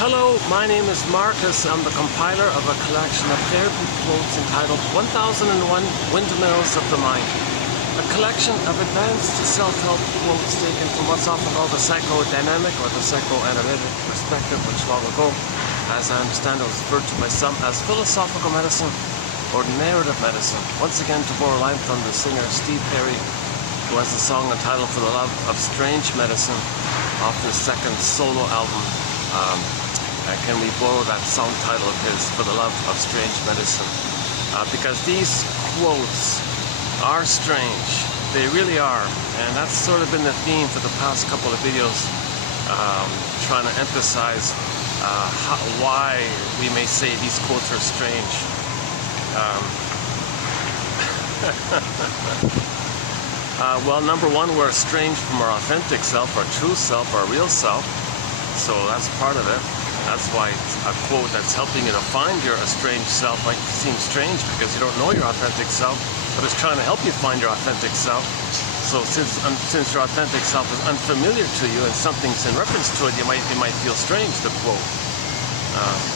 Hello, my name is Marcus. I'm the compiler of a collection of therapy quotes entitled 1001 Windmills of the Mind. A collection of advanced self-help quotes taken from what's often called the psychodynamic or the psychoanalytic perspective, which long ago, as I understand it, was referred to by some as philosophical medicine or narrative medicine. Once again, to borrow a line from the singer Steve Perry, who has a song entitled For the Love of Strange Medicine off his second solo album. Can we borrow that song title of his, For the Love of Strange Medicine? Because these quotes are strange. They really are. And that's sort of been the theme for the past couple of videos, trying to emphasize why we may say these quotes are strange. Well, number one, we're estranged from our authentic self, our true self, our real self. So that's part of it. That's why a quote that's helping you to find your estranged self might seem strange because you don't know your authentic self, but it's trying to help you find your authentic self. So since your authentic self is unfamiliar to you and something's in reference to it, you might feel strange, the quote.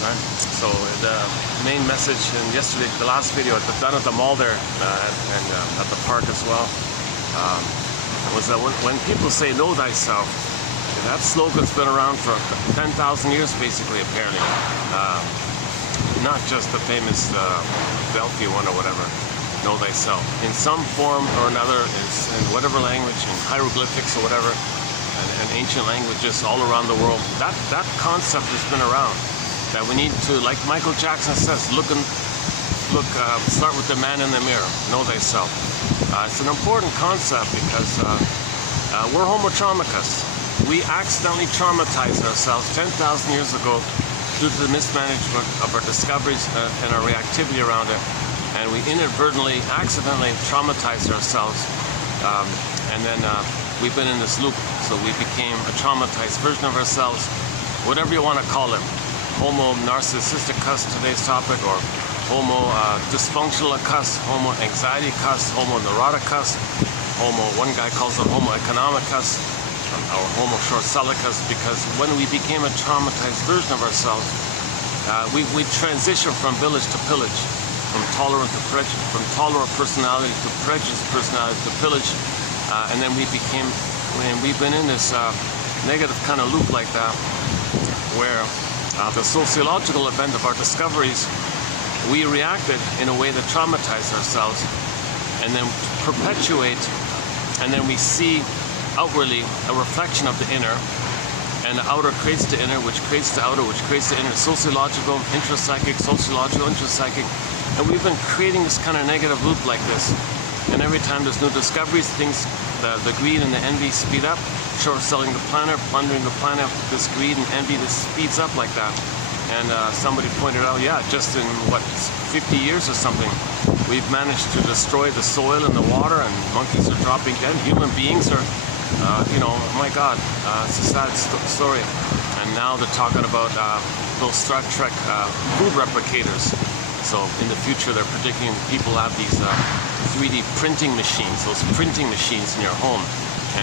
Right? So the main message in the last video down at the mall there and at the park as well, was that when people say know thyself, that slogan's been around for 10,000 years, basically, apparently. Not just the famous Delphi one or whatever, know thyself. In some form or another, in whatever language, in hieroglyphics or whatever, and ancient languages all around the world, that concept has been around. That we need to, like Michael Jackson says, start with the man in the mirror, know thyself. It's an important concept because we're homo traumicus. We accidentally traumatized ourselves 10,000 years ago due to the mismanagement of our discoveries and our reactivity around it. And we inadvertently, accidentally traumatized ourselves. And then we've been in this loop. So we became a traumatized version of ourselves, whatever you want to call it. Homo narcissisticus, today's topic, or homo dysfunctionalicus, homo anxiety-cus, homo neuroticus, one guy calls it homo economicus, or homo short-sellicus, because when we became a traumatized version of ourselves, we transitioned from village to pillage, from tolerant personality to prejudiced personality to pillage, and then we've been in this negative kind of loop like that, where the sociological event of our discoveries, we reacted in a way that traumatized ourselves, and then perpetuate, and then we see outwardly a reflection of the inner, and the outer creates the inner, which creates the outer, which creates the inner. Sociological, intrapsychic, sociological, intrapsychic, and we've been creating this kind of negative loop like this. And every time there's new discoveries, things, the greed and the envy speed up, short-selling the planet, plundering the planet, this greed and envy, this speeds up like that. And somebody pointed out, yeah, just in 50 years or something, we've managed to destroy the soil and the water, and monkeys are dropping dead. Human beings are, my God, it's a sad story. And now they're talking about those Star Trek food replicators. So in the future, they're predicting people have these 3D printing machines, those printing machines in your home,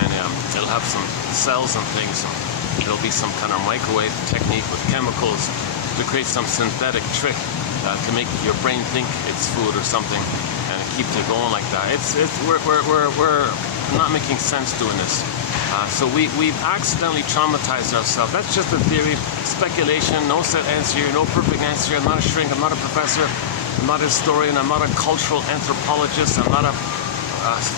and it'll have some cells and things. And it'll be some kind of microwave technique with chemicals to create some synthetic trick to make your brain think it's food or something, and it keeps it going like that. We're not making sense doing this. So we've accidentally traumatized ourselves. That's just a theory, speculation, no set answer here, no perfect answer. I'm not a shrink, I'm not a professor, I'm not a historian, I'm not a cultural anthropologist, I'm not a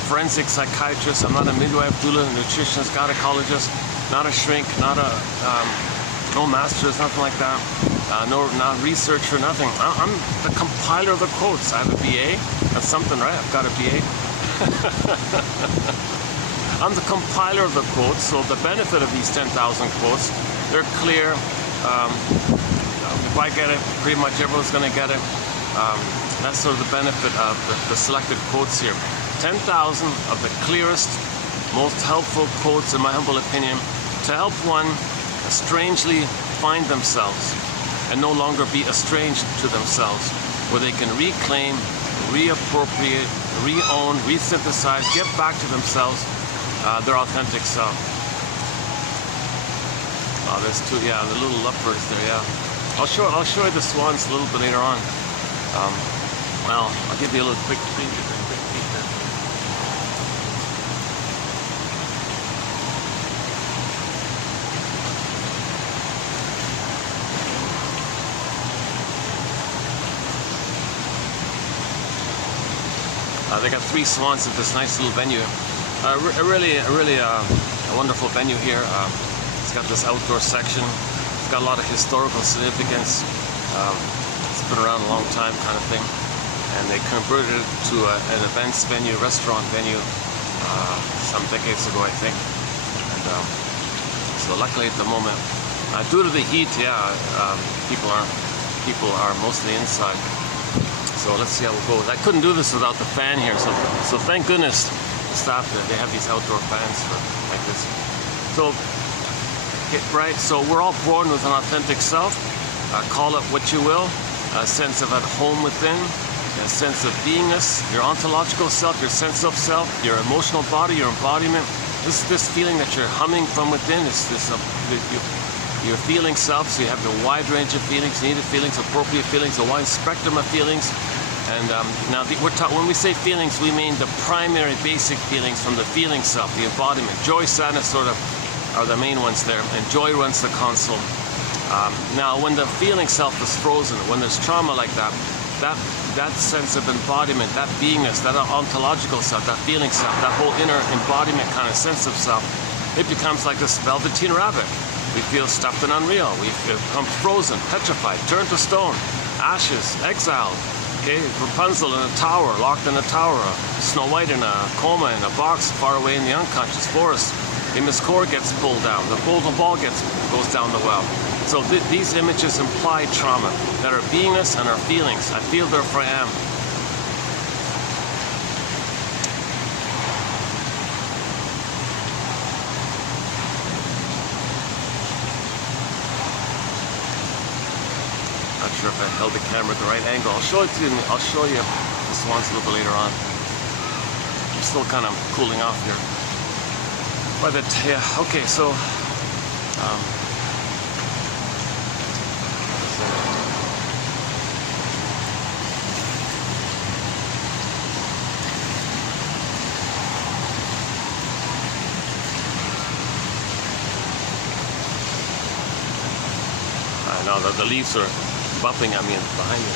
forensic psychiatrist, I'm not a midwife, doula, nutritionist, gynecologist, not a shrink, not no masters, nothing like that. Not researcher, nothing. I'm the compiler of the quotes. I have a BA. That's something, right? I've got a BA. I'm the compiler of the quotes, so the benefit of these 10,000 quotes, they're clear. If I get it, pretty much everyone's going to get it. That's sort of the benefit of the selected quotes here. 10,000 of the clearest, most helpful quotes, in my humble opinion, to help one strangely find themselves and no longer be estranged to themselves, where they can reclaim, reappropriate, re-own, resynthesize, get back to themselves, their authentic self. There's two, yeah, the little lovebirds there, yeah. I'll show you the swans a little bit later on. Well, I'll give you a little quick peek there. They got 3 swans at this nice little venue. A really wonderful venue here. It's got this outdoor section. It's got a lot of historical significance. It's been around a long time, kind of thing. And they converted it to an events venue, restaurant venue, some decades ago, I think. And so luckily at the moment, due to the heat, yeah, people are mostly inside. So let's see how it goes. I couldn't do this without the fan here, so thank goodness the staff they have these outdoor fans for like this. So right, so we're all born with an authentic self. Call it what you will. A sense of at home within, a sense of beingness, your ontological self, your sense of self, your emotional body, your embodiment. This feeling that you're humming from within is your feeling self. So you have a wide range of feelings, needed feelings, appropriate feelings, a wide spectrum of feelings. And now when we say feelings, we mean the primary basic feelings from the feeling self, the embodiment. Joy, sadness sort of are the main ones there, and joy runs the console. Now when the feeling self is frozen, when there's trauma like that sense of embodiment, that beingness, that ontological self, that feeling self, that whole inner embodiment kind of sense of self, it becomes like this velveteen rabbit. We feel stuffed and unreal. We become frozen, petrified, turned to stone, ashes, exiled. Okay, Rapunzel in a tower, locked in a tower. Snow White in a coma in a box far away in the unconscious forest. Miss Core gets pulled down. The golden ball goes down the well. So these images imply trauma, that our beingness and our feelings. I feel, therefore I am. Not sure if I held the camera at the right angle. I'll show you the swans a little bit later on. I'm still kind of cooling off here. But yeah, okay, so I know that the leaves are bumping at me behind me.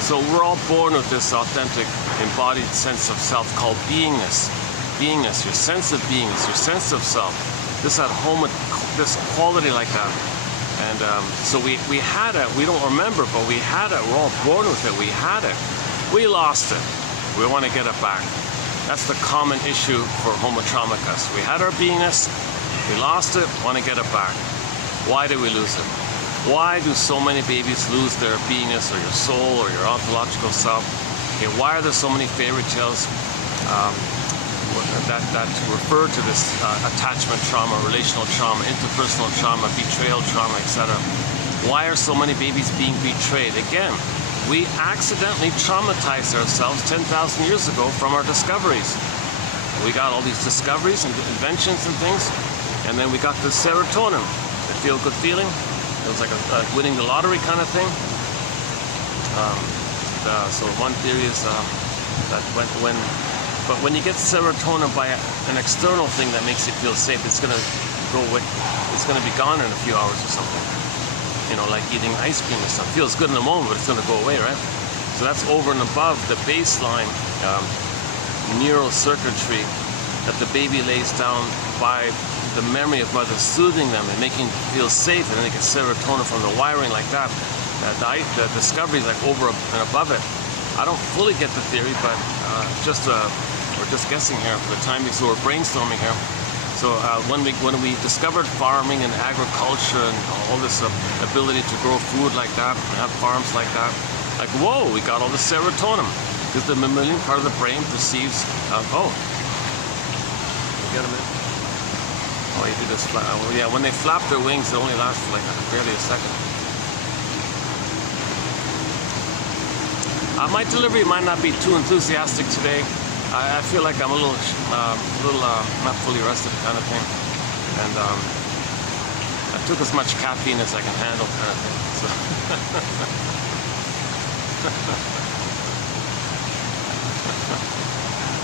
So we're all born with this authentic, embodied sense of self called beingness. Beingness, your sense of beingness, your sense of self. This at home with this quality like that. And so we had it. We don't remember, but we had it. We're all born with it. We had it. We lost it. We want to get it back. That's the common issue for Homo traumicus. We had our beingness. We lost it. Want to get it back. Why did we lose it? Why do so many babies lose their beingness or your soul or your ontological self? Okay, why are there so many fairy tales that refer to this attachment trauma, relational trauma, interpersonal trauma, betrayal trauma, etc.? Why are so many babies being betrayed? Again, we accidentally traumatized ourselves 10,000 years ago from our discoveries. We got all these discoveries and inventions and things, and then we got the serotonin, the feel-good feeling. It was like a winning the lottery kind of thing. So one theory is that when you get serotonin by an external thing that makes you feel safe, it's gonna go away. It's gonna be gone in a few hours or something. You know, like eating ice cream or something. Feels good in the moment, but it's gonna go away, right? So that's over and above the baseline neural circuitry that the baby lays down by the memory of mother soothing them and making them feel safe, and then they get serotonin from the wiring like that. The discovery is like over and above it. I don't fully get the theory, but we're just guessing here for the time being, so we're brainstorming here. So when we discovered farming and agriculture and all this ability to grow food like that, and have farms like that, like whoa, we got all the serotonin because the mammalian part of the brain perceives. Get them in. Oh, you do this. Well, yeah, when they flap their wings, it only lasts for like barely a second. My delivery might not be too enthusiastic today. I feel like I'm a little not fully rested kind of thing, and I took as much caffeine as I can handle kind of thing. So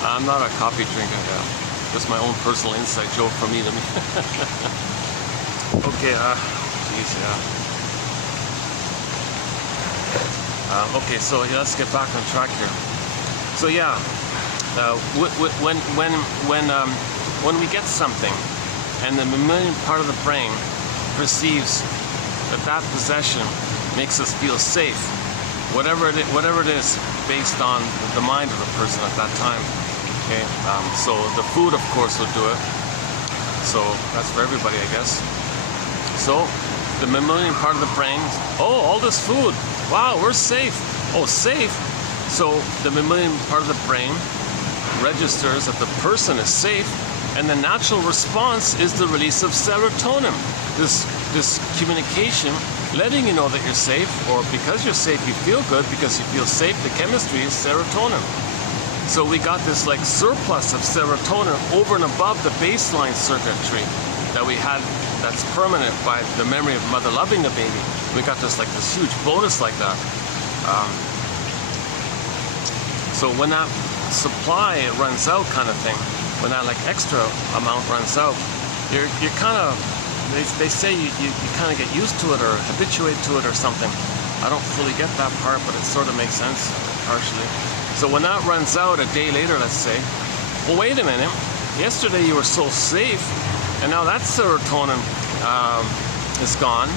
I'm not a coffee drinker. Yeah. Just my own personal inside joke from me to me. Okay, geez, yeah. Okay, so let's get back on track here. So yeah, when we get something, and the mammalian part of the brain perceives that possession makes us feel safe, whatever it is, based on the mind of the person at that time. Okay, so the food, of course, will do it. So that's for everybody, I guess. So the mammalian part of the brain, oh, all this food, wow, we're safe. Oh, safe. So the mammalian part of the brain registers that the person is safe, and the natural response is the release of serotonin. This communication letting you know that you're safe, or because you're safe, you feel good. Because you feel safe, the chemistry is serotonin. So we got this like surplus of serotonin over and above the baseline circuitry that we had that's permanent by the memory of mother loving the baby. We got this huge bonus like that. So when that supply runs out kind of thing, when that like extra amount runs out, you're kind of, they say you kind of get used to it or habituate to it or something. I don't fully get that part, but it sort of makes sense partially. So when that runs out a day later, let's say, well, wait a minute, yesterday you were so safe, and now that serotonin is gone,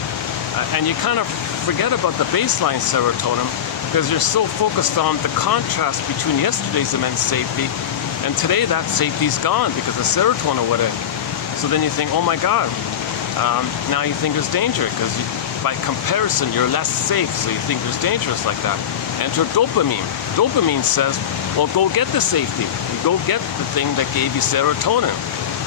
and you kind of forget about the baseline serotonin because you're so focused on the contrast between yesterday's immense safety and today that safety's gone because the serotonin went in. So then you think, oh my God, now you think there's danger because by comparison you're less safe, so you think there's dangerous like that. Enter dopamine. Dopamine says, well, go get the safety. Go get the thing that gave you serotonin.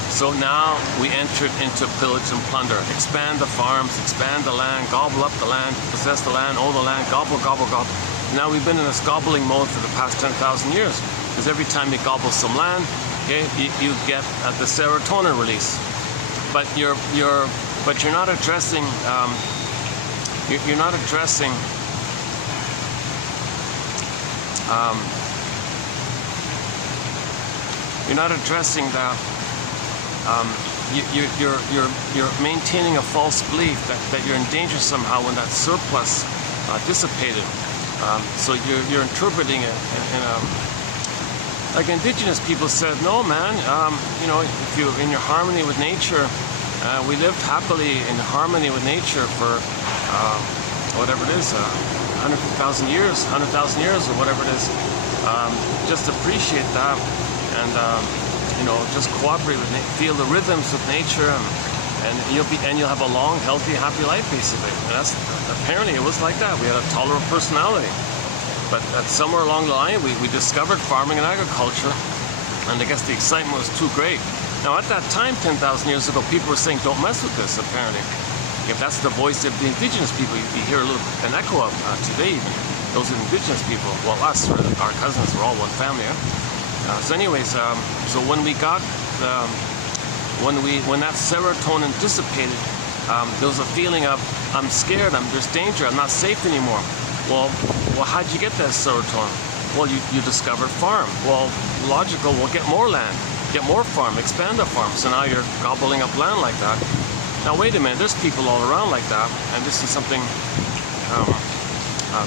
So now we entered into pillage and plunder. Expand the farms, expand the land, gobble up the land, possess the land, own the land, gobble, gobble, gobble. Now we've been in this gobbling mode for the past 10,000 years. Because every time you gobble some land, okay, you get the serotonin release. But you're not addressing you're not addressing that. You're maintaining a false belief that you're in danger somehow when that surplus dissipated. So you're interpreting it in a, like indigenous people said, no man, if you're in your harmony with nature, we lived happily in harmony with nature for whatever it is, 100,000 years, or whatever it is. Just appreciate that, and just cooperate with feel the rhythms of nature, and you'll have a long, healthy, happy life basically. And that's apparently it was like that. We had a tolerant personality, but somewhere along the line we discovered farming and agriculture, and I guess the excitement was too great. Now at that time, 10,000 years ago, people were saying, "Don't mess with this." Apparently, if that's the voice of the indigenous people, you hear an echo of today even. Those are indigenous people. Well, us, our cousins, we're all one family. So anyways, so when we got, when that serotonin dissipated, there was a feeling of, I'm scared, there's danger, I'm not safe anymore. Well, how'd you get that serotonin? Well, you discovered farm. Well, logical, we'll get more land, get more farm, expand the farm. So now you're gobbling up land like that. Now wait a minute, there's people all around like that, and this is something,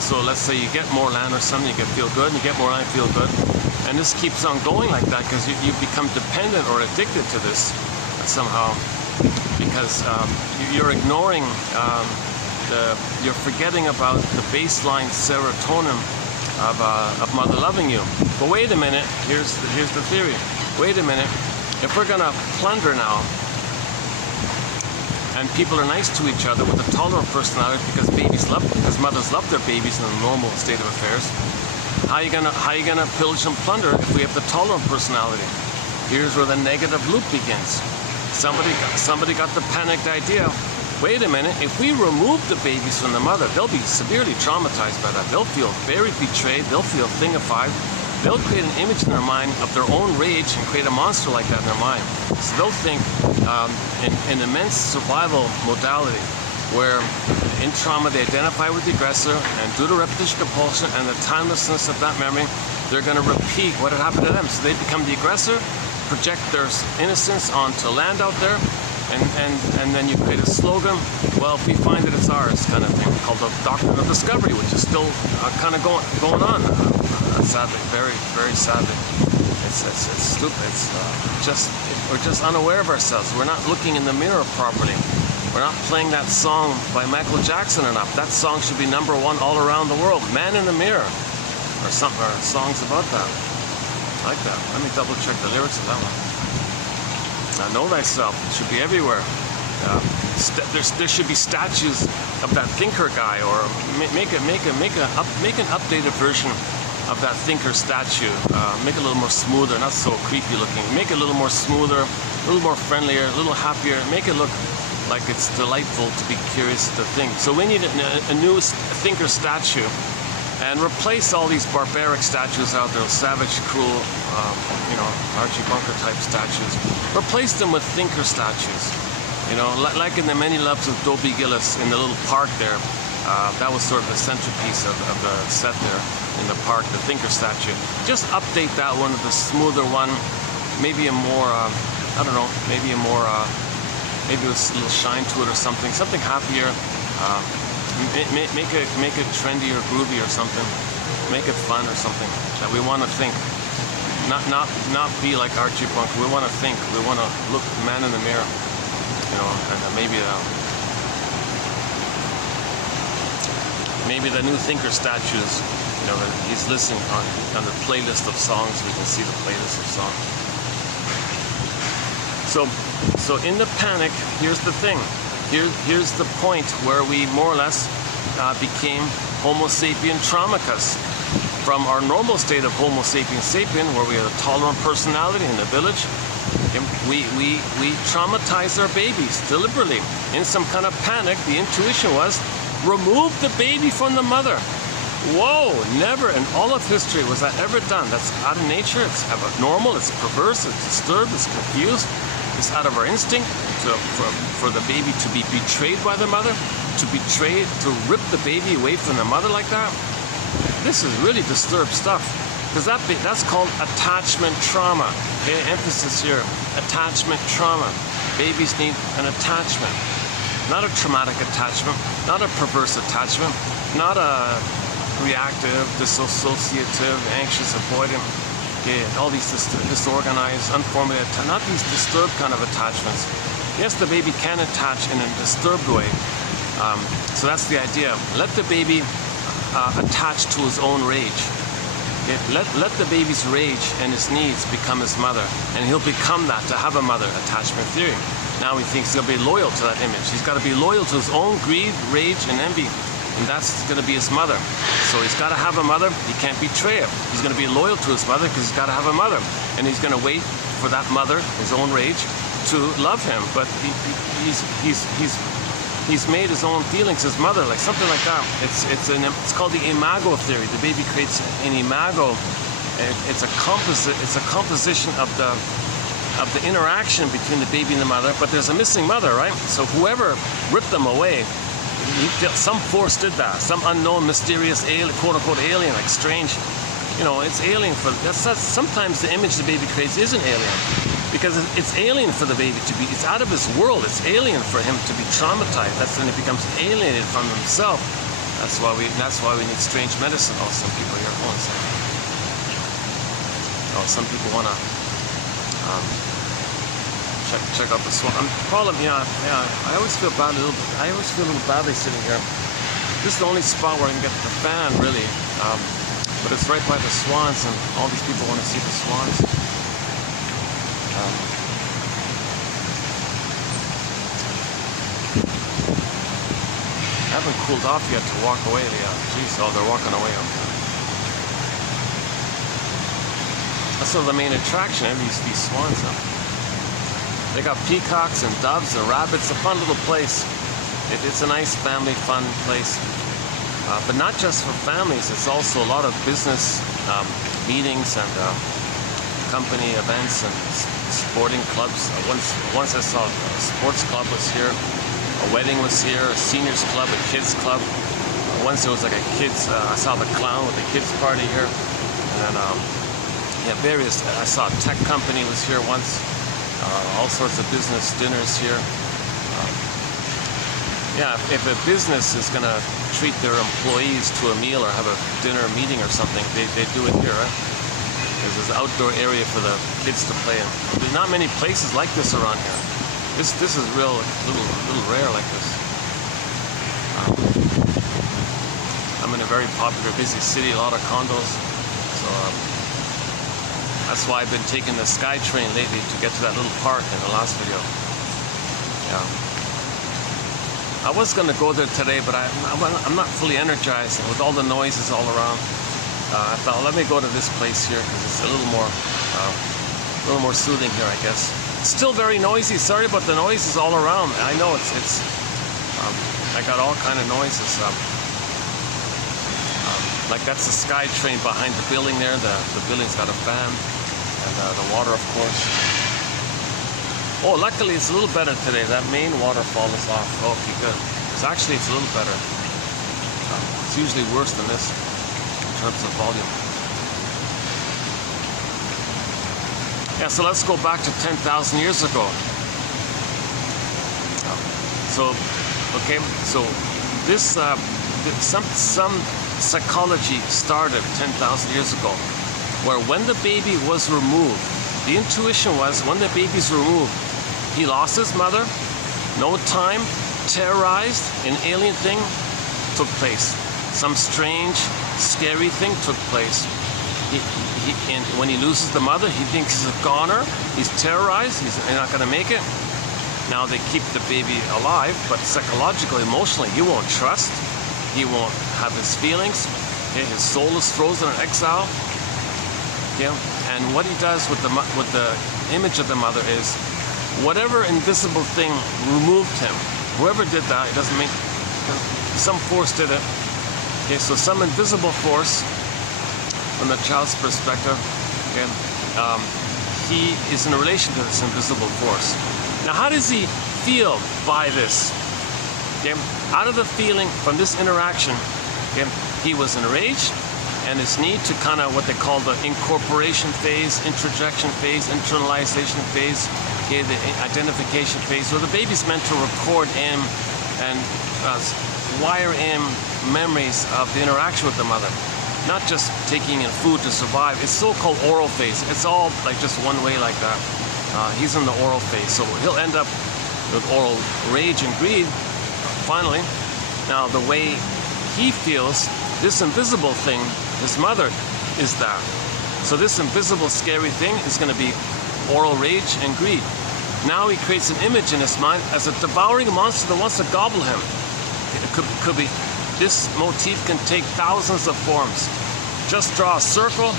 so let's say you get more land or something, you feel good, and you get more land, feel good. And this keeps on going like that because you become dependent or addicted to this somehow, because you're ignoring, you're forgetting about the baseline serotonin of mother loving you. But wait a minute, here's the theory. Wait a minute, if we're gonna plunder now, and people are nice to each other with a tolerant personality because mothers love their babies in a normal state of affairs. How you gonna pillage and plunder if we have the tolerant personality? Here's where the negative loop begins. Somebody got the panicked idea. Wait a minute, if we remove the babies from the mother, they'll be severely traumatized by that. They'll feel very betrayed, they'll feel thingified, they'll create an image in their mind of their own rage and create a monster like that in their mind. So they'll think in immense survival modality, where in trauma they identify with the aggressor, and due to repetition compulsion and the timelessness of that memory, they're going to repeat what had happened to them. So they become the aggressor, project their innocence onto land out there, and then you create a slogan, well, if we find it, it's ours, kind of thing, called the doctrine of discovery, which is still kind of going on, sadly, very, very sadly. It's stupid. We're just unaware of ourselves. We're not looking in the mirror properly. We're not playing that song by Michael Jackson enough. That song should be #1 all around the world. Man in the Mirror, or something, or songs about that. I like that. Let me double check the lyrics of that one. Now, know thyself. It should be everywhere. There should be statues of that thinker guy, or make an updated version of that thinker statue. Make it a little more smoother, not so creepy looking. Make it a little more smoother, a little more friendlier, a little happier. Make it look like it's delightful to be curious to think. So we need a new thinker statue, and replace all these barbaric statues out there, savage, cruel, Archie Bunker type statues. Replace them with thinker statues. Like in the Many Loves of Dobie Gillis in the little park there. That was sort of the centerpiece of the set there in the park, the thinker statue. Just update that one with a smoother one, maybe a more, maybe with a little shine to it or something happier. Make it trendy or groovy or something. Make it fun or something that we want to think. Not be like Archie Bunker. We want to think. We want to look man in the mirror. And maybe the new thinker statues. He's listening on the playlist of songs. We can see the playlist of songs. So in the panic, here's the thing. Here's the point where we more or less became Homo sapien traumicus. From our normal state of Homo sapien sapien, where we had a tolerant personality in the village, we traumatized our babies deliberately. In some kind of panic, the intuition was, remove the baby from the mother. Whoa, never in all of history was that ever done. That's out of nature, it's abnormal, it's perverse, it's disturbed, it's confused. It's out of our instinct for the baby to be betrayed by the mother, to rip the baby away from the mother like that. This is really disturbed stuff, because that's called attachment trauma. Okay, emphasis here, attachment trauma. Babies need an attachment, not a traumatic attachment, not a perverse attachment, not a reactive, dissociative, anxious, avoidant. All these disorganized, unformulated, not these disturbed kind of attachments. Yes, the baby can attach in a disturbed way. So that's the idea. Let the baby attach to his own rage. Let the baby's rage and his needs become his mother, and he'll become that to have a mother. Attachment theory. Now he thinks he'll be loyal to that image. He's got to be loyal to his own greed, rage, and envy. And that's going to be his mother. So he's got to have a mother. He can't betray her. He's going to be loyal to his mother because he's got to have a mother. And he's going to wait for that mother, his own rage, to love him. But he's made his own feelings his mother, like something like that. It's called the imago theory. The baby creates an imago. It's a composition of the interaction between the baby and the mother. But there's a missing mother, right? So whoever ripped them away, some force did that. Some unknown, mysterious, quote-unquote alien, like strange. It's alien for... sometimes the image the baby creates isn't alien, because it's alien for the baby to be... It's out of his world. It's alien for him to be traumatized. That's when he becomes alienated from himself. That's why we need strange medicine. Oh, some people here... Hold on a second. Oh, some people want to... Check out the swan. Problem, I always feel bad I always feel a little badly sitting here. This is the only spot where I can get the fan, really. But it's right by the swans, and all these people want to see the swans. I haven't cooled off yet to walk away. Geez, they're walking away. That's sort of the main attraction. These swans. They got peacocks and doves and rabbits. A fun little place. It's a nice family fun place. But not just for families. It's also a lot of business meetings and company events and sporting clubs. Once I saw a sports club was here, a wedding was here, a seniors club, a kids club. Once there was like a kids, I saw the clown with the kids party here, and then yeah, various. I saw a tech company was here once. All sorts of business dinners here. Yeah, if a business is going to treat their employees to a meal or have a dinner meeting or something, they do it here, right? There's this outdoor area for the kids to play in. There's not many places like this around here. This is real, little rare like this. I'm in a very popular, busy city, a lot of condos, so that's why I've been taking the SkyTrain lately to get to that little park in the last video. Yeah. I was going to go there today, but I'm not fully energized, and with all the noises all around, I thought, let me go to this place here because it's a little more soothing here, I guess. It's still very noisy. Sorry about the noises all around. I know it's I got all kind of noises. Like that's the SkyTrain behind the building there. The building's got a fan, and the water, of course. Oh, luckily it's a little better today. That main waterfall is off. Okay, good. It's a little better. It's usually worse than this in terms of volume. Yeah, so let's go back to 10,000 years ago. So this some psychology started 10,000 years ago, where when the baby was removed, the intuition was when the baby's removed, he lost his mother, no time, terrorized, an alien thing took place. Some strange, scary thing took place. And when he loses the mother, he thinks he's a goner, he's terrorized, he's not going to make it. Now they keep the baby alive, but psychologically, emotionally, he won't trust, he won't have his feelings, okay? His soul is frozen in exile. Yeah? And what he does with the image of the mother is, whatever invisible thing removed him, whoever did that, it doesn't mean, some force did it. Okay, so some invisible force, from the child's perspective, okay, he is in relation to this invisible force. Now, how does he feel by this? Okay, out of the feeling from this interaction, okay, he was enraged, and his need to kind of what they call the incorporation phase, introjection phase, internalization phase, okay, the identification phase, where the baby's meant to record in and wire in memories of the interaction with the mother, not just taking in food to survive. It's so-called oral phase. It's all like just one way like that. He's in the oral phase, so he'll end up with oral rage and greed, finally. Now, the way he feels, this invisible thing, his mother, is that. So this invisible, scary thing is going to be oral rage and greed. Now he creates an image in his mind as a devouring monster that wants to gobble him. It could be, this motif can take thousands of forms. Just draw a circle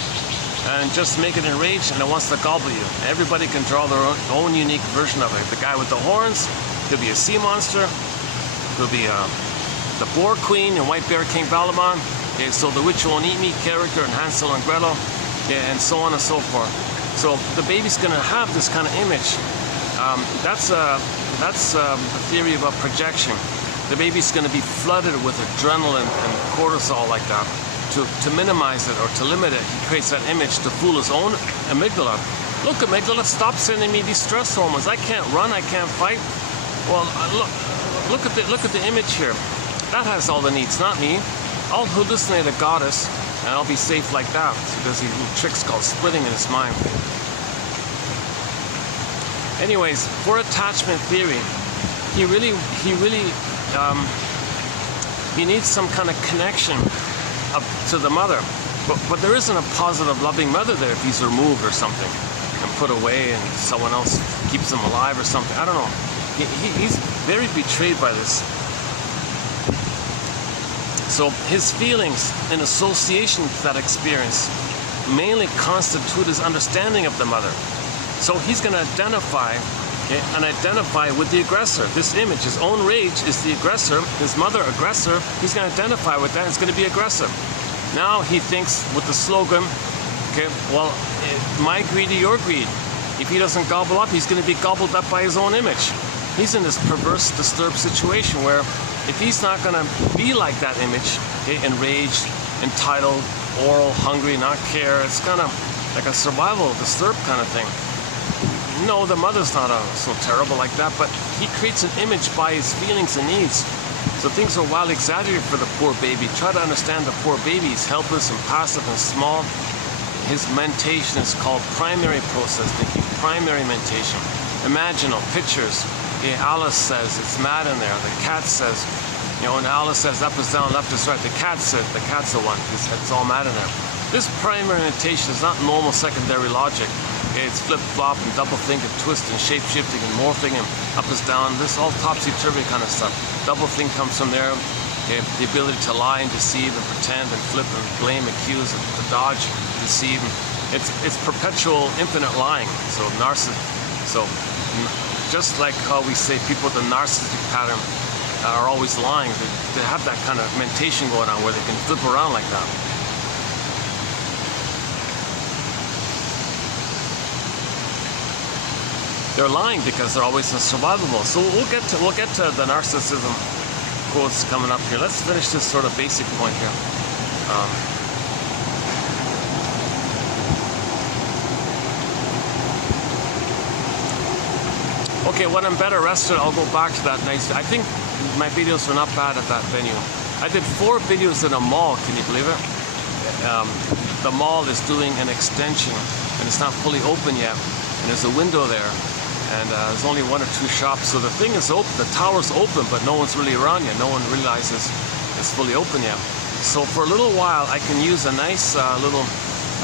and just make it enraged, and it wants to gobble you. Everybody can draw their own unique version of it. The guy with the horns could be a sea monster, could be the Boar Queen and White Bear King Balaban. Okay, so the Witch Won't Eat Me character and Hansel and Gretel, okay, and so on and so forth. So the baby's going to have this kind of image. That's the theory about projection. The baby's going to be flooded with adrenaline and cortisol like that. To minimize it or to limit it, he creates that image to fool his own amygdala. Look, amygdala, stop sending me these stress hormones. I can't run, I can't fight. Well, look at the image here. That has all the needs, not me. I'll hallucinate a goddess, and I'll be safe like that. So there's these little tricks called splitting in his mind. Anyways, for attachment theory, he needs some kind of connection up to the mother. But there isn't a positive, loving mother there if he's removed or something and put away and someone else keeps him alive or something. I don't know. He's very betrayed by this. So his feelings in association with that experience mainly constitute his understanding of the mother. So he's going to identify with the aggressor. This image, his own rage, is the aggressor. His mother, aggressor. He's going to identify with that. It's going to be aggressive. Now he thinks with the slogan, Okay, well, my greed or your greed. If he doesn't gobble up, he's going to be gobbled up by his own image. He's in this perverse, disturbed situation where if he's not going to be like that image, okay, enraged, entitled, oral, hungry, not care, it's kind of like a survival, disturbed kind of thing. No, the mother's not so terrible like that, but he creates an image by his feelings and needs. So things are wildly exaggerated for the poor baby. Try to understand the poor baby. He's helpless and passive and small. His mentation is called primary process thinking, primary mentation. Imaginal, pictures. Okay, Alice says it's mad in there. The cat says, you know, when Alice says up is down, left is right, the cat says the cat's the one. It's all mad in there. This primary mentation is not normal secondary logic. Okay, it's flip-flop and double-think and twist and shape-shifting and morphing and up is down. This all topsy-turvy kind of stuff. Double-think comes from there. Okay, the ability to lie and deceive and pretend and flip and blame, accuse and to dodge, deceive. It's perpetual, infinite lying. So just like how we say people with a narcissistic pattern are always lying, they have that kind of mentation going on where they can flip around like that. They're lying because they're always in survival mode. So we'll get to the narcissism quotes coming up here. Let's finish this sort of basic point here. Okay, when I'm better rested, I'll go back to that nice. I think my videos were not bad at that venue. I did 4 videos in a mall. Can you believe it? The mall is doing an extension, and it's not fully open yet. And there's a window there. And there's only 1 or 2 shops, so the thing is open, the tower's open, but no one's really around yet. No one realizes it's fully open yet. So for a little while, I can use a nice little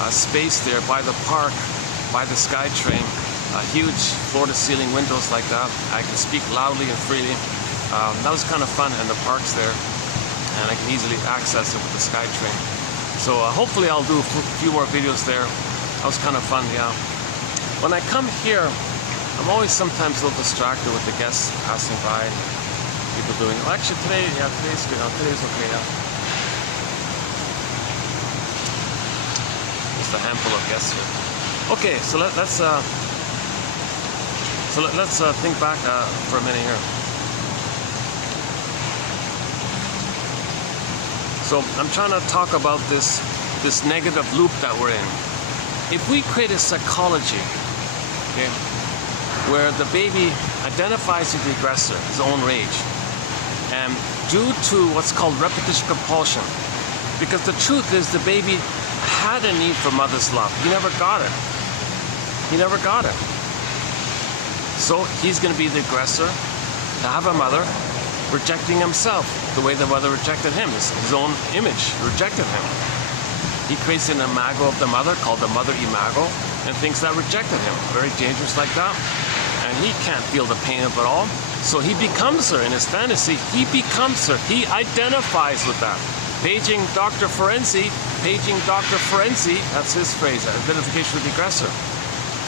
space there by the park, by the SkyTrain, huge floor-to-ceiling windows like that. I can speak loudly and freely. That was kind of fun, and the park's there, and I can easily access it with the SkyTrain. So hopefully I'll do a few more videos there. That was kind of fun, yeah. When I come here, I'm always sometimes a little distracted with the guests passing by and people doing. Well, actually today, yeah, today's good. Today's okay, yeah. Just a handful of guests here. Okay, so let's think back for a minute here. So I'm trying to talk about this negative loop that we're in. If we create a psychology, okay, where the baby identifies with the aggressor, his own rage, and due to what's called repetition compulsion, because the truth is the baby had a need for mother's love. He never got it. He never got it. So he's going to be the aggressor, to have a mother, rejecting himself the way the mother rejected him. His own image rejected him. He creates an imago of the mother called the mother imago and thinks that rejected him. Very dangerous like that. And he can't feel the pain of it all. So he becomes her in his fantasy. He becomes her. He identifies with that. Paging Dr. Ferenczi, that's his phrase, identification with the aggressor.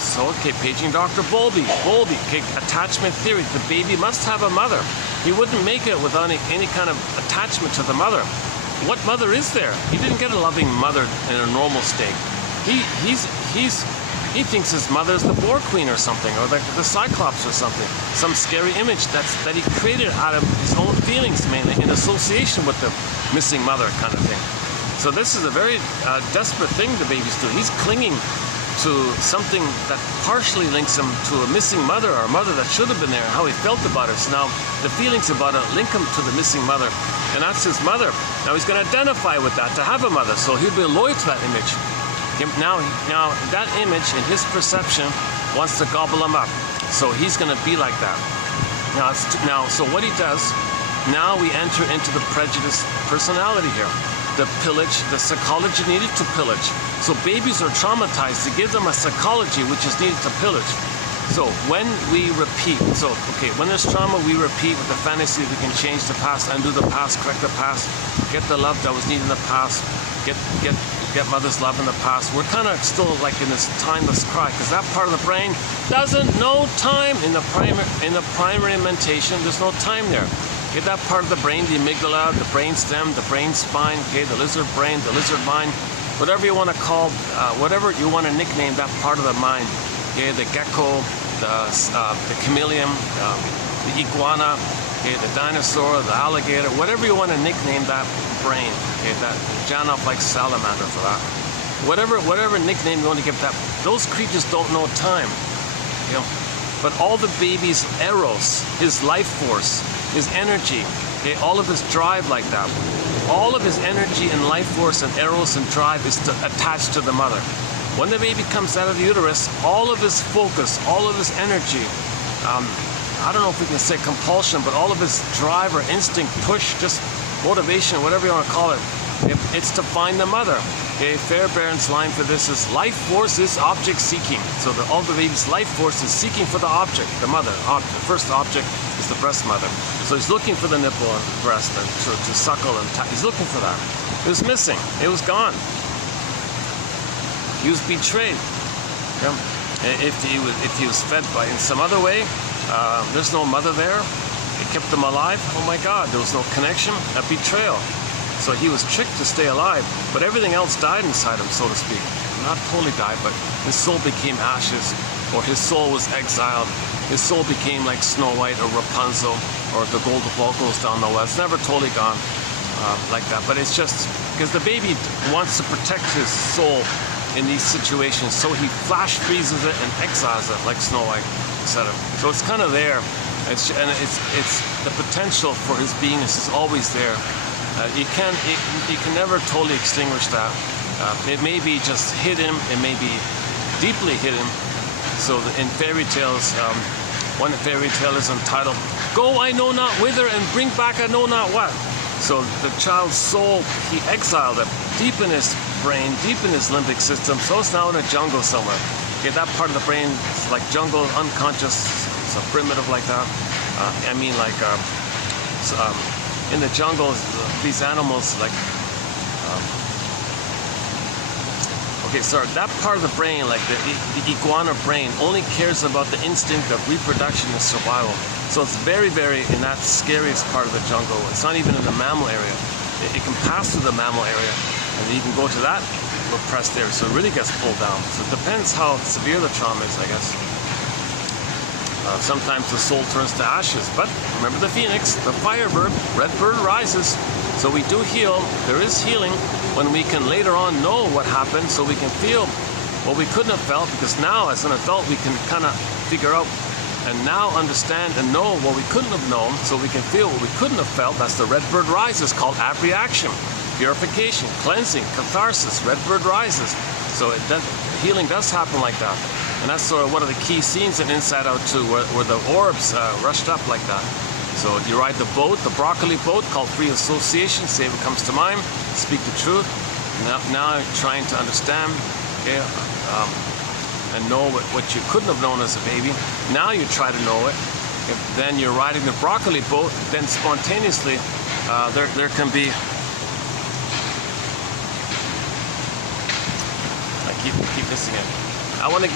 So, okay, paging Dr. Bowlby, okay, attachment theory. The baby must have a mother. He wouldn't make it without any kind of attachment to the mother. What mother is there? He didn't get a loving mother in a normal state. He thinks his mother is the Boar Queen or something, or the Cyclops or something. Some scary image that he created out of his own feelings, mainly in association with the missing mother kind of thing. So this is a very desperate thing the baby's doing. He's clinging to something that partially links him to a missing mother, or a mother that should have been there, and how he felt about it. So now the feelings about it link him to the missing mother, and that's his mother. Now he's going to identify with that, to have a mother, so he'll be loyal to that image. Now that image in his perception wants to gobble him up, so he's going to be like that. So what he does, now we enter into the prejudiced personality here. The pillage, the psychology needed to pillage. So babies are traumatized to give them a psychology which is needed to pillage. So when we repeat, when there's trauma, we repeat with the fantasy that we can change the past, undo the past, correct the past, get the love that was needed in the past, get mother's love in the past. We're kind of still like in this timeless cry, because that part of the brain doesn't know time. In the primary mentation, there's no time there. Get that part of the brain, the amygdala, the brain stem, the brain spine, okay, the lizard brain, the lizard mind, whatever you want to call, whatever you want to nickname that part of the mind. Okay, the gecko, the chameleon, the iguana, okay, the dinosaur, the alligator, whatever you want to nickname that brain. Okay, that Janov likes salamander for that. Whatever nickname you want to give that, those creatures don't know time. You know, but all the baby's eros, his life force, his energy, okay, all of his drive like that, all of his energy and life force and eros and drive is attached to the mother. When the baby comes out of the uterus, all of his focus, all of his energy, I don't know if we can say compulsion, but all of his drive or instinct, push, just motivation, whatever you want to call it, it's to find the mother. Okay, Fairbairn's line for this is life force is object seeking. So all the baby's life force is seeking for the object, the mother. The first object is the breast mother. So he's looking for the nipple and breast and to suckle and he's looking for that. It was missing. It was gone. He was betrayed. Yeah. If he was fed by in some other way, there's no mother there. It kept him alive. Oh my God, there was no connection. A betrayal. So he was tricked to stay alive, but everything else died inside him, so to speak. Not totally died, but his soul became ashes, or his soul was exiled. His soul became like Snow White or Rapunzel, or the gold of all goes down the west. Never totally gone like that, but it's just because the baby wants to protect his soul in these situations, so he flash freezes it and exiles it like Snow White, etc. So it's kind of there, it's the potential for his beingness is always there. You can never totally extinguish that. It may be just hidden, it may be deeply hidden. So in fairy tales, one fairy tale is entitled, "Go I know not whither and bring back I know not what." So the child's soul, he exiled it deep in his brain, deep in his limbic system, so it's now in a jungle somewhere. Okay, that part of the brain is like jungle, unconscious, so primitive like that. I mean like, in the jungle, these animals like, okay, sorry, that part of the brain, like the iguana brain, only cares about the instinct of reproduction and survival. So it's very, very in that scariest part of the jungle. It's not even in the mammal area. It can pass through the mammal area, and you can go to that repressed area. So it really gets pulled down. So it depends how severe the trauma is, I guess. Sometimes the soul turns to ashes, but remember the phoenix, the firebird, red bird rises. So we do heal. There is healing when we can later on know what happened, so we can feel what we couldn't have felt, because now as an adult we can kind of figure out and now understand and know what we couldn't have known, so we can feel what we couldn't have felt. That's the red bird rises, called abreaction, purification, cleansing, catharsis. Red bird rises. So healing does happen like that. And that's sort of one of the key scenes in Inside Out 2, where the orbs rushed up like that. So you ride the boat, the broccoli boat, called free association, say what comes to mind, speak the truth. Now you're trying to understand, okay, and know what you couldn't have known as a baby. Now you try to know it. Then you're riding the broccoli boat, then spontaneously there can be, I keep missing it. I want to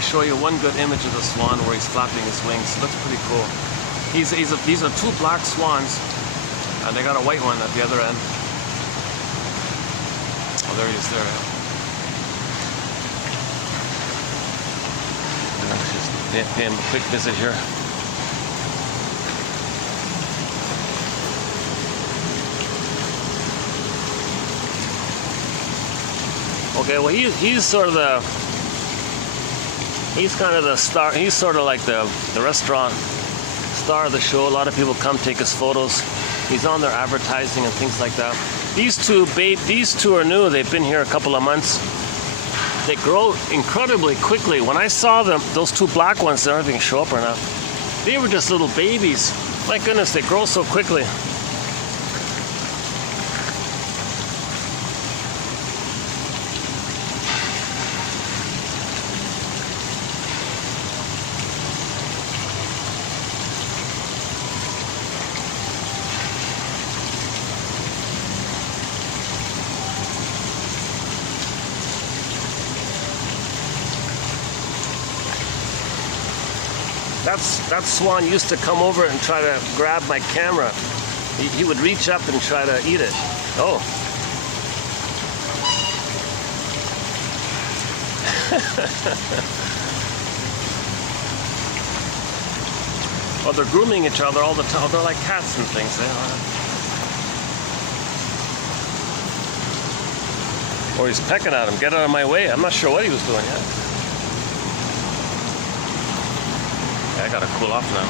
show you one good image of the swan where he's flapping his wings. It looks pretty cool. These are two black swans, and they got a white one at the other end. Oh, there he is there. Let's just pay him a quick visit here. Okay, well he's sort of he's kind of the star. He's sort of like the restaurant star of the show. A lot of people come take his photos. He's on their advertising and things like that. These two are new. They've been here a couple of months. They grow incredibly quickly. When I saw them, those two black ones, I don't know if they can show up or not. They were just little babies. My goodness, they grow so quickly. That swan used to come over and try to grab my camera. He would reach up and try to eat it. Oh, Well, they're grooming each other all the time. They're like cats and things. Or he's pecking at him. Get out of my way. I'm not sure what he was doing yet. Yeah, I gotta cool off now.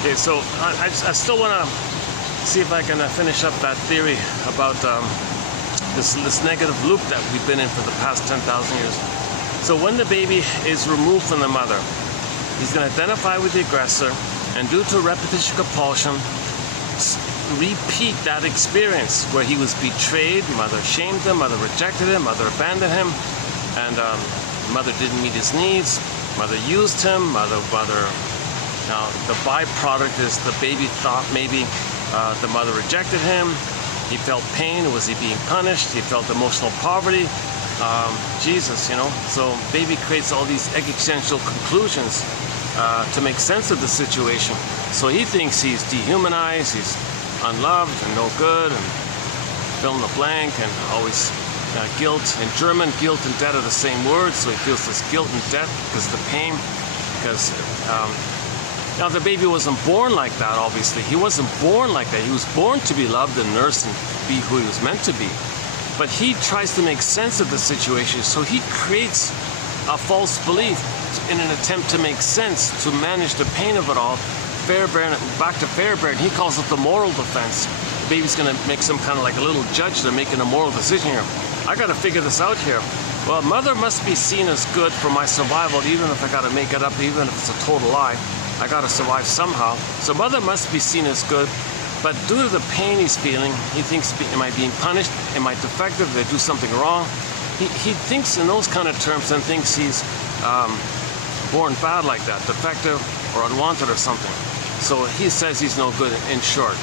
Okay, so I still want to see if I can finish up that theory about this negative loop that we've been in for the past 10,000 years. So when the baby is removed from the mother, he's going to identify with the aggressor, and due to repetition compulsion, repeat that experience where he was betrayed, mother shamed him, mother rejected him, mother abandoned him, and mother didn't meet his needs, mother used him, mother. Now, the byproduct is the baby thought maybe the mother rejected him. He felt pain. Was he being punished? He felt emotional poverty. Jesus, you know. So baby creates all these existential conclusions to make sense of the situation. So he thinks he's dehumanized, he's unloved and no good, and fill in the blank, and always guilt. In German, guilt and debt are the same word, so he feels this guilt and debt because of the pain. Because now, the baby wasn't born like that, obviously. He wasn't born like that. He was born to be loved and nursed and be who he was meant to be. But he tries to make sense of the situation, so he creates a false belief in an attempt to make sense, to manage the pain of it all. Back to Fairbairn, he calls it the moral defense. The baby's going to make some kind of like a little judge. They're making a moral decision here. I got to figure this out here. Well, mother must be seen as good for my survival, even if I got to make it up, even if it's a total lie. I gotta survive somehow. So mother must be seen as good, but due to the pain he's feeling, he thinks, am I being punished? Am I defective? Did I do something wrong? He thinks in those kind of terms and thinks he's born bad like that, defective or unwanted or something. So he says he's no good, in short.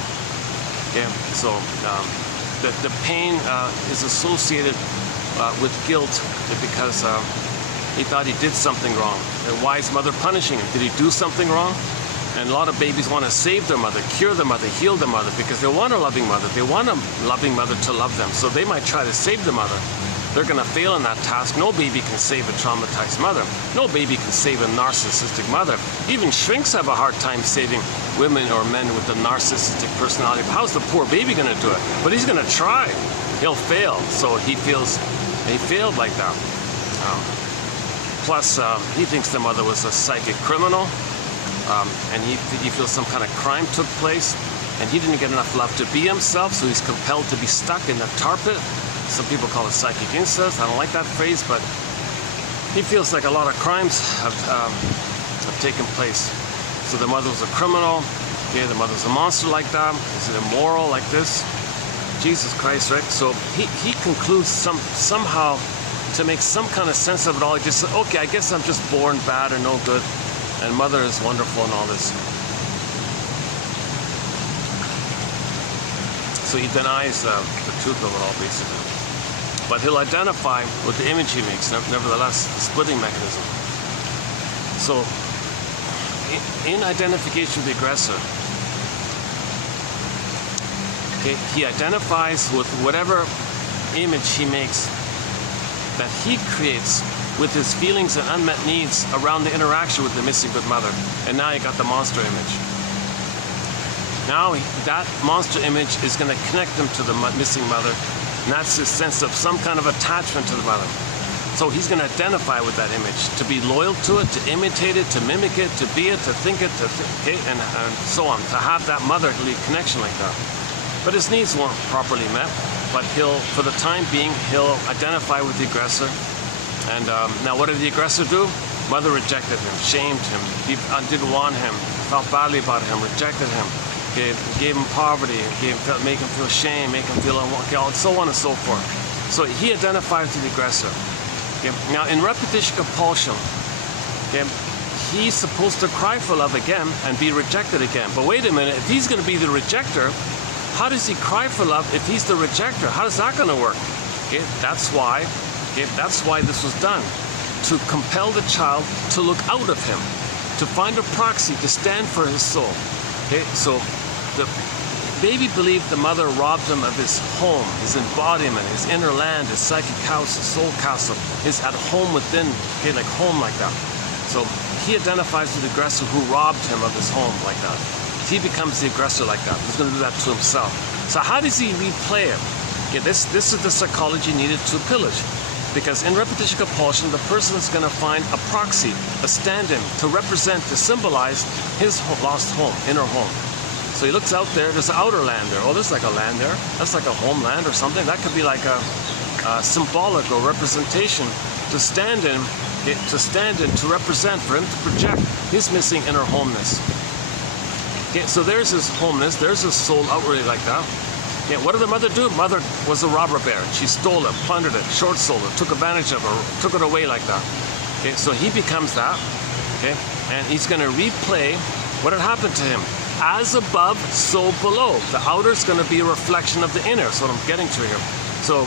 Okay, so the pain is associated with guilt because he thought he did something wrong. And why is mother punishing him? Did he do something wrong? And a lot of babies want to save their mother, cure their mother, heal their mother, because they want a loving mother. They want a loving mother to love them. So they might try to save the mother. They're going to fail in that task. No baby can save a traumatized mother. No baby can save a narcissistic mother. Even shrinks have a hard time saving women or men with a narcissistic personality. How's the poor baby going to do it? But he's going to try. He'll fail. So he feels he failed like that. Plus, he thinks the mother was a psychic criminal, and he feels some kind of crime took place, and he didn't get enough love to be himself, so he's compelled to be stuck in the tar pit. Some people call it psychic incest. I don't like that phrase, but he feels like a lot of crimes have taken place. So the mother was a criminal. Okay, the mother's a monster like that. Is it immoral like this? Jesus Christ, right? So he concludes somehow to make some kind of sense of it all. He just said, okay, I guess I'm just born bad or no good, and mother is wonderful and all this. So he denies the truth of it all, basically. But he'll identify with the image he makes, nevertheless, the splitting mechanism. So in identification with the aggressor, okay, he identifies with whatever image he makes that he creates with his feelings and unmet needs around the interaction with the missing good mother. And now you got the monster image. Now that monster image is going to connect him to the missing mother, and that's his sense of some kind of attachment to the mother. So he's going to identify with that image, to be loyal to it, to imitate it, to mimic it, to be it, to think it, and so on, to have that motherly connection like that. But his needs weren't properly met, but for the time being, he'll identify with the aggressor. And now what did the aggressor do? Mother rejected him, shamed him, didn't want him, felt badly about him, rejected him, gave him poverty, make him feel shame, make him feel unwanted, so on and so forth. So he identifies with the aggressor. Okay? Now in repetition compulsion, okay, he's supposed to cry for love again and be rejected again. But wait a minute, if he's going to be the rejecter, how does he cry for love if he's the rejecter? How is that going to work? Okay? That's why this was done, to compel the child to look out of him, to find a proxy, to stand for his soul. Okay? So the baby believed the mother robbed him of his home, his embodiment, his inner land, his psychic house, his soul castle, his at home within, okay, like home like that. So he identifies with the aggressor who robbed him of his home like that. He becomes the aggressor like that. He's going to do that to himself. So how does he replay it? Okay, this is the psychology needed to pillage. Because in repetition compulsion, the person is going to find a proxy, a stand-in, to represent, to symbolize his lost home, inner home. So he looks out there, there's an outer land there. Oh, there's like a land there. That's like a homeland or something. That could be like a symbolic or representation to stand in, to represent, for him to project his missing inner homeness. Okay, so there's his homeness, there's his soul outwardly like that. Yeah, what did the mother do? Mother was a robber baron. She stole it, plundered it, short-sold it, took advantage of her, took it away like that. Okay, so he becomes that. Okay, and he's going to replay what had happened to him. As above, so below. The outer is going to be a reflection of the inner. That's what I'm getting to here. So,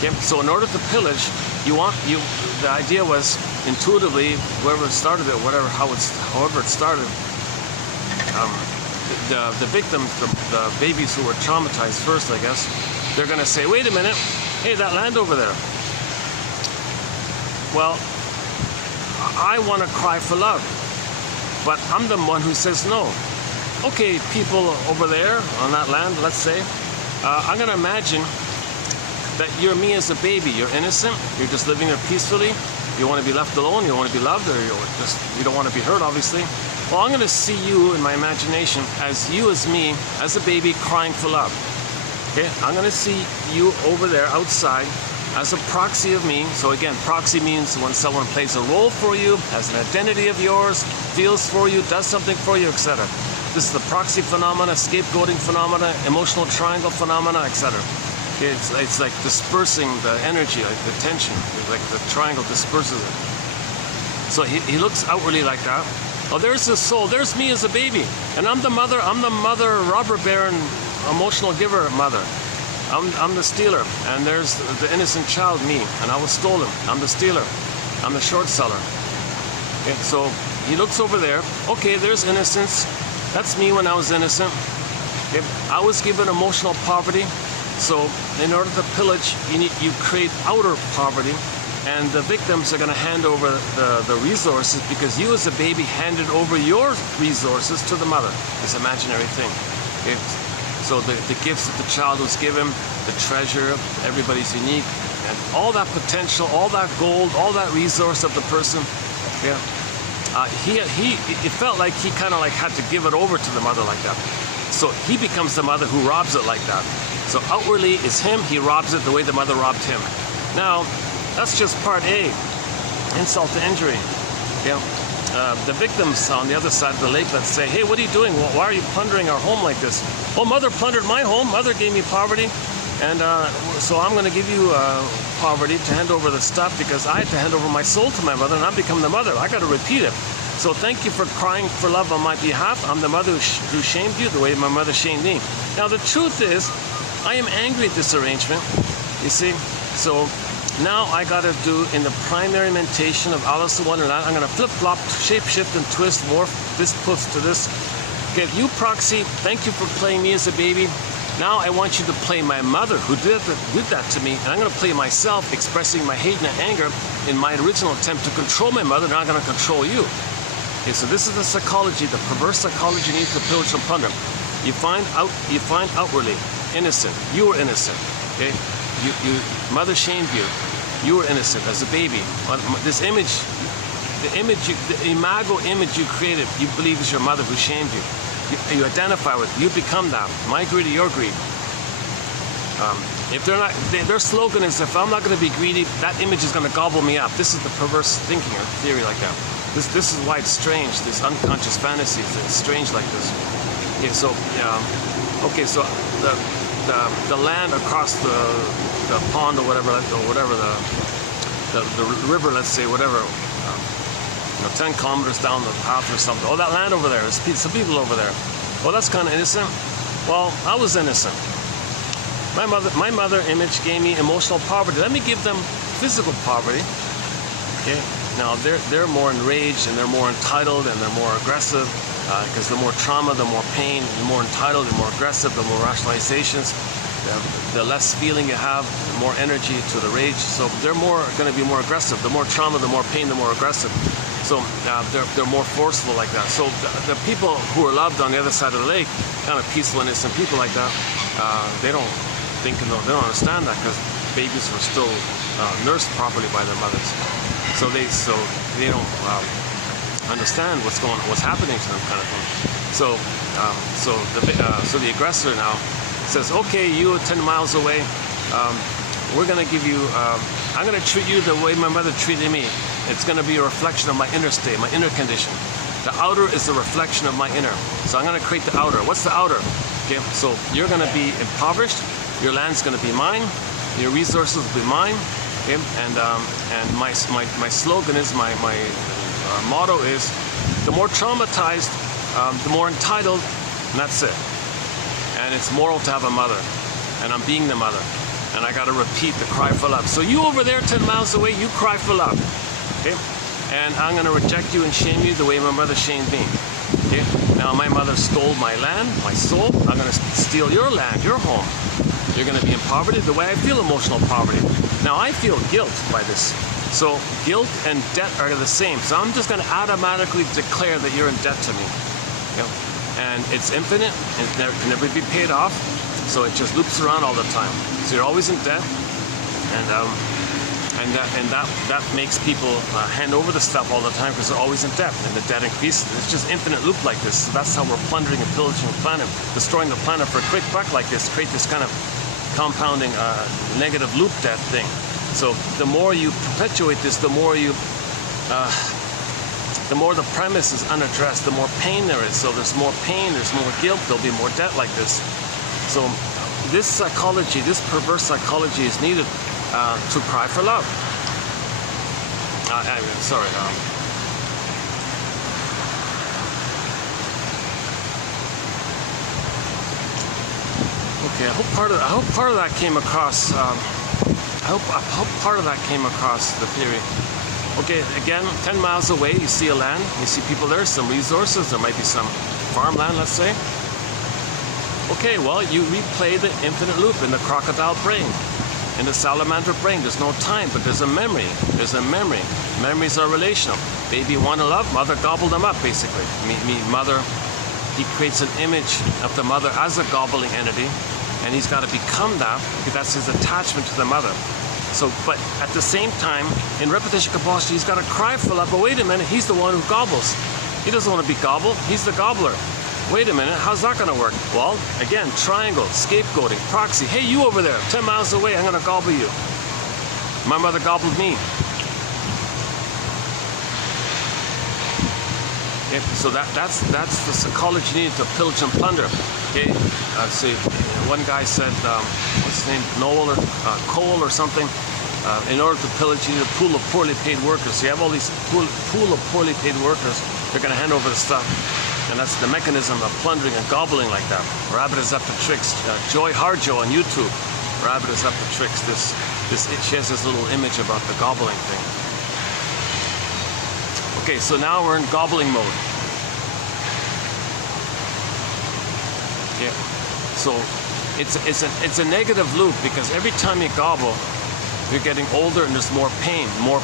okay, so in order to pillage, the idea was intuitively, whoever started it, however it started. The victims, the babies who were traumatized first, I guess, they're going to say, wait a minute, hey, that land over there. Well, I want to cry for love, but I'm the one who says no. Okay, people over there on that land, let's say, I'm going to imagine that you're me as a baby. You're innocent, you're just living there peacefully, you want to be left alone, you want to be loved, or you don't want to be hurt, obviously. Well, I'm going to see you in my imagination as you as me, as a baby crying for love. Okay, I'm going to see you over there outside as a proxy of me. So again, proxy means when someone plays a role for you, has an identity of yours, feels for you, does something for you, etc. This is the proxy phenomena, scapegoating phenomena, emotional triangle phenomena, etc. It's like dispersing the energy, like the tension, like the triangle disperses it. So he looks outwardly like that. Oh, there's his soul. There's me as a baby, and I'm the mother, robber baron, emotional giver mother. I'm the stealer, and there's the innocent child, me, and I was stolen. I'm the stealer. I'm the short seller. Okay, so he looks over there. Okay, there's innocence. That's me when I was innocent. Okay, I was given emotional poverty. So in order to pillage, you create outer poverty. And the victims are going to hand over the resources because you as a baby handed over your resources to the mother, this imaginary thing. So the gifts that the child was given, the treasure, everybody's unique, and all that potential, all that gold, all that resource of the person, yeah. It felt like he kind of like had to give it over to the mother like that. So he becomes the mother who robs it like that. So outwardly is him, he robs it the way the mother robbed him. Now, that's just part A, insult to injury. Yeah. The victims on the other side of the lake, let's say, hey, what are you doing? Well, why are you plundering our home like this? Oh, mother plundered my home. Mother gave me poverty. And so I'm going to give you poverty to hand over the stuff because I had to hand over my soul to my mother and I've become the mother. I got to repeat it. So thank you for crying for love on my behalf. I'm the mother who shamed you the way my mother shamed me. Now, the truth is, I am angry at this arrangement, you see. So now I got to do in the primary mentation of Alice in Wonderland, I'm going to flip-flop, shape-shift and twist, morph this puts to this. Okay, you proxy, thank you for playing me as a baby. Now I want you to play my mother who did that to me, and I'm going to play myself expressing my hate and anger in my original attempt to control my mother. Now I'm going to control you. Okay, so this is the psychology, the perverse psychology needs to pillage and plunder. You find outwardly innocent. You were innocent. Okay, mother shamed you. You were innocent as a baby. This image, the imago image you created, you believe is your mother who shamed you. You identify with. You become that. My greed or your greed. If they're not, their slogan is, if I'm not going to be greedy, that image is going to gobble me up. This is the perverse thinking or theory like that. This is why it's strange. This unconscious fantasies. It's strange like this. Okay, so so the land across the pond or whatever the river, let's say, whatever, 10 kilometers down the path or something. Oh, that land over there. There's some people over there. Well, that's kind of innocent. Well, I was innocent. My mother image gave me emotional poverty. Let me give them physical poverty. Okay. Now they're more enraged and they're more entitled and they're more aggressive because the more trauma, the more pain, the more entitled, the more aggressive, the more rationalizations, the less feeling you have, the more energy to the rage. So they're going to be more aggressive. The more trauma, the more pain, the more aggressive. So they're more forceful like that. So the people who are loved on the other side of the lake, kind of peaceful, innocent people like that, they don't understand that because babies were still nursed properly by their mothers. So they don't understand what's happening to them, kind of thing. So the aggressor now says, okay, you 10 miles away, we're going to give you, I'm going to treat you the way my mother treated me. It's going to be a reflection of my inner state, my inner condition. The outer is the reflection of my inner. So I'm going to create the outer. What's the outer? Okay, so you're going to be impoverished. Your land's going to be mine. Your resources will be mine. Okay, and my slogan is, my motto is, the more traumatized, the more entitled, and that's it. And it's moral to have a mother, and I'm being the mother, and I got to repeat the cry for love. So you over there 10 miles away, you cry for love, okay? And I'm going to reject you and shame you the way my mother shamed me. Okay? Now my mother stole my land, my soul. I'm going to steal your land, your home. You're going to be in poverty the way I feel emotional poverty. Now I feel guilt by this. So guilt and debt are the same. So I'm just going to automatically declare that you're in debt to me. Okay? And it's infinite, and it can never be paid off. So it just loops around all the time. So you're always in debt, and that makes people hand over the stuff all the time because they're always in debt, and the debt increases. It's just infinite loop like this. So that's how we're plundering and pillaging the planet, destroying the planet for a quick buck like this, create this kind of compounding negative loop debt thing. So the more you perpetuate this, the more the premise is unaddressed, the more pain there is. So there's more pain, there's more guilt, there'll be more debt like this. So this psychology, this perverse psychology is needed to cry for love. Okay, I hope part of that came across. I hope part of that came across the theory. Okay, again, 10 miles away, you see a land, you see people there, some resources, there might be some farmland, let's say. Okay, well, you replay the infinite loop in the crocodile brain, in the salamander brain. There's no time, but there's a memory. There's a memory. Memories are relational. Baby want to love, mother gobbled them up, basically. Mother, he creates an image of the mother as a gobbling entity, and he's got to become that, because that's his attachment to the mother. So, but at the same time, in repetition compulsion, he's got to cry for love, but wait a minute, he's the one who gobbles. He doesn't want to be gobbled, he's the gobbler. Wait a minute, how's that going to work? Well, again, triangle, scapegoating, proxy. Hey, you over there, 10 miles away, I'm going to gobble you. My mother gobbled me. Okay, so that's the psychology needed to pillage and plunder. Okay, see, one guy said, what's his name, Noel or Cole or something. In order to pillage, you need a pool of poorly paid workers. So you have all these pool of poorly paid workers. They're going to hand over the stuff. And that's the mechanism of plundering and gobbling like that. Rabbit is up to tricks. Joy Harjo on YouTube. Rabbit is up to tricks. She has this little image about the gobbling thing. Okay, so now we're in gobbling mode. Yeah. So it's a negative loop because every time you gobble, you're getting older and there's more pain, more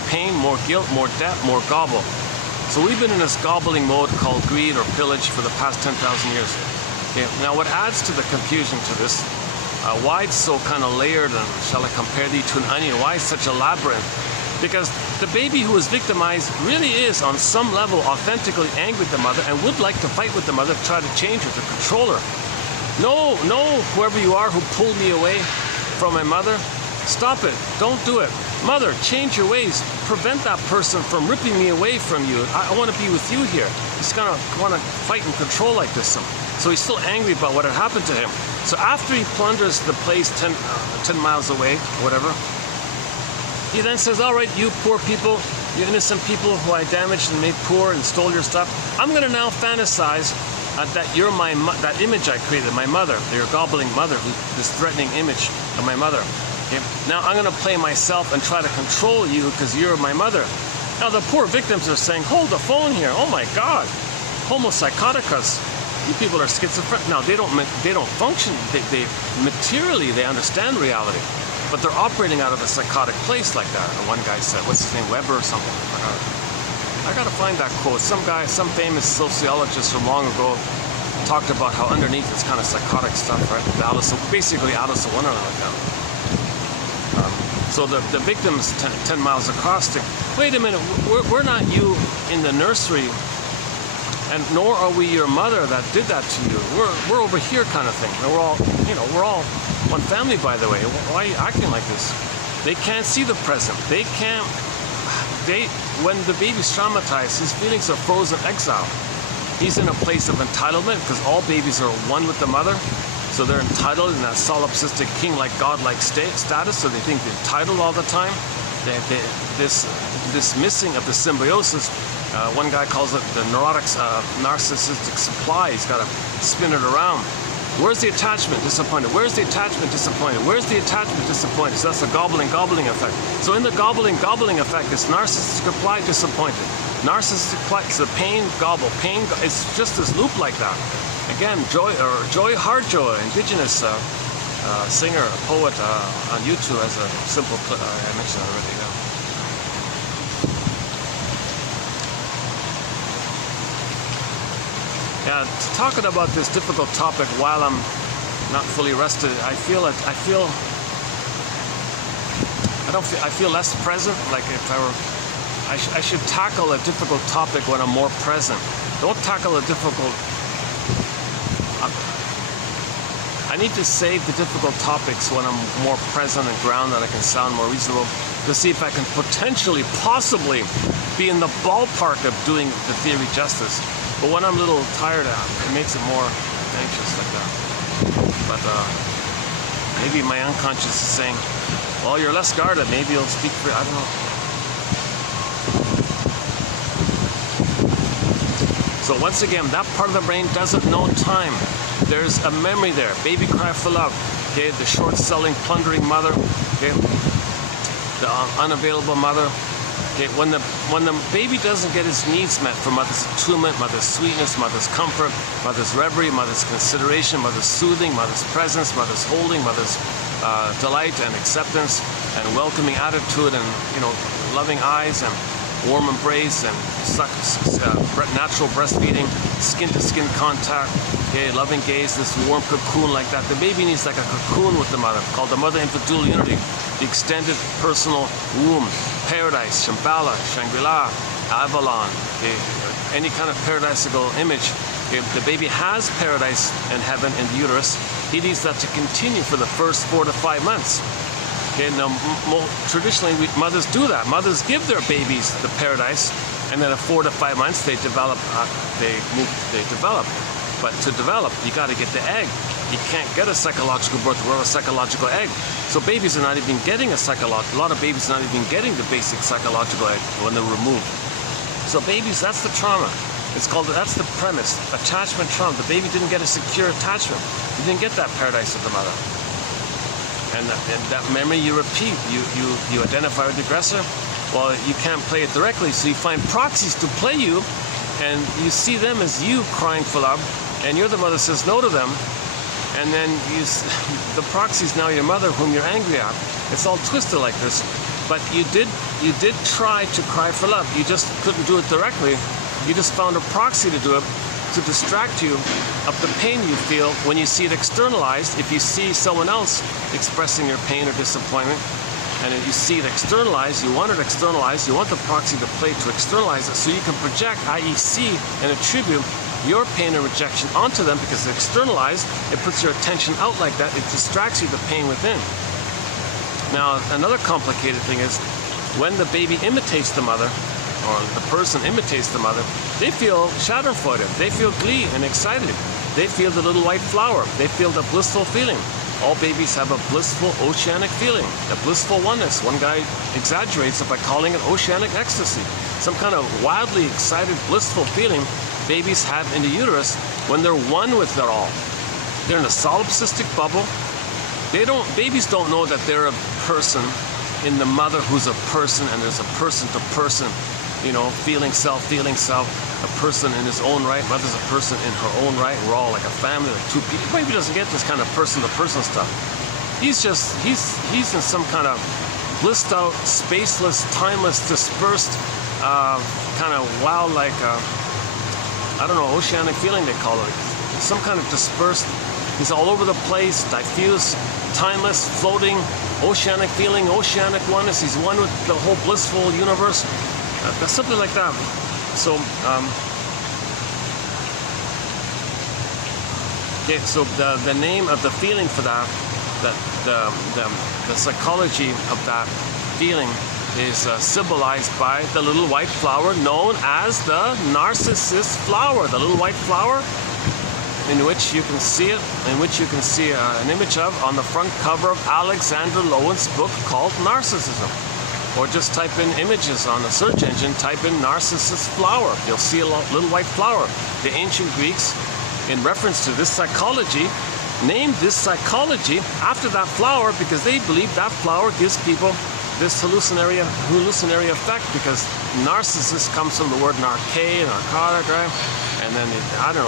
guilt, more debt, more gobble. So we've been in this gobbling mode called greed or pillage for the past 10,000 years. Okay. Now what adds to the confusion to this, why it's so kind of layered, and shall I compare thee to an onion, why it's such a labyrinth? Because the baby who is victimized really is on some level authentically angry with the mother and would like to fight with the mother to try to change her, to control her. No, whoever you are who pulled me away, from my mother? Stop it. Don't do it. Mother, change your ways. Prevent that person from ripping me away from you. I want to be with you here. He's going to want to fight and control like this. So he's still angry about what had happened to him. So after he plunders the place 10 miles away, whatever, he then says, all right, you poor people, you innocent people who I damaged and made poor and stole your stuff, I'm going to now fantasize that you're that image I created, my mother, your gobbling mother, this threatening image of my mother. Okay? Now I'm going to play myself and try to control you because you're my mother. Now the poor victims are saying, hold the phone here. Oh my God, homo psychoticus. You people are schizophrenic. Now they don't function. They materially they understand reality, but they're operating out of a psychotic place like that. And one guy said, what's his name, Weber or something? I gotta find that quote. Some famous sociologist from long ago talked about how underneath it's kind of psychotic stuff, right? Basically Alice in Wonderland like that. So the victims 10 miles across, wait a minute, we're not you in the nursery, and nor are we your mother that did that to you. We're over here kind of thing. And we're all one family, by the way. Why are you acting like this? They can't see the present. When the baby's traumatized, his feelings are frozen exile. He's in a place of entitlement because all babies are one with the mother. So they're entitled in that solipsistic king-like, godlike status. So they think they're entitled all the time. This missing of the symbiosis. One guy calls it the narcissistic supply. He's got to spin it around. Where's the attachment? Disappointed. Where's the attachment? Disappointed. Where's the attachment? Disappointed. So that's the gobbling effect. So in the gobbling effect, it's narcissistic supply, disappointed. Narcissistic supply, it's the pain, gobble. Pain, it's just this loop like that. Again, Joy Harjo, indigenous singer, poet on YouTube, as a simple clip. I mentioned that already. Yeah, talking about this difficult topic while I'm not fully rested, I feel less present. Like if I should tackle a difficult topic when I'm more present. Don't tackle a difficult. I need to save the difficult topics when I'm more present and grounded. I can sound more reasonable to see if I can possibly be in the ballpark of doing the theory justice. But when I'm a little tired, it makes it more anxious like that. But maybe my unconscious is saying, well, you're less guarded. Maybe you'll speak for, I don't know. So once again, that part of the brain doesn't know time. There's a memory there. Baby cry for love. Okay, the short-selling, plundering mother. Okay, the unavailable mother. Okay, when the baby doesn't get his needs met for mother's attunement, mother's sweetness, mother's comfort, mother's reverie, mother's consideration, mother's soothing, mother's presence, mother's holding, mother's delight and acceptance and welcoming attitude and loving eyes and warm embrace and natural breastfeeding, skin-to-skin contact, okay, loving gaze, this warm cocoon like that. The baby needs like a cocoon with the mother, called the mother-infant dual unity, the extended personal womb, paradise, Shambhala, Shangri-La, Avalon, okay, any kind of paradisical image. Okay, the baby has paradise and heaven in the uterus. He needs that to continue for the first 4 to 5 months. Okay, now, traditionally, mothers do that. Mothers give their babies the paradise, and then at 4 to 5 months, they develop. But to develop, you got to get the egg. You can't get a psychological birth without a psychological egg. So babies are not even getting a lot of babies are not even getting the basic psychological egg when they're removed. So babies, that's the trauma. That's the premise. Attachment trauma. The baby didn't get a secure attachment. He didn't get that paradise of the mother. And that memory you repeat. You identify with the aggressor. Well, you can't play it directly, so you find proxies to play you, and you see them as you crying for love, and you're the mother says no to them, and then the proxy's now your mother whom you're angry at. It's all twisted like this. But you did try to cry for love. You just couldn't do it directly. You just found a proxy to do it, to distract you of the pain you feel when you see it externalized. If you see someone else expressing your pain or disappointment, and if you see it externalized, you want it externalized, you want the proxy to play to externalize it so you can project, i.e. see and attribute your pain and rejection onto them because it's externalized. It puts your attention out like that. It distracts you the pain within. Now, another complicated thing is when the baby imitates the mother, or the person imitates the mother, they feel schadenfreude, they feel glee and excited. They feel the little white flower, they feel the blissful feeling. All babies have a blissful oceanic feeling, a blissful oneness. One guy exaggerates it by calling it oceanic ecstasy. Some kind of wildly excited, blissful feeling babies have in the uterus when they're one with their all. They're in a solipsistic bubble. Babies don't know that they're a person in the mother who's a person, and there's a person to person, feeling self, a person in his own right, mother's a person in her own right, and we're all like a family, like two people. Baby doesn't get this kind of person to person stuff. He's in some kind of blissed out, spaceless, timeless, dispersed, kind of wild, like, I don't know, oceanic feeling they call it. Some kind of dispersed, he's all over the place, diffuse, timeless, floating, oceanic feeling, oceanic oneness. He's one with the whole blissful universe. Something like that. So, okay, so the name of the feeling for that, the psychology of that feeling is symbolized by the little white flower known as the narcissus flower. The little white flower, in which you can see an image of on the front cover of Alexander Lowen's book called Narcissism. Or just type in images on the search engine, type in narcissus flower. You'll see a little white flower. The ancient Greeks, in reference to this psychology, named this psychology after that flower because they believe that flower gives people this hallucinatory effect, because narcissus comes from the word narcotic, right? And then I don't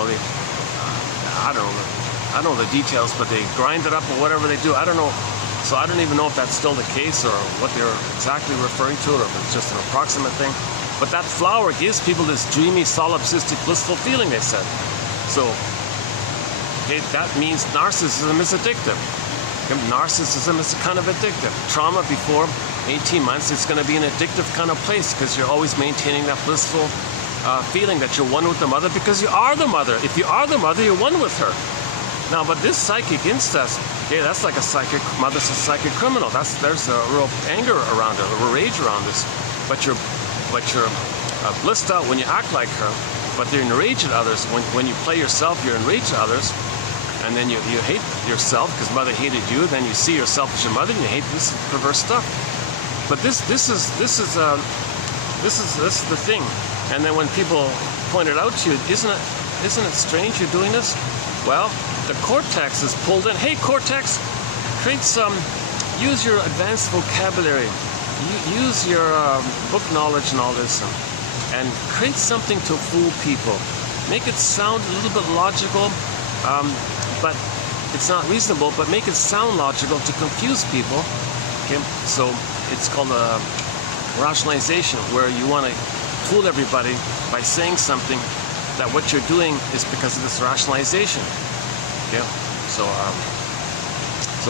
know the details, but they grind it up or whatever they do. I don't know. So I don't even know if that's still the case or what they're exactly referring to, or if it's just an approximate thing. But that flower gives people this dreamy, solipsistic, blissful feeling, they said. So that means narcissism is addictive. Narcissism is kind of addictive. Trauma before 18 months, it's going to be an addictive kind of place, because you're always maintaining that blissful feeling that you're one with the mother, because you are the mother. If you are the mother, you're one with her. Now, but this psychic incest, that's like mother's a psychic criminal. There's a real anger around it, a rage around this. But you're blissed out when you act like her, but you're enraged at others. When you play yourself, you're enraged at others, and then you hate yourself because mother hated you. Then you see yourself as your mother, and you hate this perverse stuff. But this is the thing. And then when people point it out to you, isn't it strange you're doing this? Well, the cortex is pulled in. Hey, cortex, use your advanced vocabulary, use your book knowledge and all this, and create something to fool people. Make it sound a little bit logical, but it's not reasonable, but make it sound logical to confuse people. Okay, so it's called a rationalization, where you want to fool everybody by saying something that what you're doing is because of this rationalization. Okay, so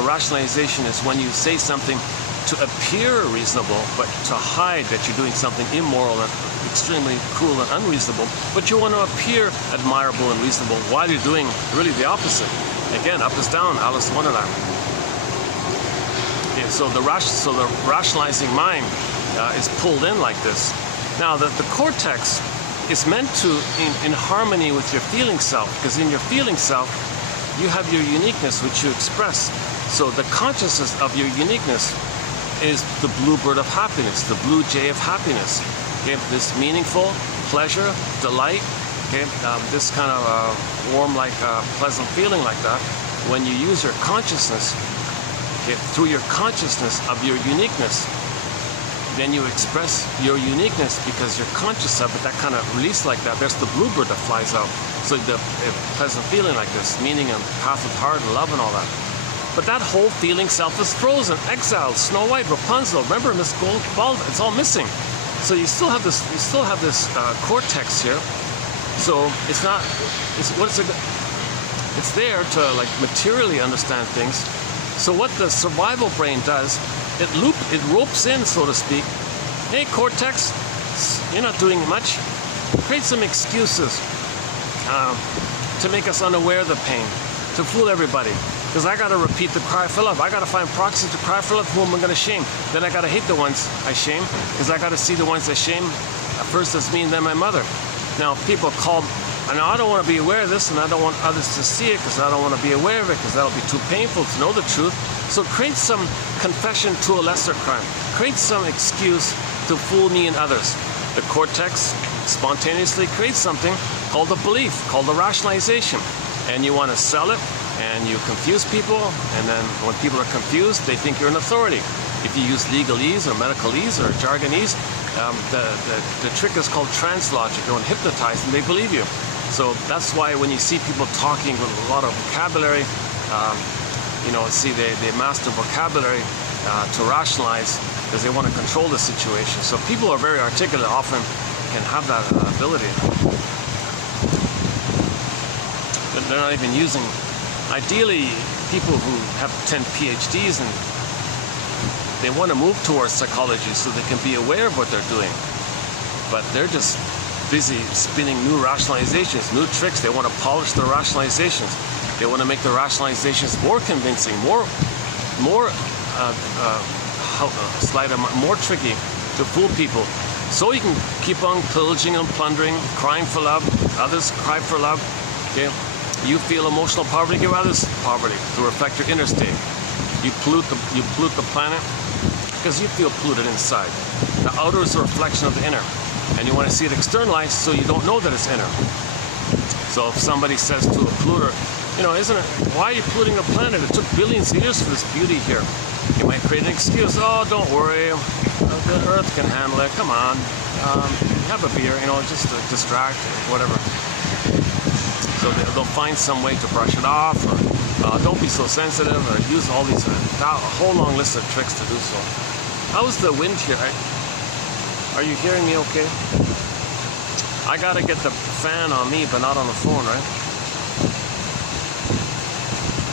rationalization is when you say something to appear reasonable, but to hide that you're doing something immoral and extremely cruel and unreasonable, but you want to appear admirable and reasonable while you're doing really the opposite. Again, up is down, Alice in Wonderland. Okay, so the rationalizing mind is pulled in like this. Now, the cortex is meant to, in harmony with your feeling self, because in your feeling self, you have your uniqueness which you express. So the consciousness of your uniqueness is the bluebird of happiness, the blue jay of happiness. Okay, this meaningful pleasure, delight, okay, this kind of warm, like pleasant feeling like that. When you use your consciousness, okay, through your consciousness of your uniqueness, then you express your uniqueness because you're conscious of it. That kind of release like that, there's the bluebird that flies out. So the pleasant feeling like this, meaning and path of heart and love and all that. But that whole feeling self is frozen, exiled. Snow White, Rapunzel, remember Miss Gold, it's all missing. So you still have this cortex here. So it's there to like materially understand things. So what the survival brain does, it ropes in, so to speak. Hey, cortex, you're not doing much. Create some excuses to make us unaware of the pain, to fool everybody. Because I got to repeat the cry for love. I got to find proxies to cry for love whom I'm going to shame. Then I got to hate the ones I shame, because I got to see the ones I shame first as me and then my mother. Now, people call, and I don't want to be aware of this, and I don't want others to see it, because I don't want to be aware of it, because that'll be too painful to know the truth. So create some confession to a lesser crime. Create some excuse to fool me and others. The cortex spontaneously creates something called a belief, called a rationalization. And you want to sell it, and you confuse people, and then when people are confused, they think you're an authority. If you use legalese or medicalese or jargonese, the trick is called translogic. You want to hypnotize them, they believe you. So that's why when you see people talking with a lot of vocabulary, see they master vocabulary to rationalize, because they want to control the situation. So people are very articulate, often can have that ability. But they're not even using. Ideally, people who have 10 PhDs and they want to move towards psychology so they can be aware of what they're doing. But they're just busy spinning new rationalizations, new tricks. They want to polish their rationalizations. They want to make the rationalizations more convincing, more tricky to fool people. So you can keep on pillaging and plundering, crying for love. Others cry for love. Okay? You feel emotional poverty, give others poverty to reflect your inner state. You pollute the planet because you feel polluted inside. The outer is a reflection of the inner, and you want to see it externalized so you don't know that it's inner. So if somebody says to a polluter, why are you polluting the planet? It took billions of years for this beauty here. You might create an excuse. Oh, don't worry, the earth can handle it. Come on, have a beer. Just to distract, whatever. So they'll find some way to brush it off, or don't be so sensitive, or use all these, a whole long list of tricks to do so. How's the wind here? Are you hearing me okay? I gotta get the fan on me, but not on the phone, right?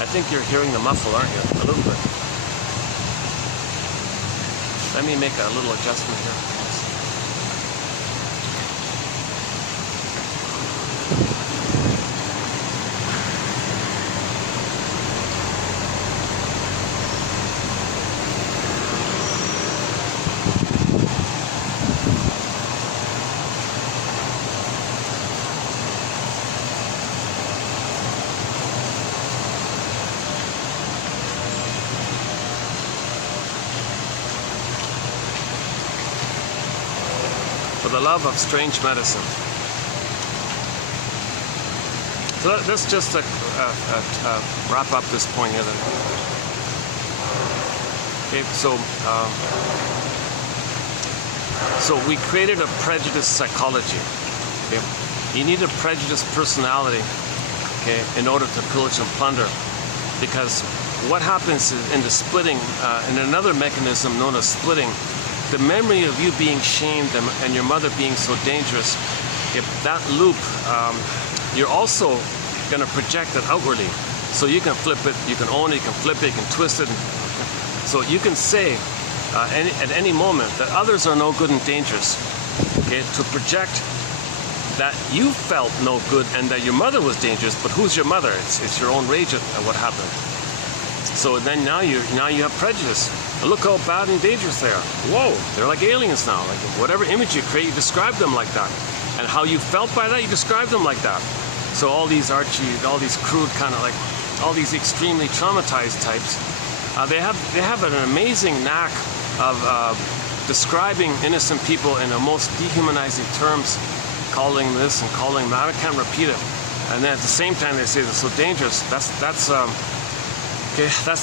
I think you're hearing the muffle, aren't you? A little bit. Let me make a little adjustment here. For the love of strange medicine. So let's just wrap up this point here then. Okay, so we created a prejudiced psychology. Okay? You need a prejudiced personality, okay, in order to pillage and plunder. Because what happens in the splitting, in another mechanism known as splitting, the memory of you being shamed and your mother being so dangerous, if that loop, you're also going to project it outwardly. So you can flip it, you can own it, you can flip it, you can twist it. So you can say at any moment that others are no good and dangerous, okay, to project that you felt no good and that your mother was dangerous, but who's your mother? It's your own rage at what happened. So then now you have prejudice. Look how bad and dangerous they are. Whoa, they're like aliens now. Like whatever image you create, you describe them like that. And how you felt by that, you describe them like that. So all these crude kind of like, all these extremely traumatized types, they have an amazing knack of describing innocent people in the most dehumanizing terms, calling this and calling that. I can't repeat it. And then at the same time they say they're so dangerous. That's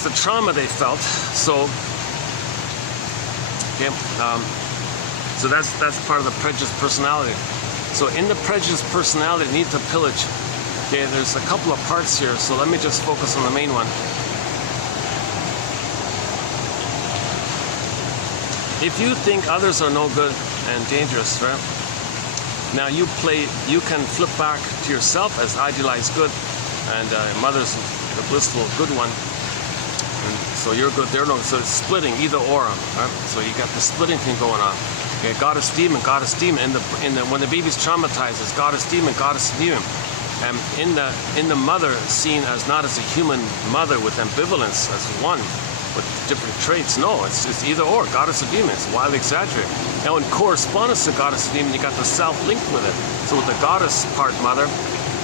the trauma they felt. So. Okay, so that's part of the prejudiced personality. So in the prejudiced personality, you need to pillage. Okay, there's a couple of parts here, so let me just focus on the main one. If you think others are no good and dangerous, right? Now you can flip back to yourself as idealized good, and mother's the blissful good one. And so you're good, they're no good. So it's splitting, either or. Right? So you got the splitting thing going on. Okay, goddess demon, goddess demon. When the baby's traumatized, it's goddess demon, goddess demon. And in the mother, seen as not as a human mother with ambivalence, as one with different traits. No, it's either or. Goddess or demon. It's wildly exaggerated. Now, in correspondence to goddess or demon, you got the self linked with it. So with the goddess part mother,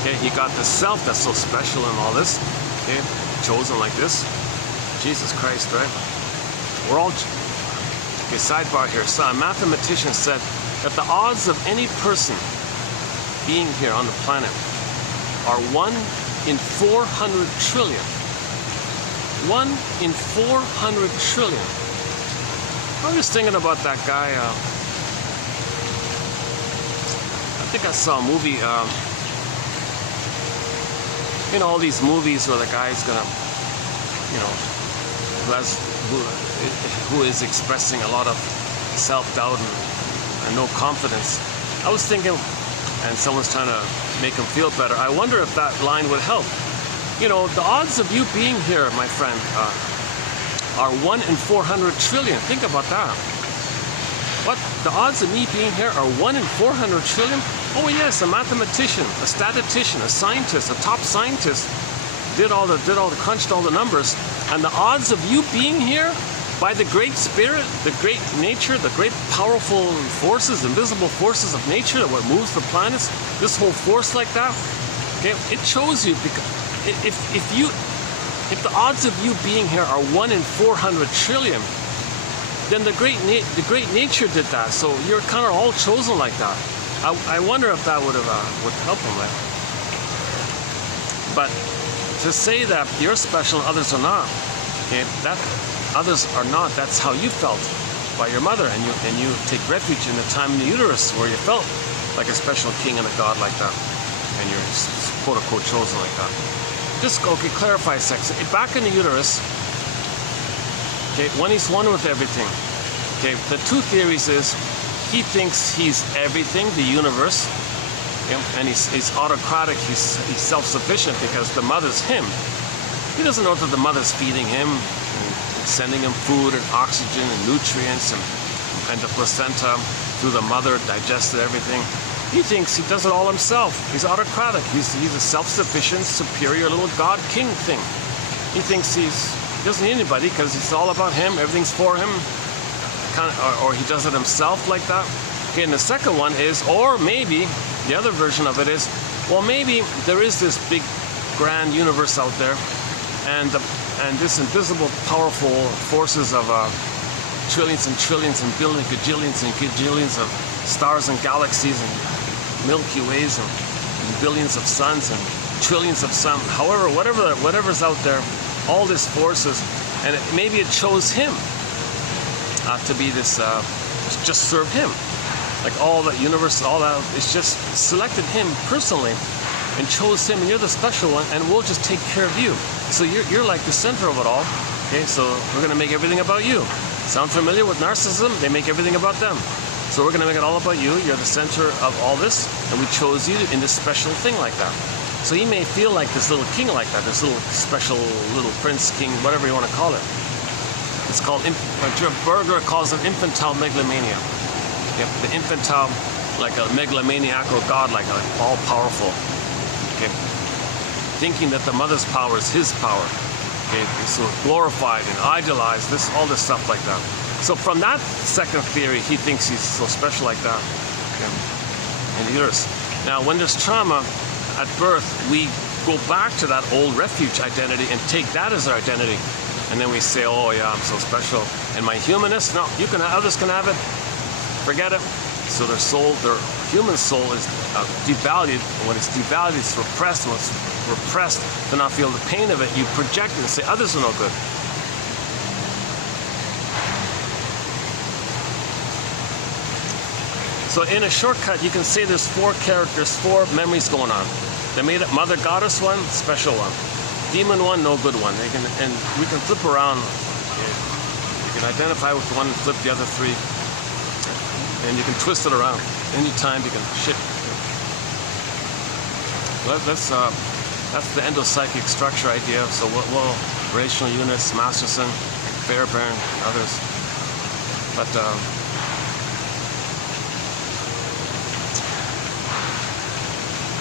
okay, you got the self that's so special and all this, okay, chosen like this. Jesus Christ, right? We're all. Okay, sidebar here. So a mathematician said that the odds of any person being here on the planet are 1 in 400 trillion. 1 in 400 trillion. I was thinking about that guy. I think I saw a movie. You know, all these movies where the guy's gonna, you know, who is expressing a lot of self-doubt and no confidence. I was thinking, and someone's trying to make him feel better. I wonder if that line would help. You know, the odds of you being here, my friend, are 1 in 400 trillion. Think about that. What? The odds of me being here are 1 in 400 trillion? Oh yes, a mathematician, a statistician, a scientist, a top scientist crunched all the numbers, and the odds of you being here by the great spirit, the great nature, the great powerful forces, invisible forces of nature, what moves the planets, this whole force like that, okay, it shows you, because if the odds of you being here are 1 in 400 trillion, then the great nature did that. So you're kind of all chosen like that. I wonder if that would help him, right? But to say that you're special and others are not, okay, that others are not, that's how you felt by your mother, and you take refuge in the time in the uterus where you felt like a special king and a god like that, and you're quote unquote chosen like that. Just okay, clarify a second. Back in the uterus, okay, when he's one with everything, okay, the two theories is he thinks he's everything, the universe, and he's autocratic, he's self-sufficient because the mother's him. He doesn't know that the mother's feeding him and sending him food and oxygen and nutrients, and the placenta through the mother digested everything. He thinks he does it all himself. He's autocratic. He's a self-sufficient, superior little god king thing. He thinks he doesn't need anybody because it's all about him. Everything's for him. Or he does it himself like that. Okay, and the second one is, or maybe the other version of it is, well, maybe there is this big, grand universe out there, and this invisible, powerful forces of trillions and trillions and billions, gajillions and gajillions of stars and galaxies and Milky Ways and billions of suns and trillions of sun. However, whatever's out there, all these forces, and maybe it chose him to be this, just serve him. Like all the universe, all that, it's just selected him personally and chose him, and you're the special one, and we'll just take care of you. So you're like the center of it all. Okay, so we're gonna make everything about you. Sound familiar with narcissism? They make everything about them. So we're gonna make it all about you. You're the center of all this, and we chose you in this special thing like that. So he may feel like this little king like that, this little special little prince, king, whatever you want to call it. It's called, Berger calls it infantile megalomania. Yep, the infantile, like a megalomaniac or god, like all powerful. Okay, thinking that the mother's power is his power. Okay, so glorified and idolized, all this stuff like that. So from that second theory, he thinks he's so special like that. Okay, in the uterus. Now, when there's trauma at birth, we go back to that old refuge identity and take that as our identity. And then we say, oh yeah, I'm so special. And my humanness, no, others can have it. Forget it. So their soul, their human soul is devalued. And when it's devalued, it's repressed. And when it's repressed, to not feel the pain of it, you project it and say others are no good. So in a shortcut, you can say there's four memories going on. They made it mother goddess one, special one. Demon one, no good one. And we can flip around. You can identify with one and flip the other three. And you can twist it around. Anytime you can shift. That's the endopsychic structure idea. So what relational units, Masterson, Fairbairn, others. But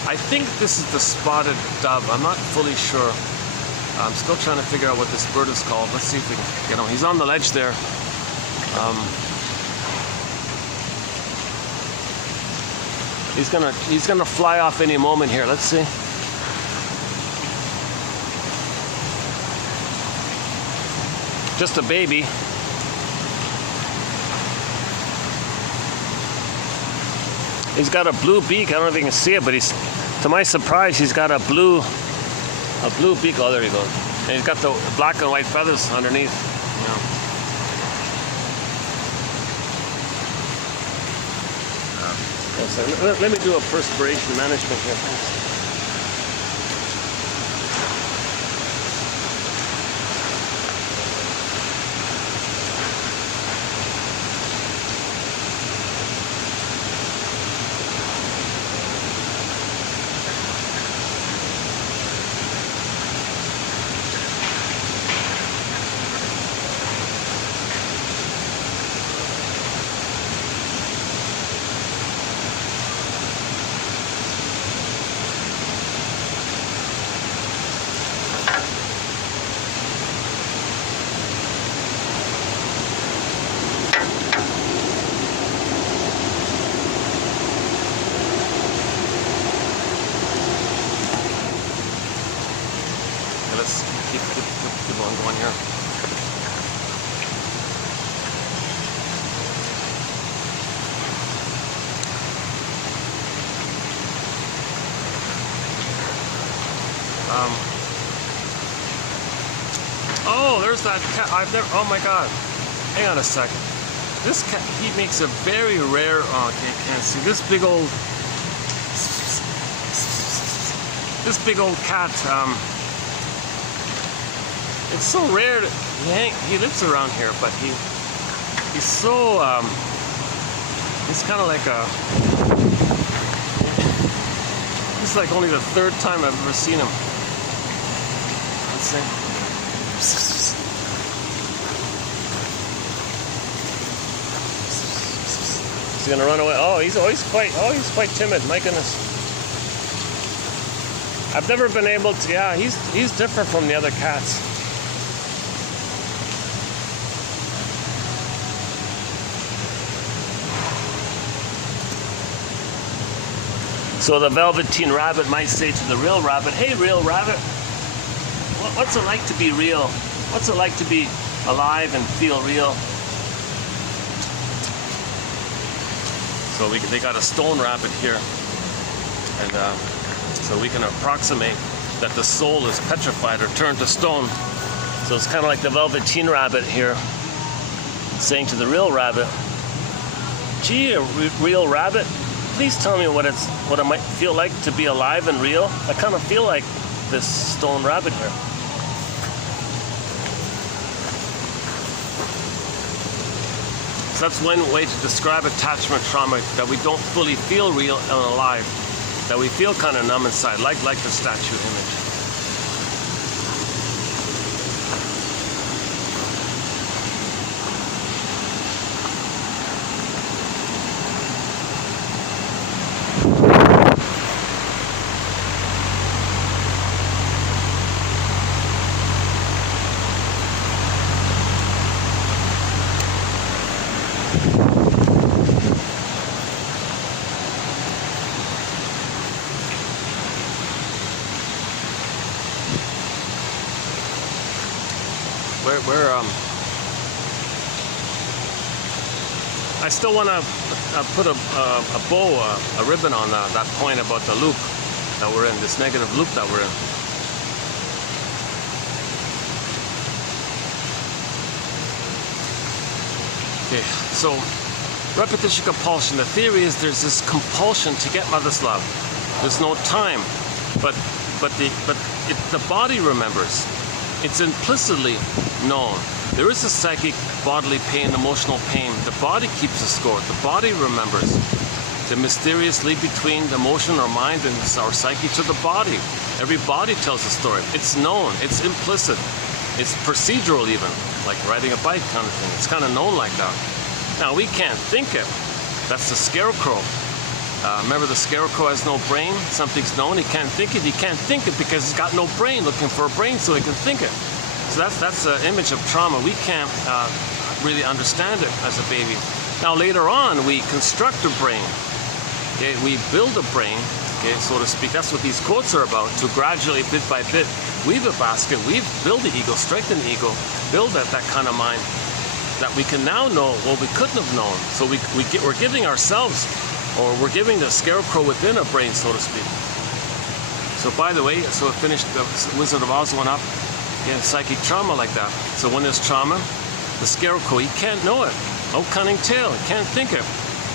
I think this is the spotted dove. I'm not fully sure. I'm still trying to figure out what this bird is called. Let's see if we can get him. He's on the ledge there. He's gonna fly off any moment here. Let's see. Just a baby. He's got a blue beak. I don't know if you can see it, but to my surprise, he's got a blue beak. Oh, there he goes. And he's got the black and white feathers underneath. Let me do a perspiration management here. Let's keep on going here. Oh, there's that cat. Oh my God. Hang on a second. This cat, he makes a very rare, oh, can't see. This big old cat, it's so rare that he lives around here, but he's so, he's kind of like this is like only the third time I've ever seen him. Let's see. Is he gonna run away? Oh, he's quite timid. My goodness. I've never been able to. Yeah, he's different from the other cats. So the velveteen rabbit might say to the real rabbit, "Hey, real rabbit, what's it like to be real? What's it like to be alive and feel real?" So they got a stone rabbit here, and so we can approximate that the soul is petrified or turned to stone. So it's kind of like the velveteen rabbit here, saying to the real rabbit, "Gee, a real rabbit, please tell me what it might feel like to be alive and real. I kind of feel like this stone rabbit here." So that's one way to describe attachment trauma, that we don't fully feel real and alive, that we feel kind of numb inside, like the statue image. I still want to put a bow, a ribbon on that point about the loop that we're in, this negative loop that we're in. Okay, so repetition compulsion. The theory is there's this compulsion to get mother's love. There's no time, but the body remembers. It's implicitly known. There is a psychic, bodily pain, emotional pain. The body keeps a score. The body remembers. The mysterious link between the emotion or mind and our psyche to the body. Every body tells a story. It's known. It's implicit. It's procedural even, like riding a bike kind of thing. It's kind of known like that. Now, we can't think it. That's the scarecrow. Remember, the scarecrow has no brain. Something's known, he can't think it. He can't think it because he's got no brain, looking for a brain so he can think it. So that's an image of trauma. We can't really understand it as a baby. Now later on, we construct a brain. Okay, we build a brain, okay, so to speak. That's what these quotes are about, to gradually, bit by bit, weave a basket, build the ego, strengthen the ego, build that kind of mind that we can now know what we couldn't have known. So we're giving ourselves, or we're giving the scarecrow within a brain, so to speak. So by the way, so it finished, the Wizard of Oz went up in psychic trauma like that. So when there's trauma, the scarecrow, he can't know it. No cunning tale, he can't think it.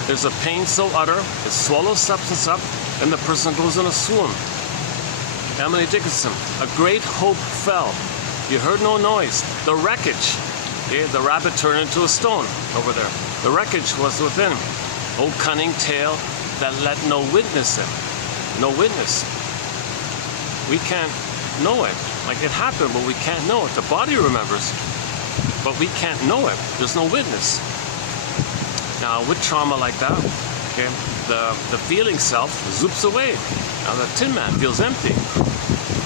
There's a pain so utter, it swallows substance up, and the person goes in a swoon. Emily Dickinson, a great hope fell. You heard no noise. The wreckage. Okay, the rabbit turned into a stone over there. The wreckage was within. O cunning tale that let no witness in. No witness. We can't know it. Like, it happened, but we can't know it. The body remembers, but we can't know it. There's no witness. Now, with trauma like that, okay, the feeling self zoops away. Now, the Tin Man feels empty.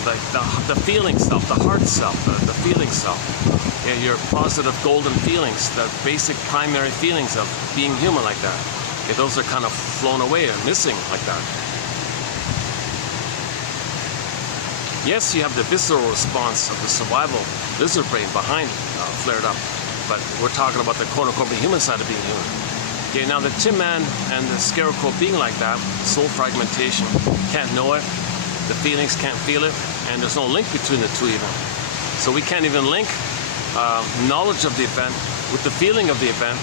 Like the feeling self, the heart self, the feeling self. Yeah, your positive golden feelings, the basic primary feelings of being human like that. Yeah, those are kind of flown away or missing like that. Yes, you have the visceral response of the survival lizard brain behind flared up, but we're talking about the quote-unquote human side of being human. Okay, now the Tin Man and the scarecrow being like that, soul fragmentation, can't know it, the feelings can't feel it, and there's no link between the two even. So we can't even link knowledge of the event with the feeling of the event.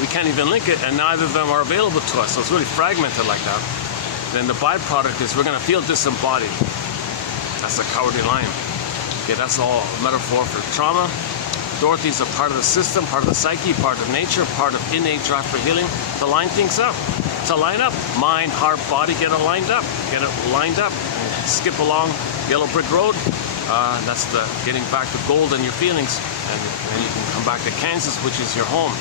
We can't even link it, and neither of them are available to us. So it's really fragmented like that. Then the byproduct is we're going to feel disembodied. That's the Cowardly Lion. Okay, that's all a metaphor for trauma. Dorothy's a part of the system, part of the psyche, part of nature, part of innate drive for healing, to line things up, to line up. Mind, heart, body, get it lined up. Get it lined up. Skip along yellow brick road. That's the getting back to gold in your feelings. And then you can come back to Kansas, which is your home.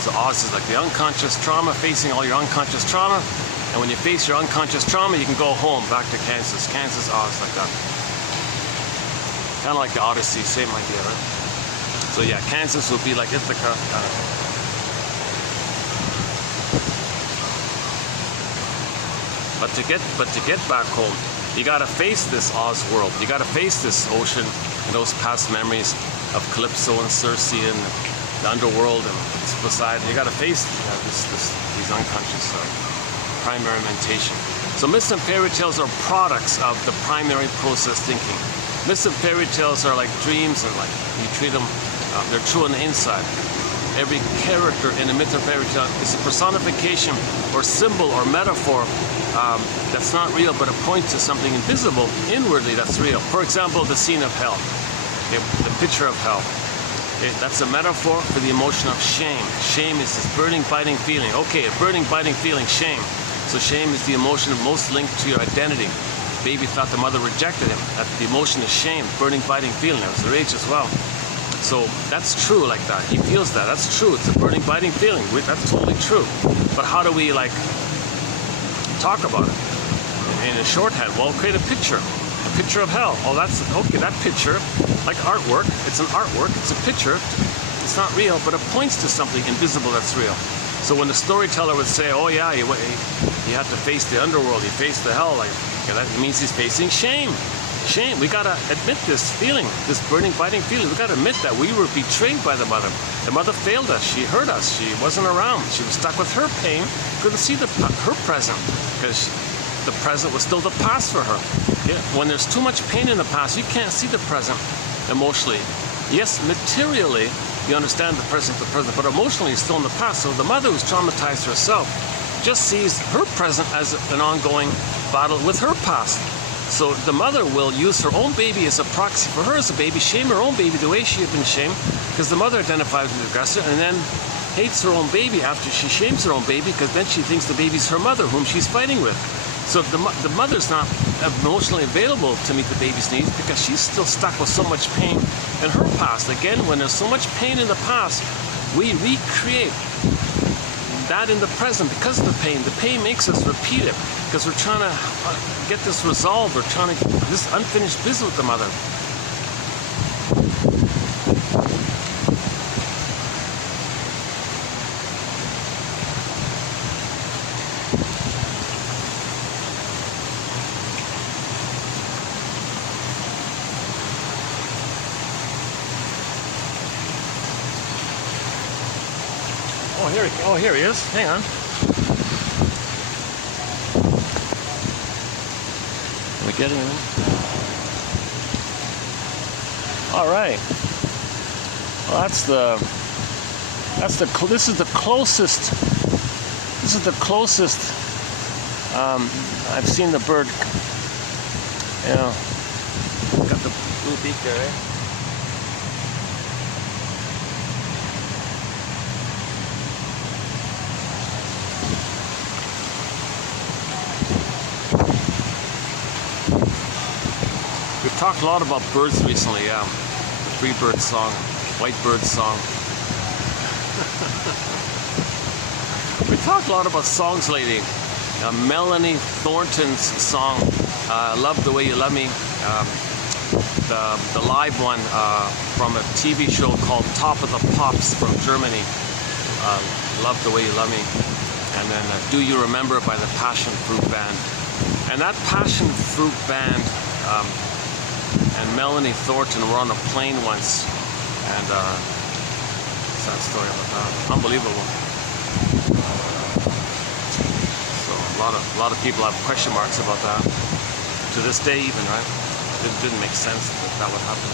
So Oz is like the unconscious trauma, facing all your unconscious trauma. And when you face your unconscious trauma, you can go home, back to Kansas. Kansas, Oz, like that. Kind of like the Odyssey, same idea, right? So yeah, Kansas would be like Ithaca. But to get back home, you gotta face this Oz world. You gotta face this ocean and those past memories of Calypso and Circe and the underworld and Poseidon. You gotta face these unconscious primary mentation. So myths and fairy tales are products of the primary process thinking. Myths and fairy tales are like dreams, and like you treat them, they're true on the inside. Every character in a myth or fairy tale is a personification or symbol or metaphor that's not real, but it points to something invisible inwardly that's real. For example, the scene of hell, the picture of hell. That's a metaphor for the emotion of shame. Shame is this burning, biting feeling. Okay, a burning, biting feeling, shame. So shame is the emotion most linked to your identity. Baby thought the mother rejected him. That the emotion is shame, burning, biting feeling. That was the rage as well. So that's true like that. He feels that. That's true. It's a burning, biting feeling. That's totally true. But how do we like talk about it? In a shorthand, well, create a picture of hell. Oh, that's okay. That picture, like artwork, it's an artwork. It's a picture. It's not real, but it points to something invisible that's real. So when the storyteller would say, "Oh yeah, he had to face the underworld. He faced the hell," like okay, that means he's facing shame. Shame. We gotta admit this feeling, this burning, biting feeling. We gotta admit that we were betrayed by the mother. The mother failed us. She hurt us. She wasn't around. She was stuck with her pain. Couldn't see her present because the present was still the past for her. Yeah. When there's too much pain in the past, you can't see the present emotionally. Yes, materially you understand the present, but emotionally it's still in the past. So the mother who's traumatized herself just sees her present as an ongoing battle with her past. So the mother will use her own baby as a proxy for her as a baby, shame her own baby the way she had been shamed, because the mother identifies with the aggressor and then hates her own baby after she shames her own baby, because then she thinks the baby's her mother whom she's fighting with. So the mother's not emotionally available to meet the baby's needs because she's still stuck with so much pain in her past. Again, when there's so much pain in the past, we recreate that in the present because of the pain. The pain makes us repeat it because we're trying to get this resolved. We're trying to this unfinished business with the mother. Oh, here he is. Hang on. Are we getting him? All right. Well, this is the closest. This is the closest I've seen the bird. You know, got the blue beak there. Eh? We've talked a lot about birds recently, yeah. The free bird song, white bird song. We talked a lot about songs lately. Melanie Thornton's song, Love the Way You Love Me. The live one from a TV show called Top of the Pops from Germany. Love the Way You Love Me. And then Do You Remember by the Passion Fruit Band. And that Passion Fruit Band and Melanie Thornton were on a plane once, and sad story about that. Unbelievable. So a lot of people have question marks about that to this day, even, right? It didn't make sense that would happen.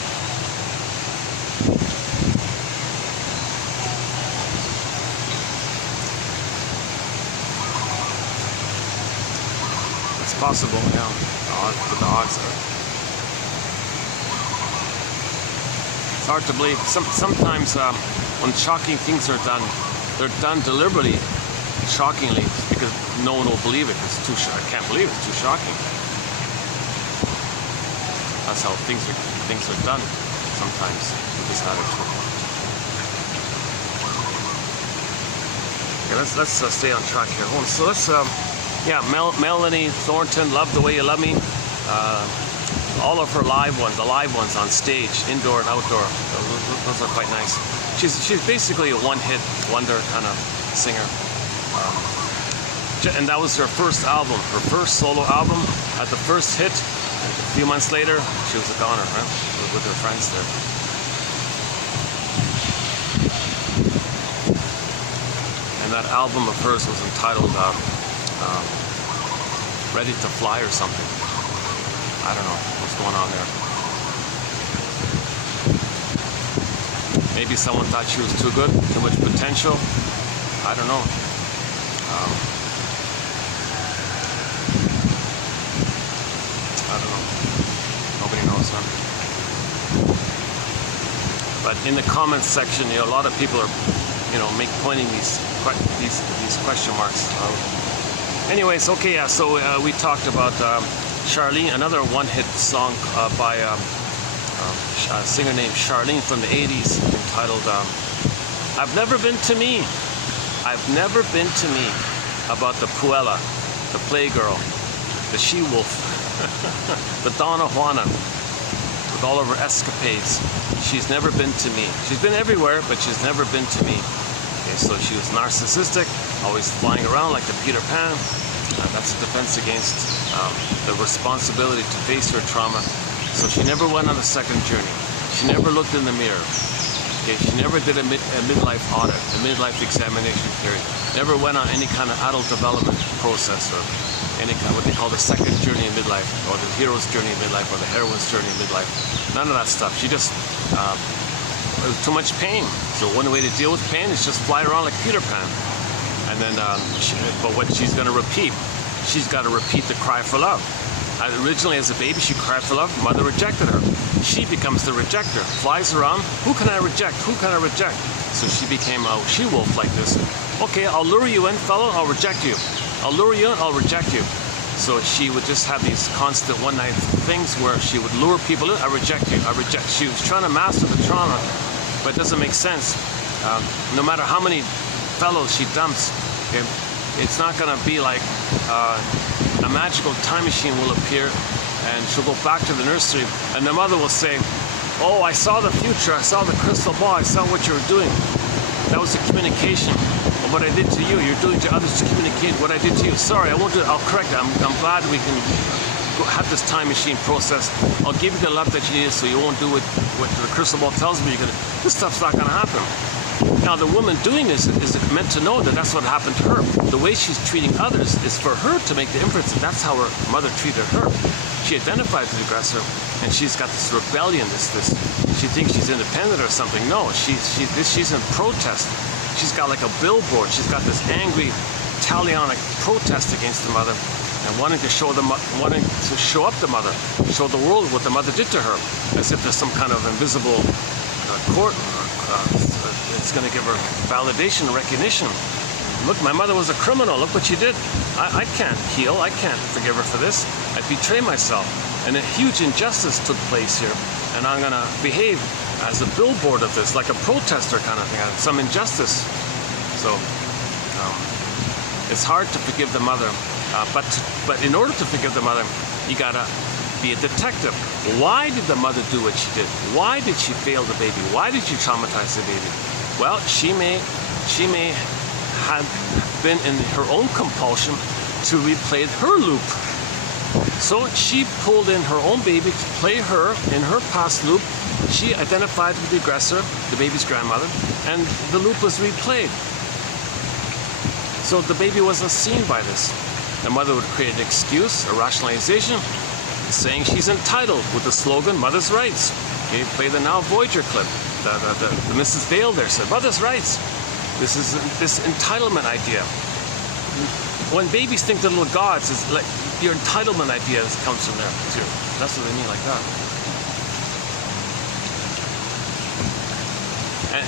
It's possible, yeah. But the odds are. It's hard to believe. Sometimes when shocking things are done, they're done deliberately, shockingly, because no one will believe it. It's too. I can't believe it's too shocking. That's how things are done sometimes with this attitude. Okay, let's stay on track here. So let's Melanie Thornton, Love the Way You Love Me. All of her live ones, the live ones on stage, indoor and outdoor, those are quite nice. She's basically a one-hit wonder kind of singer. And that was her first album, her first solo album. Had the first hit, and a few months later, she was a goner, right? With her friends there. And that album of hers was entitled Ready to Fly or something. I don't know what's going on there. Maybe someone thought she was too good, too much potential. I don't know. I don't know. Nobody knows, huh? But in the comments section, a lot of people are, pointing these question marks out. Anyways, okay, yeah. So we talked about. Charlene, another one-hit song by a singer named Charlene from the 80s, entitled I've Never Been to Me. I've Never Been to Me, about the Puella, the Playgirl, the She-Wolf, the Donna Juana, with all of her escapades. She's never been to me. She's been everywhere, but she's never been to me. Okay, so she was narcissistic, always flying around like the Peter Pan. That's a defense against the responsibility to face her trauma. So she never went on a second journey. She never looked in the mirror. Okay, she never did a midlife audit, a midlife examination period. Never went on any kind of adult development process or any kind of what they call the second journey in midlife, or the hero's journey in midlife, or the heroine's journey in midlife. None of that stuff. She just it was too much pain. So one way to deal with pain is just fly around like Peter Pan. And then, but what she's going to repeat, she's got to repeat the cry for love. Originally, as a baby, she cried for love. Mother rejected her. She becomes the rejecter. Flies around. Who can I reject? Who can I reject? So she became a she-wolf like this. Okay, I'll lure you in, fellow. I'll reject you. I'll lure you in. I'll reject you. So she would just have these constant one-night things where she would lure people in. I reject you. I reject. She was trying to master the trauma, but it doesn't make sense. No matter how many fellows she dumps, Okay? It's not going to be like a magical time machine will appear and she'll go back to the nursery and the mother will say, oh, I saw the future, I saw the crystal ball, I saw what you were doing. That was a communication of what I did to you. You're doing to others to communicate what I did to you. Sorry, I won't do it. I'll correct it. I'm glad we can have this time machine process. I'll give you the love that you need so you won't do what the crystal ball tells me you're going to. This stuff's not going to happen. Now, the woman doing this is meant to know that that's what happened to her. The way she's treating others is for her to make the inference that that's how her mother treated her. She identifies with the aggressor, and she's got this rebellion, this she thinks she's independent or something. No, she's in protest. She's got like a billboard. She's got this angry, talionic protest against the mother, and wanting to show up the mother, show the world what the mother did to her, as if there's some kind of invisible court. It's going to give her validation, recognition. Look, my mother was a criminal. Look what she did. I can't heal. I can't forgive her for this. I betray myself. And a huge injustice took place here. And I'm going to behave as a billboard of this, like a protester kind of thing. Some injustice. So it's hard to forgive the mother. But in order to forgive the mother, you got to be a detective. Why did the mother do what she did? Why did she fail the baby? Why did she traumatize the baby? Well, she may have been in her own compulsion to replay her loop. So she pulled in her own baby to play her in her past loop. She identified with the aggressor, the baby's grandmother, and the loop was replayed. So the baby wasn't seen by this. The mother would create an excuse, a rationalization, saying she's entitled with the slogan, Mother's Rights. Okay, play the Now Voyager clip. The Mrs. Vale there said, Mother's Rights. This is this entitlement idea. When babies think they're little gods, it's like your entitlement idea comes from there too. That's what they mean, like that.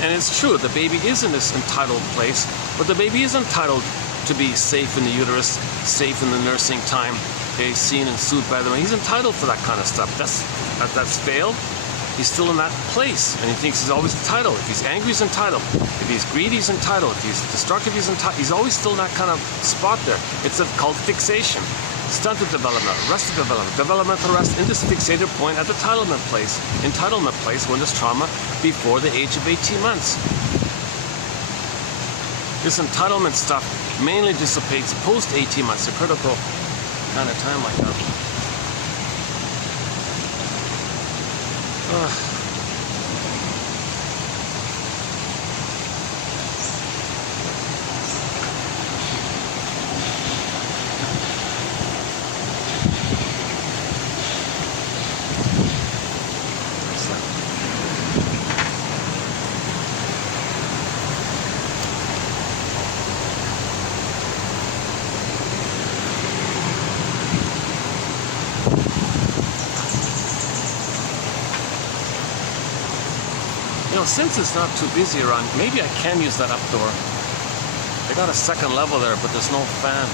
And it's true, the baby is in this entitled place, but the baby is entitled to be safe in the uterus, safe in the nursing time, okay, seen and soothed by the mother. He's entitled for that kind of stuff. That's failed. He's still in that place, and he thinks he's always entitled. If he's angry, he's entitled. If he's greedy, he's entitled. If he's destructive, he's entitled. He's always still in that kind of spot there. It's called fixation. Stunted development, arrested development, developmental arrest in this fixated point at the entitlement place when there's trauma before the age of 18 months. This entitlement stuff mainly dissipates post 18 months, a critical kind of time like that. Since it's not too busy around, maybe I can use that up door. They got a second level there, but there's no fan.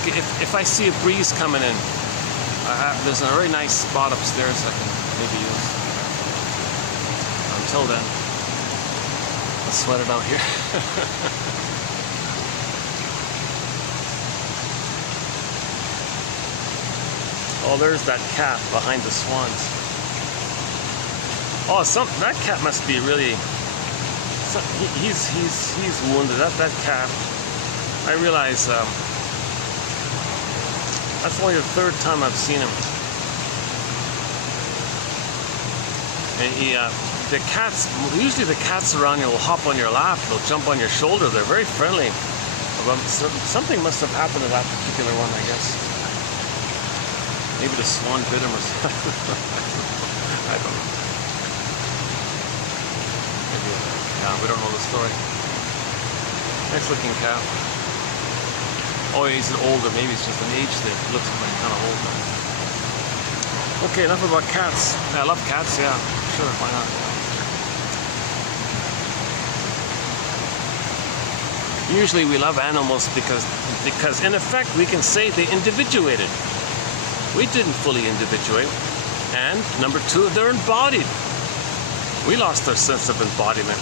Okay, if I see a breeze coming in, there's a very nice spot upstairs I can maybe use. Until then, I'll sweat it out here. Oh, there's that cat behind the swans. Oh, that cat must be really. He's wounded. That cat. I realize that's only the third time I've seen him. And the cats. Usually the cats around you will hop on your lap. They'll jump on your shoulder. They're very friendly. But something must have happened to that particular one, I guess. Maybe the swan bit him or something. I don't know. Yeah, we don't know the story. Nice looking cat. Oh, he's older. Maybe it's just an age thing. Looks like kind of old now. Okay, enough about cats. I love cats, yeah. Sure, why not? Usually we love animals because in effect we can say they individuated. We didn't fully individuate. And number two, they're embodied. We lost our sense of embodiment.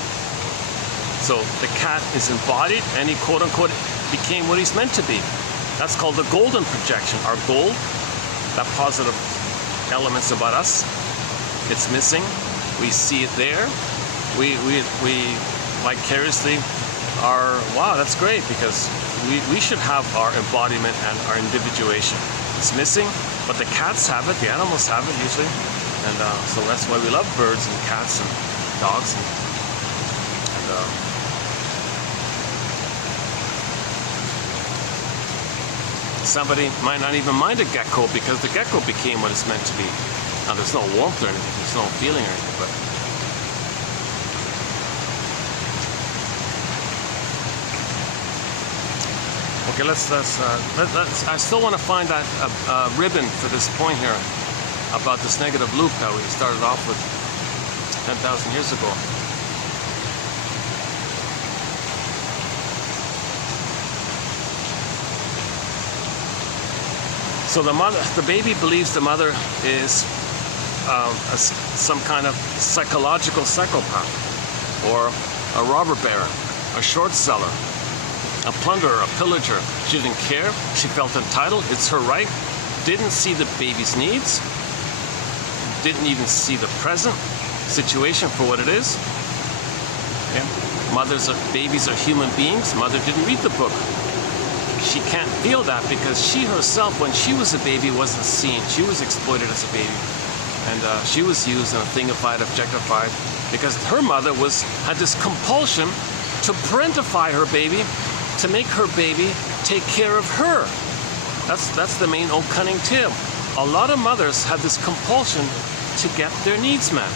So the cat is embodied, and he quote unquote became what he's meant to be. That's called the golden projection. Our gold, that positive elements about us, it's missing. We see it there. We vicariously are, wow, that's great, because we should have our embodiment and our individuation. It's missing, but the cats have it, the animals have it usually. And so that's why we love birds and cats and dogs. And somebody might not even mind a gecko because the gecko became what it's meant to be. Now there's no warmth or anything, there's no feeling or anything, but okay, let's I still want to find that ribbon for this point here about this negative loop that we started off with 10,000 years ago. So the baby believes the mother is some kind of psychological psychopath, or a robber baron, a short seller, a plunderer, a pillager. She didn't care. She felt entitled. It's her right. Didn't see the baby's needs. Didn't even see the present situation for what it is. Okay. Babies are human beings. Mother didn't read the book. She can't feel that because she herself, when she was a baby, wasn't seen. She was exploited as a baby. And she was used and thingified, objectified, because her mother had this compulsion to parentify her baby, to make her baby take care of her. That's the main old cunning tale. A lot of mothers have this compulsion to get their needs met.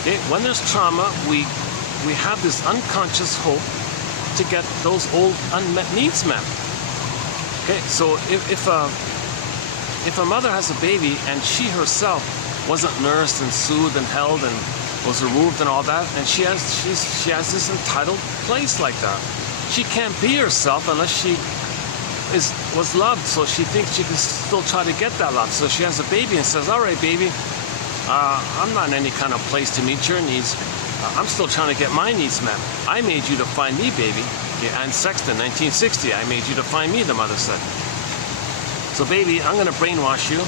Okay? When there's trauma, we have this unconscious hope to get those old unmet needs met. Okay, so if a mother has a baby and she herself wasn't nursed and soothed and held and was removed and all that, and she has this entitled place like that. She can't be herself unless she was loved, so she thinks she can still try to get that love. So she has a baby and says, all right, baby, I'm not in any kind of place to meet your needs. I'm still trying to get my needs met. I made you to find me, baby. Okay, Anne Sexton, 1960, I made you to find me, the mother said. So baby, I'm going to brainwash you.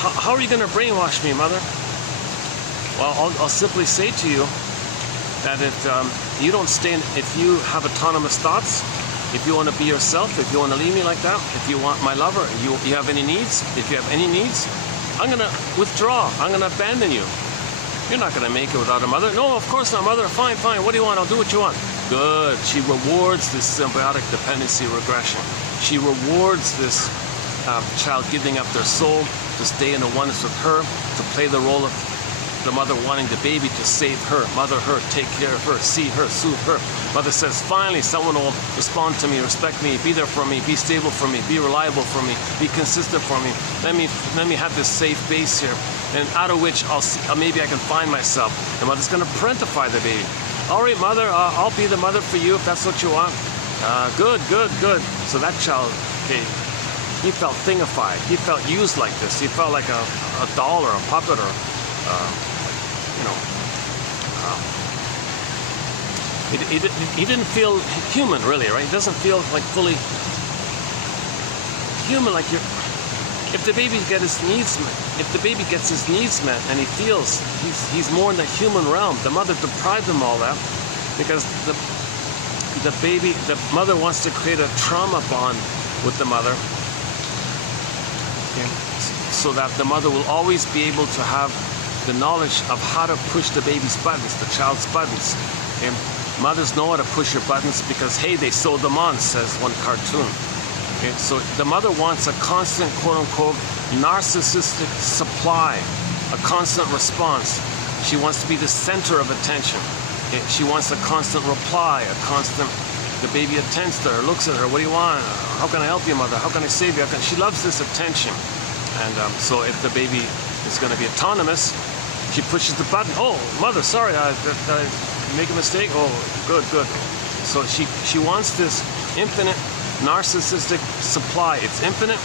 How are you going to brainwash me, mother? Well, I'll simply say to you that if you don't if you have autonomous thoughts, if you want to be yourself, if you want to leave me like that, if you want my lover, you have any needs, if you have any needs, I'm going to withdraw. I'm going to abandon you. You're not going to make it without a mother. No, of course not, mother. Fine, fine. What do you want? I'll do what you want. Good. She rewards this symbiotic dependency regression. She rewards this child giving up their soul to stay in the oneness with her, to play the role of the mother wanting the baby to save her, mother her, take care of her, see her, soothe her. Mother says, finally, someone will respond to me, respect me, be there for me, be stable for me, be reliable for me, be consistent for me. Let me have this safe base here, and out of which maybe I can find myself. The mother's going to parentify the baby. All right, mother, I'll be the mother for you if that's what you want. Good, good, good. So that child, okay, he felt thingified. He felt used like this. He felt like a doll or a puppet or, he didn't feel human, really, right? He doesn't feel like fully human, like you're. If the baby gets his needs met, and he feels he's more in the human realm, the mother deprived him all that because the mother wants to create a trauma bond with the mother, okay, so that the mother will always be able to have the knowledge of how to push the baby's buttons, the child's buttons. Okay? Mothers know how to push your buttons because, hey, they sewed them on, says one cartoon. Okay? So the mother wants a constant, quote-unquote, narcissistic supply, a constant response. She wants to be the center of attention. Okay? She wants a constant reply, the baby attends to her, looks at her, what do you want? How can I help you, mother? How can I save you? She loves this attention. And so if the baby is going to be autonomous, she pushes the button. Oh, mother, sorry, did I make a mistake? Oh, good, good. So she wants this infinite narcissistic supply. It's infinite,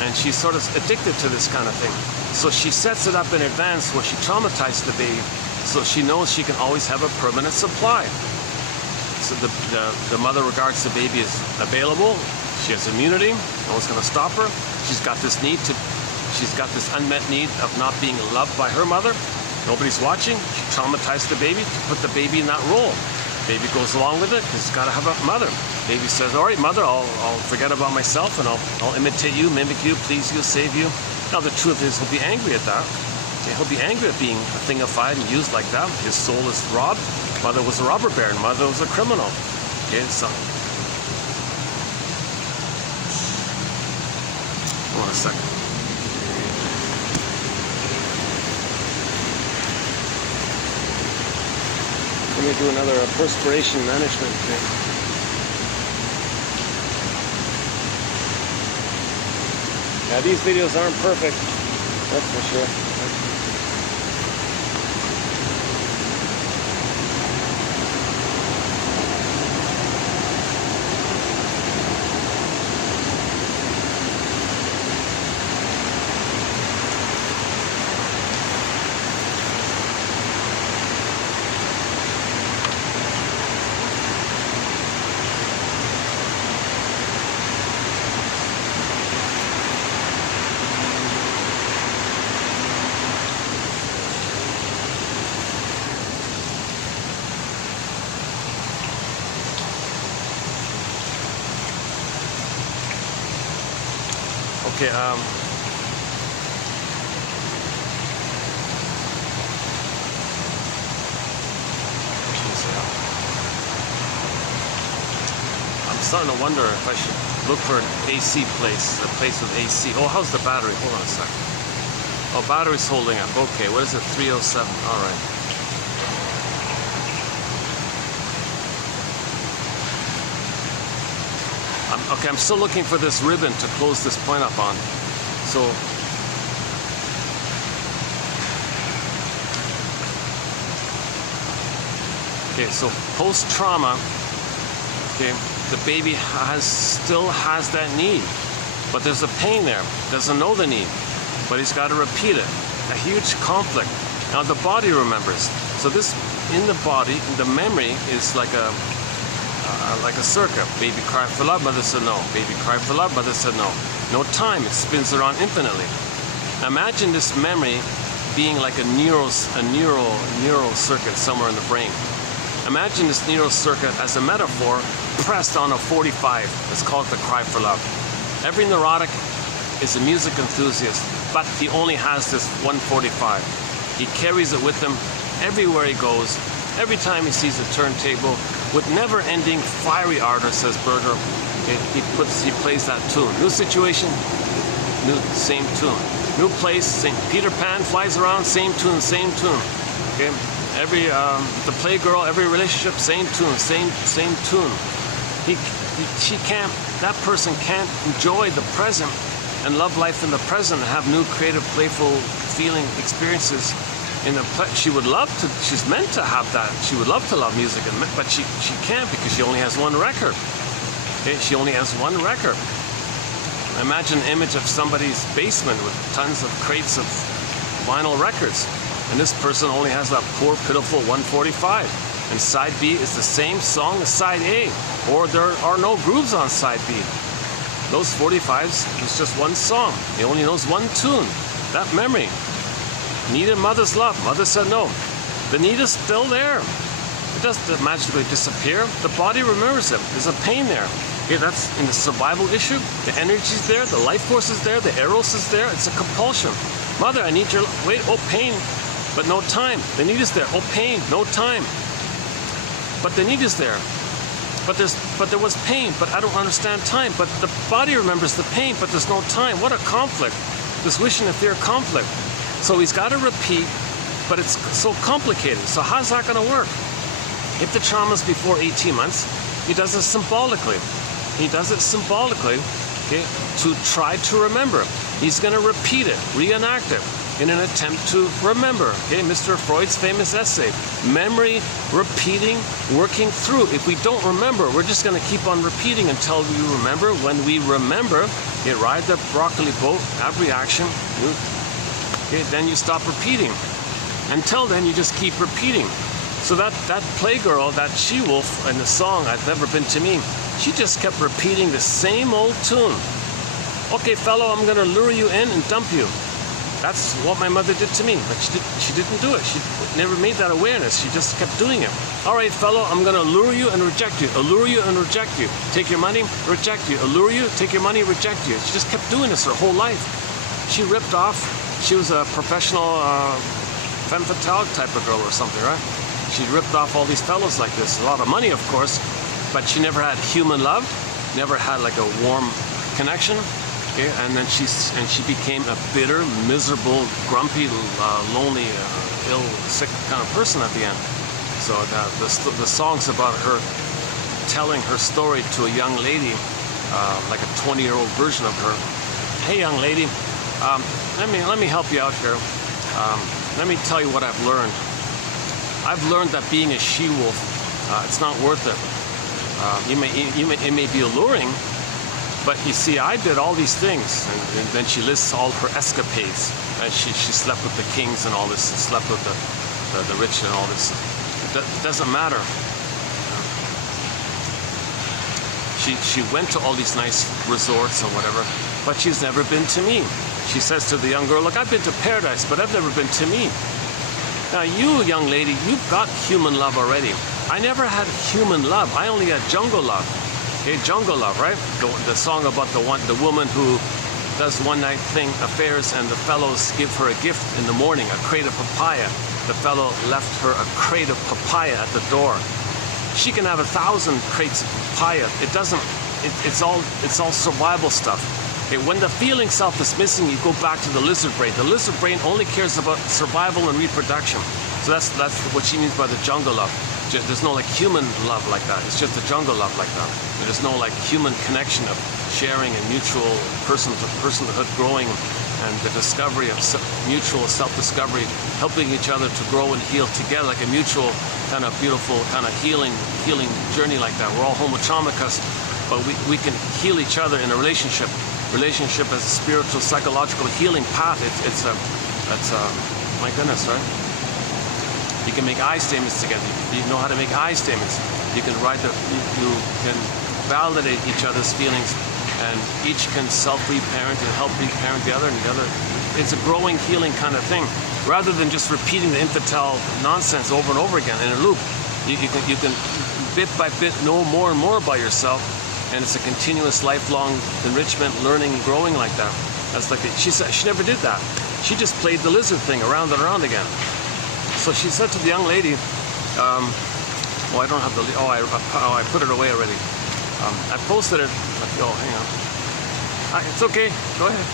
and she's sort of addicted to this kind of thing. So she sets it up in advance where she traumatizes the baby So she knows she can always have a permanent supply. So the mother regards the baby as available. She has immunity. No one's going to stop her. She's got this unmet need of not being loved by her mother. Nobody's watching. She traumatized the baby to put the baby in that role. Baby goes along with it because it's got to have a mother. Baby says, all right, mother, I'll forget about myself and I'll imitate you, mimic you, please you, save you. Now the truth is he'll be angry at that. Okay, he'll be angry at being thingified and used like that. His soul is robbed. Mother was a robber baron. Mother was a criminal. Okay, so hold on a second. Let me do another perspiration management thing. Yeah, these videos aren't perfect, that's for sure. Okay, I'm starting to wonder if I should look for an AC place, a place with AC. Oh, how's the battery? Hold on a second. Oh, battery's holding up. Okay, what is it? 307. All right. Okay, I'm still looking for this ribbon to close this point up on. So, okay, so post-trauma, okay, the baby still has that need, but there's a pain there. Doesn't know the need, but he's got to repeat it. A huge conflict. Now the body remembers. So this, in the body, the memory is like a circuit. Baby cried for love, mother said no. Baby cried for love, mother said no. No time, it spins around infinitely. Imagine this memory being like a neural circuit somewhere in the brain. Imagine this neural circuit as a metaphor pressed on a 45. Let's call it the cry for love. Every neurotic is a music enthusiast, but he only has this 145. He carries it with him everywhere he goes. Every time he sees a turntable, with never-ending fiery ardor, says Berger, he plays that tune. New situation, same tune. New place, same. Peter Pan flies around, same tune, same tune. Okay, the playgirl, every relationship, same tune, same tune. That person can't enjoy the present and love life in the present and have new, creative, playful, feeling experiences. She would love to. She's meant to have that. She would love to love music, but she can't because she only has one record. Okay, she only has one record. Imagine an image of somebody's basement with tons of crates of vinyl records, and this person only has that poor, pitiful 145. And side B is the same song as side A, or there are no grooves on side B. Those 45s is just one song. He only knows one tune. That memory. Needed mother's love. Mother said no. The need is still there. It doesn't magically disappear. The body remembers it. There's a pain there. Okay, that's in the survival issue. The energy's there. The life force is there. The eros is there. It's a compulsion. Mother, I need your wait. Oh, pain, but no time. The need is there. Oh, pain, no time. But the need is there. But there was pain. But I don't understand time. But the body remembers the pain. But there's no time. What a conflict! This wish and fear conflict. So he's got to repeat, but it's so complicated. So how's that going to work? If the trauma's before 18 months, he does it symbolically. He does it symbolically, okay, to try to remember. He's going to repeat it, reenact it, in an attempt to remember. Okay, Mr. Freud's famous essay, memory, repeating, working through. If we don't remember, we're just going to keep on repeating until we remember. When we remember, you ride the broccoli boat, have reaction. Okay, then you stop repeating. Until then, you just keep repeating. So that playgirl, that she-wolf in the song, I've Never Been to Me, she just kept repeating the same old tune. Okay, fellow, I'm going to lure you in and dump you. That's what my mother did to me, but she didn't do it. She never made that awareness. She just kept doing it. All right, fellow, I'm going to lure you and reject you. Allure you and reject you. Take your money, reject you. Allure you, take your money, reject you. She just kept doing this her whole life. She ripped off. She was a professional femme fatale type of girl or something, right? She ripped off all these fellows like this. A lot of money, of course, but she never had human love, never had like a warm connection. Okay? And then she became a bitter, miserable, grumpy, lonely, ill, sick kind of person at the end. So the song's about her telling her story to a young lady, like a 20-year-old version of her. Hey, young lady, let me help you out here. Let me tell you what I've learned. I've learned that being a she-wolf, it's not worth it. It may be alluring, but you see, I did all these things, and then she lists all her escapades. And she slept with the kings and all this, and slept with the rich and all this. It doesn't matter. She went to all these nice resorts and whatever, but she's never been to me. She says to the young girl, look, I've been to paradise, but I've never been to me. Now you, young lady, you've got human love already. I never had human love. I only had jungle love. Okay, jungle love, right? The song about the woman who does one-night thing affairs, and the fellows give her a gift in the morning, a crate of papaya. The fellow left her a crate of papaya at the door. She can have 1,000 crates of papaya. It's all survival stuff. Okay, when the feeling self is missing, you go back to the lizard brain. The lizard brain only cares about survival and reproduction. So that's what she means by the jungle love. There's no like human love like that. It's just the jungle love like that. There's no like human connection of sharing and mutual personhood growing, and the discovery of mutual self-discovery, helping each other to grow and heal together, like a mutual kind of beautiful kind of healing journey like that. We're all homotromicus, but we can heal each other in a relationship. Relationship as a spiritual, psychological healing path. It's my goodness, right? You can make I statements together. You know how to make I statements. You can you can validate each other's feelings, and each can self-reparent and help reparent the other and the other. It's a growing, healing kind of thing, rather than just repeating the infantile nonsense over and over again in a loop. You can bit by bit know more and more about yourself. And it's a continuous, lifelong enrichment, learning, growing like that. That's like she said. She never did that. She just played the lizard thing around and around again. So she said to the young lady, "Oh, I don't have the. I put it away already. I posted it. Oh, hang on. It's okay. Go ahead."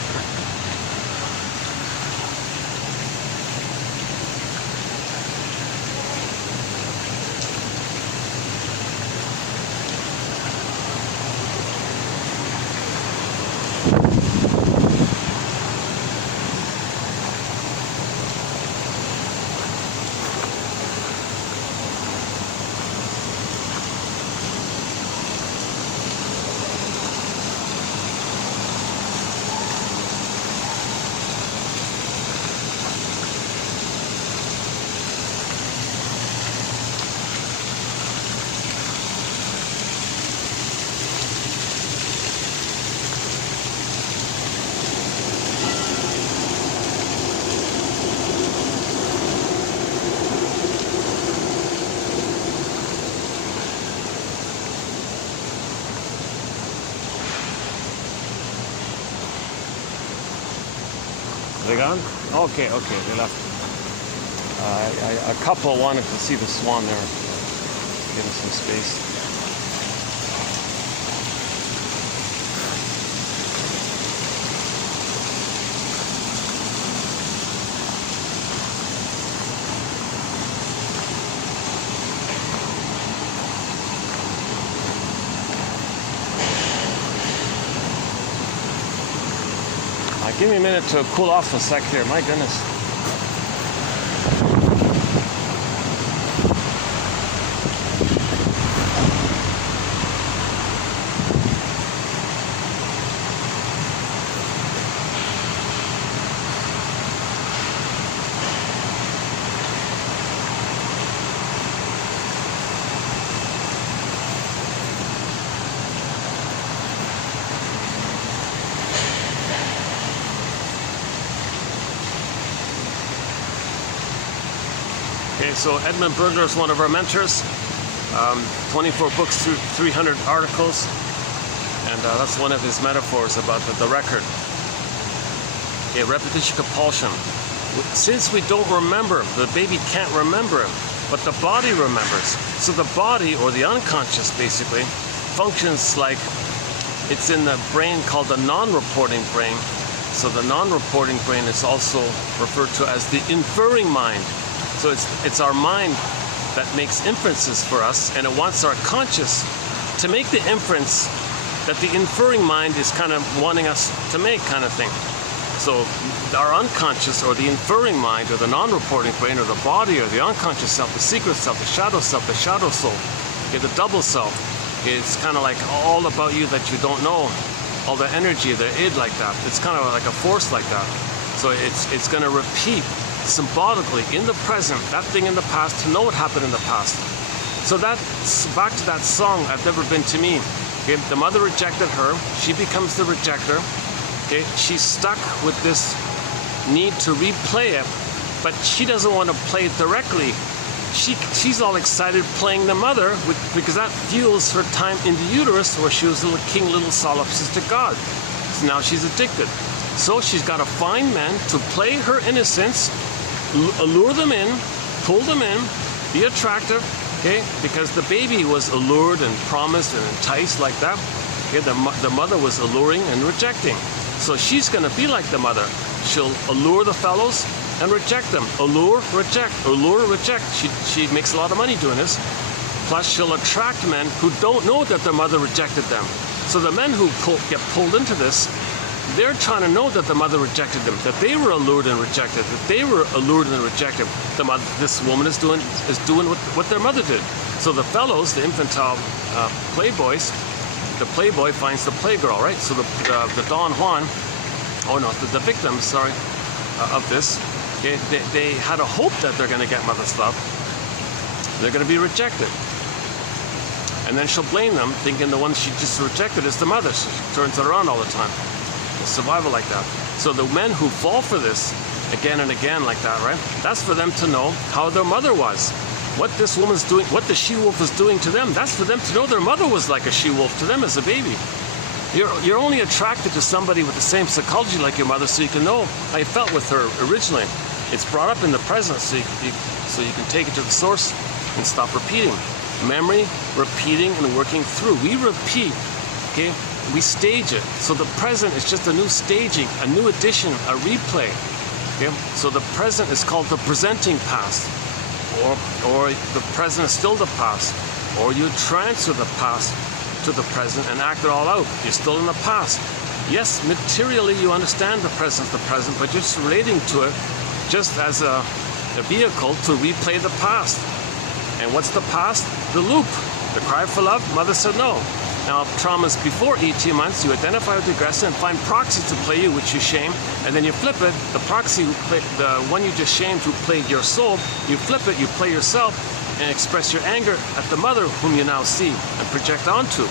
They gone? Okay, they left. A couple wanted to see the swan there. Give us some space. Give me a minute to cool off a sec here. My goodness. Okay, so Edmund Burger is one of our mentors. 24 books, 300 articles, and that's one of his metaphors about the record. Okay, repetition compulsion. Since we don't remember, the baby can't remember it, but the body remembers. So the body, or the unconscious basically, functions like it's in the brain called the non-reporting brain. So the non-reporting brain is also referred to as the inferring mind. So it's our mind that makes inferences for us, and it wants our conscious to make the inference that the inferring mind is kind of wanting us to make, kind of thing. So our unconscious, or the inferring mind, or the non-reporting brain, or the body, or the unconscious self, the secret self, the shadow soul, okay, the double self, it's kind of like all about you that you don't know, all the energy, the id, like that. It's kind of like a force like that. So it's going to repeat symbolically in the present that thing in the past to know what happened in the past. So that's back to that song, I've Never Been to Me. Okay, the mother rejected her, she becomes the rejecter. Okay, she's stuck with this need to replay it, but she doesn't want to play it directly. She's all excited playing the mother because that fuels her time in the uterus where she was little king, little solipsistic God. So now she's addicted. So she's got to find men to play her innocence, allure them in, pull them in, be attractive, okay? Because the baby was allured and promised and enticed like that. Okay, the mother was alluring and rejecting. So she's going to be like the mother. She'll allure the fellows and reject them. Allure, reject. Allure, reject. She makes a lot of money doing this. Plus, she'll attract men who don't know that their mother rejected them. So the men who get pulled into this, they're trying to know that the mother rejected them, that they were allured and rejected, that they were allured and rejected. This woman is doing what their mother did. So the fellows, the infantile playboys, the playboy finds the playgirl, right? So the Don Juan, the victims, sorry, of this, they had a hope that they're going to get mother stuff. They're going to be rejected. And then she'll blame them, thinking the one she just rejected is the mother. She turns it around all the time. Survival like that. So the men who fall for this again and again like that, right? That's for them to know how their mother was. What this woman's doing, what the she-wolf is doing to them, that's for them to know their mother was like a she-wolf to them as a baby. You're only attracted to somebody with the same psychology like your mother, so you can know how you felt with her originally. It's brought up in the present, so you can take it to the source and stop repeating. Memory, repeating, and working through. We repeat, okay? We stage it. So the present is just a new staging, a new addition, a replay. Okay? So the present is called the presenting past. Or the present is still the past. Or you transfer the past to the present and act it all out. You're still in the past. Yes, materially you understand the present, but you're just relating to it just as a vehicle to replay the past. And what's the past? The loop. The cry for love, mother said no. Now, if trauma's before 18 months, you identify with the aggressor and find proxies to play you, which you shame, and then you flip it. The proxy, the one you just shamed who played your soul, you flip it, you play yourself, and express your anger at the mother whom you now see and project onto.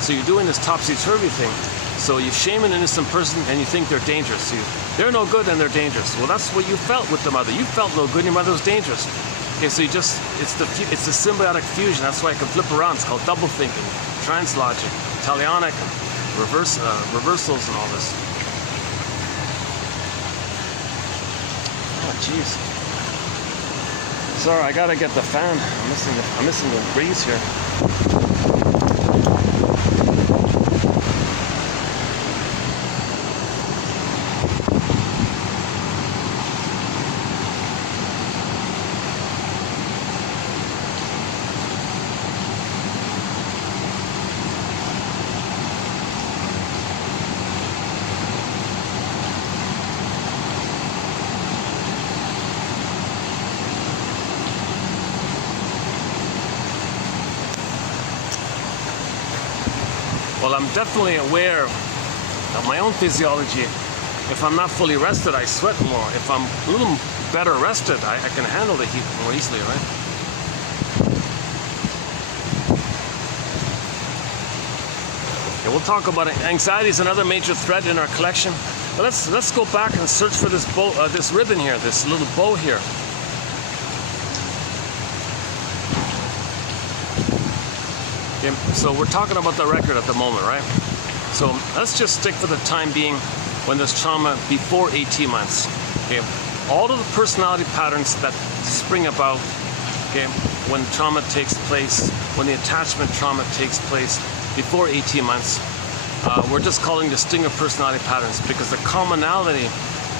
So you're doing this topsy-turvy thing. So you shame an innocent person and you think they're dangerous. They're no good and they're dangerous. Well, that's what you felt with the mother. You felt no good and your mother was dangerous. Okay, so it's the symbiotic fusion. That's why I can flip around. It's called double thinking, translogic, Italianic, reversals, and all this. Oh, jeez. Sorry, I gotta get the fan. I'm missing the breeze here. Well, I'm definitely aware of my own physiology. If I'm not fully rested, I sweat more. If I'm a little better rested, I can handle the heat more easily, right? Okay, we'll talk about it. Anxiety is another major threat in our collection. But let's go back and search for this bow, this ribbon here, this little bow here. Okay, so we're talking about the record at the moment, right? So let's just stick for the time being when there's trauma before 18 months. Okay, all of the personality patterns that spring about, okay, when trauma takes place, when the attachment trauma takes place before 18 months, we're just calling distinct personality patterns, because the commonality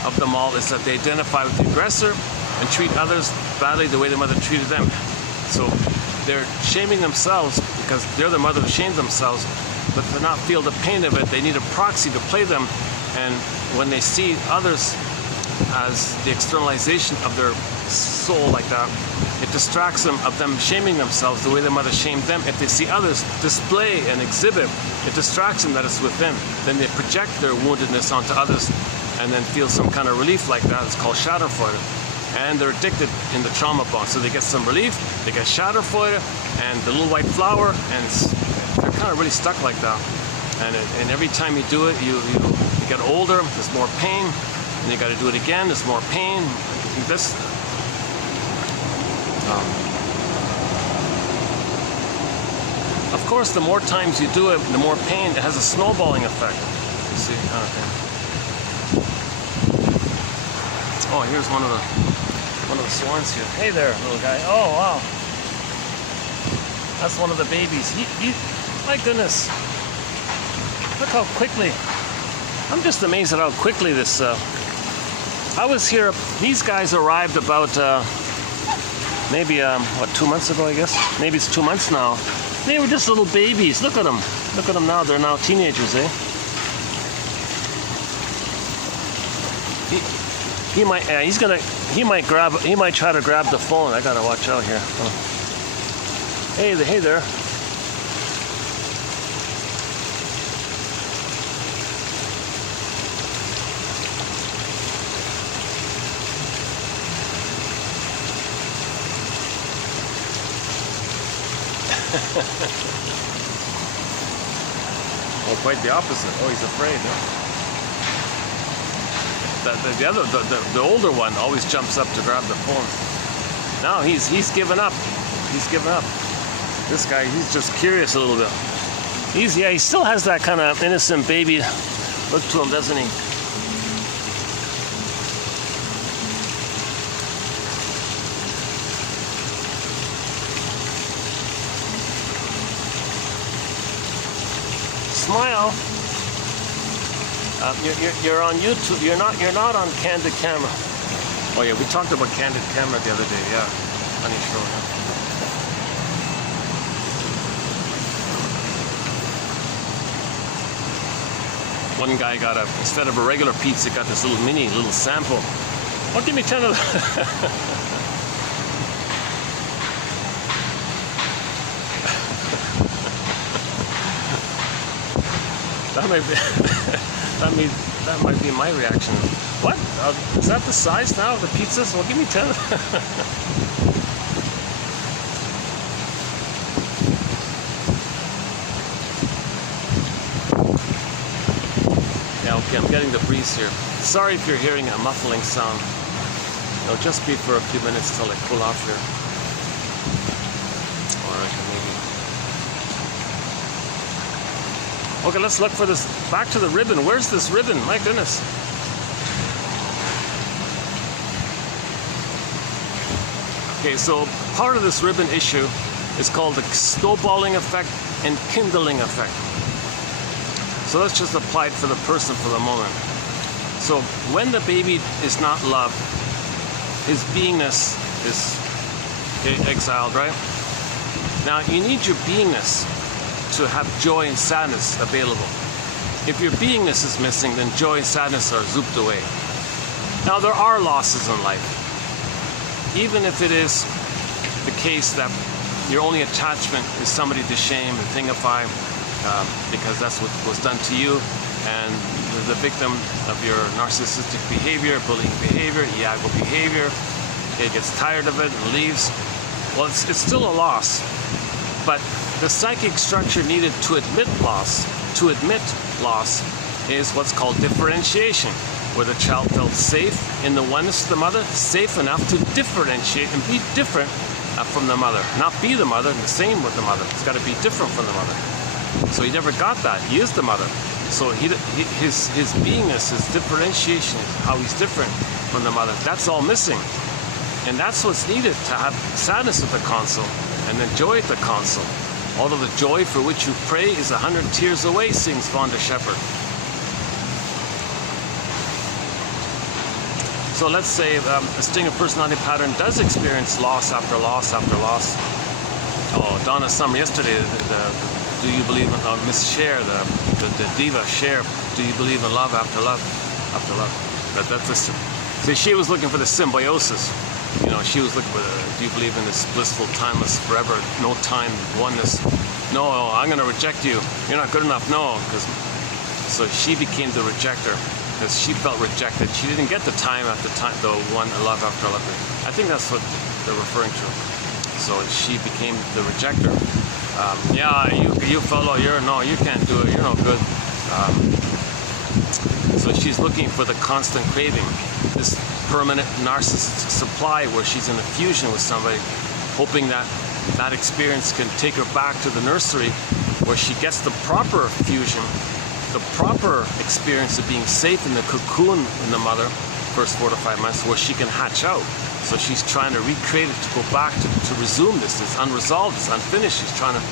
of them all is that they identify with the aggressor and treat others badly the way their mother treated them. So they're shaming themselves because they're the mother who shamed themselves, but to not feel the pain of it, they need a proxy to play them. And when they see others as the externalization of their soul like that, it distracts them of them shaming themselves the way their mother shamed them. If they see others display and exhibit, it distracts them that it's within. Then they project their woundedness onto others and then feel some kind of relief like that. It's called Schadenfreude. And they're addicted in the trauma bond. So they get some relief, they get Schadenfreude and the little white flower, and they're kind of really stuck like that. And every time you do it, you get older, there's more pain, and you got to do it again, there's more pain. This, of course, the more times you do it, the more pain. It has a snowballing effect. You see? Okay. Oh, here's one of the swans here. Hey there, little guy. Oh, wow. That's one of the babies. My goodness. Look how quickly. I'm just amazed at how quickly this. I was here. These guys arrived about maybe 2 months ago, I guess. Maybe it's 2 months now. They were just little babies. Look at them. Look at them now. They're now teenagers, eh? He might. He might try to grab the phone. I gotta watch out here. Oh. Hey there. Well, quite the opposite. Oh, he's afraid. Huh? The older one always jumps up to grab the phone. Now he's given up. He's given up. This guy, he's just curious a little bit. He still has that kind of innocent baby look to him, doesn't he? Smile. You're on YouTube. You're not on candid camera. Oh yeah, we talked about candid camera the other day. Yeah, funny show. Yeah. One guy got instead of a regular pizza, got this little sample. Oh, give me 10 of them. That might be my reaction. What? Is that the size now of the pizzas? Well, give me 10. Yeah, okay, I'm getting the breeze here. Sorry if you're hearing a muffling sound. It'll just be for a few minutes till I cool off here. Okay, let's look for this. Back to the ribbon. Where's this ribbon? My goodness. Okay, so part of this ribbon issue is called the snowballing effect and kindling effect. So let's just apply it for the person for the moment. So when the baby is not loved, his beingness is exiled, right? Now you need your beingness to have joy and sadness available. If your beingness is missing, then joy and sadness are zooped away. Now there are losses in life. Even if it is the case that your only attachment is somebody to shame and thingify, because that's what was done to you, and the victim of your narcissistic behavior, bullying behavior, iago behavior, it gets tired of it and leaves. Well, it's still a loss. But the psychic structure needed to admit loss, is what's called differentiation, where the child felt safe in the oneness of the mother, safe enough to differentiate and be different from the mother. Not be the mother, the same with the mother. It's got to be different from the mother. So he never got that. He is the mother. So his beingness, his differentiation, how he's different from the mother, that's all missing. And that's what's needed to have sadness at the console and then joy at the console. Although the joy for which you pray is 100 tears away, sings Vonda Shepherd. So let's say a stinger personality pattern does experience loss after loss after loss. Oh, Donna Summer yesterday, do you believe in Miss Cher, the diva Cher, do you believe in love after love after love? See, she was looking for the symbiosis. You know, she was looking for do you believe in this blissful, timeless, forever, no time, oneness? No, I'm going to reject you. You're not good enough. No, so she became the rejecter because she felt rejected. She didn't get the time after time, the one love after love. I think that's what they're referring to. So she became the rejecter. Yeah, you fellow, you can't do it. You're no good. So she's looking for the constant craving, this permanent narcissistic supply where she's in a fusion with somebody, hoping that that experience can take her back to the nursery where she gets the proper fusion, the proper experience of being safe in the cocoon in the mother, first 4 to 5 months, where she can hatch out. So she's trying to recreate it, to go back to resume this. It's unresolved, it's unfinished. She's trying to,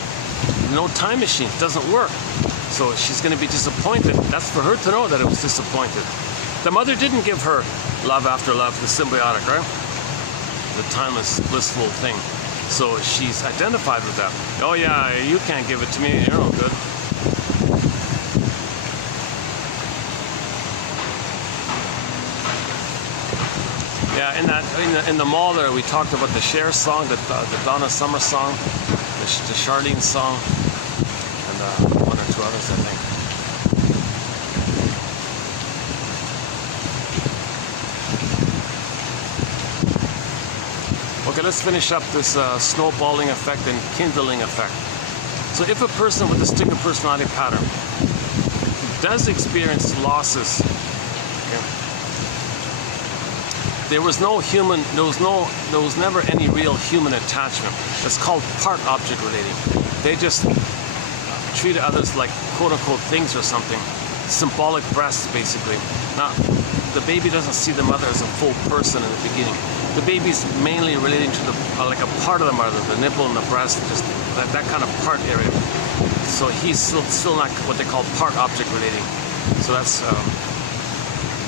no time machine, it doesn't work. So she's going to be disappointed. That's for her to know that it was disappointed. The mother didn't give her love after love, the symbiotic, right? The timeless, blissful thing. So she's identified with that. Oh yeah, you can't give it to me, you're no good. Yeah, in the mall there, we talked about the Cher song, the Donna Summer song, the Charlene song, and one or two others, I think. Okay, let's finish up this snowballing effect and kindling effect. So if a person with a stinger personality pattern does experience losses, okay, there was never any real human attachment. That's called part object relating. They just treated others like quote-unquote things or something. Symbolic breasts, basically. Now, the baby doesn't see the mother as a full person in the beginning. The baby's mainly relating to the like a part of the mother, the nipple and the breast, just that kind of part area. So he's still not what they call part object relating. So that's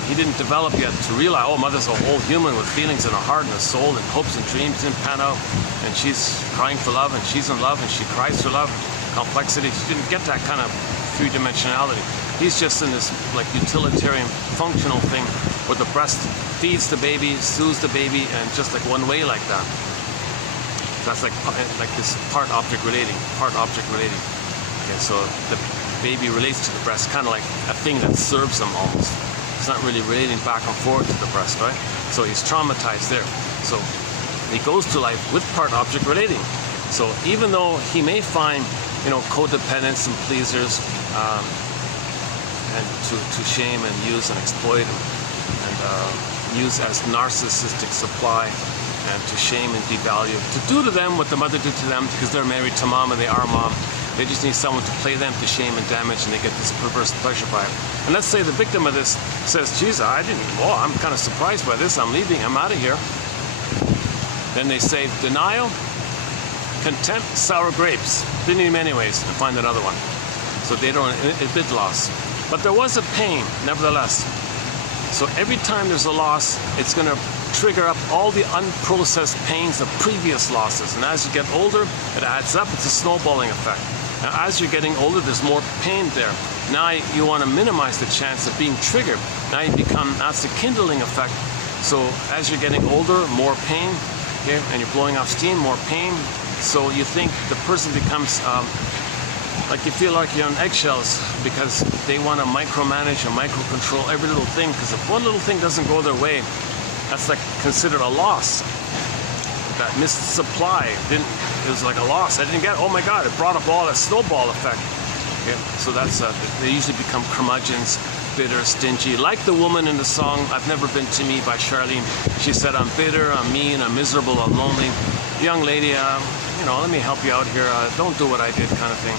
he didn't develop yet to realize, oh, mother's a whole human with feelings in her heart and a soul and hopes and dreams didn't pan out, and she's crying for love and she's in love and she cries for love. Complexity. She didn't get that kind of three-dimensionality. He's just in this like utilitarian functional thing where the breast feeds the baby, soothes the baby, and just like one way like that. That's like this part object relating. Okay, so the baby relates to the breast, kind of like a thing that serves him almost. It's not really relating back and forth to the breast, right? So he's traumatized there. So he goes to life with part object relating. So even though he may find, codependents and pleasers, and to shame and use and exploit and use as narcissistic supply and to shame and devalue, to do to them what the mother did to them because they're married to mom and they are mom. They just need someone to play them to shame and damage, and they get this perverse pleasure by it. And let's say the victim of this says, geez, I'm kind of surprised by this, I'm leaving, I'm out of here. Then they say, denial, contempt, sour grapes. Didn't need them anyways, and find another one. So they don't admit loss. But there was a pain, nevertheless. So every time there's a loss, it's going to trigger up all the unprocessed pains of previous losses. And as you get older, it adds up. It's a snowballing effect. Now, as you're getting older, there's more pain there. Now you want to minimize the chance of being triggered. Now that's the kindling effect. So as you're getting older, more pain, okay, and you're blowing off steam, more pain. So you think the person becomes like you feel like you're on eggshells because they want to micromanage and microcontrol every little thing, because if one little thing doesn't go their way, that's like considered a loss. That missed supply it was like a loss. I didn't get it. Oh my God, it brought up all that snowball effect. Okay, so that's they usually become curmudgeons, bitter, stingy, like the woman in the song "I've Never Been to Me" by Charlene. She said, "I'm bitter, I'm mean, I'm miserable, I'm lonely." young lady, let me help you out here. Don't do what I did," kind of thing.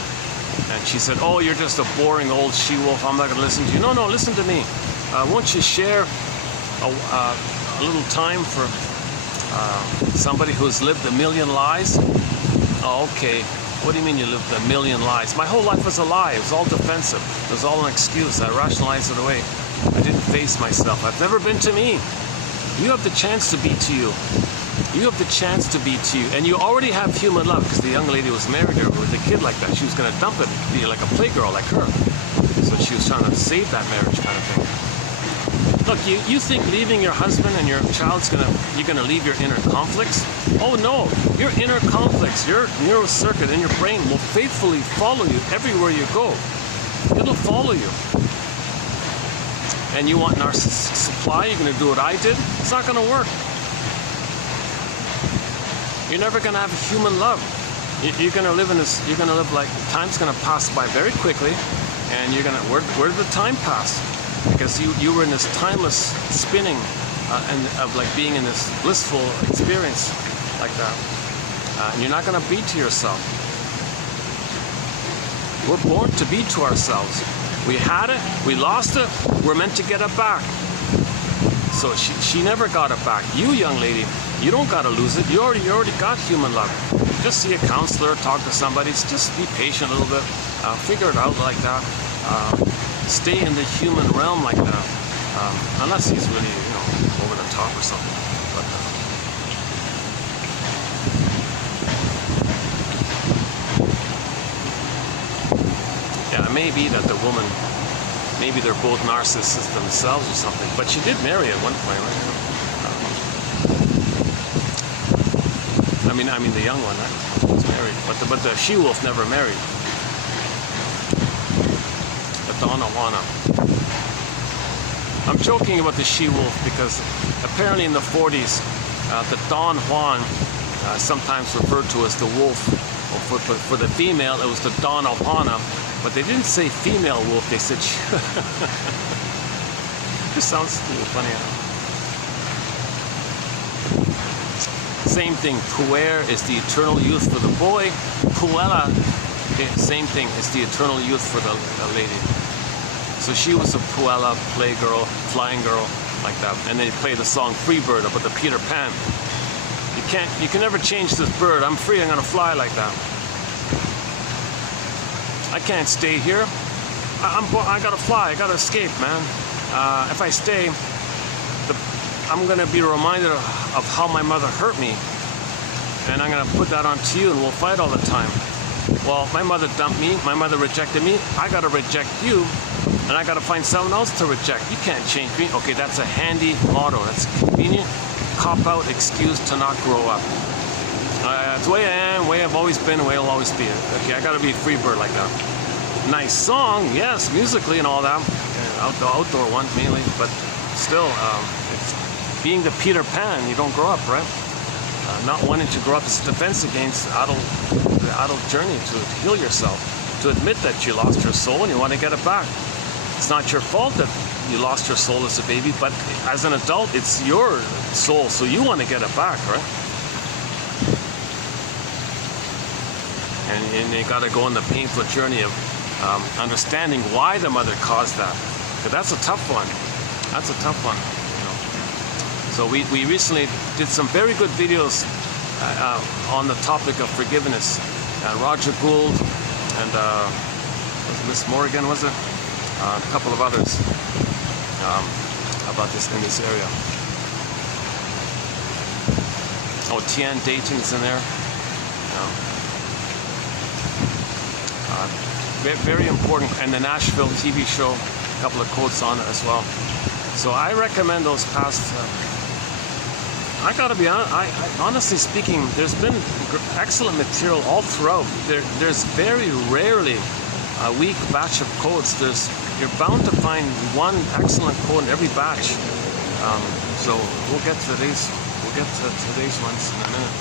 And she said, "Oh, you're just a boring old she-wolf. I'm not going to listen to you." "No, listen to me. Won't you share a little time for somebody who's lived a million lies?" "Oh, okay. What do you mean you lived a million lies?" "My whole life was a lie. It was all defensive. It was all an excuse. I rationalized it away. I didn't face myself. I've never been to me. You have the chance to be to you. You have the chance to be to you. And you already have human love," because the young lady was married with a kid like that. She was going to dump it, be like a playgirl like her. So she was trying to save that marriage kind of thing. Look, you think leaving your husband and your child's you're gonna leave your inner conflicts? Oh no, your inner conflicts, your neural circuit in your brain will faithfully follow you everywhere you go. It'll follow you. And you want narcissistic supply? You're gonna do what I did? It's not gonna work. You're never gonna have human love. You're gonna live in this. You're gonna live like time's gonna pass by very quickly, and you're gonna where did the time pass? Because you were in this timeless spinning and of like being in this blissful experience like that. And you're not going to be to yourself. We're born to be to ourselves. We had it, we lost it, we're meant to get it back. So she never got it back. You, young lady, you don't got to lose it. You already got human love. Just see a counselor, talk to somebody. Just be patient a little bit. Figure it out like that. Stay in the human realm like that, unless he's really, over the top or something. But yeah, it may be that the woman, maybe they're both narcissists themselves or something. But she did marry at one point, right? I mean the young one, right? Was married, but the she-wolf never married. Donna Juana. I'm joking about the she-wolf because apparently in the 40s, the Don Juan, sometimes referred to as the wolf, or for the female, it was the Donna Juana, but they didn't say female wolf, they said This sounds funny. Same thing, puer is the eternal youth for the boy, puella, same thing, is the eternal youth for the lady. So she was a puella, playgirl, flying girl, like that. And then you play the song Freebird about the Peter Pan. You can never change this bird. I'm free, I'm gonna fly like that. I can't stay here. I gotta fly, I gotta escape, man. If I stay, I'm gonna be reminded of how my mother hurt me. And I'm gonna put that onto you and we'll fight all the time. Well, my mother dumped me, my mother rejected me, I gotta reject you. And I gotta find someone else to reject. You can't change me. Okay, that's a handy motto. That's a convenient cop-out excuse to not grow up. It's the way I am, way I've always been, way I'll always be. Okay, I gotta be a free bird like that. Nice song, yes, musically and all that. Outdoor one mainly, but still, it's being the Peter Pan, you don't grow up, right? Not wanting to grow up is a defense against the adult journey to heal yourself, to admit that you lost your soul and you want to get it back. It's not your fault that you lost your soul as a baby, but as an adult, it's your soul, so you want to get it back, right? And you got to go on the painful journey of understanding why the mother caused that. Because that's a tough one. That's a tough one. So we recently did some very good videos on the topic of forgiveness. Roger Gould and was Miss Morgan, was it? A couple of others about this in this area. Oh, Tian Dating's in there. Very important, and the Nashville TV show, a couple of quotes on it as well. So I recommend those past. I gotta be honest. I honestly speaking, there's been excellent material all throughout. There's very rarely a weak batch of quotes. You're bound to find one excellent quote in every batch. So we'll get to today's ones in a minute.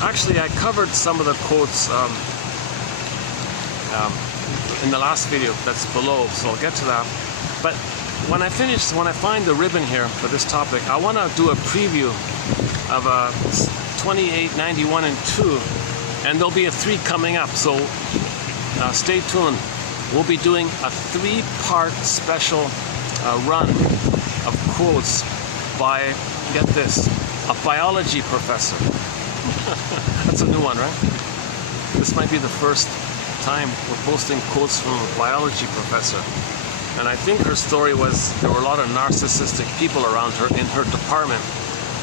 Actually, I covered some of the quotes in the last video that's below, so I'll get to that. But when I find the ribbon here for this topic, I want to do a preview of 28, 91, and 2, and there'll be a 3 coming up. So stay tuned. We'll be doing a 3-part special run of quotes by, get this, a biology professor. That's a new one, right? This might be the first time we're posting quotes from a biology professor. And I think her story was there were a lot of narcissistic people around her in her department.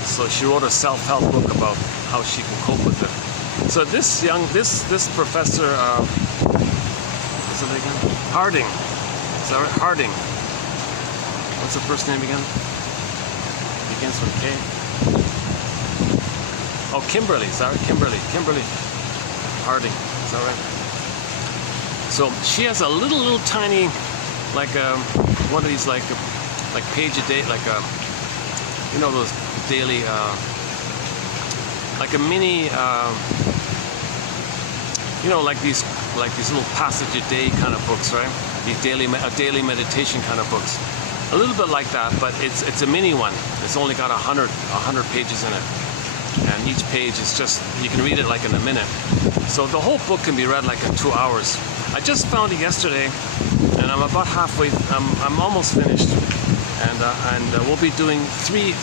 So she wrote a self-help book about how she can cope with it. So this professor, what's it again? Harding. Is that right? Harding. What's the first name again? Begins with K. Oh, Kimberly. Is that right? Kimberly Harding. Is that right? So she has a little tiny, like one of these like page a day, like you know those daily, like a mini, you know, like these little passage a day kind of books, right? These daily meditation kind of books. A little bit like that, but it's a mini one. It's only got 100 pages in it, and each page is just, you can read it like in a minute. So the whole book can be read like in 2 hours. I just found it yesterday, and I'm about halfway. I'm almost finished, and we'll be doing three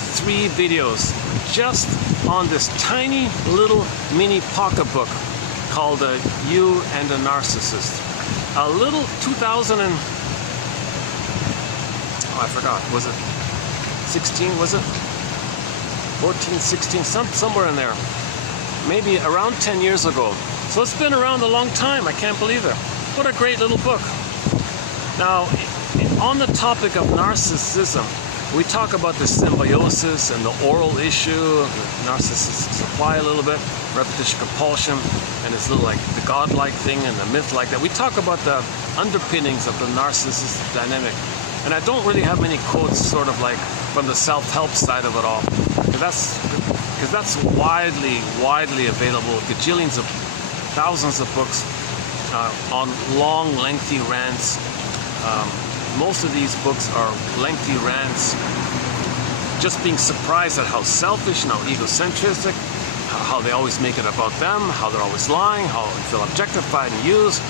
videos just on this tiny little mini pocketbook called "You and a Narcissist." A little 2000 and I forgot. Was it 16? Was it 14, 16? Somewhere in there. Maybe around 10 years ago. So it's been around a long time. I can't believe it. What a great little book. Now, on the topic of narcissism, we talk about the symbiosis and the oral issue, the narcissistic supply a little bit, repetition compulsion, and this little like the godlike thing and the myth like that. We talk about the underpinnings of the narcissistic dynamic. And I don't really have many quotes sort of like from the self-help side of it all. Because that's widely available. Gajillions of thousands of books on long, lengthy rants. Most of these books are lengthy rants, just being surprised at how selfish and how egocentric, how they always make it about them, how they're always lying, how they feel objectified and used,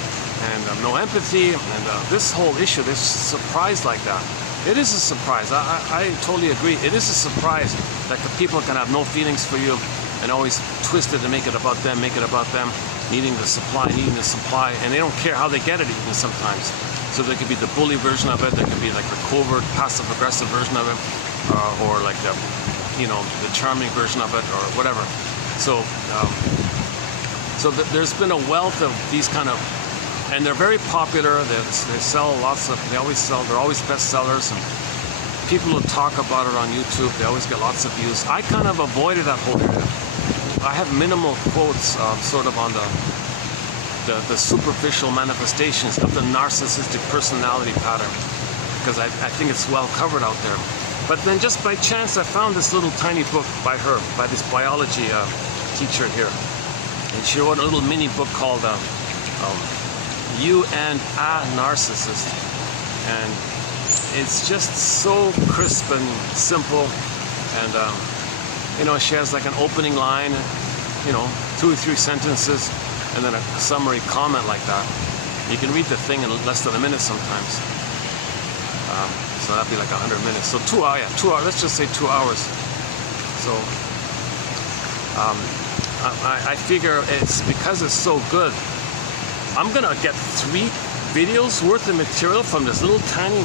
and no empathy, and this whole issue, this surprise like that. It is a surprise. I totally agree. It is a surprise that the people can have no feelings for you and always twist it and make it about them, needing the supply, and they don't care how they get it even sometimes. So there could be the bully version of it, there could be like the covert, passive-aggressive version of it, or like the, you know, the charming version of it, or whatever. So, there's been a wealth of these kind of, and they're very popular. They sell lots of, they're always bestsellers, and people who talk about it on YouTube, they always get lots of views. I kind of avoided that whole area. I have minimal quotes sort of on the superficial manifestations of the narcissistic personality pattern, because I think it's well covered out there. But then just by chance I found this little tiny book by her, by this biology teacher here, and she wrote a little mini book called "You and a Narcissist," and it's just so crisp and simple, and you know, she has like an opening line, you know, 2 or 3 sentences, and then a summary comment like that. You can read the thing in less than a minute sometimes. So that'd be like 100 minutes. So 2 hours, 2 hours, let's just say 2 hours. So I figure it's because it's so good, I'm gonna get 3 videos worth of material from this little tiny,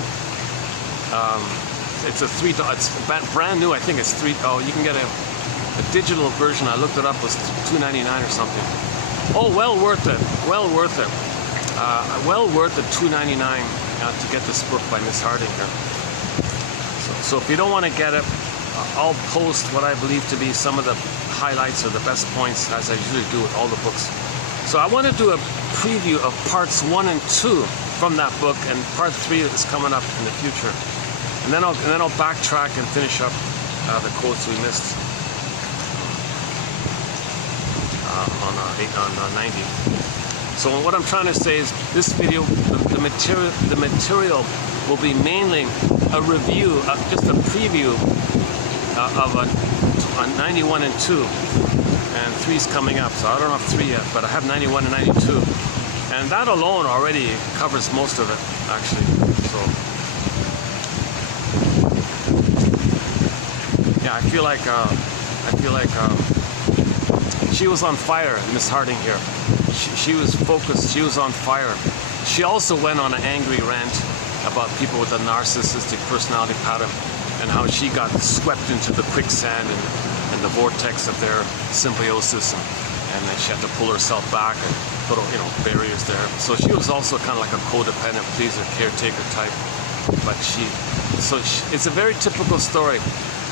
it's brand new, I think it's you can get a digital version, I looked it up, was $2.99 or something. Oh, well worth it. Well worth it. Well worth the $2.99 to get this book by Miss Harding here. So if you don't want to get it, I'll post what I believe to be some of the highlights or the best points, as I usually do with all the books. So I want to do a preview of parts 1 and 2 from that book, and part 3 is coming up in the future. And then I'll backtrack and finish up the quotes we missed. On 90. So what I'm trying to say is this video, the material will be mainly a review, just a preview of a 91 and 2. And 3's coming up, so I don't have 3 yet, but I have 91 and 92. And that alone already covers most of it, actually. So, yeah, I feel like she was on fire, Miss Harding here. She was focused, she was on fire. She also went on an angry rant about people with a narcissistic personality pattern and how she got swept into the quicksand and the vortex of their symbiosis, and then she had to pull herself back and put, barriers there. So she was also kind of like a codependent pleaser, caretaker type. But it's a very typical story.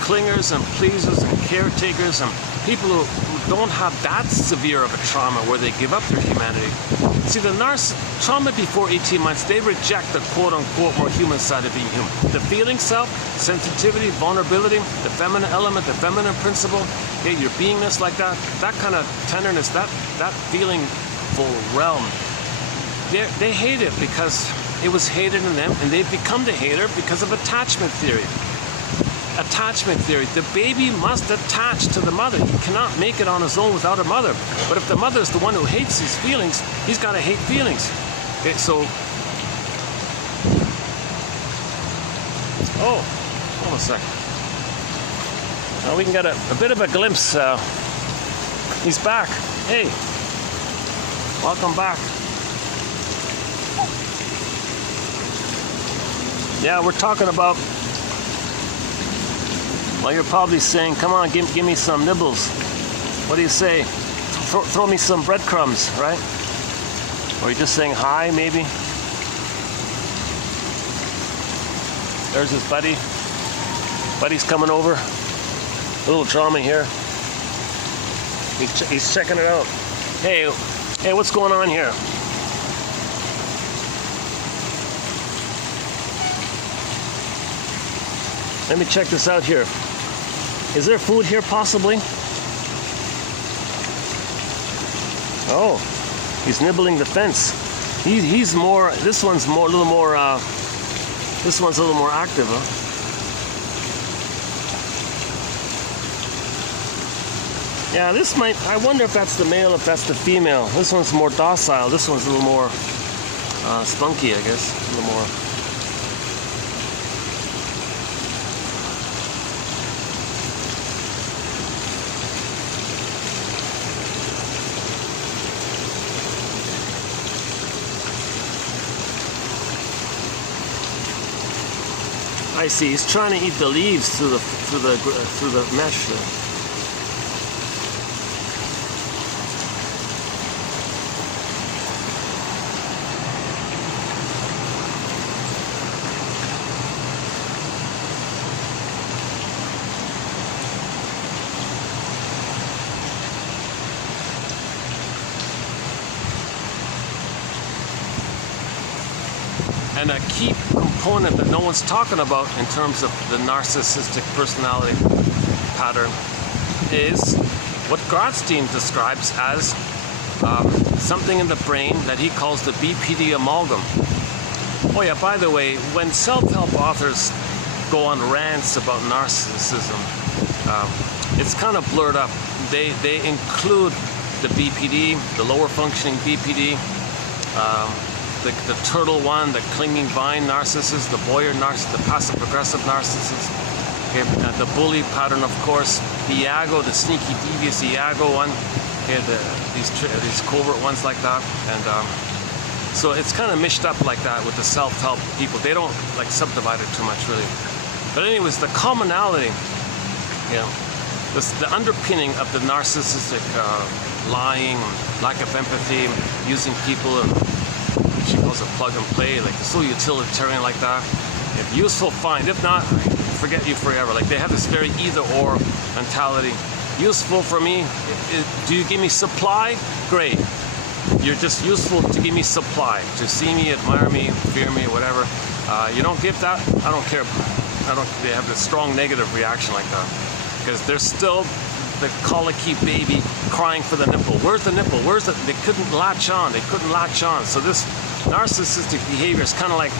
Clingers and pleasers and caretakers and people who don't have that severe of a trauma where they give up their humanity. See, the trauma before 18 months, they reject the quote-unquote more human side of being human. The feeling self, sensitivity, vulnerability, the feminine element, the feminine principle, hey, your beingness like that kind of tenderness, that feelingful realm, they hate it because it was hated in them, and they've become the hater because of attachment theory. Attachment theory. The baby must attach to the mother. He cannot make it on his own without a mother. But if the mother is the one who hates his feelings, he's got to hate feelings. Okay, so, hold on a second. Now we can get a bit of a glimpse. He's back. Hey, welcome back. Yeah, we're talking about. Well, you're probably saying, come on, give me some nibbles. What do you say? Throw me some breadcrumbs, right? Or you're just saying hi, maybe? There's his buddy. Buddy's coming over. A little drama here. He's checking it out. Hey, what's going on here? Let me check this out here. Is there food here, possibly? Oh, he's nibbling the fence. He's more. This one's a little more active, huh? Yeah, this might. I wonder if that's the male, if that's the female. This one's more docile. This one's a little more spunky, I guess. A little more. I see. He's trying to eat the leaves through the mesh there. And a key component that no one's talking about in terms of the narcissistic personality pattern is what Gottstein describes as something in the brain that he calls the BPD amalgam. Oh yeah, by the way, when self-help authors go on rants about narcissism, it's kind of blurred up. They include the BPD, the lower functioning BPD, the turtle one, the clinging vine narcissist, the voyeur narcissist, the passive-aggressive narcissist, okay, the bully pattern, of course, the Iago, the sneaky, devious Iago one, okay, these covert ones like that, and so it's kind of mished up like that with the self-help people. They don't like subdivide it too much, really. But anyways, the commonality, the underpinning of the narcissistic lying, lack of empathy, using people, and she calls it plug and play, like so utilitarian like that. If useful, fine. If not, forget you forever. Like they have this very either-or mentality. Useful for me, do you give me supply? Great. You're just useful to give me supply, to see me, admire me, fear me, whatever. You don't give that, I don't care. They have a strong negative reaction like that because they're still the colicky baby crying for the nipple. Where's the nipple? Where's the? They couldn't latch on. So this narcissistic behavior is kind of like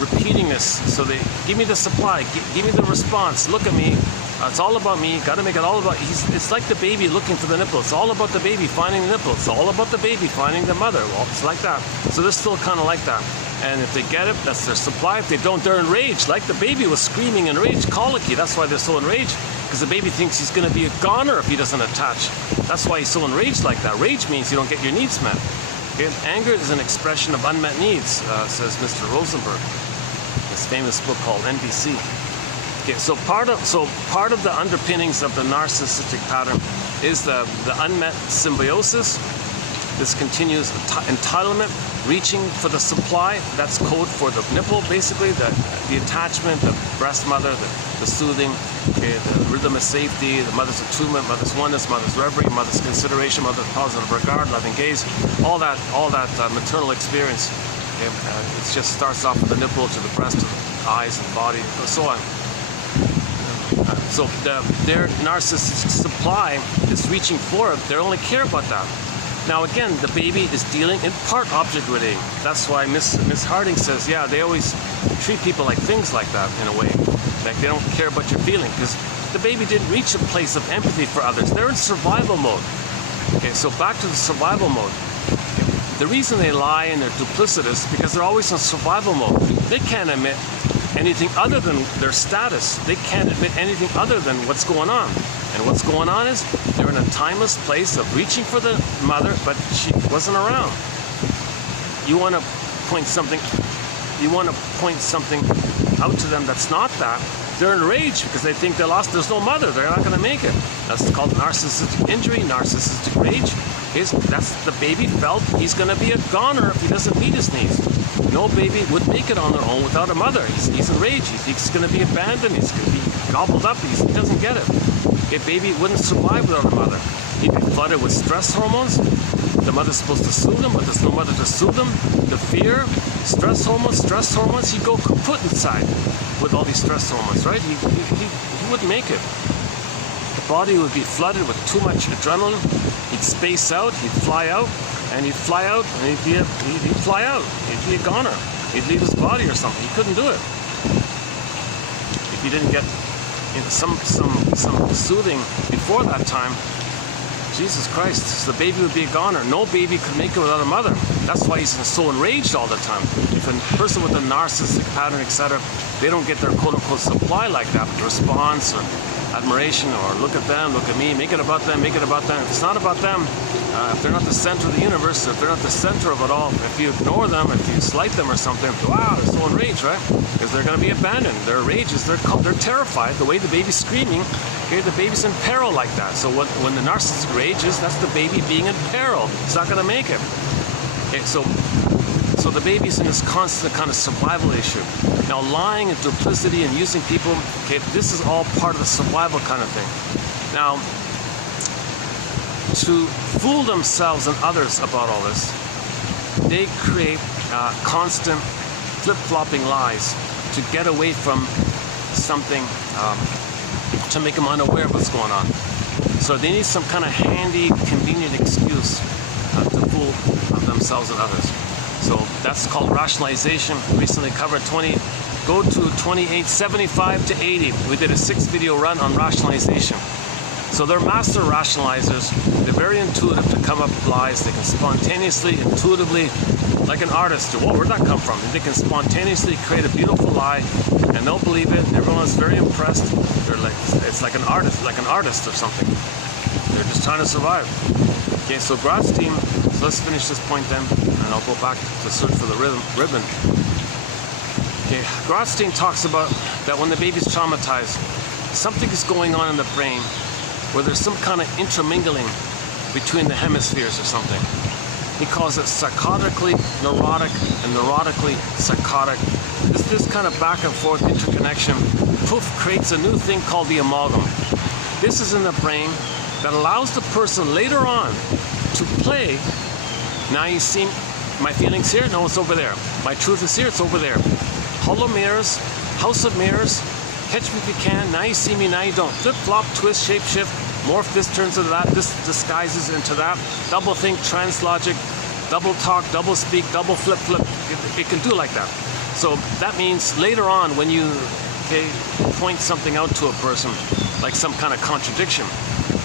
repeating this. So they give me the supply, give me the response. Look at me. It's all about me. Got to make it all about. It's like the baby looking for the nipple. It's all about the baby finding the nipple. It's all about the baby finding the mother. Well, it's like that. So they're still kind of like that. And if they get it, that's their supply. If they don't, they're enraged. Like the baby was screaming enraged, colicky. That's why they're so enraged. Because the baby thinks he's going to be a goner if he doesn't attach. That's why he's so enraged like that. Rage means you don't get your needs met. Okay? Anger is an expression of unmet needs, says Mr. Rosenberg. His famous book called NBC. Okay, so part of the underpinnings of the narcissistic pattern is the unmet symbiosis. This continues entitlement, reaching for the supply. That's code for the nipple, basically, the attachment, the breast mother, the soothing, okay, the rhythm of safety, the mother's attunement, mother's oneness, mother's reverie, mother's consideration, mother's positive regard, loving gaze, all that maternal experience. Okay, it just starts off with the nipple to the breast, to the eyes and body, and so on. So their narcissistic supply is reaching for it. They only care about that. Now again, the baby is dealing in part object with aid. That's why Miss Harding says, yeah, they always treat people like things like that in a way. Like they don't care about your feeling because the baby didn't reach a place of empathy for others. They're in survival mode. Okay, so back to the survival mode. The reason they lie and they're duplicitous because they're always in survival mode. They can't admit anything other than their status. They can't admit anything other than what's going on. And what's going on is they're in a timeless place of reaching for the mother, but she wasn't around. You want to point something out to them that's not that. They're enraged because they think they lost. There's no mother. They're not going to make it. That's called narcissistic injury, narcissistic rage. That's the baby felt he's going to be a goner if he doesn't meet his needs. No baby would make it on their own without a mother. He's enraged. He thinks he's going to be abandoned. He's going to be gobbled up. He doesn't get it. A baby wouldn't survive without a mother. He'd be flooded with stress hormones. The mother's supposed to soothe him, but there's no mother to soothe him. The fear, stress hormones, he'd go kaput inside with all these stress hormones, right? He wouldn't make it. The body would be flooded with too much adrenaline. He'd space out, he'd fly out, and he'd fly out, and he'd fly out. He'd be a goner. He'd leave his body or something. He couldn't do it. If he didn't get some soothing before that time, Jesus Christ, the baby would be a goner. No baby could make it without a mother. That's why he's so enraged all the time. If a person with a narcissistic pattern, etc., they don't get their quote-unquote supply like that, response or admiration or look at them, look at me, make it about them, make it about them. If it's not about them, if they're not the center of the universe, if they're not the center of it all, if you ignore them, if you slight them or something, wow, they're so enraged, right? Because they're going to be abandoned. Their rage is they're terrified. The way the baby's screaming, okay, the baby's in peril like that. So when the narcissistic rage is, that's the baby being in peril. It's not going to make it. Okay, so the baby's in this constant kind of survival issue. Now, lying and duplicity and using people, okay, this is all part of the survival kind of thing. Now, to fool themselves and others about all this, they create constant flip-flopping lies to get away from something, to make them unaware of what's going on. So they need some kind of handy, convenient excuse to fool themselves and others. So that's called rationalization. Recently covered go to 2875 to 80. We did a 6-video run on rationalization. So they're master rationalizers. They're very intuitive to come up with lies. They can spontaneously, intuitively, like an artist. Whoa, where'd that come from? They can spontaneously create a beautiful lie, and they'll believe it. And everyone is very impressed. They're like, it's like an artist or something. They're just trying to survive. Okay, so Grotstein, so let's finish this point then, and I'll go back to search for the ribbon. Okay, Grotstein talks about that when the baby's traumatized, something is going on in the brain where there's some kind of intermingling between the hemispheres or something. He calls it psychotically neurotic and neurotically psychotic. This kind of back and forth interconnection, poof, creates a new thing called the amalgam. This is in the brain that allows the person later on to play. Now you see my feelings here? No, it's over there. My truth is here? It's over there. Hollow mirrors, house of mirrors, catch me if you can. Now you see me, now you don't. Flip, flop, twist, shape, shift, morph, this turns into that, this disguises into that. Double think, trans logic, double talk, double speak, double flip. It can do like that. So that means later on when you point something out to a person, like some kind of contradiction.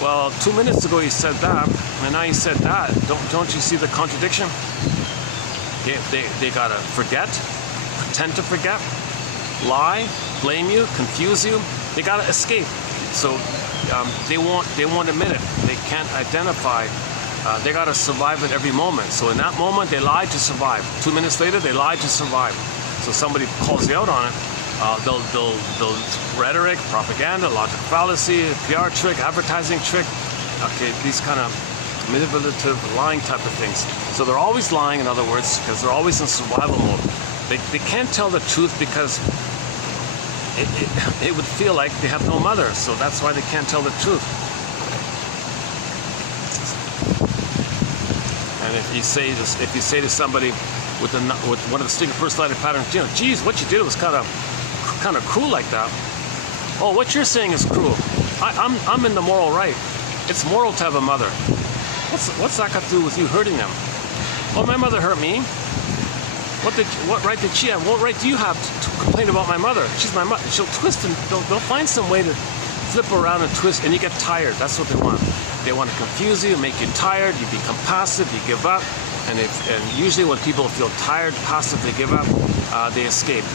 Well, 2 minutes ago you said that, and now you said that. Don't you see the contradiction? They gotta forget, pretend to forget, lie, blame you, confuse you. They gotta escape. So they won't admit it. They can't identify. They gotta survive at every moment. So in that moment, they lied to survive. 2 minutes later, they lied to survive. So somebody calls you out on it. They'll rhetoric, propaganda, logic fallacy, PR trick, advertising trick. Okay, these kind of manipulative, lying type of things. So they're always lying, in other words, because they're always in survival mode. They can't tell the truth because it would feel like they have no mother. So that's why they can't tell the truth. And if you say to somebody with one of the sticky personality patterns, geez, what you did was kind of cruel like that. Oh, what you're saying is cruel. I'm in the moral right. It's moral to have a mother. What's that got to do with you hurting them? Well, my mother hurt me. What right did she have? What right do you have to complain about my mother? She's my mother. She'll twist and they'll find some way to flip around and twist, and you get tired. That's what they want. They want to confuse you, make you tired. You become passive. You give up. And usually when people feel tired, passive, they give up. They escape.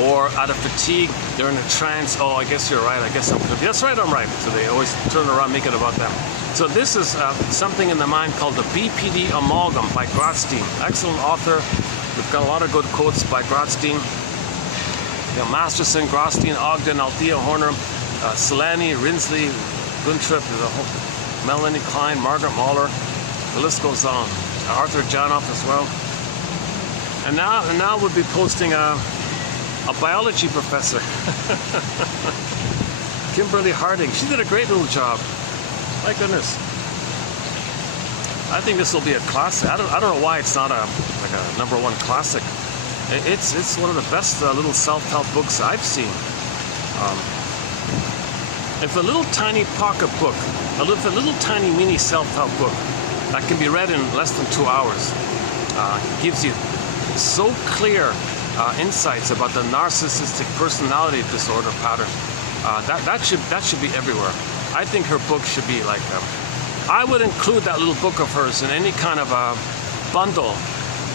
Or out of fatigue, they're in a trance. Oh, I guess you're right. I guess I'm confused. That's right, I'm right. So they always turn around, make it about them. So this is something in the mind called the BPD Amalgam by Grotstein. Excellent author. We've got a lot of good quotes by Grotstein. Masterson, Grotstein, Ogden, Althea, Horner, Solani, Rinsley, Guntrip, Melanie Klein, Margaret Mahler. The list goes on. Arthur Janoff as well. And now we'll be posting a biology professor. Kimberly Harding. She did a great little job. My goodness. I think this will be a classic. I don't know why it's not a #1 classic. It's one of the best little self-help books I've seen. It's a little tiny pocket book, a little tiny mini self-help book that can be read in less than 2 hours. Gives you so clear insights about the narcissistic personality disorder pattern. That should be everywhere. I think her book should be like. I would include that little book of hers in any kind of a bundle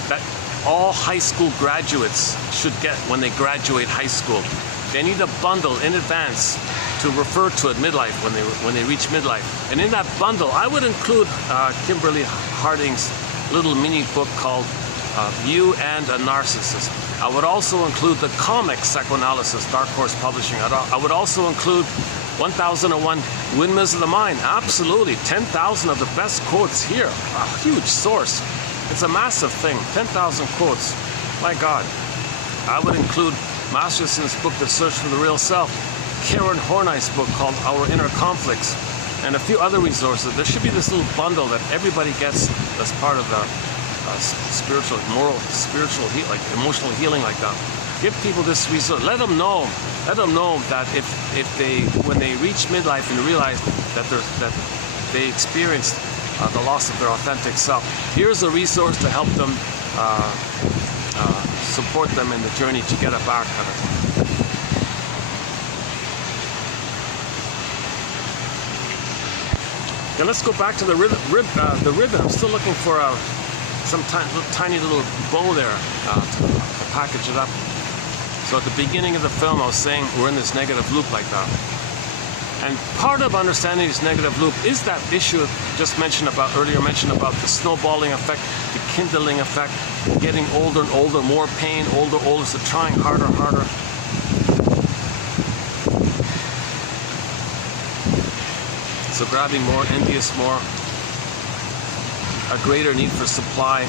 that all high school graduates should get when they graduate high school. They need a bundle in advance to refer to at midlife when they reach midlife. And in that bundle, I would include Kimberly Harding's little mini book called You and a Narcissist. I would also include the comic Psychoanalysis, Dark Horse Publishing. I would also include 1001 Windmills of the Mind. Absolutely, 10,000 of the best quotes here. A huge source. It's a massive thing. 10,000 quotes. My God. I would include Masterson's book, The Search for the Real Self, Karen Horney's book called Our Inner Conflicts, and a few other resources. There should be this little bundle that everybody gets as part of the spiritual, like emotional healing like that. Give people this resource. Let them know that when they reach midlife and realize that they experienced the loss of their authentic self, here's a resource to help them support them in the journey to get it back. Now let's go back to the ribbon. I'm still looking for some tiny little bow there to package it up. So at the beginning of the film, I was saying we're in this negative loop like that. And part of understanding this negative loop is that issue just earlier mentioned about the snowballing effect, the kindling effect, getting older and older, more pain, older, so trying harder. So grabbing more, envious more, a greater need for supply,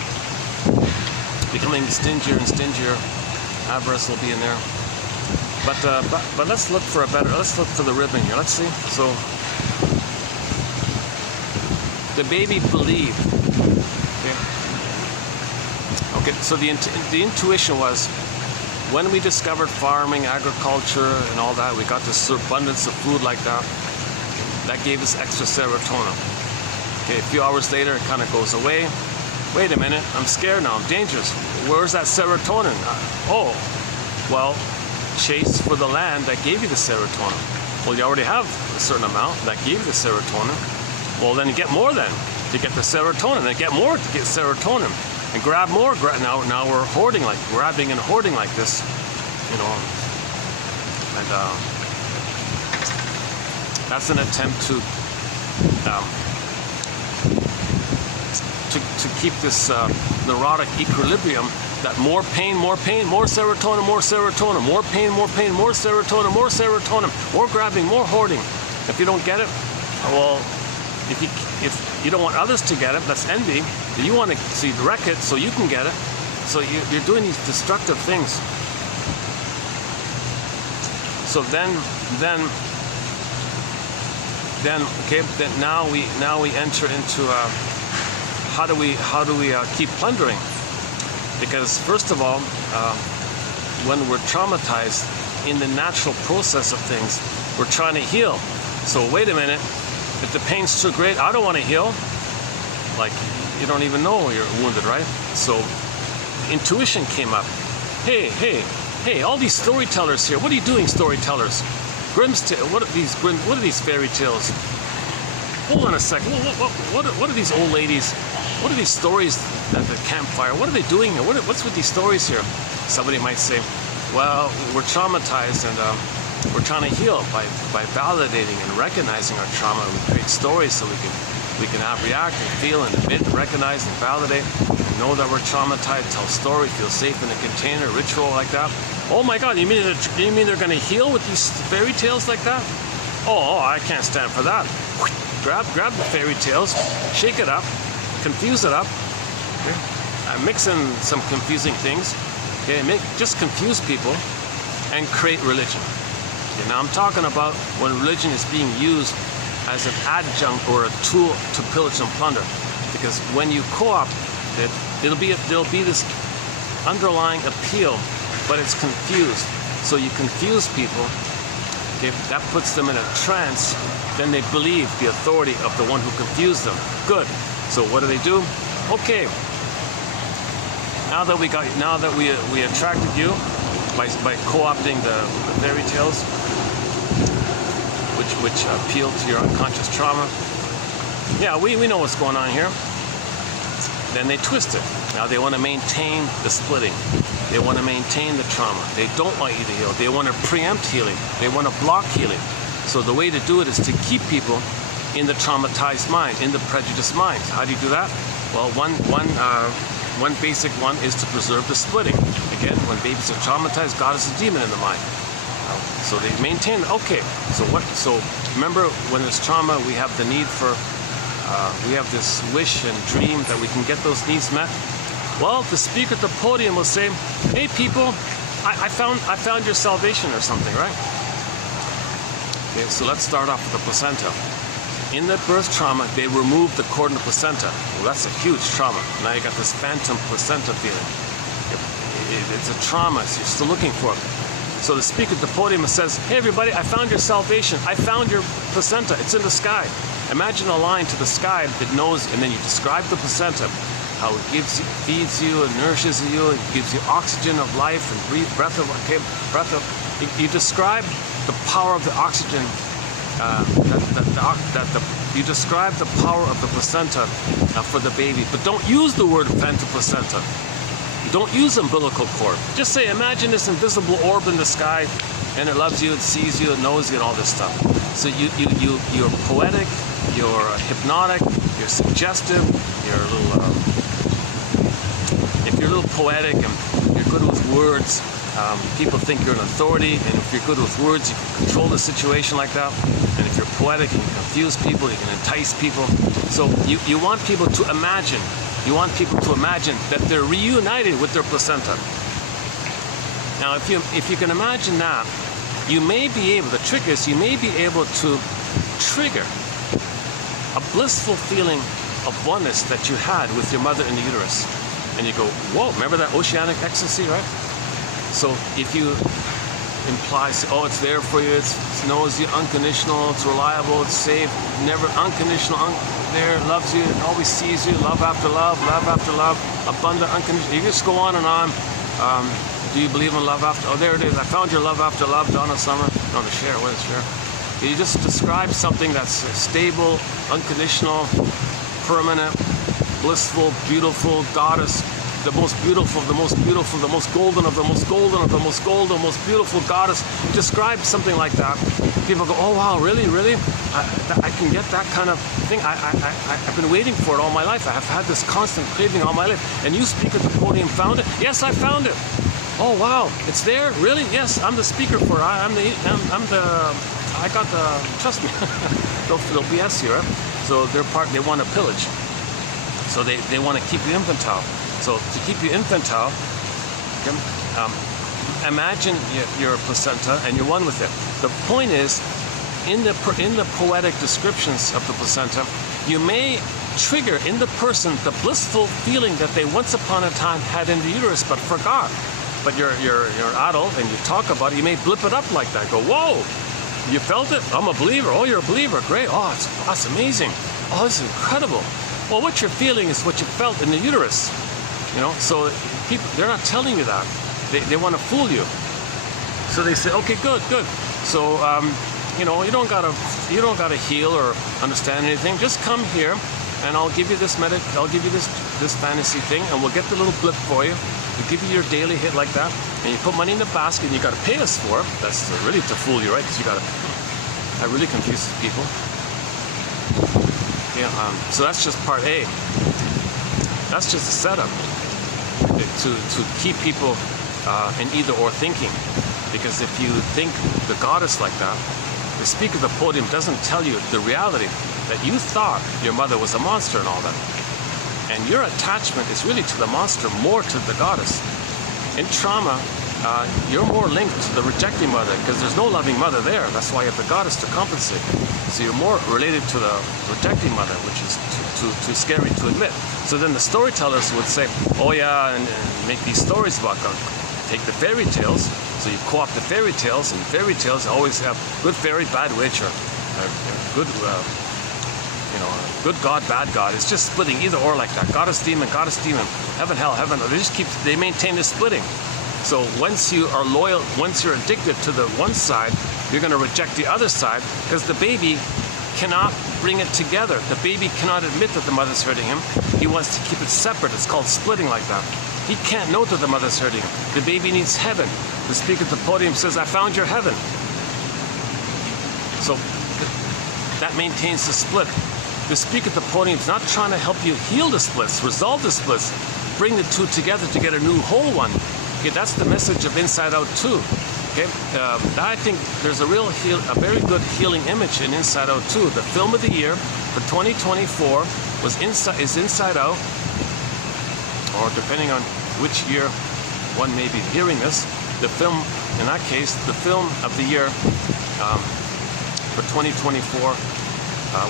becoming stingier and stingier. Avarice will be in there. But let's look for the ribbon here. Let's see. So the baby believed. Okay. So the intuition was when we discovered farming, agriculture, and all that, we got this abundance of food like that. That gave us extra serotonin. Okay. A few hours later, it kind of goes away. Wait a minute. I'm scared now. I'm dangerous. Where's that serotonin? Well, chase for the land that gave you the serotonin. Well, you already have a certain amount that gave you the serotonin. Well, then you get more then to get the serotonin, then get more to get serotonin, and grab more. Now we're hoarding, like grabbing and hoarding like this, you know. And that's an attempt to keep this neurotic equilibrium. That more pain, more serotonin, more serotonin, more pain, more serotonin, more serotonin, more grabbing, more hoarding. If you don't get it, well, if you don't want others to get it, that's envy. You want to wreck it so you can get it. So you're doing these destructive things. So then now we enter into how do we keep plundering? Because first of all, when we're traumatized in the natural process of things, we're trying to heal. So wait a minute, if the pain's too great, I don't want to heal. Like, you don't even know you're wounded, right? So intuition came up. Hey, all these storytellers here, what are you doing, storytellers? What are these fairy tales? Hold on a second, what are these old ladies? What are these stories at the campfire? What are they doing here? What's with these stories here? Somebody might say, well, we're traumatized and we're trying to heal by validating and recognizing our trauma. We create stories so we can react and feel and admit and recognize and validate and know that we're traumatized, tell story, feel safe in a container, ritual like that. Oh my God, you mean they're going to heal with these fairy tales like that? Oh, I can't stand for that. Grab the fairy tales, shake it up, confuse it up, okay? Mix in some confusing things, okay? Just confuse people and create religion. Okay, now I'm talking about when religion is being used as an adjunct or a tool to pillage and plunder. Because when you co-opt it, there'll be this underlying appeal, but it's confused. So you confuse people, okay? That puts them in a trance. Then they believe the authority of the one who confused them. Good. So what do? Okay. Now that we attracted you by co-opting the fairy tales, which appeal to your unconscious trauma. Yeah, we know what's going on here. Then they twist it. Now they want to maintain the splitting. They want to maintain the trauma. They don't want you to heal. They want to preempt healing. They want to block healing. So the way to do it is to keep people in the traumatized mind, in the prejudiced mind. How do you do that? Well, one basic one is to preserve the splitting. Again, when babies are traumatized, God is a demon in the mind. So they maintain. Okay. So remember, when there's trauma, we have the need for, we have this wish and dream that we can get those needs met. Well, the speaker at the podium will say, "Hey, people, I found your salvation," or something, right? Okay, so let's start off with the placenta. In the birth trauma, they removed the cord and the placenta. Well, that's a huge trauma. Now you got this phantom placenta feeling. It's a trauma, so you're still looking for it. So the speaker at the podium says, "Hey everybody, I found your salvation. I found your placenta. It's in the sky." Imagine a line to the sky that knows, and then you describe the placenta, how it feeds you and nourishes you, and gives you oxygen of life and breath of. You describe the power of the oxygen. You describe the power of the placenta for the baby, but don't use the word phantom placenta. Don't use umbilical cord. Just say, imagine this invisible orb in the sky, and it loves you, it sees you, it knows you, and all this stuff. So you're poetic, you're hypnotic, you're suggestive, you're a little. If you're a little poetic and you're good with words, people think you're an authority, and if you're good with words, you can control the situation like that. And if you're poetic, you can confuse people, you can entice people. So you want people to imagine. You want people to imagine that they're reunited with their placenta. Now, if you can imagine that, you may be able. The trick is you may be able to trigger a blissful feeling of oneness that you had with your mother in the uterus, and you go, "Whoa! Remember that oceanic ecstasy, right?" So if you imply, "Oh, it's there for you. It knows you, unconditional. It's reliable. It's safe. Never unconditional. There, loves you, always sees you. Love after love, abundant, unconditional." You just go on and on. Do you believe in love after? Oh, there it is. I found your love after love, Donna Summer. No, to share. What is share? You just describe something that's stable, unconditional, permanent, blissful, beautiful, goddess, the most beautiful, the most beautiful, the most golden of the most golden of the most golden, most beautiful goddess. You describe something like that. People go, oh wow, really, really? I can get that kind of thing. I've been waiting for it all my life. I have had this constant craving all my life. And you speak at the podium, found it? Yes, I found it. Oh wow, it's there? Really? Yes, I'm the speaker for it. I got the, trust me, they'll BS you, right? So they want to pillage. So they want to keep you infantile. So to keep you infantile, imagine you're a placenta and you're one with it. The point is, in the poetic descriptions of the placenta, you may trigger in the person the blissful feeling that they once upon a time had in the uterus but forgot. But you're an adult and you talk about it, you may blip it up like that. Go, whoa, you felt it? I'm a believer. Oh, you're a believer. Great. Oh, that's amazing. Oh, this is incredible. Well, what you're feeling is what you felt in the uterus. You know, so people, they're not telling you that. They want to fool you. So they say, okay, good. So, you know, you don't gotta heal or understand anything. Just come here, and I'll give you this this fantasy thing, and we'll get the little blip for you. We give you your daily hit like that, and you put money in the basket, and you gotta pay us for it. That's really to fool you, right? Because you gotta. That really confuses people. Yeah. So that's just part A. That's just a setup to keep people in either or thinking. Because if you think the goddess like that, the speaker of the podium doesn't tell you the reality that you thought your mother was a monster and all that. And your attachment is really to the monster, more to the goddess. In trauma, you're more linked to the rejecting mother because there's no loving mother there. That's why you have the goddess to compensate. So you're more related to the rejecting mother, which is too scary to admit. So then the storytellers would say, oh yeah, and make these stories about God. Take the fairy tales. So you co-opt the fairy tales, and fairy tales always have good fairy, bad witch, or good, good god, bad god. It's just splitting either or like that. Goddess, demon, heaven, hell, heaven. They maintain this splitting. So once you are loyal, once you're addicted to the one side, you're going to reject the other side because the baby cannot bring it together. The baby cannot admit that the mother's hurting him. He wants to keep it separate. It's called splitting like that. He can't know that the mother's hurting him. The baby needs heaven. The speaker at the podium says, I found your heaven. So that maintains the split. The speaker at the podium is not trying to help you heal the splits, resolve the splits, bring the two together to get a new whole one. Okay, that's the message of Inside Out 2. Okay, I think there's a very good healing image in Inside Out 2. The film of the year for 2024 is Inside Out, or depending on which year one may be hearing this, the film, in that case, the film of the year for 2024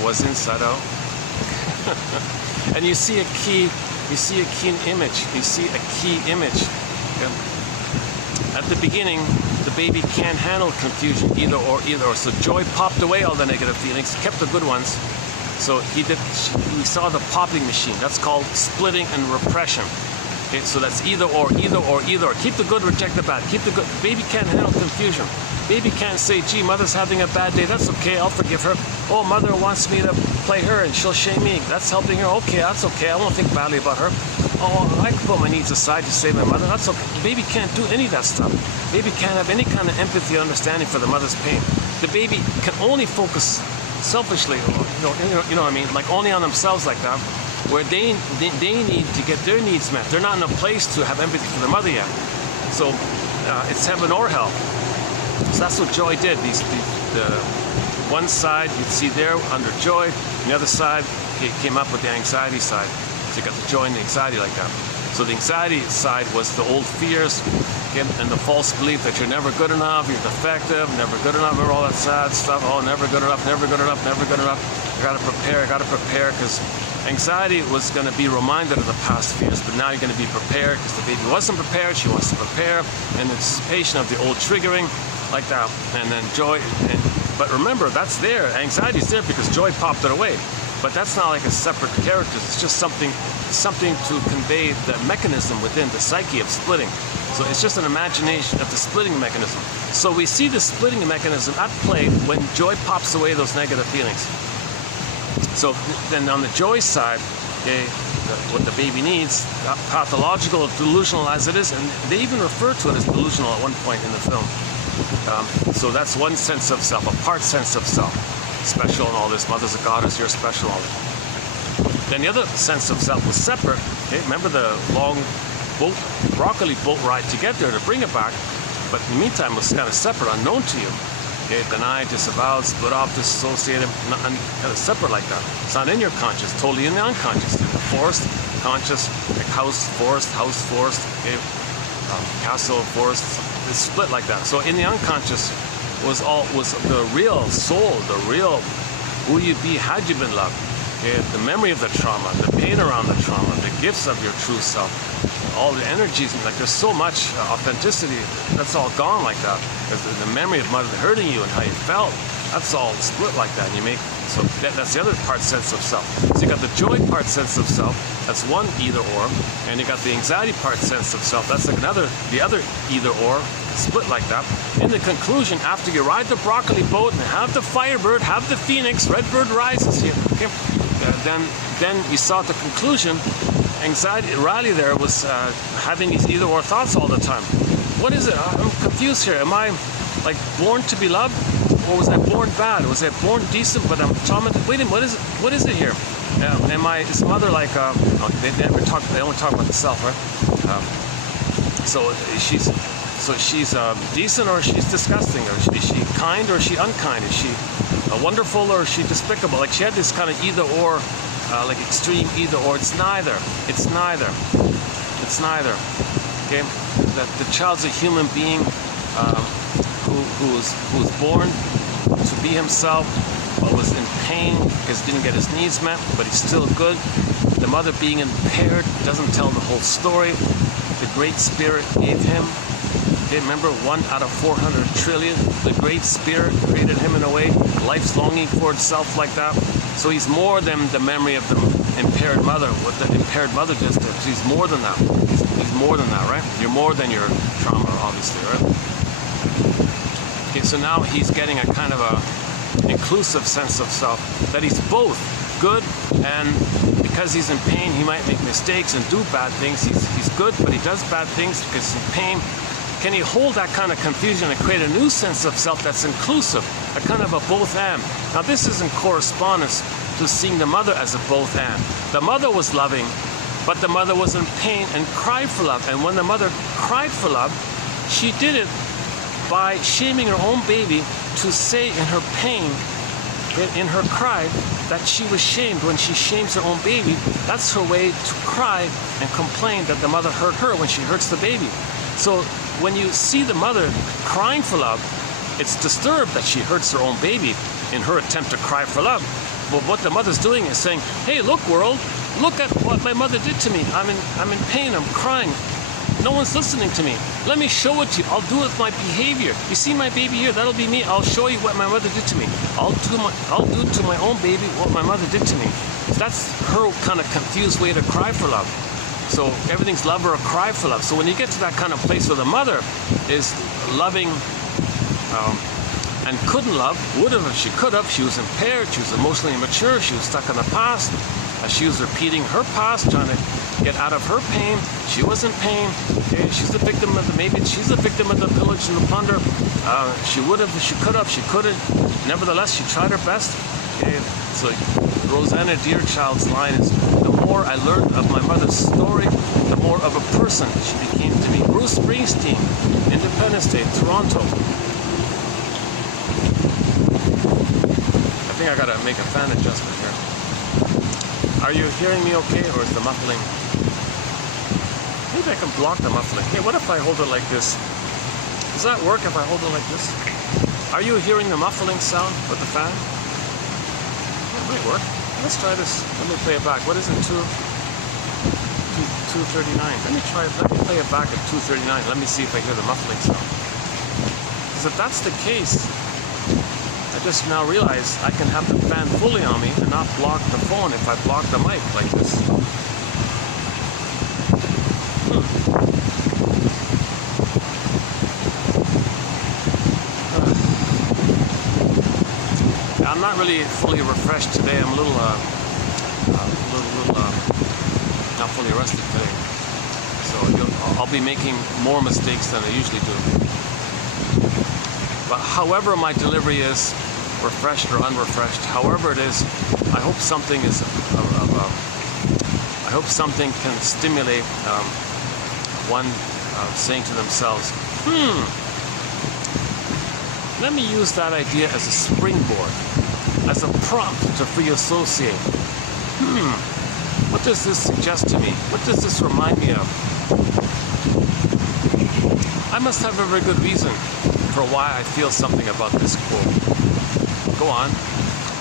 was Inside Out. And you see a key image. You see a key image. Okay? At the beginning, the baby can't handle confusion, either or. So Joy popped away all the negative feelings, kept the good ones. So we saw the popping machine. That's called splitting and repression. Okay, so that's either or. Keep the good, reject the bad. Keep the good. Baby can't handle confusion. Baby can't say, gee, mother's having a bad day. That's okay, I'll forgive her. Oh, mother wants me to play her and she'll shame me. That's helping her. Okay, that's okay. I won't think badly about her. Oh, I can put my needs aside to save my mother. That's okay. Baby can't do any of that stuff. Baby can't have any kind of empathy or understanding for the mother's pain. The baby can only focus selfishly, you know what I mean? Like only on themselves like that. Where they need to get their needs met. They're not in a place to have empathy for the mother yet. So it's heaven or hell. So that's what Joy did. The one side you'd see there under Joy, and the other side came up with the anxiety side. So you got the joy and the anxiety like that. So the anxiety side was the old fears and the false belief that you're never good enough, you're defective, never good enough, or all that sad stuff. Oh, never good enough. I gotta prepare, because anxiety was going to be reminded of the past fears, but now you're going to be prepared because the baby wasn't prepared. She wants to prepare, and anticipation of the old triggering, like that. And then joy. But remember, that's there. Anxiety's there because joy popped it away. But that's not like a separate character. It's just something to convey the mechanism within the psyche of splitting. So it's just an imagination of the splitting mechanism. So we see the splitting mechanism at play when joy pops away those negative feelings. So then on the joy side, okay, what the baby needs, pathological, delusional as it is, and they even refer to it as delusional at one point in the film. So that's one sense of self, a part sense of self, special and all this. Mother's a goddess, you're special, all this. Then the other sense of self was separate. Okay, remember the long broccoli boat ride to get there to bring it back, but in the meantime it was kind of separate, unknown to you. Okay, denied, disavowed, split off, disassociated, kind of separate like that. It's not in your conscious, totally in the unconscious. In the forest, conscious, like house, forest, okay, castle, forest. It's split like that. So in the unconscious was the real soul, the real who you be had you been loved. Okay, the memory of the trauma, the pain around the trauma, the gifts of your true self, all the energies, like there's so much authenticity that's all gone like that. Because the memory of mother hurting you and how you felt, that's all split like that. And you make that's the other part sense of self. So you got the joy part sense of self, that's one either or, and you got the anxiety part sense of self, that's like the other either or, split like that. In the conclusion, after you ride the broccoli boat and have the firebird, have the phoenix, red bird rises here, okay? Then you saw at the conclusion, anxiety, Riley there was having these either or thoughts all the time. What is it? I'm confused here. Am I like born to be loved? Or was I born bad? Was I born decent but I'm traumatized? Wait a minute, what is it here? Is mother like, they only talk about the self, right? So she's decent or she's disgusting? Or is she kind or is she unkind? Is she wonderful or is she despicable? Like she had this kind of either or, like extreme either or. It's neither. It's neither. It's neither. Okay? The child's a human being who was born to be himself, but was in pain because he didn't get his needs met, but he's still good. The mother being impaired doesn't tell the whole story. The Great Spirit gave him, okay, remember, 1 out of 400 trillion. The Great Spirit created him in a way, life's longing for itself like that. So he's more than the memory of the impaired mother, what the impaired mother just did. So he's more than that. He's more than that, right? You're more than your trauma, obviously, right? Okay, so now he's getting a kind of a inclusive sense of self, that he's both good, and because he's in pain, he might make mistakes and do bad things. He's good, but he does bad things because he's in pain. Can he hold that kind of confusion and create a new sense of self that's inclusive, a kind of a both and? Now this is in correspondence to seeing the mother as a both and. The mother was loving, but the mother was in pain and cried for love. And when the mother cried for love, she did it by shaming her own baby to say in her pain, in her cry, that she was shamed. When she shames her own baby, that's her way to cry and complain that the mother hurt her when she hurts the baby. So when you see the mother crying for love, it's disturbed that she hurts her own baby in her attempt to cry for love. But what the mother's doing is saying, hey, look world, look at what my mother did to me. I'm in pain, I'm crying. No one's listening to me. Let me show it to you. I'll do it with my behavior. You see my baby here? That'll be me. I'll show you what my mother did to me. I'll do to my own baby what my mother did to me. That's her kind of confused way to cry for love. So everything's love or a cry for love. So when you get to that kind of place where the mother is loving and couldn't love, would have if she could have. She was impaired. She was emotionally immature. She was stuck in the past. She was repeating her past, trying to get out of her pain. She was in pain. Okay? She's the victim of she's the victim of the pillage and the plunder. She would have, she could have, she couldn't. Nevertheless, she tried her best. Okay? So Rosanna Deerchild's line is, the more I learned of my mother's story, the more of a person she became to me. Bruce Springsteen, Independence Day, Toronto. I think I gotta make a fan adjustment here. Are you hearing me okay, or is the muffling? Maybe I can block the muffling. Hey, what if I hold it like this? Does that work if I hold it like this? Are you hearing the muffling sound with the fan? It might work. Let's try this. Let me play it back. What is it? 239. Let me try it. Let me play it back at 239. Let me see if I hear the muffling sound. Because if that's the case, I just now realize I can have the fan fully on me and not block the phone if I block the mic like this. not really fully refreshed today. I'm a little not fully rested today. So I'll be making more mistakes than I usually do. But however my delivery is, refreshed or unrefreshed, however it is, I hope something can stimulate one saying to themselves, let me use that idea as a springboard, as a prompt to free associate. What does this suggest to me? What does this remind me of? I must have a very good reason for why I feel something about this quote. Go on.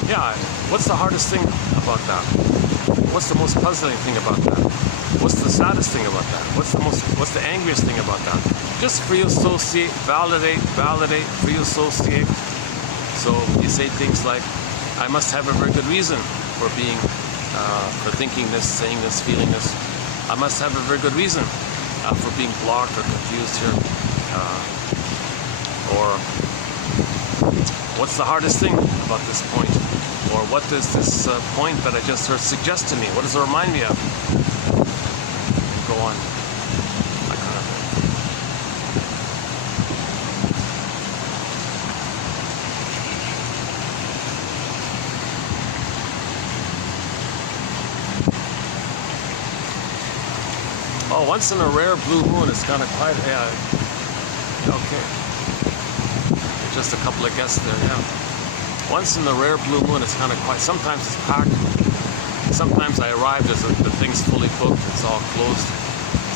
Yeah, what's the hardest thing about that? What's the most puzzling thing about that? What's the saddest thing about that? What's the angriest thing about that? Just free associate, validate, free associate. So you say things like, I must have a very good reason for being, for thinking this, saying this, feeling this. I must have a very good reason for being blocked or confused here. Or what's the hardest thing about this point? Or what does this point that I just heard suggest to me? What does it remind me of? And go on. That kind of thing. Oh, once in a rare blue moon, it's kind of quiet. Yeah. Okay. Just a couple of guests there, yeah. Once in the rare blue moon, it's kind of quiet. Sometimes it's packed. Sometimes I arrive, the thing's fully booked, it's all closed.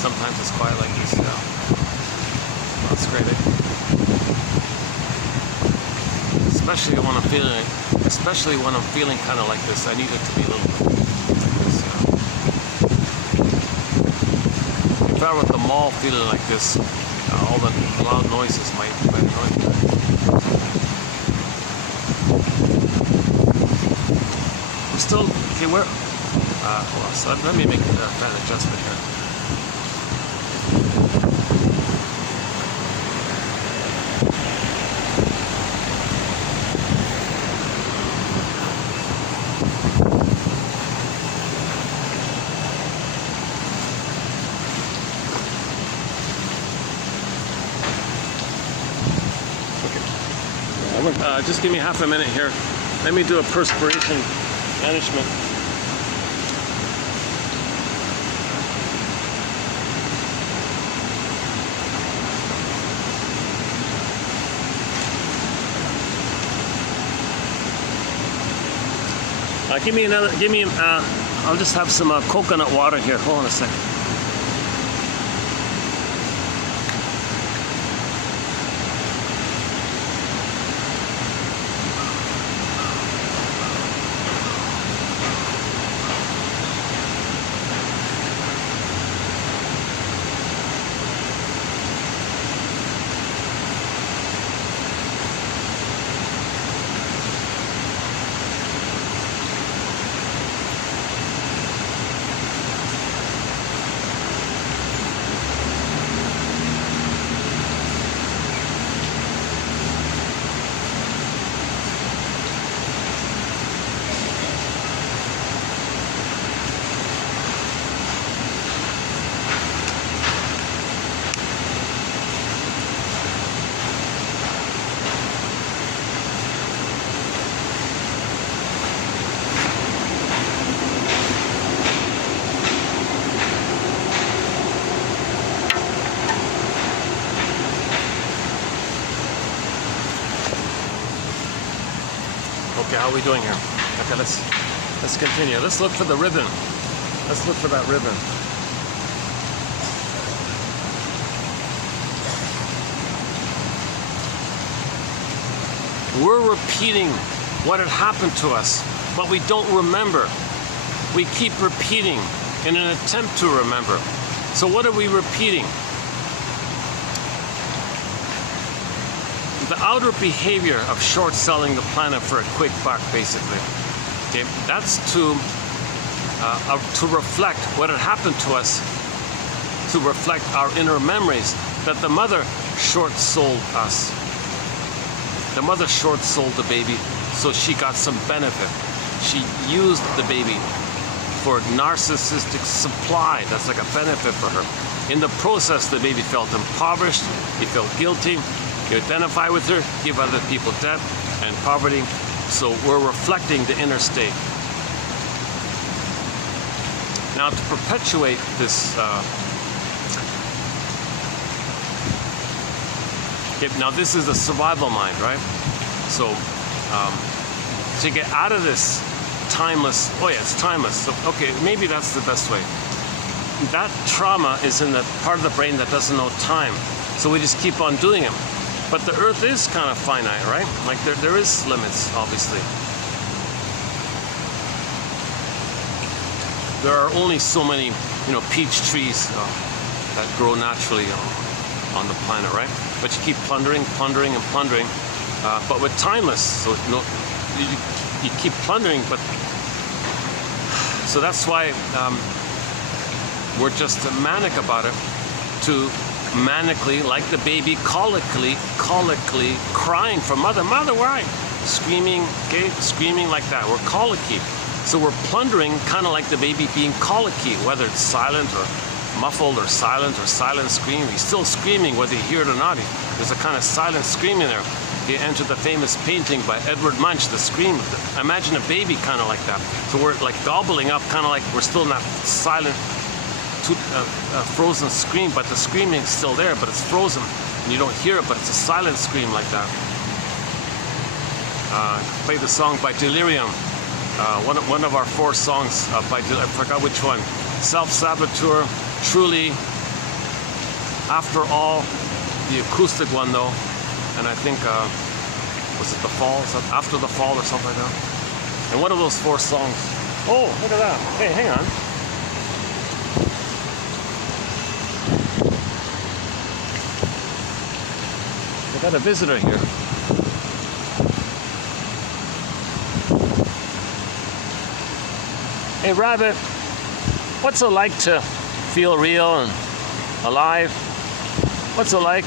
Sometimes it's quiet like this, yeah. That's great, eh? Especially when I'm feeling kind of like this. I need it to be a little bit like this, yeah. If I were at the mall feeling like this, all the loud noises might annoy me. I'm still, okay, where, hold on, so let me make an adjustment here. Just give me half a minute here. Let me do a perspiration management. I'll just have some coconut water here. Hold on a second. Okay, how are we doing here? Okay, let's continue. Let's look for the ribbon. Let's look for that ribbon. We're repeating what had happened to us, but we don't remember. We keep repeating in an attempt to remember. So what are we repeating? The outer behavior of short selling the planet for a quick buck, basically. Okay, that's to reflect what had happened to us, to reflect our inner memories, that the mother short-sold us. The mother short-sold the baby, so she got some benefit. She used the baby for narcissistic supply. That's like a benefit for her. In the process, the baby felt impoverished, he felt guilty, he identified with her, give other people debt and poverty. So we're reflecting the inner state. Now to perpetuate this, now this is the survival mind, right? So to get out of this timeless, oh yeah, it's timeless. So, okay, maybe that's the best way. That trauma is in the part of the brain that doesn't know time. So we just keep on doing them. But the earth is kind of finite, right? Like there is limits, obviously. There are only so many, peach trees that grow naturally on the planet, right? But you keep plundering, and plundering. But with timeless, so you keep plundering, but so that's why we're just manic about it. To manically, like the baby, colically crying for mother, where are you? Screaming, okay, screaming like that. We're colicky. So we're plundering, kind of like the baby being colicky, whether it's silent or muffled or silent scream. He's still screaming, whether you hear it or not. There's a kind of silent screaming there. You enter the famous painting by Edward Munch, The Scream. Imagine a baby kind of like that. So we're like gobbling up, kind of like we're still in that silent, frozen scream, but the screaming is still there, but it's frozen. And you don't hear it, but it's a silent scream like that. Play the song by Delirium. One of our 4 songs by I forgot which one. Self-Saboteur, Truly, After All, the acoustic one though, and I think was it The Fall? After the Fall or something like that. And one of those 4 songs. Oh, look at that! Hey, hang on. I got a visitor here. Hey, Rabbit, what's it like to feel real and alive? What's it like?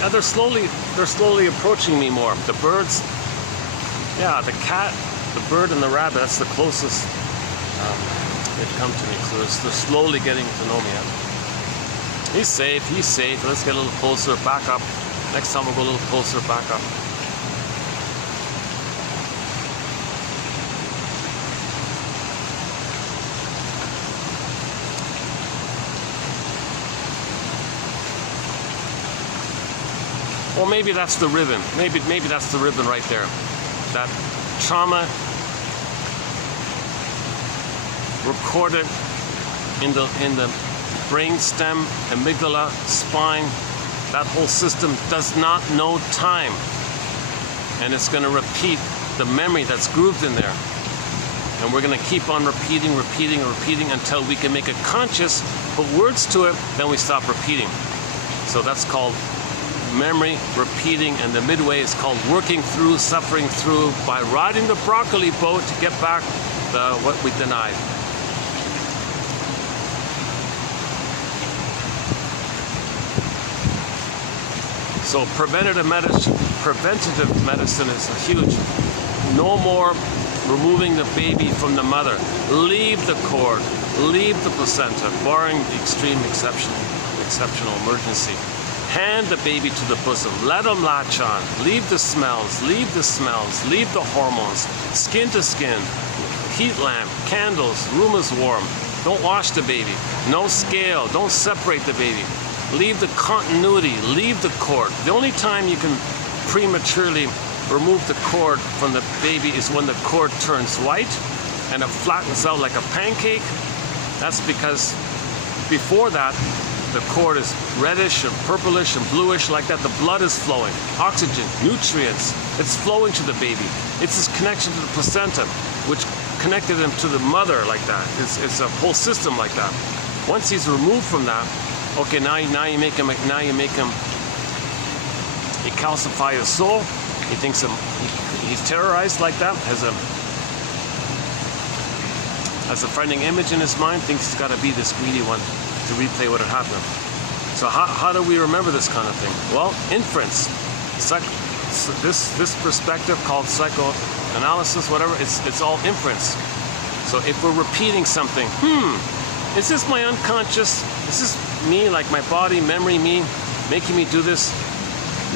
Now they're slowly approaching me more. The birds, yeah, the cat, the bird, and the rabbit, that's the closest they've come to me. So they're slowly getting to know me. He's safe, Let's get a little closer, back up. Next time we'll go a little closer, back up. Well, maybe that's the ribbon. Maybe that's the ribbon right there. That trauma recorded in the brain stem, amygdala, spine. That whole system does not know time, and it's going to repeat the memory that's grooved in there. And we're going to keep on repeating until we can make it conscious, put words to it, then we stop repeating. So that's called memory repeating, and the midway is called working through, suffering through, by riding the broccoli boat to get back what we denied. So preventative medicine is huge. No more removing the baby from the mother. Leave the cord, leave the placenta, barring the extreme exceptional emergency. Hand the baby to the bosom. Let them latch on. Leave the smells, leave the hormones. Skin to skin. Heat lamp, candles, room is warm. Don't wash the baby. No scale. Don't separate the baby. Leave the continuity. Leave the cord. The only time you can prematurely remove the cord from the baby is when the cord turns white and it flattens out like a pancake. That's because before that, the cord is reddish and purplish and bluish like that. The blood is flowing, oxygen, nutrients, it's flowing to the baby. It's his connection to the placenta, which connected him to the mother like that. It's a whole system like that. Once he's removed from that, okay, now you make him he calcify his soul. He thinks he's terrorized like that, has a frightening image in his mind, thinks he's got to be this greedy one to replay what had happened. So how do we remember this kind of thing? Well, inference. This perspective called psychoanalysis, whatever, it's all inference. So if we're repeating something, is this my unconscious? Is this me, like my body, memory, me, making me do this,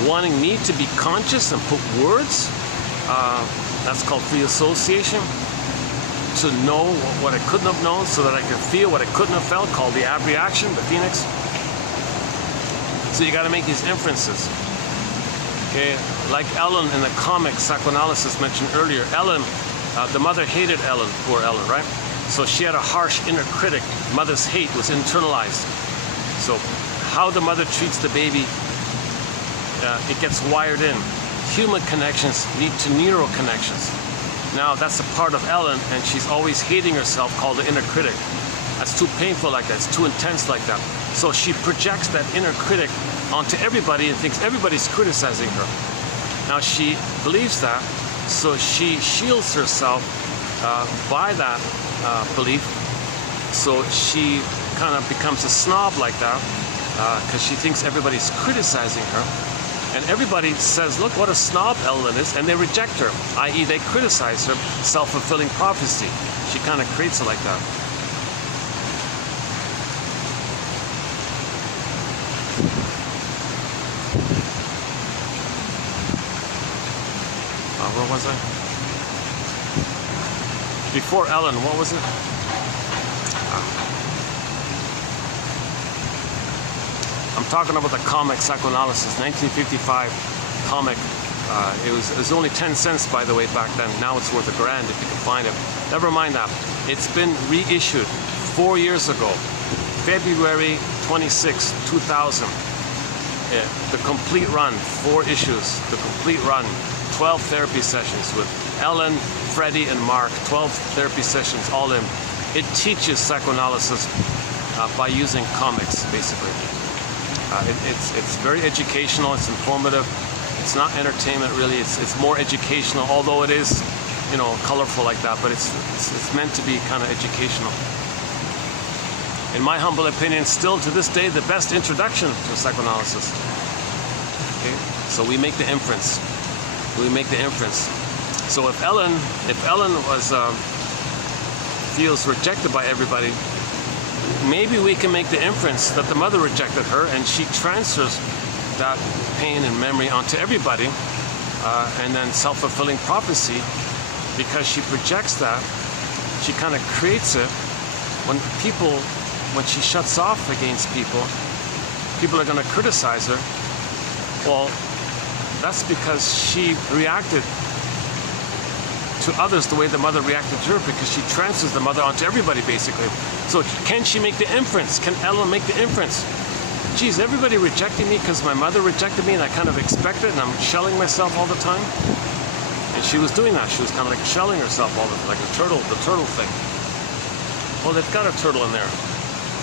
wanting me to be conscious and put words? That's called free association. To know what I couldn't have known so that I could feel what I couldn't have felt, called the abreaction, the phoenix. So you got to make these inferences. Okay, like Ellen in the comic psychoanalysis mentioned earlier. Ellen, the mother hated Ellen, poor Ellen, right? So she had a harsh inner critic. Mother's hate was internalized. So how the mother treats the baby, it gets wired in. Human connections lead to neural connections. Now that's a part of Ellen, and she's always hating herself, called the inner critic. That's too painful like that, it's too intense like that. So she projects that inner critic onto everybody and thinks everybody's criticizing her. Now she believes that, so she shields herself by that belief. So she kind of becomes a snob like that, because she thinks everybody's criticizing her. And everybody says, look what a snob Ellen is, and they reject her, i.e. they criticize her. Self-fulfilling prophecy. She kind of creates it like that. Where was I? Before Ellen, what was it? I'm talking about the comic Psychoanalysis, 1955 comic. It was only 10 cents, by the way, back then. Now it's worth $1,000 if you can find it. Never mind that. It's been reissued 4 years ago, February 26, 2000. The complete run, 4 issues, the complete run, 12 therapy sessions with Ellen, Freddie, and Mark. 12 therapy sessions, all in. It teaches psychoanalysis by using comics, basically. It's very educational, it's informative. It's not entertainment really, it's more educational, although it is, you know, colorful like that, but it's meant to be kind of educational. In my humble opinion, still to this day, the best introduction to psychoanalysis. Okay? So we make the inference. We make the inference. So if Ellen was feels rejected by everybody, maybe we can make the inference that the mother rejected her, and she transfers that pain and memory onto everybody, and then self-fulfilling prophecy, because she projects that, she kind of creates it. When she shuts off against people are going to criticize her. Well, that's because she reacted to others the way the mother reacted to her, because she transfers the mother onto everybody, basically. So can she make the inference? Can Ellen make the inference? Geez, everybody rejecting me because my mother rejected me, and I kind of expect it, and I'm shelling myself all the time. And she was doing that. She was kind of like shelling herself all the time, like the turtle thing. Oh, they've got a turtle in there.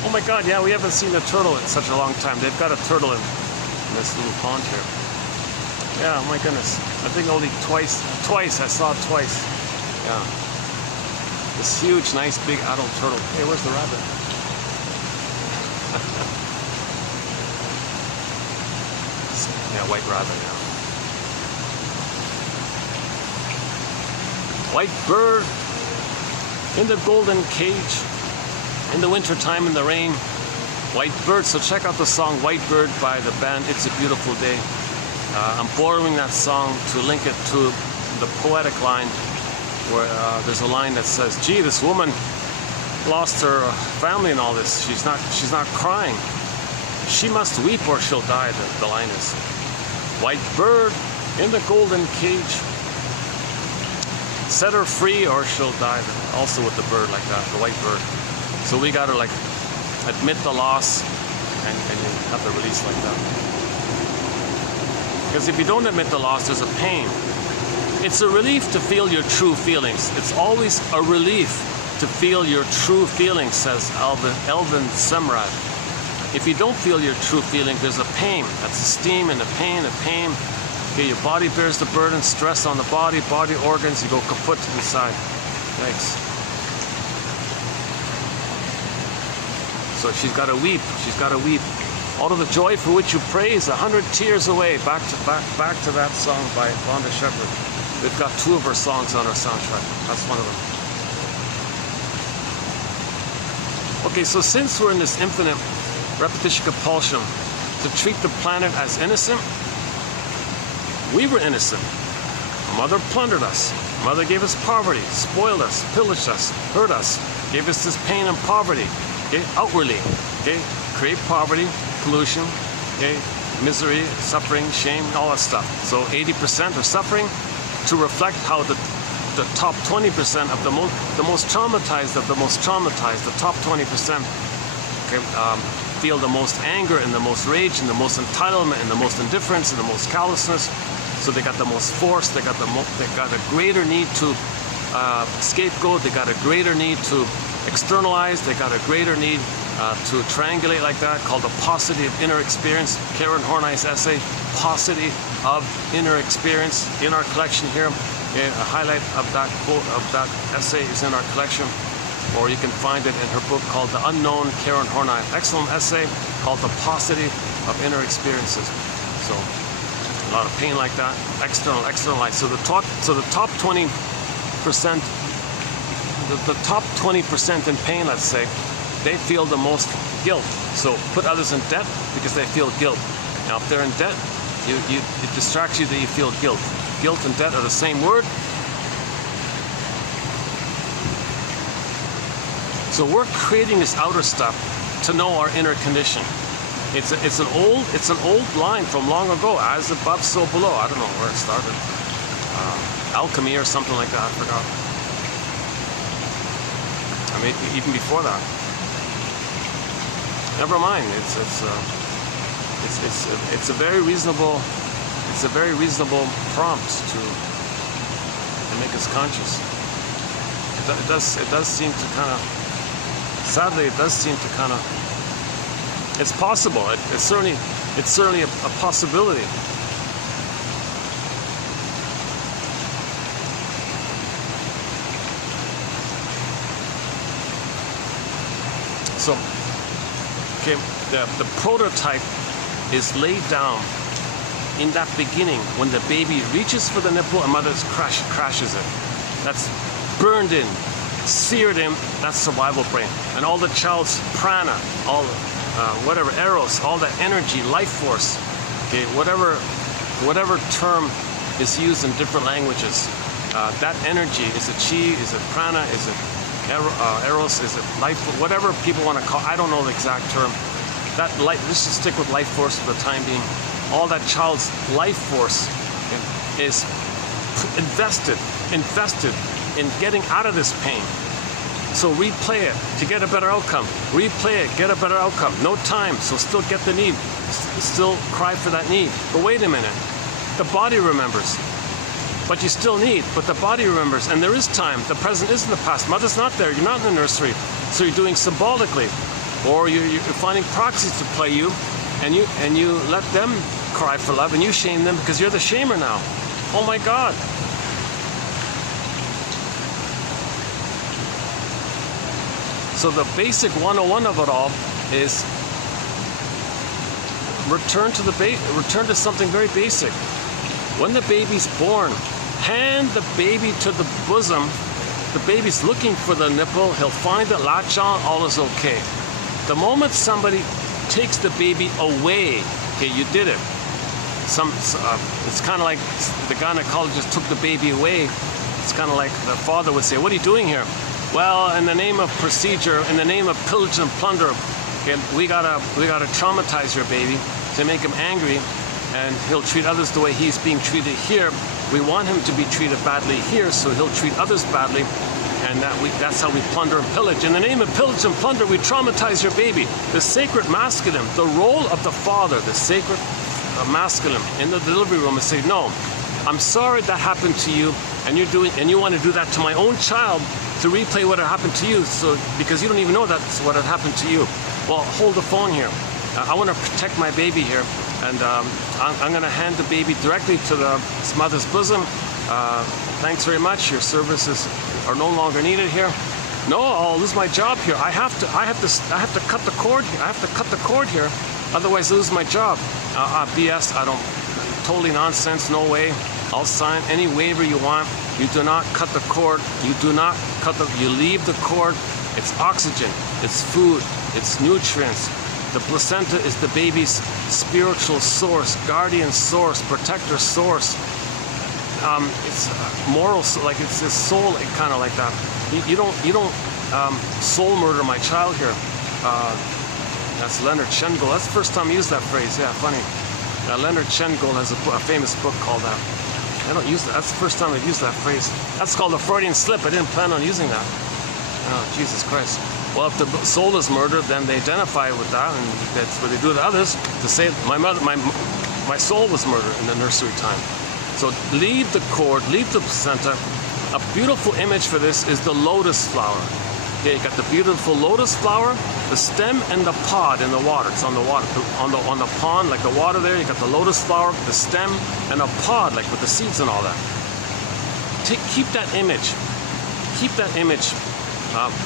Oh my God, yeah, we haven't seen a turtle in such a long time. They've got a turtle in this little pond here. Yeah, oh my goodness. I think only twice, I saw it twice. Yeah. This huge, nice, big adult turtle. Hey, where's the rabbit? Yeah, white rabbit, yeah. White bird in the golden cage, in the winter time in the rain. White bird, so check out the song White Bird by the band It's a Beautiful Day. I'm borrowing that song to link it to the poetic line where there's a line that says, gee, this woman lost her family and all this. She's not crying. She must weep or she'll die, the line is. White bird in the golden cage. Set her free or she'll die. Also with the bird like that, the white bird. So we gotta like admit the loss, and you have the release like that. Because if you don't admit the loss, there's a pain. It's a relief to feel your true feelings. It's always a relief to feel your true feelings, says Elvin Semrad. If you don't feel your true feeling, there's a pain. That's the steam and the pain. Okay, your body bears the burden, stress on the body organs, you go kaput inside. Thanks. So she's got to weep. Out of the joy for which you praise, 100 tears away. Back to that song by Vonda Shepherd. We've got 2 of her songs on our soundtrack. That's one of them. Okay, so since we're in this infinite repetition compulsion to treat the planet as innocent, we were innocent. Mother plundered us. Mother gave us poverty, spoiled us, pillaged us, hurt us, gave us this pain and poverty. Okay, outwardly. Okay, create poverty, pollution, okay, misery, suffering, shame, all that stuff. So 80% of suffering to reflect how the top 20% of the most traumatized, the top 20%, okay, feel the most anger and the most rage and the most entitlement and the most indifference and the most callousness. So they got the most force. They got a greater need to scapegoat. They got a greater need to externalize. They got a greater need to triangulate like that, called the paucity of inner experience. Karen Horney's essay, Paucity of Inner Experience, in our collection here. Okay, a highlight of that quote, of that essay, is in our collection, or you can find it in her book called The Unknown, Karen Horney. Excellent essay called The Paucity of Inner Experiences. So a lot of pain like that, externalize. So the top 20%, the top 20% in pain, let's say, they feel the most guilt. So put others in debt because they feel guilt. Now if they're in debt, it distracts you that you feel guilt. Guilt and debt are the same word. So we're creating this outer stuff to know our inner condition. It's an old line from long ago. As above, so below. I don't know where it started. Alchemy or something like that. I forgot. I mean, even before that. Never mind. It's a very reasonable. It's a very reasonable prompt to make us conscious. It does seem to kind of. Sadly, it does seem to kind of. It's possible. It's certainly a possibility. So, okay, the prototype is laid down in that beginning when the baby reaches for the nipple and mother crashes it. That's burned in, seared in. That's survival brain, and all the child's prana, all whatever eros, all that energy, life force. Okay, whatever term is used in different languages. That energy, is it chi? Is it prana? Is it eros? Is it life? Whatever people want to call. I don't know the exact term. That life. Let's just stick with life force for the time being. All that child's life force is invested in getting out of this pain. So replay it to get a better outcome. Replay it, get a better outcome. No time, so still get the need. Still cry for that need. But wait a minute. The body remembers. But you still need. But the body remembers. And there is time. The present isn't the past. Mother's not there. You're not in the nursery. So you're doing symbolically. Or you're finding proxies to play you. And you let them cry for love. And you shame them because you're the shamer now. Oh my God. So the basic 101 of it all is return to something very basic. When the baby's born, hand the baby to the bosom. The baby's looking for the nipple. He'll find it, latch on, all is okay. The moment somebody takes the baby away, okay, you did it. It's kind of like the gynecologist took the baby away. It's kind of like the father would say, "What are you doing here?" Well, in the name of procedure, in the name of pillage and plunder, okay, we gotta traumatize your baby to make him angry, and he'll treat others the way he's being treated here. We want him to be treated badly here, so he'll treat others badly, and that's how we plunder and pillage. In the name of pillage and plunder, we traumatize your baby. The sacred masculine, the role of the father, the sacred masculine in the delivery room, is say, no, I'm sorry that happened to you, and you want to do that to my own child to replay what had happened to you, so because you don't even know that's what had happened to you. Well, hold the phone here. I want to protect my baby here, and I'm going to hand the baby directly to the mother's bosom. Thanks very much. Your services are no longer needed here. No, I'll lose my job here. I have to cut the cord here. I have to cut the cord here, otherwise I lose my job. BS. I don't. Totally nonsense. No way. I'll sign any waiver you want. You do not cut the cord. You do not cut the. You leave the cord. It's oxygen. It's food. It's nutrients. The placenta is the baby's spiritual source, guardian source, protector source. It's moral, like it's his soul, kind of like that. You don't soul murder my child here. That's Leonard Shengold. That's the first time I used that phrase. Yeah, funny. Leonard Shengold has a famous book called that. I don't use that. That's the first time I've used that phrase. That's called a Freudian slip. I didn't plan on using that. Oh, Jesus Christ. Well, if the soul is murdered, then they identify with that, and that's what they do to others, to say my soul was murdered in the nursery time. So leave the cord, leave the placenta. A beautiful image for this is the lotus flower. Yeah, you got the beautiful lotus flower, the stem and the pod in the water. It's on the water, on the pond, like the water there. You got the lotus flower, the stem, and a pod, like with the seeds and all that. Keep that image. Keep that image.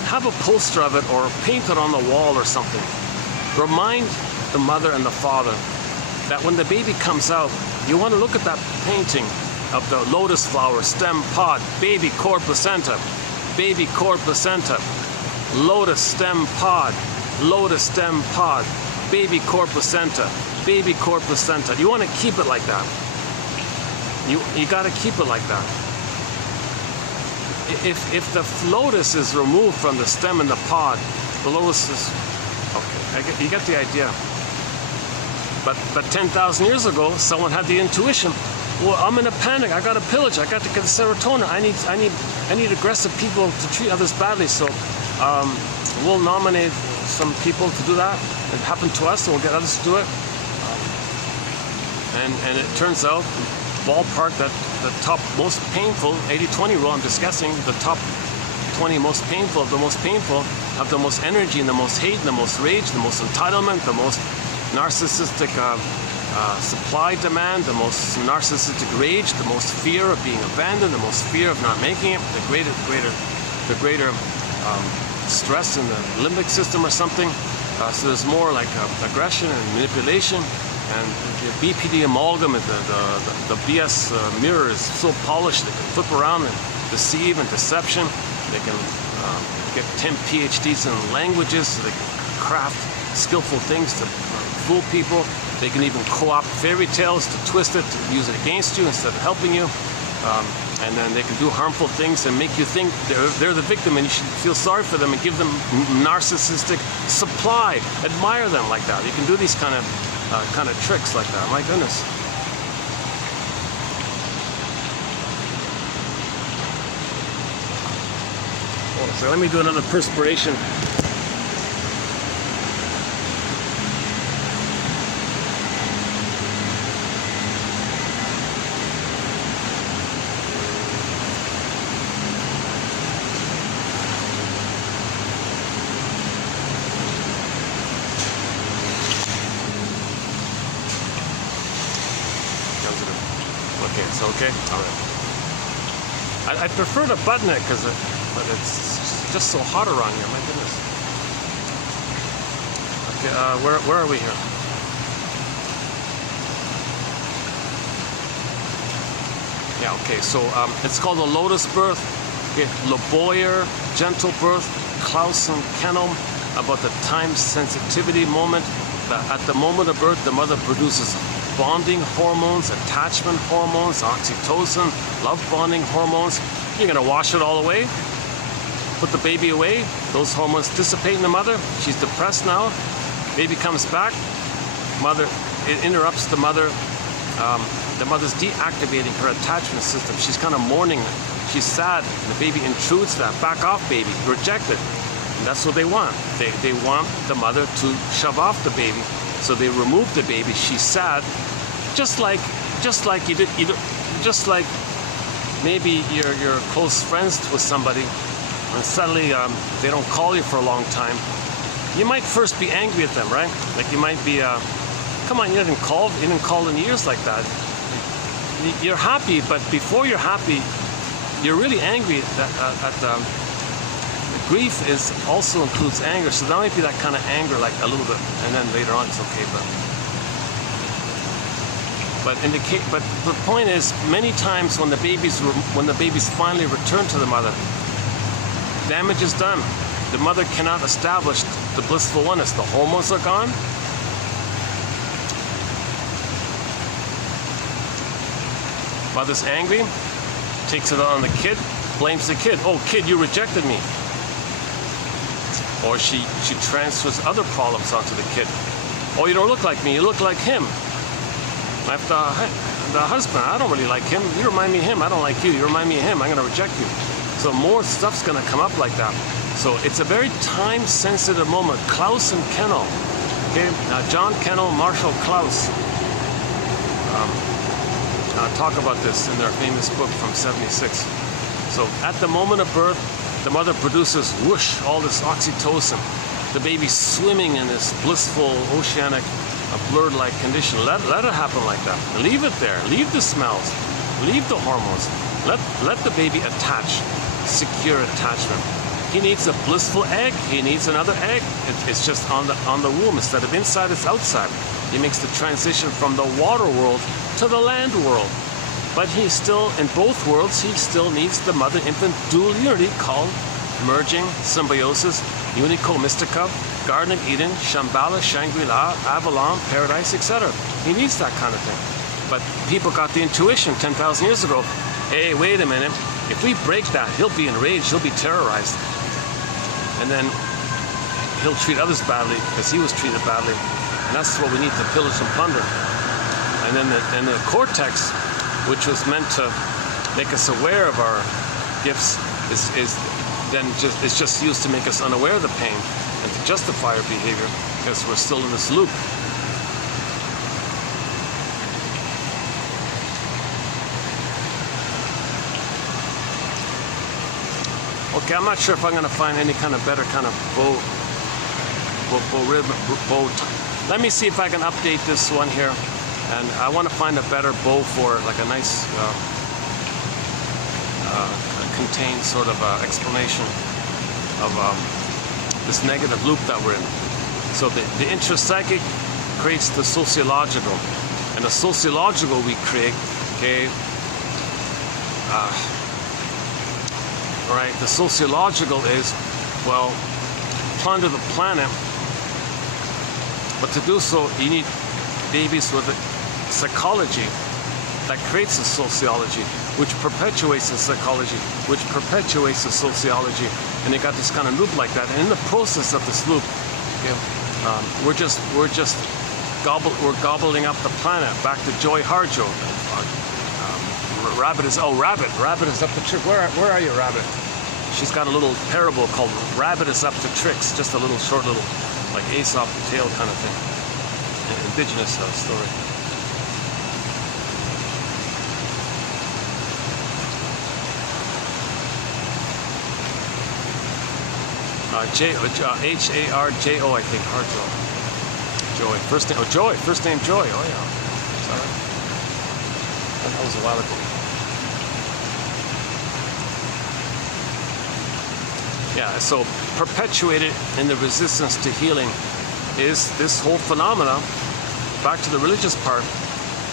Have a poster of it or paint it on the wall or something. Remind the mother and the father that when the baby comes out, you want to look at that painting of the lotus flower, stem, pod, baby, cord, placenta, baby, cord, placenta, lotus, stem, pod, lotus, stem, pod, baby, cord, placenta, baby, cord, placenta. You want to keep it like that. You got to keep it like that. If the lotus is removed from the stem and the pod, the lotus is okay. You get the idea. But 10,000 years ago, someone had the intuition. Well, I'm in a panic. I got to pillage. I got to get the serotonin. I need aggressive people to treat others badly. So we'll nominate some people to do that. It happened to us, and we'll get others to do it. And it turns out, ballpark, that the top most painful 80-20 rule. I'm discussing the top 20 most painful. The most painful have the most energy and the most hate and the most rage, the most entitlement, the most narcissistic supply demand, the most narcissistic rage, the most fear of being abandoned, the most fear of not making it, the greater stress in the limbic system or something. So there's more like aggression and manipulation, and the BPD amalgam, the BS mirror is so polished they can flip around and deceive and deception. They can get 10 PhDs in languages, so they can craft skillful things to fool people. They can even co-opt fairy tales to twist it, to use it against you instead of helping you. And then they can do harmful things and make you think they're the victim, and you should feel sorry for them and give them narcissistic supply. Admire them like that. You can do these kind of tricks like that. My goodness. So let me do another perspiration. Okay, it's okay? All right. I prefer to button it, but it's just so hot around here, my goodness. Okay, where are we here? Yeah, okay, so it's called a lotus birth. Okay, Le Boyer, gentle birth, Klaus and Kenelm, about the time sensitivity moment. At the moment of birth, the mother produces bonding hormones, attachment hormones, oxytocin, love bonding hormones. You're going to wash it all away, put the baby away. Those hormones dissipate in the mother. She's depressed now. Baby comes back. It interrupts the mother The mother's deactivating her attachment system. She's kind of mourning. She's sad. The baby intrudes that. Back off, baby. Reject it. And that's what they want. They want the mother to shove off the baby. So they remove the baby. She's sad. Just like maybe you're close friends with somebody, and suddenly they don't call you for a long time. You might first be angry at them, right? Like you might be, come on, you didn't call in years like that. You're happy, but before you're happy, you're really angry at grief also includes anger. So that might be that kind of anger, like a little bit, and then later on it's okay. But the point is, many times when the babies finally return to the mother, damage is done. The mother cannot establish the blissful oneness. The hormones are gone. Mother's angry, takes it on the kid, blames the kid. Oh, kid, you rejected me. Or she transfers other problems onto the kid. Oh, you don't look like me, you look like him. Like the husband, I don't really like him. You remind me of him, I don't like you. You remind me of him, I'm going to reject you. So more stuff's going to come up like that. So it's a very time-sensitive moment. Klaus and Kennel, okay? John Kennel, Marshall Klaus talk about this in their famous book from '76. So at the moment of birth, the mother produces whoosh, all this oxytocin. The baby's swimming in this blissful, oceanic, blurred-like condition. Let it happen like that. Leave it there. Leave the smells. Leave the hormones. Let the baby attach. Secure attachment. He needs a blissful egg. He needs another egg. It's just on the womb. Instead of inside, it's outside. He makes the transition from the water world to the land world. But he still, in both worlds, he still needs the mother-infant dual unity called merging, symbiosis, unico mystica, Garden of Eden, Shambhala, Shangri-La, Avalon, Paradise, etc. He needs that kind of thing. But people got the intuition 10,000 years ago. Hey, wait a minute. If we break that, he'll be enraged. He'll be terrorized. And then he'll treat others badly because he was treated badly. And that's what we need to pillage and plunder. And then the cortex, which was meant to make us aware of our gifts, is just used to make us unaware of the pain and to justify our behavior because we're still in this loop. Okay, I'm not sure if I'm going to find any kind of better kind of bow. Let me see if I can update this one here, and I want to find a better bow for like a nice contained sort of explanation of this negative loop that we're in. So the intrapsychic creates the sociological, and the sociological we create, okay, right, the sociological is, well, plunder the planet, but to do so you need babies with a psychology that creates a sociology, which perpetuates the psychology, which perpetuates the sociology, and you got this kind of loop like that. And in the process of this loop, you know, we're gobbling up the planet. Back to Joy Harjo. Rabbit is up to tricks. Where are you, Rabbit? She's got a little parable called Rabbit is Up to Tricks, just a little short little, like Aesop the tale kind of thing, an indigenous story. H-A-R-J-O, I think, Harjo. Joy, first name, Joy, first name Joy, oh yeah. Sorry. That was a while ago. Yeah, so perpetuated in the resistance to healing is this whole phenomena. Back to the religious part.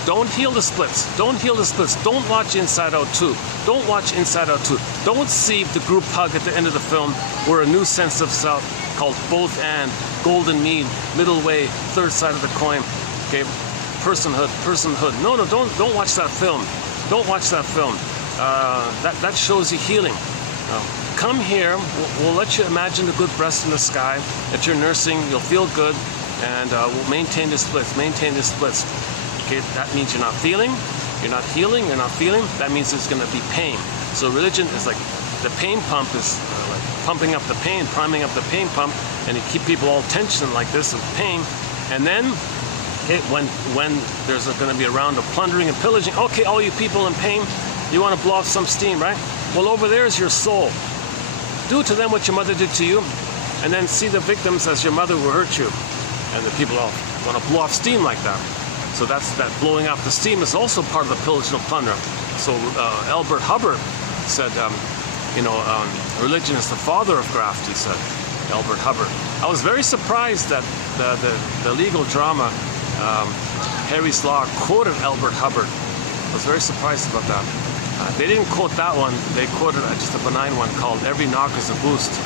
Don't heal the splits. Don't heal the splits. Don't watch Inside Out 2. Don't watch Inside Out 2. Don't see the group hug at the end of the film where a new sense of self called both and, golden mean, middle way, third side of the coin, okay, personhood. No, don't watch that film. Don't watch that film. That shows you healing. Come here, we'll let you imagine the good breast in the sky that you're nursing, you'll feel good, and we'll maintain the splits, Okay, that means you're not feeling, You're not healing, you're not feeling, that means there's going to be pain. So religion is like the pain pump is like pumping up the pain, priming up the pain pump, and you keep people all tension like this of pain. And then when there's going to be a round of plundering and pillaging, okay, all you people in pain, you want to blow off some steam, right? Well, over there is your soul. Do to them what your mother did to you, and then see the victims as your mother will hurt you. And the people all want to blow off steam like that. So that's that blowing off the steam is also part of the pillage and plunder. So Albert Hubbard said, religion is the father of graft, he said, Albert Hubbard. I was very surprised that the legal drama, Harry's Law, quoted Albert Hubbard. I was very surprised about that. They didn't quote that one, they quoted just a benign one called Every Knock is a Boost.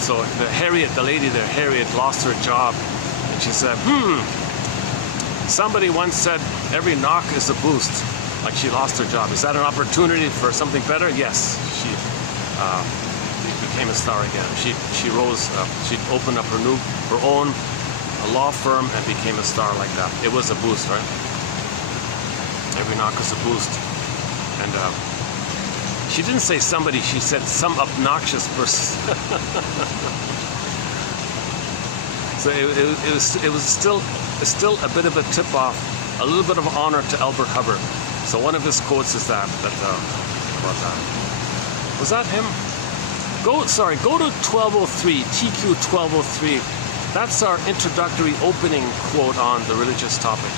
So the lady there, Harriet, lost her job, and she said, somebody once said every knock is a boost, like she lost her job. Is that an opportunity for something better? Yes. She became a star again. She rose, she opened up her own law firm and became a star like that. It was a boost, right? Every knock is a boost. And she didn't say somebody, she said some obnoxious person. So it was still a bit of a tip-off, a little bit of honor to Albert Hubbard. So one of his quotes is that about that. Was that him? Go to 1203, TQ 1203. That's our introductory opening quote on the religious topic.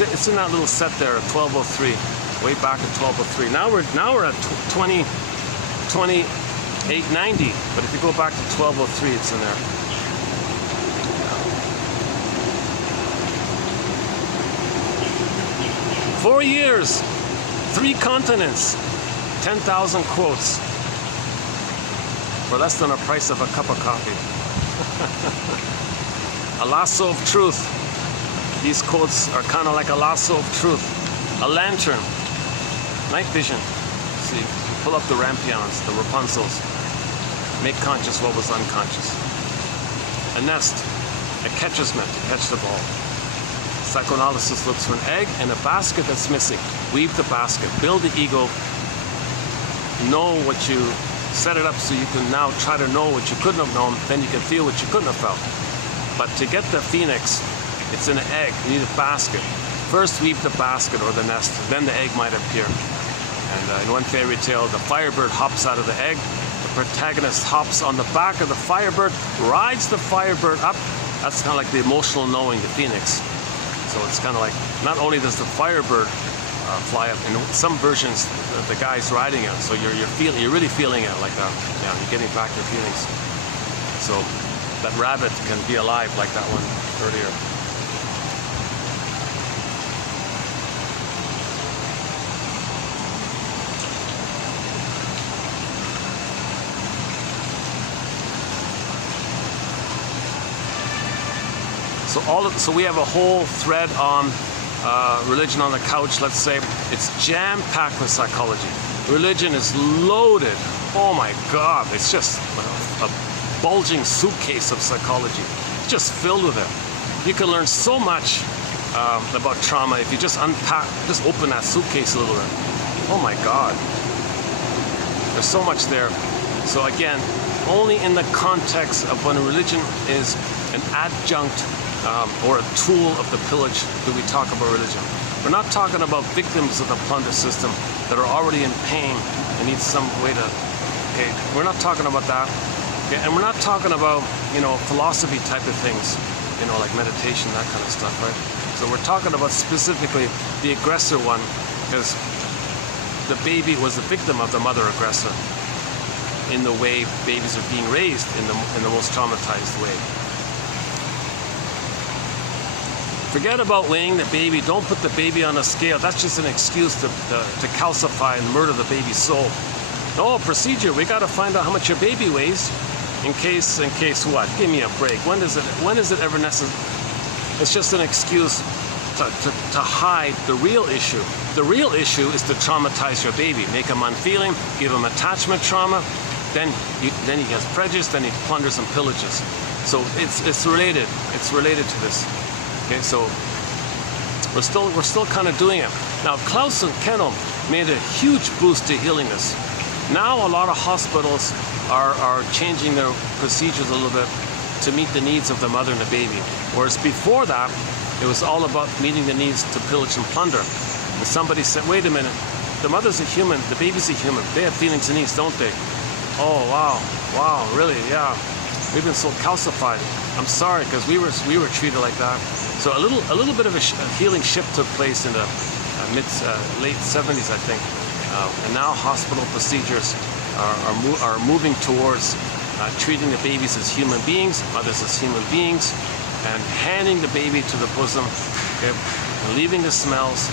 It's in that little set there at 1203, way back at 1203. Now we're at 2890, but if you go back to 1203, it's in there. 4 years, 3 continents, 10,000 quotes for less than the price of a cup of coffee. A lasso of truth. These quotes are kind of like a lasso of truth. A lantern. Night vision. See, you pull up the rampions, the Rapunzels. Make conscious what was unconscious. A nest. A catcher's mitt to catch the ball. Psychoanalysis looks for an egg and a basket that's missing. Weave the basket. Build the ego. Know what you... Set it up so you can now try to know what you couldn't have known. Then you can feel what you couldn't have felt. But to get the phoenix, it's in an egg. You need a basket. First weave the basket or the nest. Then the egg might appear. And in one fairy tale, the firebird hops out of the egg. The protagonist hops on the back of the firebird, rides the firebird up. That's kind of like the emotional knowing, the phoenix. So it's kind of like, not only does the firebird fly up, in some versions the guy's riding it, so you're really feeling it like that. Yeah, you're getting back your feelings. So that rabbit can be alive like that one earlier. So we have a whole thread on religion on the couch, let's say. It's jam-packed with psychology. Religion is loaded. Oh my God, it's just a bulging suitcase of psychology. It's just filled with it. You can learn so much about trauma if you just open that suitcase a little bit. Oh my God. There's so much there. So again, only in the context of when religion is an adjunct or a tool of the pillage do we talk about religion. We're not talking about victims of the plunder system that are already in pain and need some way to, okay, we're not talking about that. Okay, and we're not talking about, philosophy type of things, like meditation, that kind of stuff, right? So we're talking about specifically the aggressor one, because the baby was the victim of the mother aggressor in the way babies are being raised in the most traumatized way. Forget about weighing the baby. Don't put the baby on a scale. That's just an excuse to calcify and murder the baby's soul. No, procedure. We got to find out how much your baby weighs. In case what? Give me a break. When is it ever necessary? It's just an excuse to hide the real issue. The real issue is to traumatize your baby, make him unfeeling, give him attachment trauma. Then he has prejudice. Then he plunders and pillages. So it's related. It's related to this. Okay, so we're still kind of doing it. Now, Klaus and Kennel made a huge boost to healing this. Now a lot of hospitals are changing their procedures a little bit to meet the needs of the mother and the baby. Whereas before that, it was all about meeting the needs to pillage and plunder. And somebody said, wait a minute, the mother's a human, the baby's a human. They have feelings and needs, don't they? Oh, wow, really, yeah. We've been so calcified. I'm sorry, because we were treated like that. So a little bit of a healing shift took place in the late 70s, I think. And now hospital procedures are moving towards treating the babies as human beings, mothers as human beings, and handing the baby to the bosom, okay, and leaving the smells,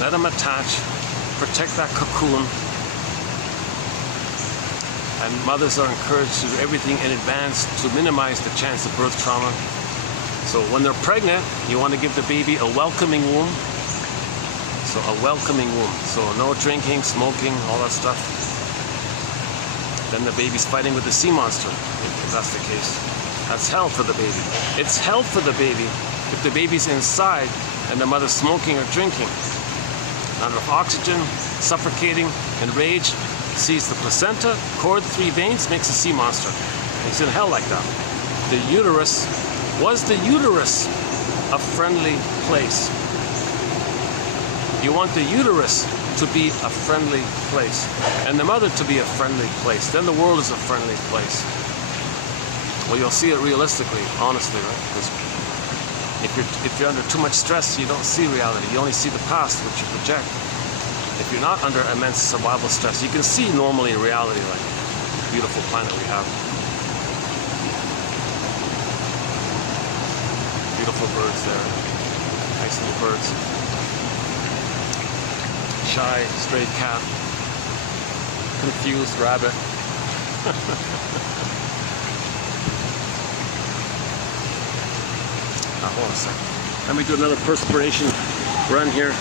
let them attach, protect that cocoon. And mothers are encouraged to do everything in advance to minimize the chance of birth trauma. So when they're pregnant, you want to give the baby a welcoming womb. So a welcoming womb. So no drinking, smoking, all that stuff. Then the baby's fighting with the sea monster, if that's the case. That's hell for the baby. It's hell for the baby if the baby's inside and the mother's smoking or drinking. Not enough oxygen, suffocating, enraged, sees the placenta, cord 3 veins, makes a sea monster. And he's in hell like that. The uterus, was the uterus a friendly place? You want the uterus to be a friendly place, and the mother to be a friendly place. Then the world is a friendly place. Well, you'll see it realistically, honestly, right? Because if you're under too much stress, you don't see reality. You only see the past, which you project. If you're not under immense survival stress, you can see normally reality, like the beautiful planet we have. Beautiful birds there. Nice little birds. Shy, stray cat. Confused rabbit. Now, hold on a second. Let me do another perspiration run here.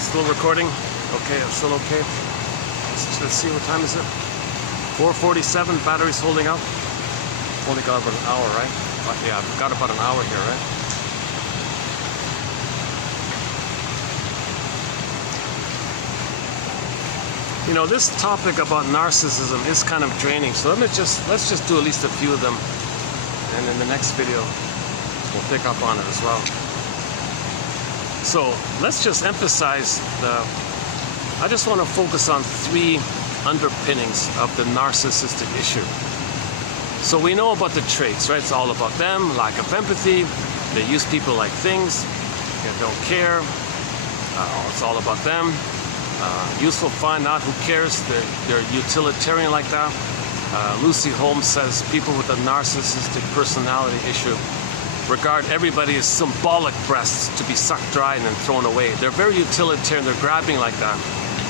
Still recording? Okay, it's still okay. Let's see, what time is it? 4:47, battery's holding up. Only got about an hour, right? Yeah, I've got about an hour here, right? You know, this topic about narcissism is kind of draining, so let's just do at least a few of them, and in the next video we'll pick up on it as well. So let's just emphasize I just want to focus on 3 underpinnings of the narcissistic issue. So we know about the traits, right? It's all about them, lack of empathy, they use people like things, they don't care, it's all about them. Useful, fine, not who cares, they're utilitarian like that. Lucy Holmes says people with a narcissistic personality issue regard everybody as symbolic breasts to be sucked dry and then thrown away. They're very utilitarian, they're grabbing like that.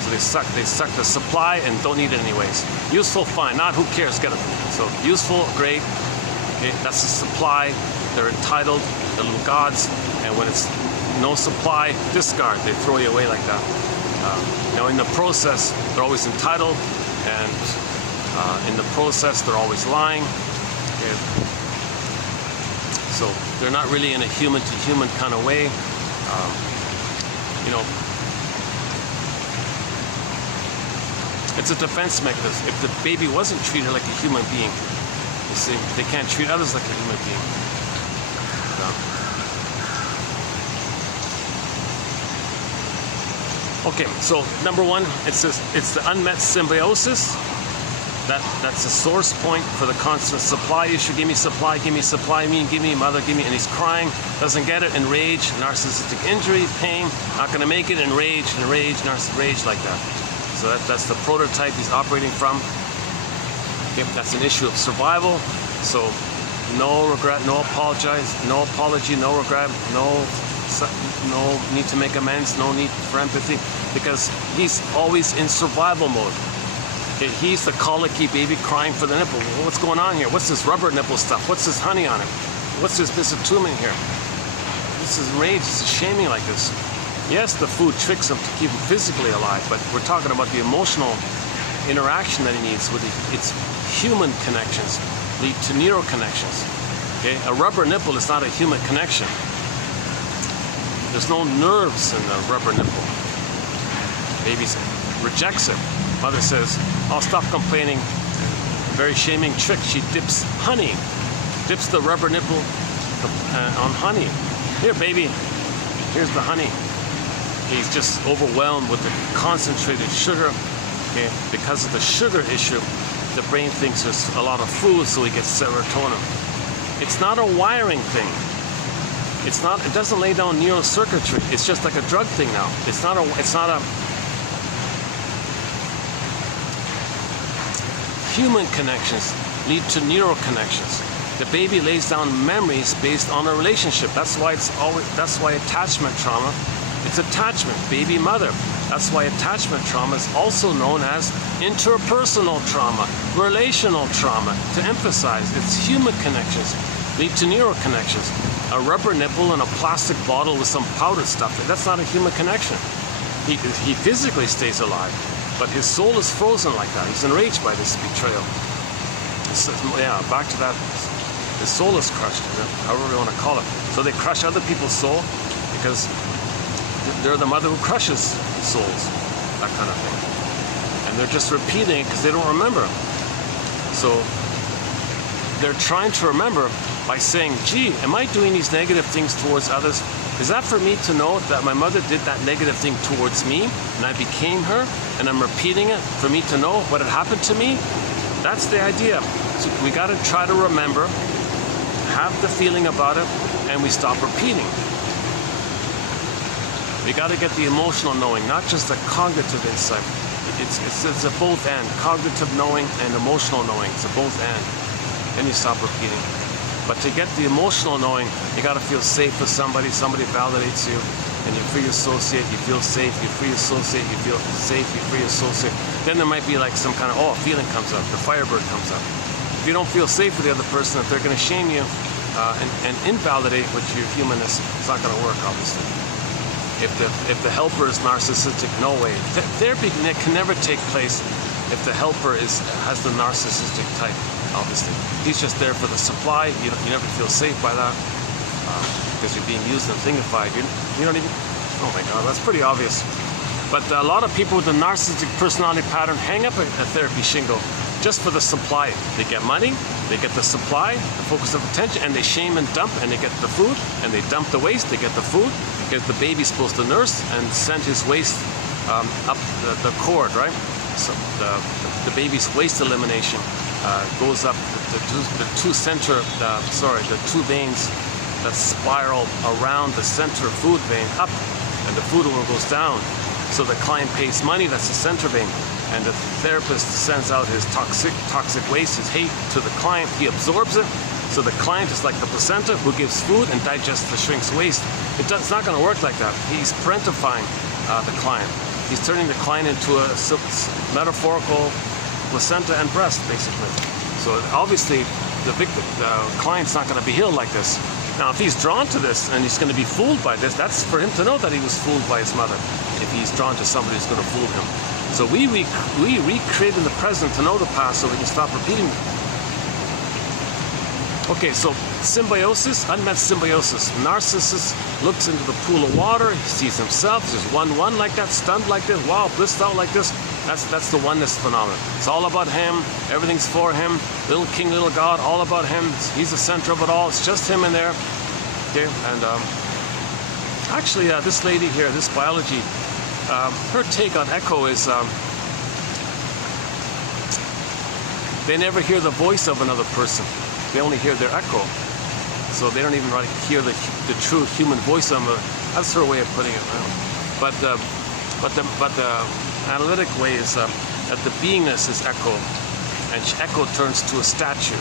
So they suck the supply and don't need it anyways. Useful, fine, not who cares, get them. So useful, great, okay, that's the supply. They're entitled, they're little gods, and when it's no supply, discard, they throw you away like that. Now in the process, they're always entitled, and in the process, they're always lying. Okay. So they're not really in a human-to-human kind of way. You know, it's a defense mechanism. If the baby wasn't treated like a human being, you see, they can't treat others like a human being. Okay, so number 1, it's the unmet symbiosis. That's the source point for the constant supply issue. Give me supply, give me mother, give me, and he's crying, doesn't get it, enraged, narcissistic injury, pain, not gonna make it, enraged, narcissistic rage like that. So that's the prototype he's operating from. Okay, that's an issue of survival. So no regret, no apology, no regret, no no need to make amends, no need for empathy, because he's always in survival mode. Okay, he's the colicky baby crying for the nipple. What's going on here? What's this rubber nipple stuff? What's this honey on it? What's this bitumen here? This is rage, this is shaming like this. Yes, the food tricks him to keep him physically alive, but we're talking about the emotional interaction that he needs with its human connections, lead to neural connections. Okay, a rubber nipple is not a human connection. There's no nerves in the rubber nipple. Baby rejects it. Mother says, "I'll stop complaining." Very shaming trick. She dips honey, dips the rubber nipple on honey. Here, baby, here's the honey. He's just overwhelmed with the concentrated sugar. Okay, because of the sugar issue, the brain thinks there's a lot of food, so he gets serotonin. It's not a wiring thing. It's not. It doesn't lay down neural circuitry. It's just like a drug thing now. It's not a. Human connections lead to neural connections. The baby lays down memories based on a relationship. That's why attachment trauma. It's attachment, baby mother. That's why attachment trauma is also known as interpersonal trauma, relational trauma. To emphasize, it's human connections lead to neural connections. A rubber nipple in a plastic bottle with some powdered stuff, that's not a human connection. He physically stays alive, but his soul is frozen like that. He's enraged by this betrayal. Yeah, back to that. His soul is crushed, however you want to call it. So they crush other people's soul because they're the mother who crushes souls, that kind of thing. And they're just repeating it because they don't remember. So they're trying to remember by saying, "Gee, am I doing these negative things towards others? Is that for me to know that my mother did that negative thing towards me and I became her and I'm repeating it for me to know what had happened to me?" That's the idea. So we got to try to remember, have the feeling about it, and we stop repeating. We got to get the emotional knowing, not just the cognitive insight. It's a both and. Cognitive knowing and emotional knowing. It's a both and. Then you stop repeating. But to get the emotional knowing, you got to feel safe with somebody. Somebody validates you, and you free associate. You feel safe. You free associate. You feel safe. You free associate. Then there might be like some kind of a feeling comes up. The firebird comes up. If you don't feel safe with the other person, if they're going to shame you and invalidate with your humanness, it's not going to work, obviously. If the helper is narcissistic, no way. Therapy can never take place if the helper has the narcissistic type, obviously. He's just there for the supply. You never feel safe by that because you're being used and thingified. You don't even, oh my God, that's pretty obvious. But a lot of people with the narcissistic personality pattern hang up a therapy shingle just for the supply. They get money, they get the supply, the focus of attention, and they shame and dump, and they get the food, and they dump the waste, they get the food, because the baby's supposed to nurse and send his waste up the cord, right? So the baby's waste elimination goes up the two veins that spiral around the center food vein up, and the food one goes down. So the client pays money, that's the center vein, and the therapist sends out his toxic waste, his hate to the client. He absorbs it. So the client is like the placenta who gives food and digests the shrink's waste. It's not going to work like that. He's parentifying the client. He's turning the client into a metaphorical placenta and breast, basically. So obviously, the client's not going to be healed like this. Now, if he's drawn to this and he's going to be fooled by this, that's for him to know that he was fooled by his mother. If he's drawn to somebody who's going to fool him. So we recreate in the present to know the past so we can stop repeating it. Okay, so symbiosis, unmet symbiosis. Narcissist looks into the pool of water, he sees himself, there's one like that, stunned like this, wow, blissed out like this. That's the oneness phenomenon. It's all about him, everything's for him, little king, little god, all about him. He's the center of it all, it's just him in there. Okay, and actually this lady here, this biology, her take on echo is they never hear the voice of another person. They only hear their echo. So they don't even really hear the true human voice of them. That's her way of putting it. But the analytic way is that the beingness is echo, and echo turns to a statue.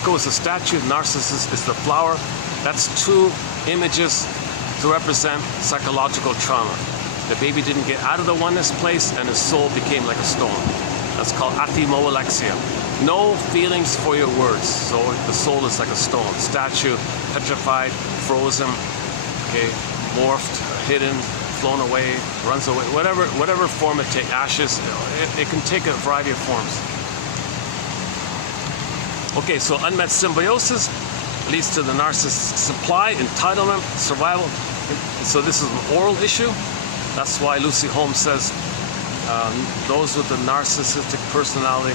Echo is the statue, Narcissus is the flower. That's two images to represent psychological trauma. The baby didn't get out of the oneness place and his soul became like a stone. That's called athimoalexia. No feelings for your words. So the soul is like a stone. Statue, petrified, frozen, okay, morphed, hidden, flown away, runs away, whatever form it takes, ashes, it can take a variety of forms. Okay, so unmet symbiosis leads to the narcissistic supply, entitlement, survival. So this is an oral issue. That's why Lucy Holmes says those with the narcissistic personality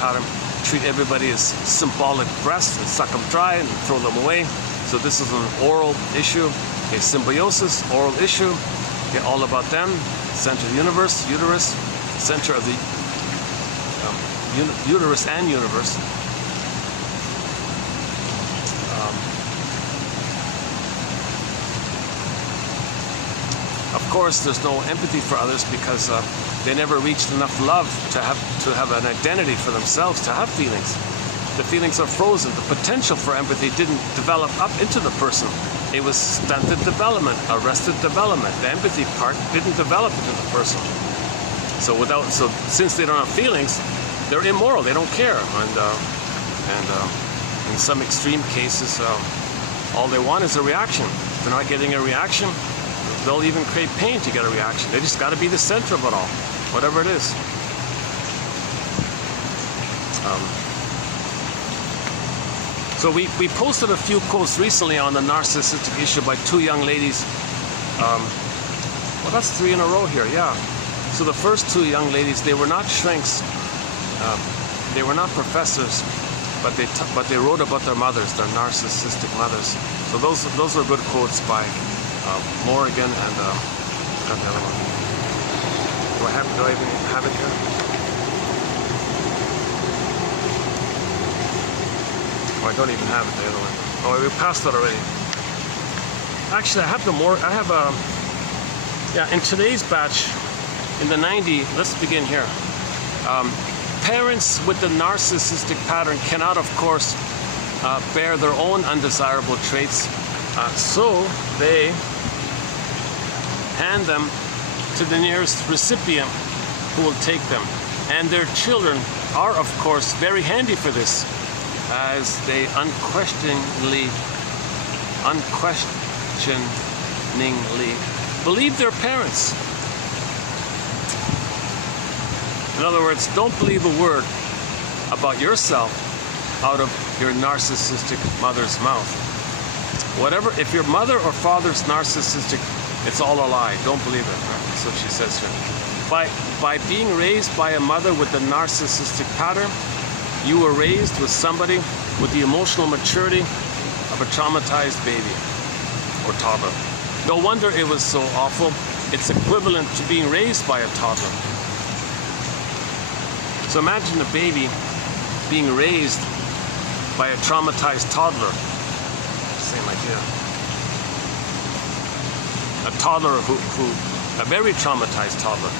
pattern treat everybody as symbolic breasts and suck them dry and throw them away. So this is an oral issue. Okay, symbiosis, oral issue. Okay, all about them. Center of the universe, uterus, center of the uterus and universe. Of course, there's no empathy for others because they never reached enough love to have an identity for themselves, to have feelings. The feelings are frozen. The potential for empathy didn't develop up into the person. It was stunted development, arrested development. The empathy part didn't develop into the person. So since they don't have feelings, they're immoral. They don't care. And in some extreme cases, all they want is a reaction. If they're not getting a reaction, they'll even create pain to get a reaction. They just got to be the center of it all, whatever it is. So we posted a few quotes recently on the narcissistic issue by two young ladies. Well, that's 3 in a row here, yeah. So the first two young ladies, they were not shrinks, they were not professors, but they wrote about their mothers, their narcissistic mothers. So those were good quotes by Morrigan and the other one. Do I even have it here? Oh, I don't even have it, the other one. Oh, we passed that already. Actually, I have yeah, in today's batch, in the 90s, let's begin here. Parents with the narcissistic pattern cannot, of course, bear their own undesirable traits, so they hand them to the nearest recipient who will take them. And their children are, of course, very handy for this, as they unquestioningly believe their parents. In other words, don't believe a word about yourself out of your narcissistic mother's mouth. If your mother or father's narcissistic, it's all a lie. Don't believe it. That's what she says here. By being raised by a mother with a narcissistic pattern, you were raised with somebody with the emotional maturity of a traumatized baby or toddler. No wonder it was so awful. It's equivalent to being raised by a toddler. So imagine a baby being raised by a traumatized toddler. Same idea. A toddler a very traumatized toddler.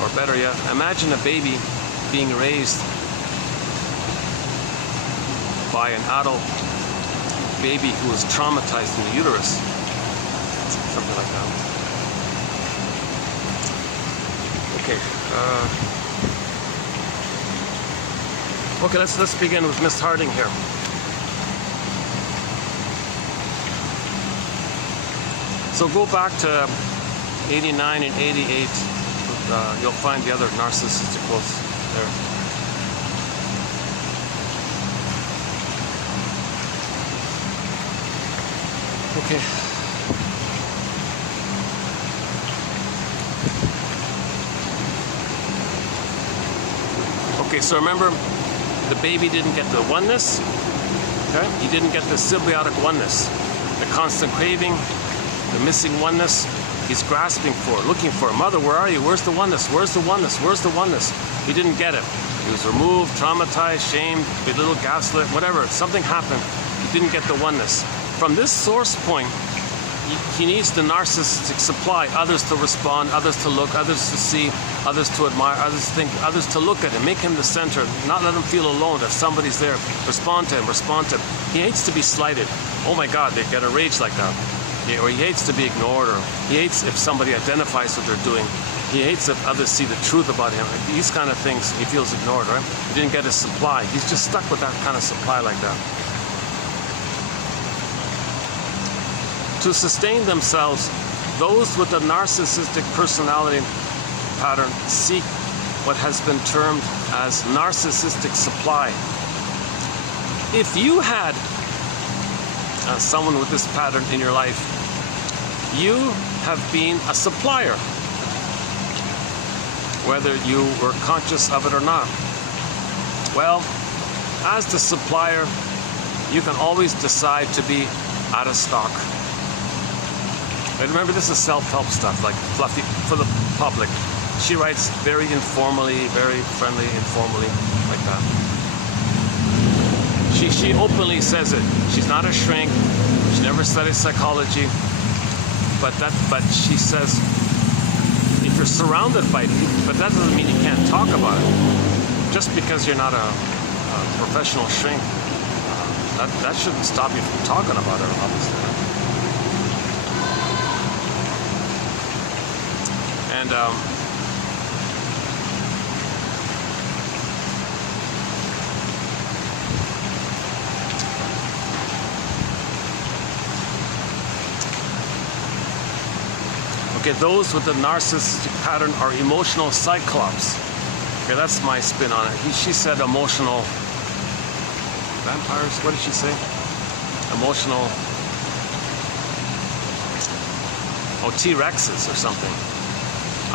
Or better yet, imagine a baby being raised by an adult baby who is traumatized in the uterus. Something like that. Okay. Okay, let's begin with Miss Harding here. So go back to 89 and 88. You'll find the other narcissistic quotes there. Okay. Okay, so remember, the baby didn't get the oneness. Okay? He didn't get the symbiotic oneness. The constant craving, the missing oneness. He's grasping for, looking for, mother, where are you? Where's the oneness? Where's the oneness? Where's the oneness? He didn't get it. He was removed, traumatized, shamed, belittled, gaslit, whatever. Something happened. He didn't get the oneness. From this source point, he needs the narcissistic supply, others to respond, others to look, others to see, others to admire, others to think, others to look at him, make him the center, not let him feel alone. If somebody's there, respond to him, respond to him. He hates to be slighted. Oh my God, they get a rage like that. Yeah, or he hates to be ignored, or he hates if somebody identifies what they're doing. He hates if others see the truth about him. These kind of things, he feels ignored, right? He didn't get his supply. He's just stuck with that kind of supply like that. To sustain themselves, those with a narcissistic personality pattern seek what has been termed as narcissistic supply. If you had someone with this pattern in your life, you have been a supplier, whether you were conscious of it or not. Well, as the supplier, you can always decide to be out of stock. And remember, this is self-help stuff, like fluffy for the public. She writes very informally, very friendly, informally, like that. She openly says it. She's not a shrink. She never studied psychology. But she says, if you're surrounded by people, but that doesn't mean you can't talk about it. Just because you're not a professional shrink, that shouldn't stop you from talking about it, obviously. And okay, those with the narcissistic pattern are emotional cyclops. Okay, that's my spin on it. She said emotional vampires. What did she say? Emotional. Oh, T-Rexes or something.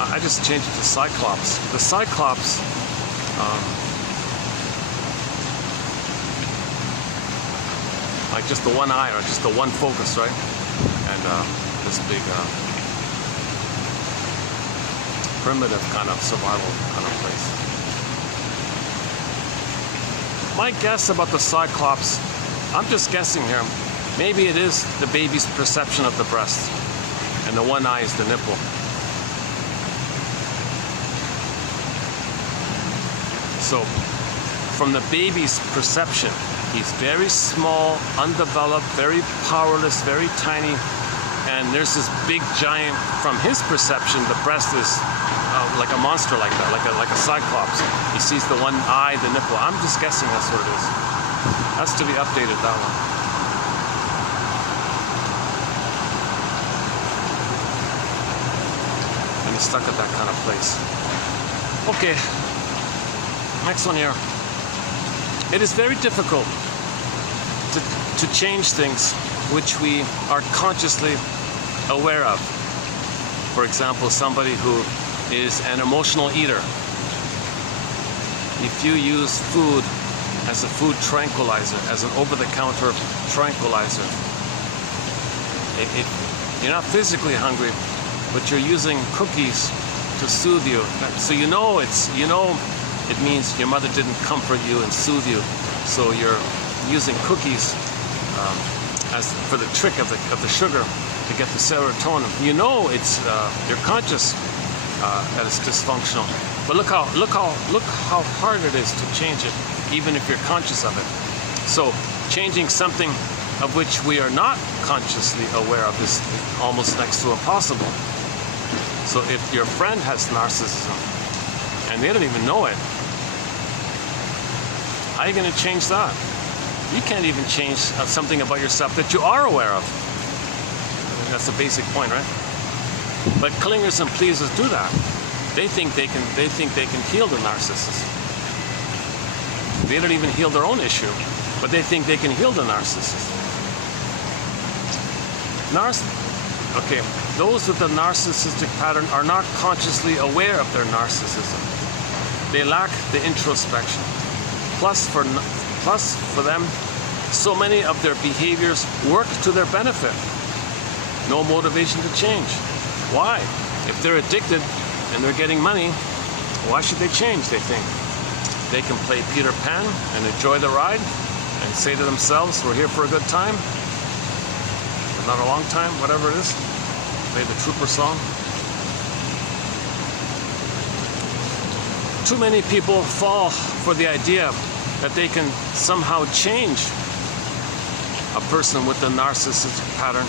I just changed it to cyclops. The cyclops, like just the one eye or just the one focus, right? And this big primitive kind of survival kind of place. My guess about the cyclops, I'm just guessing here, maybe it is the baby's perception of the breast, and the one eye is the nipple. So, from the baby's perception, he's very small, undeveloped, very powerless, very tiny, and there's this big giant. From his perception, the breast is like a monster, like that, like a cyclops. He sees the one eye, the nipple. I'm just guessing that's what it is. Has to be updated, that one. And he's stuck at that kind of place. Okay. Next one here. It is very difficult to change things which we are consciously aware of. For example, somebody who is an emotional eater. If you use food as a food tranquilizer, as an over-the-counter tranquilizer, you're not physically hungry, but you're using cookies to soothe you. So it means your mother didn't comfort you and soothe you, so you're using cookies as for the trick of the sugar to get the serotonin. You know it's you're conscious that it's dysfunctional, but look how hard it is to change it, even if you're conscious of it. So changing something of which we are not consciously aware of is almost next to impossible. So if your friend has narcissism and they don't even know it, how are you going to change that? You can't even change something about yourself that you are aware of. That's the basic point, right? But clingers and pleasers do that. They think they can heal the narcissist. They don't even heal their own issue, but they think they can heal the narcissist. Okay, those with the narcissistic pattern are not consciously aware of their narcissism. They lack the introspection. Plus for them, so many of their behaviors work to their benefit. No motivation to change. Why? If they're addicted and they're getting money, why should they change, they think? They can play Peter Pan and enjoy the ride and say to themselves, we're here for a good time. If not a long time, whatever it is. Play the Trooper song. Too many people fall for the idea that they can somehow change a person with a narcissistic pattern,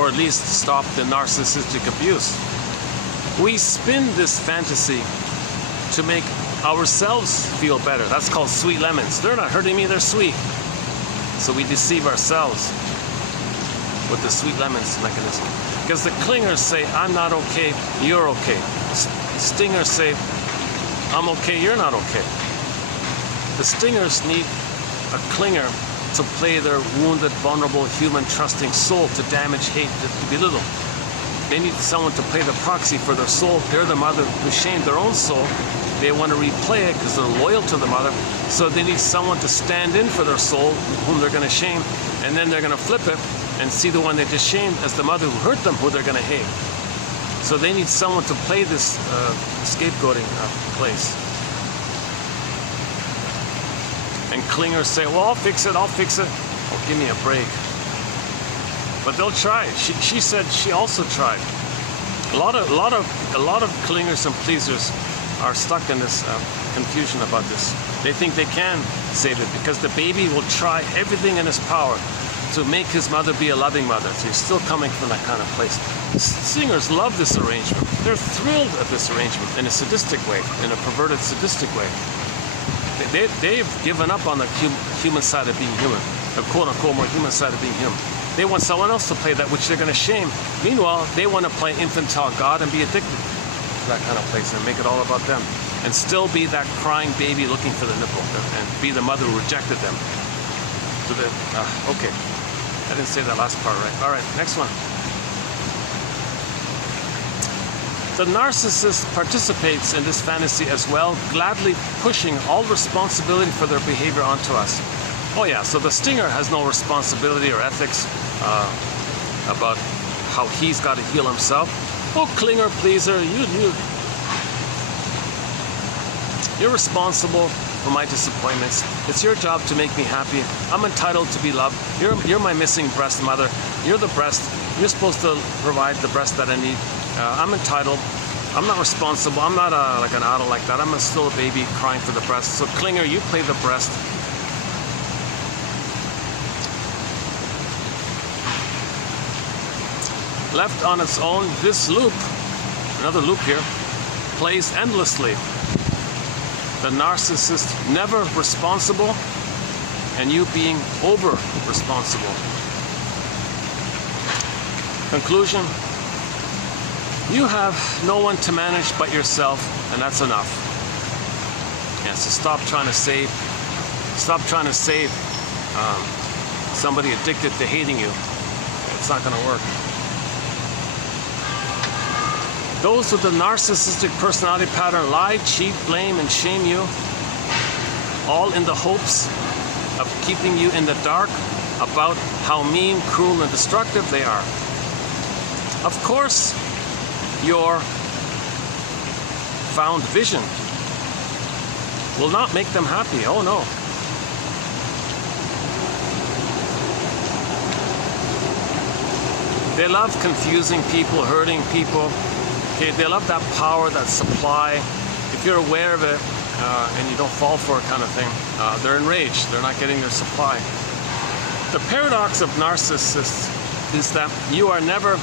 or at least stop the narcissistic abuse. We spin this fantasy to make ourselves feel better. That's called sweet lemons. They're not hurting me, they're sweet. So we deceive ourselves with the sweet lemons mechanism. Because the clingers say, I'm not okay, you're okay. Stingers say, I'm okay, you're not okay. The stingers need a clinger to play their wounded, vulnerable, human, trusting soul to damage, hate, to belittle. They need someone to play the proxy for their soul. They're the mother who shamed their own soul. They want to replay it because they're loyal to the mother. So they need someone to stand in for their soul, whom they're going to shame, and then they're going to flip it and see the one they just shamed as the mother who hurt them, who they're going to hate. So they need someone to play this scapegoating place. And clingers say, well, I'll fix it. Oh, give me a break. But they'll try. She said she also tried. A lot of clingers and pleasers are stuck in this confusion about this. They think they can save it because the baby will try everything in his power to make his mother be a loving mother. So he's still coming from that kind of place. Singers love this arrangement. They're thrilled at this arrangement in a sadistic way, in a perverted sadistic way. They've given up on the human side of being human, the quote-unquote more human side of being human. They want someone else to play that which they're going to shame. Meanwhile, they want to play infantile God and be addicted to that kind of place and make it all about them. And still be that crying baby looking for the nipple and be the mother who rejected them. Okay. I didn't say that last part right. All right, next one. The narcissist participates in this fantasy as well, gladly pushing all responsibility for their behavior onto us. Oh yeah, so the stinger has no responsibility or ethics about how he's got to heal himself. Oh, clinger, pleaser, you're responsible for my disappointments. It's your job to make me happy. I'm entitled to be loved. You're my missing breast mother. You're the breast. You're supposed to provide the breast that I need. I'm entitled. I'm not responsible. I'm not like an adult like that. I'm still a baby crying for the breast. So clinger, you play the breast. Left on its own, this loop, another loop here, plays endlessly. The narcissist never responsible, and you being over responsible. Conclusion: you have no one to manage but yourself, and that's enough. Yeah, so stop trying to save somebody addicted to hating you. It's not going to work. Those with the narcissistic personality pattern lie, cheat, blame, and shame you, all in the hopes of keeping you in the dark about how mean, cruel, and destructive they are. Of course, your found vision will not make them happy. Oh no. They love confusing people, hurting people. Okay, they love that power, that supply. If you're aware of it and you don't fall for it kind of thing, they're enraged. They're not getting their supply. The paradox of narcissists is that you are never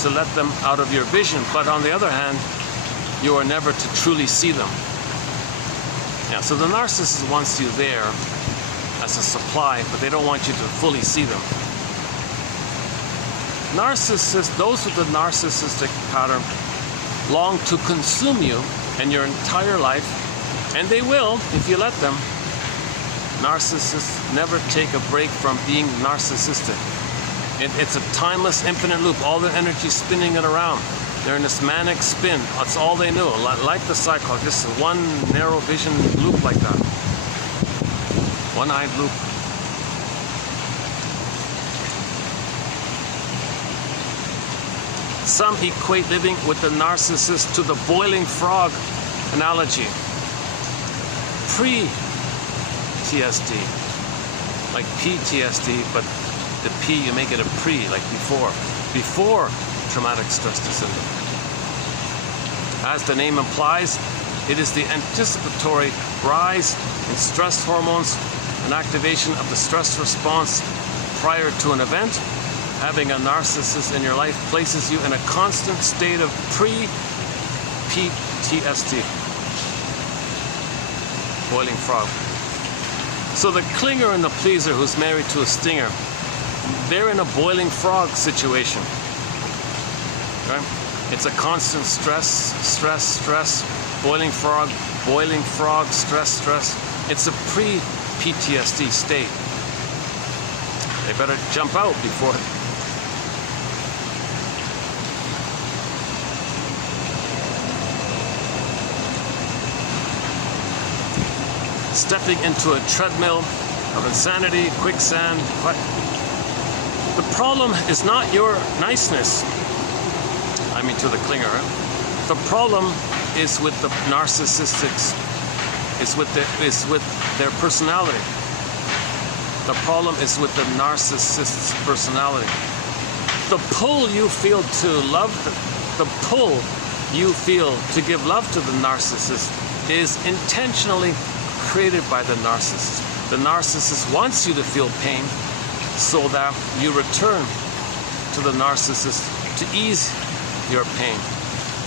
to let them out of your vision, but on the other hand, you are never to truly see them. Yeah, so the narcissist wants you there as a supply, but they don't want you to fully see them. Narcissists, those with the narcissistic pattern, long to consume you and your entire life, and they will if you let them. Narcissists never take a break from being narcissistic. It's a timeless, infinite loop. All their energy spinning it around. They're in this manic spin. That's all they know. Like the cycle, just one narrow vision loop like that. One-eyed loop. Some equate living with the narcissist to the boiling frog analogy. Pre-TSD. like PTSD, but the P, you make it a pre, like before traumatic stress syndrome. As the name implies, it is the anticipatory rise in stress hormones and activation of the stress response prior to an event. Having a narcissist in your life places you in a constant state of pre-PTSD. Boiling frog. So the clinger and the pleaser who's married to a stinger, they're in a boiling frog situation. Right? It's a constant stress, boiling frog, stress. It's a pre-PTSD state. They better jump out before. Stepping into a treadmill of insanity, quicksand. But the problem is not your niceness. I mean, to the clinger. Right? The problem is with the narcissistics. Is with their personality. The problem is with the narcissist's personality. The pull you feel to love, the pull you feel to give love to the narcissist is intentionally created by the narcissist. The narcissist wants you to feel pain so that you return to the narcissist to ease your pain.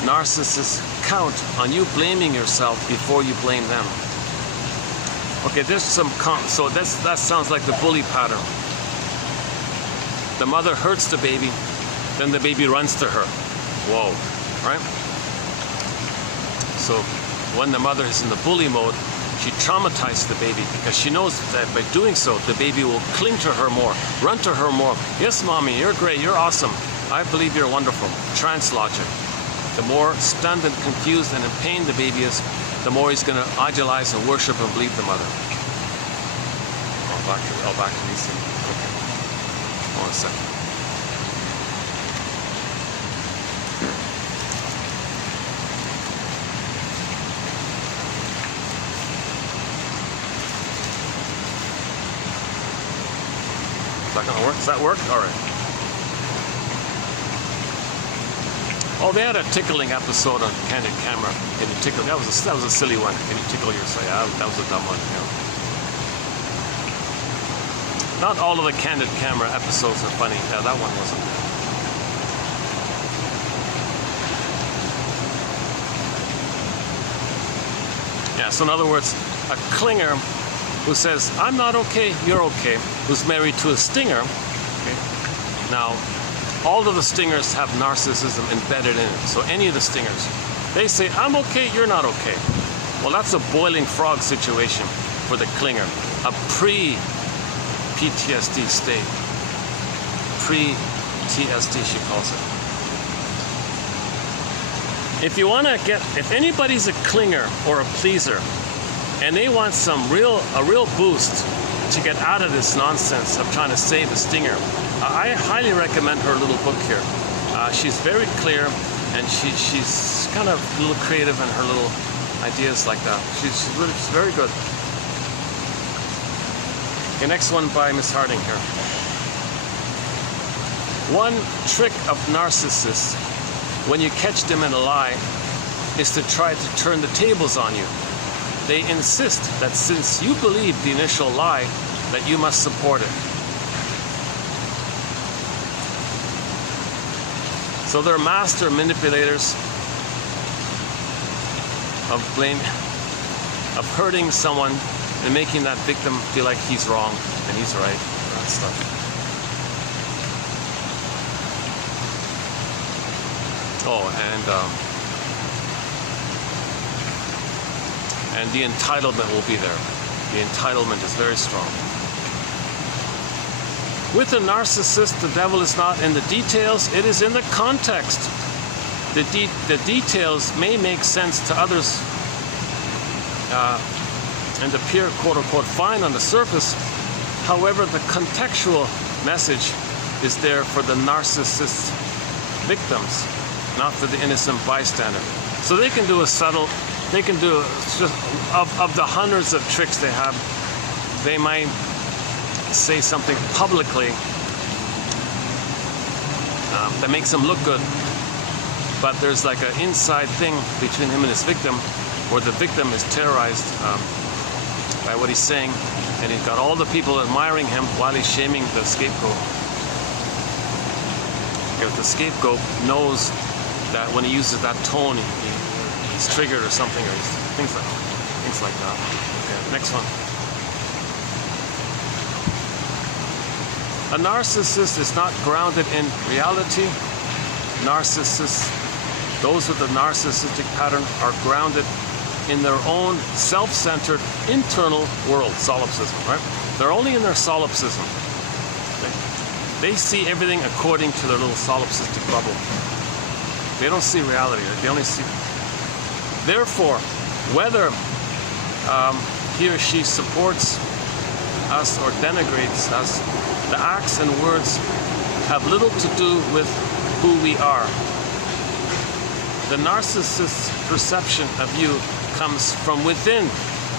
Narcissists count on you blaming yourself before you blame them. Okay, there's some so that sounds like the bully pattern. The mother hurts the baby, then the baby runs to her. Whoa, right? So when the mother is in the bully mode, she traumatizes the baby because she knows that by doing so, the baby will cling to her more, run to her more. Yes, mommy, you're great, you're awesome. I believe you're wonderful. Trance logic. The more stunned and confused and in pain the baby is, the more he's going to idolize and worship and believe the mother. Back to these things. Okay. Hold on a second. Is that going to work? Does that work? All right. Oh, they had a tickling episode on Candid Camera. Can you tickle? That was a silly one. Can you tickle your say? That was a dumb one. You know. Not all of the Candid Camera episodes are funny. Yeah, that one wasn't. Yeah. So in other words, a clinger who says, "I'm not okay, you're okay," who's married to a stinger. Okay. Now, all of the stingers have narcissism embedded in it. So any of the stingers, they say, "I'm okay, you're not okay." Well, that's a boiling frog situation for the clinger. A pre-PTSD state. Pre-TSD, she calls it. If you want to if anybody's a clinger or a pleaser, and they want a real boost to get out of this nonsense of trying to save a stinger, I highly recommend her little book here. She's very clear, and she's kind of a little creative in her little ideas like that. She's very good. The next one by Miss Harding here. One trick of narcissists, when you catch them in a lie, is to try to turn the tables on you. They insist that since you believe the initial lie, that you must support it. So they're master manipulators of blame, of hurting someone and making that victim feel like he's wrong and he's right, that stuff. Oh, and the entitlement will be there. The entitlement is very strong. With a narcissist, the devil is not in the details, it is in the context. The details may make sense to others and appear quote-unquote fine on the surface. However, the contextual message is there for the narcissist's victims, not for the innocent bystander. So they can do a subtle, they can do just of the hundreds of tricks they have, they might say something publicly that makes him look good, but there's like an inside thing between him and his victim, where the victim is terrorized by what he's saying, and he's got all the people admiring him while he's shaming the scapegoat. Because the scapegoat knows that when he uses that tone, he's triggered or something, or things like that. Okay, next one. A narcissist is not grounded in reality. Narcissists, those with the narcissistic pattern, are grounded in their own self-centered internal world, solipsism, right? They're only in their solipsism. They see everything according to their little solipsistic bubble. They don't see reality. They only see. Therefore, whether he or she supports us or denigrates us, the acts and words have little to do with who we are. The narcissist's perception of you comes from within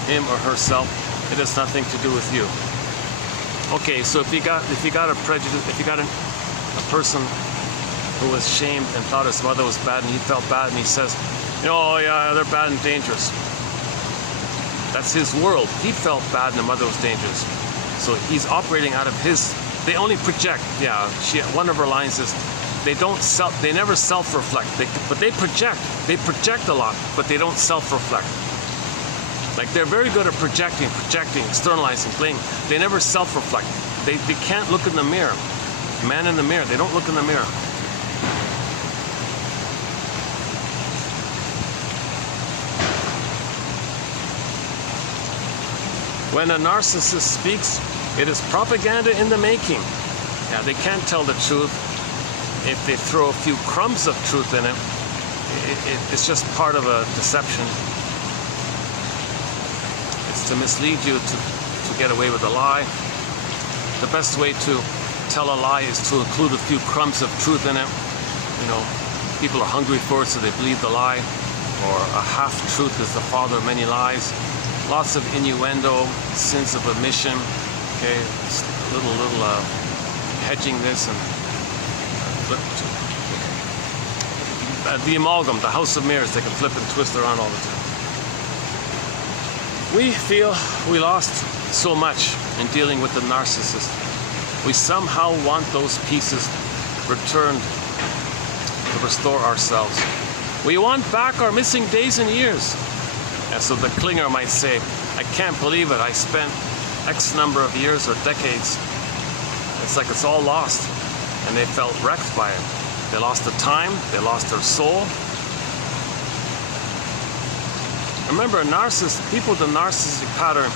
him or herself. It has nothing to do with you. Okay, so if you got a prejudice, if you got a person who was shamed and thought his mother was bad, and he felt bad, and he says, oh yeah, they're bad and dangerous. That's his world. He felt bad and the mother was dangerous. So he's operating out of his, they only project. Yeah, one of her lines is, they never self-reflect, but they project a lot, but they don't self-reflect. Like, they're very good at projecting, externalizing, playing. They never self-reflect. They can't look in the mirror. Man in the mirror, they don't look in the mirror. When a narcissist speaks, it is propaganda in the making. Yeah, they can't tell the truth. If they throw a few crumbs of truth in it, it's just part of a deception. It's to mislead you to get away with a lie. The best way to tell a lie is to include a few crumbs of truth in it. You know, people are hungry for it, so they believe the lie. Or a half-truth is the father of many lies. Lots of innuendo, sins of omission. Okay, little hedging this and the amalgam, the house of mirrors, they can flip and twist around all the time. We feel we lost so much in dealing with the narcissist. We somehow want those pieces returned to restore ourselves. We want back our missing days and years. And so the clinger might say, I can't believe it, I spent X number of years or decades. It's like it's all lost. And they felt wrecked by it. They lost the time, they lost their soul. Remember, people with the narcissistic pattern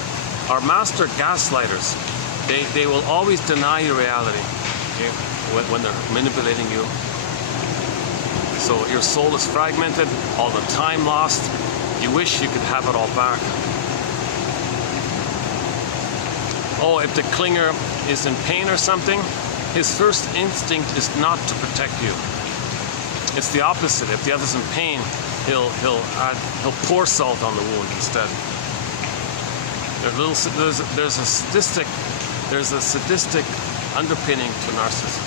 are master gaslighters. They will always deny your reality, okay, when they're manipulating you. So your soul is fragmented, all the time lost. You wish you could have it all back. Oh, if the clinger is in pain or something, his first instinct is not to protect you. It's the opposite. If the other's in pain, he'll pour salt on the wound instead. There's a sadistic underpinning to narcissism.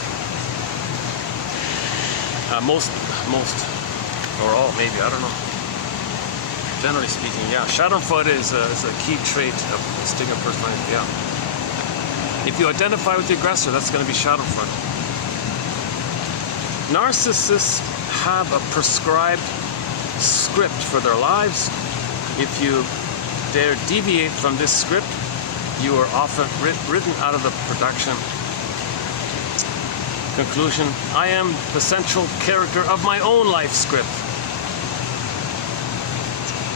Most, or all, maybe, I don't know. Generally speaking, yeah. Schadenfreude is a key trait of the Stinger personality. Yeah. If you identify with the aggressor, that's going to be Schadenfreude. Narcissists have a prescribed script for their lives. If you dare deviate from this script, you are often written out of the production. Conclusion, I am the central character of my own life script.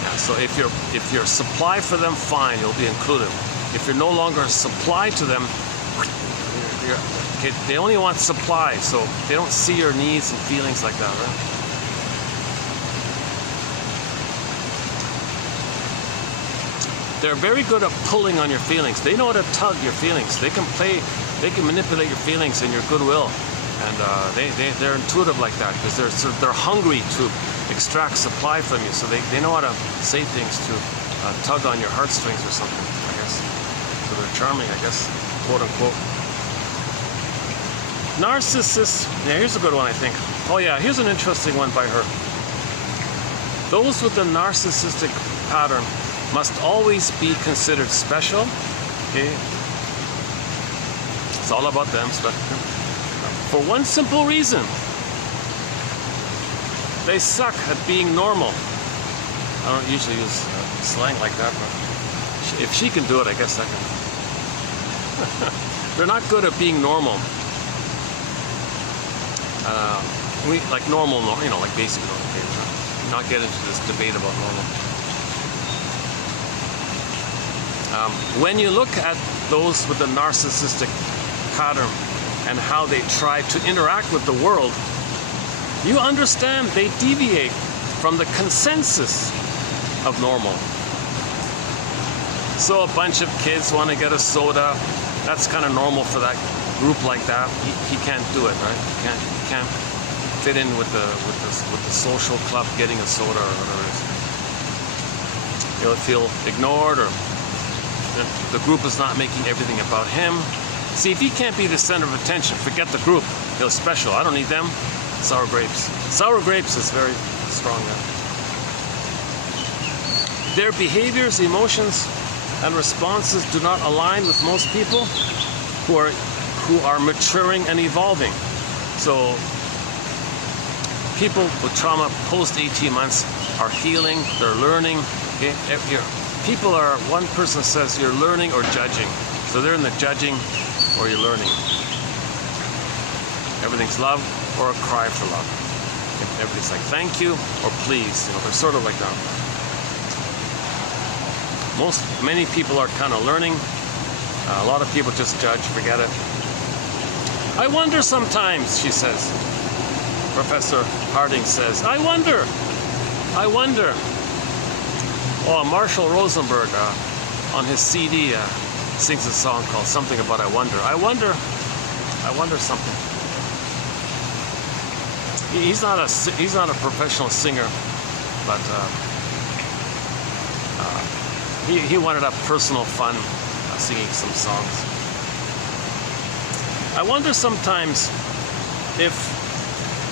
Yeah, so if you're supply for them, fine, you'll be included. If you're no longer a supply to them, they only want supply, so they don't see your needs and feelings like that, right? They're very good at pulling on your feelings. They know how to tug your feelings. They can manipulate your feelings and your goodwill, and they're intuitive like that because they're hungry to extract supply from you. So they know how to say things to tug on your heartstrings or something, I guess. So they're charming, I guess. quote unquote. Narcissists, yeah, here's a good one, I think. Oh yeah, here's an interesting one by her. Those with the narcissistic pattern must always be considered special. Okay. It's all about them. For one simple reason. They suck at being normal. I don't usually use slang like that, but if she can do it, I guess I can. They're not good at being normal. We like normal, you know, like basic normal. Okay, not get into this debate about normal. When you look at those with the narcissistic pattern and how they try to interact with the world, you understand they deviate from the consensus of normal. So a bunch of kids want to get a soda. That's kind of normal for that group like that. He can't do it, right? He can't fit in with the social club getting a soda or whatever it is. He'll feel ignored, or the group is not making everything about him. See, if he can't be the center of attention, forget the group. He'll special. I don't need them. Sour grapes. Sour grapes is very strong now. Their behaviors, emotions, and responses do not align with most people who are maturing and evolving. So people with trauma post 18 months are healing, they're learning. Okay? People are, one person says you're learning or judging. So they're in the judging or you're learning. Everything's love or a cry for love. Everybody's like thank you or please. You know, they're sort of like that. Many people are kind of learning. A lot of people just judge, forget it. I wonder sometimes, she says. Professor Harding says, I wonder. Oh, Marshall Rosenberg on his CD sings a song called something about I wonder. I wonder something. He's not a professional singer, but he wanted to have personal fun singing some songs. I wonder sometimes if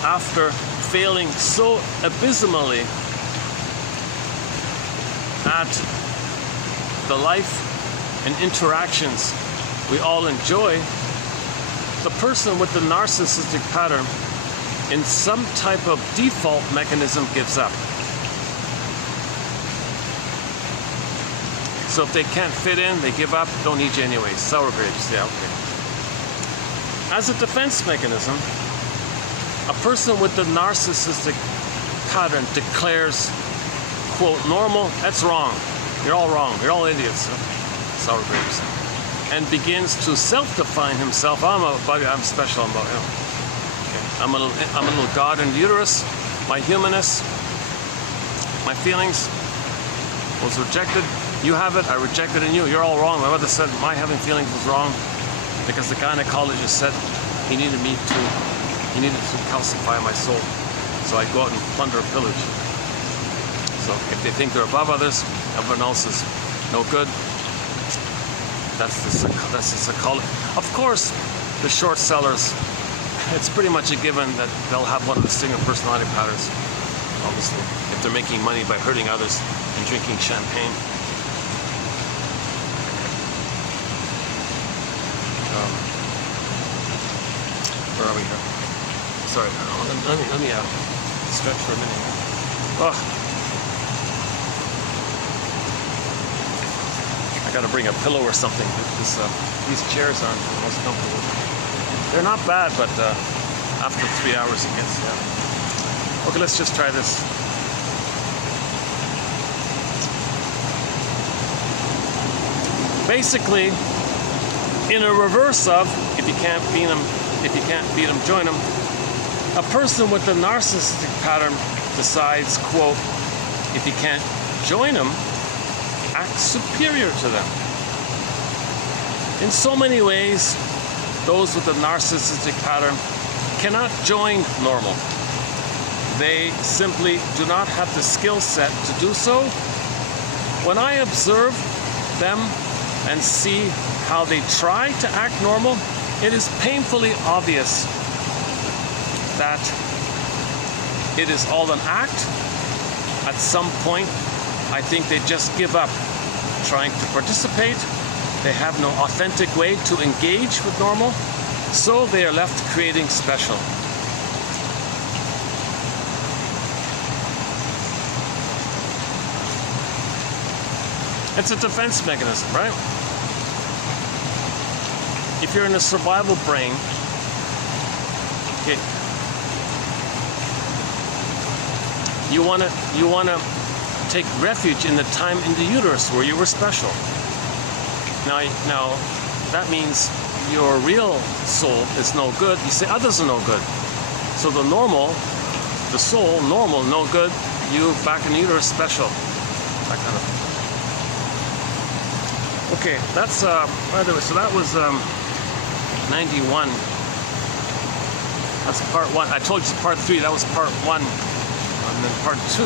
after failing so abysmally at the life and interactions we all enjoy, the person with the narcissistic pattern in some type of default mechanism gives up. So if they can't fit in, they give up, don't need you anyway. Sour grapes, yeah, okay. As a defense mechanism, a person with the narcissistic pattern declares, quote, normal, that's wrong. You're all wrong. You're all idiots. Sour grapes. And begins to self-define himself. I'm a bugger. I'm special. Okay. I'm a little god in the uterus. My humanness, my feelings was rejected. You have it. I rejected in you. You're all wrong. My mother said my having feelings was wrong because the gynecologist said he needed to calcify my soul. So I go out and plunder and pillage. So if they think they're above others, everyone else is no good. That's the psychology. Of course, the short sellers, it's pretty much a given that they'll have one of the single personality patterns, obviously, if they're making money by hurting others and drinking champagne. Where are we here? Sorry, let me stretch for a minute. Oh. I gotta bring a pillow or something. These chairs aren't the most comfortable. They're not bad, but after 3 hours it gets, yeah. Okay, let's just try this. Basically, in a reverse of, if you can't beat them, join them. A person with the narcissistic pattern decides, quote, if you can't join them, act superior to them. In so many ways, those with the narcissistic pattern cannot join normal. They simply do not have the skill set to do so. When I observe them and see how they try to act normal, it is painfully obvious that it is all an act. At some point, I think they just give up trying to participate. They have no authentic way to engage with normal, so they are left creating special. It's a defense mechanism, right? If you're in a survival brain, okay, you wanna take refuge in the time in the uterus where you were special. Now that means your real soul is no good. You say others are no good. So the soul, normal, no good. You back in the uterus, special. That kind of. Okay, that's by the way. So that was 91. That's part 1. I told you part 3. That was part 1. And then part 2.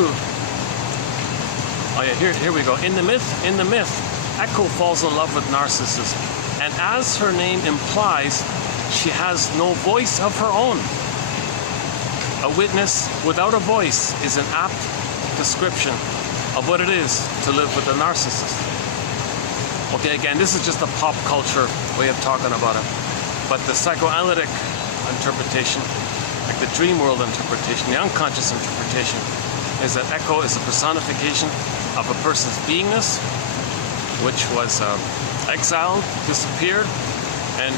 Oh yeah, here we go. In the myth, Echo falls in love with Narcissus, and as her name implies, she has no voice of her own. A witness without a voice is an apt description of what it is to live with a narcissist. Okay, again, this is just a pop culture way of talking about it. But the psychoanalytic interpretation, like the dream world interpretation, the unconscious interpretation, is that Echo is a personification of a person's beingness, which was exiled, disappeared, and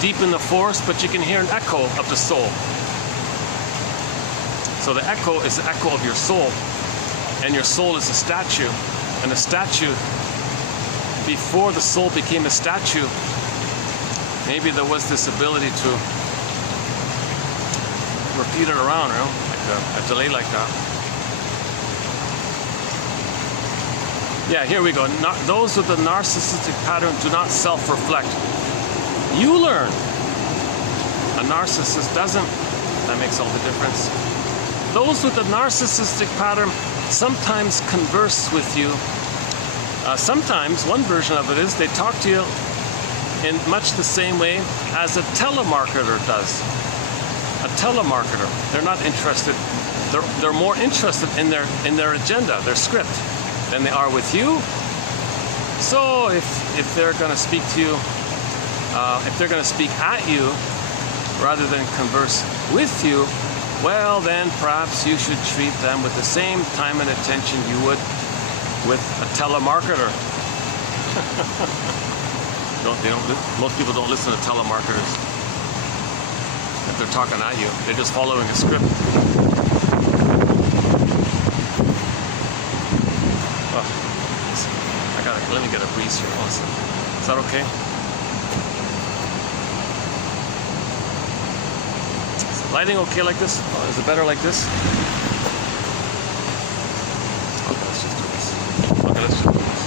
deep in the forest, but you can hear an echo of the soul. So the echo is the echo of your soul, and your soul is a statue, and a statue, before the soul became a statue, maybe there was this ability to repeat it around, you know, like a delay like that. Yeah, here we go. Those with the narcissistic pattern do not self-reflect. You learn. A narcissist doesn't. That makes all the difference. Those with the narcissistic pattern sometimes converse with you. Sometimes, one version of it is, they talk to you in much the same way as a telemarketer does. A telemarketer. They're not interested. They're more interested in their agenda, their script, than they are with you. So if they're going to speak to you, if they're going to speak at you rather than converse with you, well then perhaps you should treat them with the same time and attention you would with a telemarketer. Most people don't listen to telemarketers. If they're talking at you, they're just following a script. Let me get a breeze here. Is that okay? Is the lighting okay like this? Is it better like this? Okay, let's just do this. Okay, let's just do this.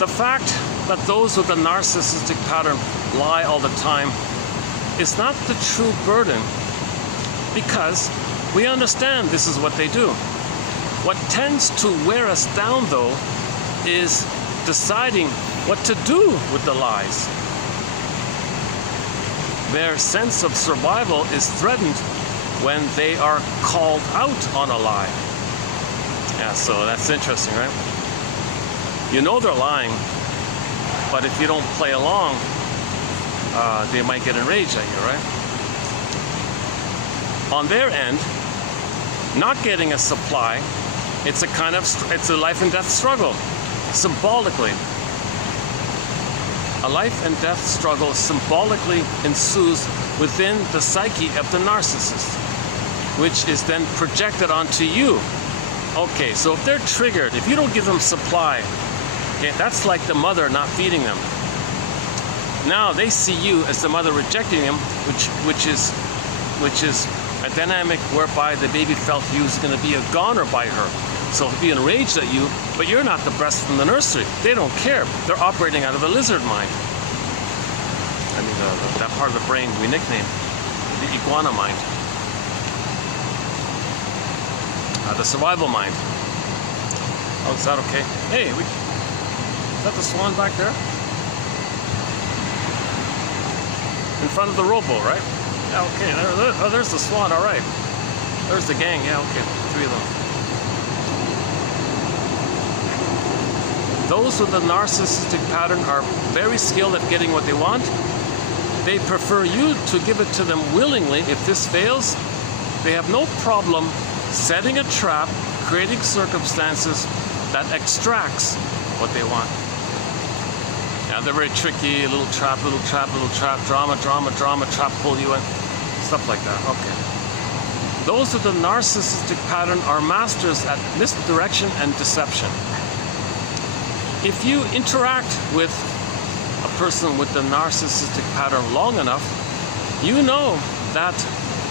The fact that those with a narcissistic pattern lie all the time is not the true burden, because we understand this is what they do. What tends to wear us down, though, is deciding what to do with the lies. Their sense of survival is threatened when they are called out on a lie. Yeah, so that's interesting, right? You know they're lying, but if you don't play along, they might get enraged at you, right? On their end, not getting a supply, it's a life and death struggle, symbolically. A life and death struggle symbolically ensues within the psyche of the narcissist, which is then projected onto you. Okay, so if they're triggered, if you don't give them supply, okay, that's like the mother not feeding them. Now they see you as the mother rejecting them, which is a dynamic whereby the baby felt he was going to be a goner by her. So he'll be enraged at you, but you're not the breast from the nursery. They don't care. They're operating out of the lizard mind. I mean, that part of the brain we nickname the iguana mind. the survival mind. Oh, is that okay? Hey, is that the swan back there? In front of the rowboat, right? Yeah, okay. Oh, there's the swan. All right. There's the gang. Yeah, okay. 3 of them. Those with the narcissistic pattern are very skilled at getting what they want. They prefer you to give it to them willingly. If this fails, they have no problem setting a trap, creating circumstances that extracts what they want. Yeah, they're very tricky. Little trap, drama, trap, pull you in. Stuff like that. Okay. Those with the narcissistic pattern are masters at misdirection and deception. If you interact with a person with the narcissistic pattern long enough, you know that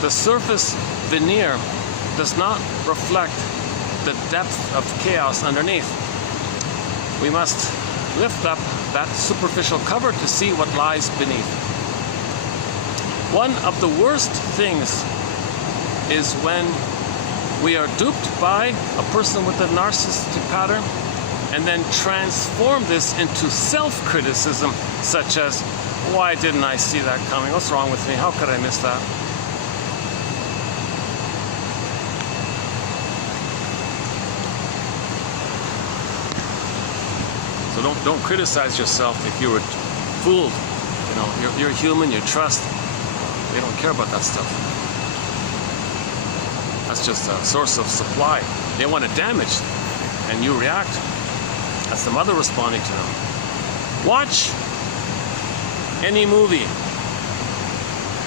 the surface veneer does not reflect the depth of chaos underneath. We must lift up that superficial cover to see what lies beneath. One of the worst things is when we are duped by a person with a narcissistic pattern and then transform this into self-criticism, such as, why didn't I see that coming? What's wrong with me? How could I miss that? So don't criticize yourself if you were fooled. You know, you're human, you trust. They don't care about that stuff. That's just a source of supply. They want it damaged, and you react. That's the mother responding to them. Watch any movie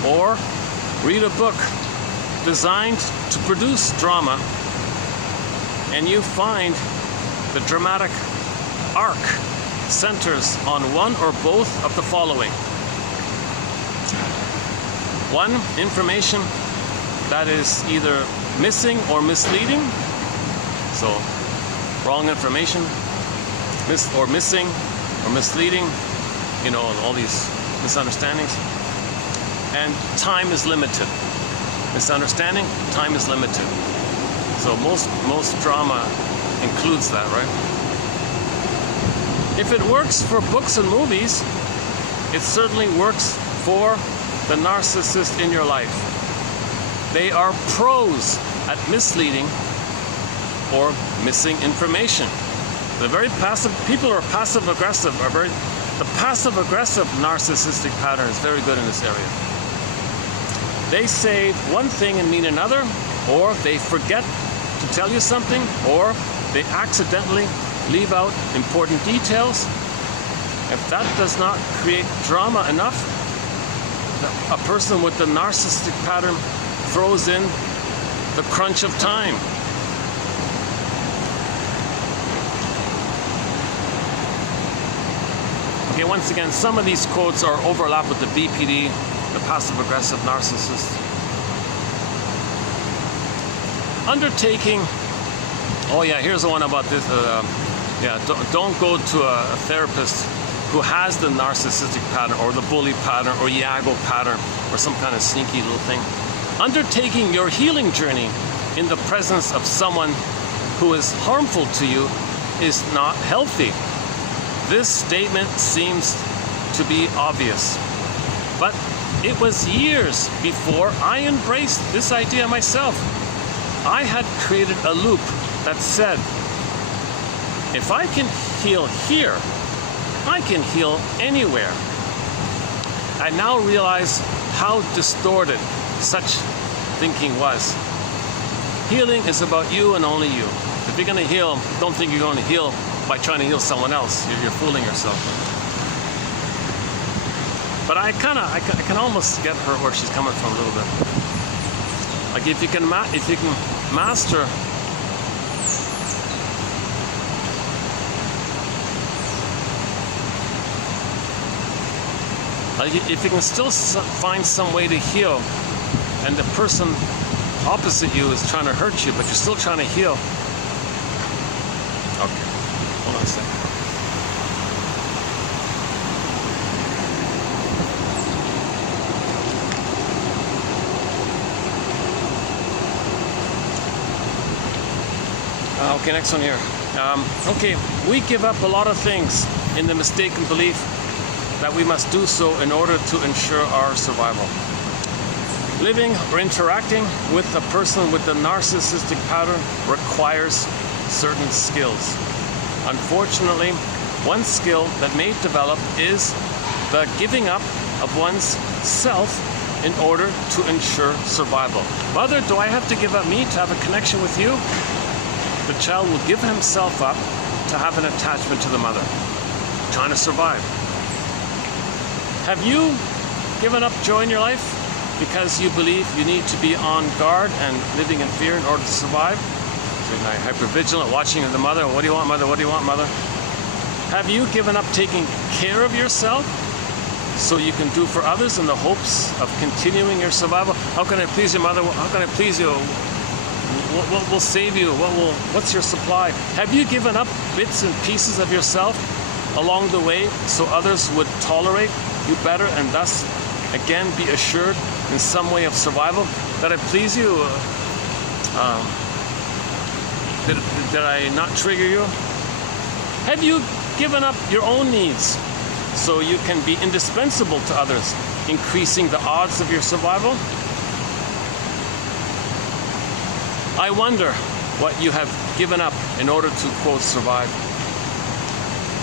or read a book designed to produce drama, and you find the dramatic arc centers on one or both of the following. 1, information that is either missing or misleading. So, wrong information, missing or misleading, you know, all these misunderstandings. And time is limited. Misunderstanding, time is limited. So most drama includes that, right? If it works for books and movies, it certainly works for the narcissist in your life. They are pros at misleading or missing information. The very passive people are passive-aggressive. The passive-aggressive narcissistic pattern is very good in this area. They say one thing and mean another, or they forget to tell you something, or they accidentally leave out important details. If that does not create drama enough, a person with the narcissistic pattern throws in the crunch of time. Okay, once again, some of these quotes are overlap with the BPD, the passive-aggressive narcissist. Undertaking, oh yeah, here's the one about this. Don't go to a therapist who has the narcissistic pattern or the bully pattern or Iago pattern or some kind of sneaky little thing. Undertaking your healing journey in the presence of someone who is harmful to you is not healthy. This statement seems to be obvious, but it was years before I embraced this idea myself. I had created a loop that said, if I can heal here, I can heal anywhere. I now realize how distorted such thinking was. Healing is about you and only you. If you're going to heal, don't think you're going to heal by trying to heal someone else. You're fooling yourself. But I can almost get her where she's coming from a little bit. Like if you can master if you can still find some way to heal, and the person opposite you is trying to hurt you, but you're still trying to heal. Okay, hold on a second. Okay, next one here. Okay, we give up a lot of things in the mistaken belief that we must do so in order to ensure our survival. Living or interacting with a person with a narcissistic pattern requires certain skills. Unfortunately, one skill that may develop is the giving up of one's self in order to ensure survival. Mother, do I have to give up me to have a connection with you? The child will give himself up to have an attachment to the mother, trying to survive. Have you given up joy in your life because you believe you need to be on guard and living in fear in order to survive? So you're hypervigilant, watching the mother. What do you want, mother? What do you want, mother? Have you given up taking care of yourself so you can do for others in the hopes of continuing your survival? How can I please you, mother? How can I please you? What will save you? What's your supply? Have you given up bits and pieces of yourself along the way so others would tolerate you better and thus again be assured in some way of survival? Did I please you? Did I not trigger you? Have you given up your own needs so you can be indispensable to others, increasing the odds of your survival? I wonder what you have given up in order to, quote, survive.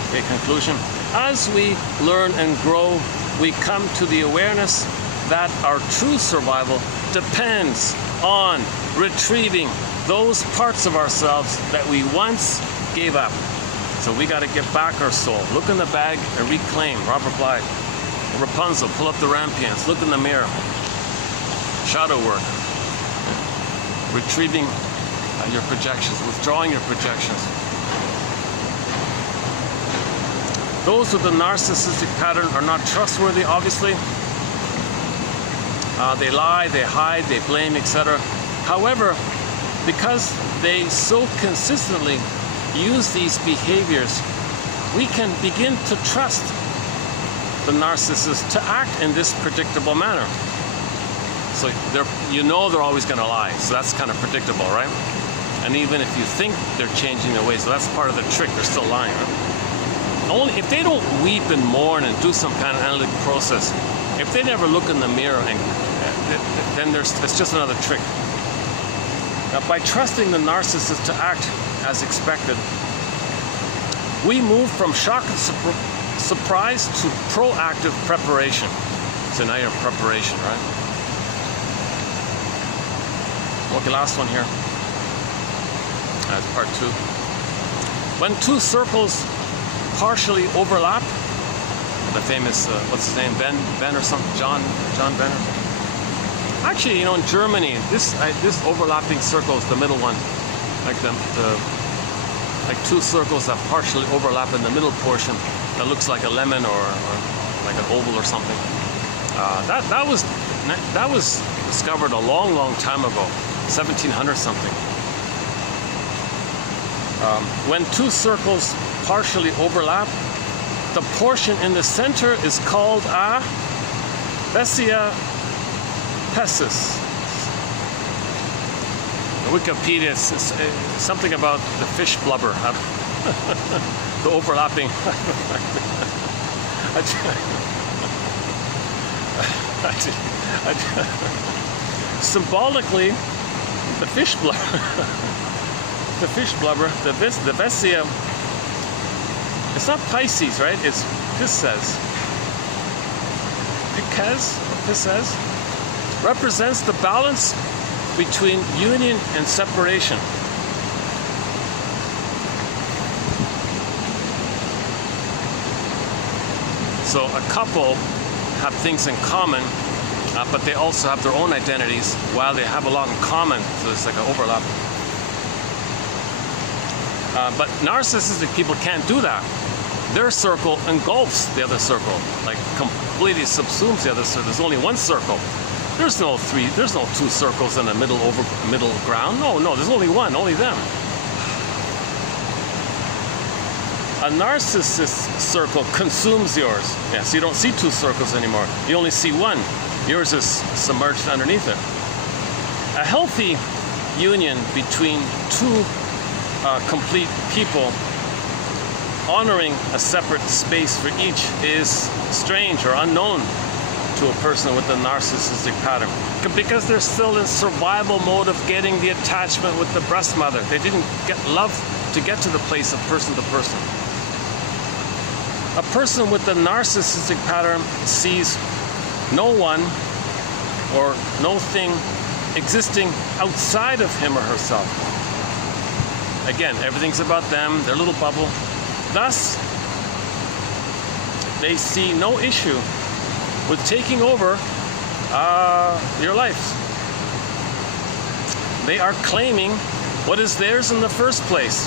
Okay, conclusion. As we learn and grow, we come to the awareness that our true survival depends on retrieving those parts of ourselves that we once gave up. So we got to get back our soul. Look in the bag and reclaim. Robert Blythe. Rapunzel, pull up the rampions. Look in the mirror. Shadow work. Retrieving your projections, withdrawing your projections. Those with the narcissistic pattern are not trustworthy, obviously. They lie, they hide, they blame, etc. However, because they so consistently use these behaviors, we can begin to trust the narcissist to act in this predictable manner. So you know they're always going to lie, so that's kind of predictable, right? And even if you think they're changing their ways, so that's part of the trick, they're still lying, right? Only if they don't weep and mourn and do some kind of analytic process, if they never look in the mirror, and then it's just another trick. Now, by trusting the narcissist to act as expected, we move from shock and surprise to proactive preparation. So now you're in preparation, right? Okay, last one here. That's part 2. When two circles partially overlap, the famous, what's his name, Ben or something, John Benner. Actually, in Germany, this overlapping circle is the middle one, like two circles that partially overlap in the middle portion that looks like a lemon or like an oval or something. That was discovered a long time ago, 1700 something. When two circles partially overlap, the portion in the center is called a fascia pessis. Wikipedia is something about the fish blubber, the overlapping. Symbolically, the fish blubber, the fascia. It's not Pisces, right? It's Pisces represents the balance between union and separation. So a couple have things in common, but they also have their own identities while they have a lot in common. So it's like an overlap. But narcissistic people can't do that. Their circle engulfs the other circle, like completely subsumes the other circle. There's only one circle. There's no two circles in the middle ground. No, there's only one, only them. A narcissist circle consumes yours. Yeah, so you don't see two circles anymore. You only see one. Yours is submerged underneath it. A healthy union between two complete people, honoring a separate space for each is strange or unknown to a person with a narcissistic pattern, because they're still in survival mode of getting the attachment with the breast mother. They didn't get love to get to the place of person to person. A person with a narcissistic pattern sees no one or no thing existing outside of him or herself. Again, everything's about them, their little bubble. Thus, they see no issue with taking over your life. They are claiming what is theirs in the first place.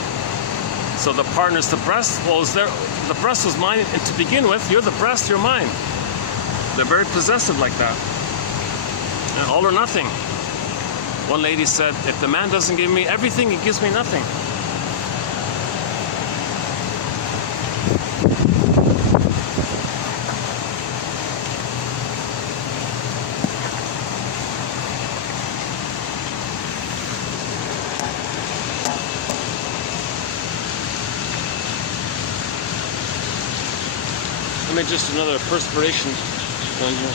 So the partner's the breast. Well, the breast was mine and to begin with. You're the breast, you're mine. They're very possessive like that. And all or nothing. One lady said, if the man doesn't give me everything, he gives me nothing. Let me just another perspiration one here.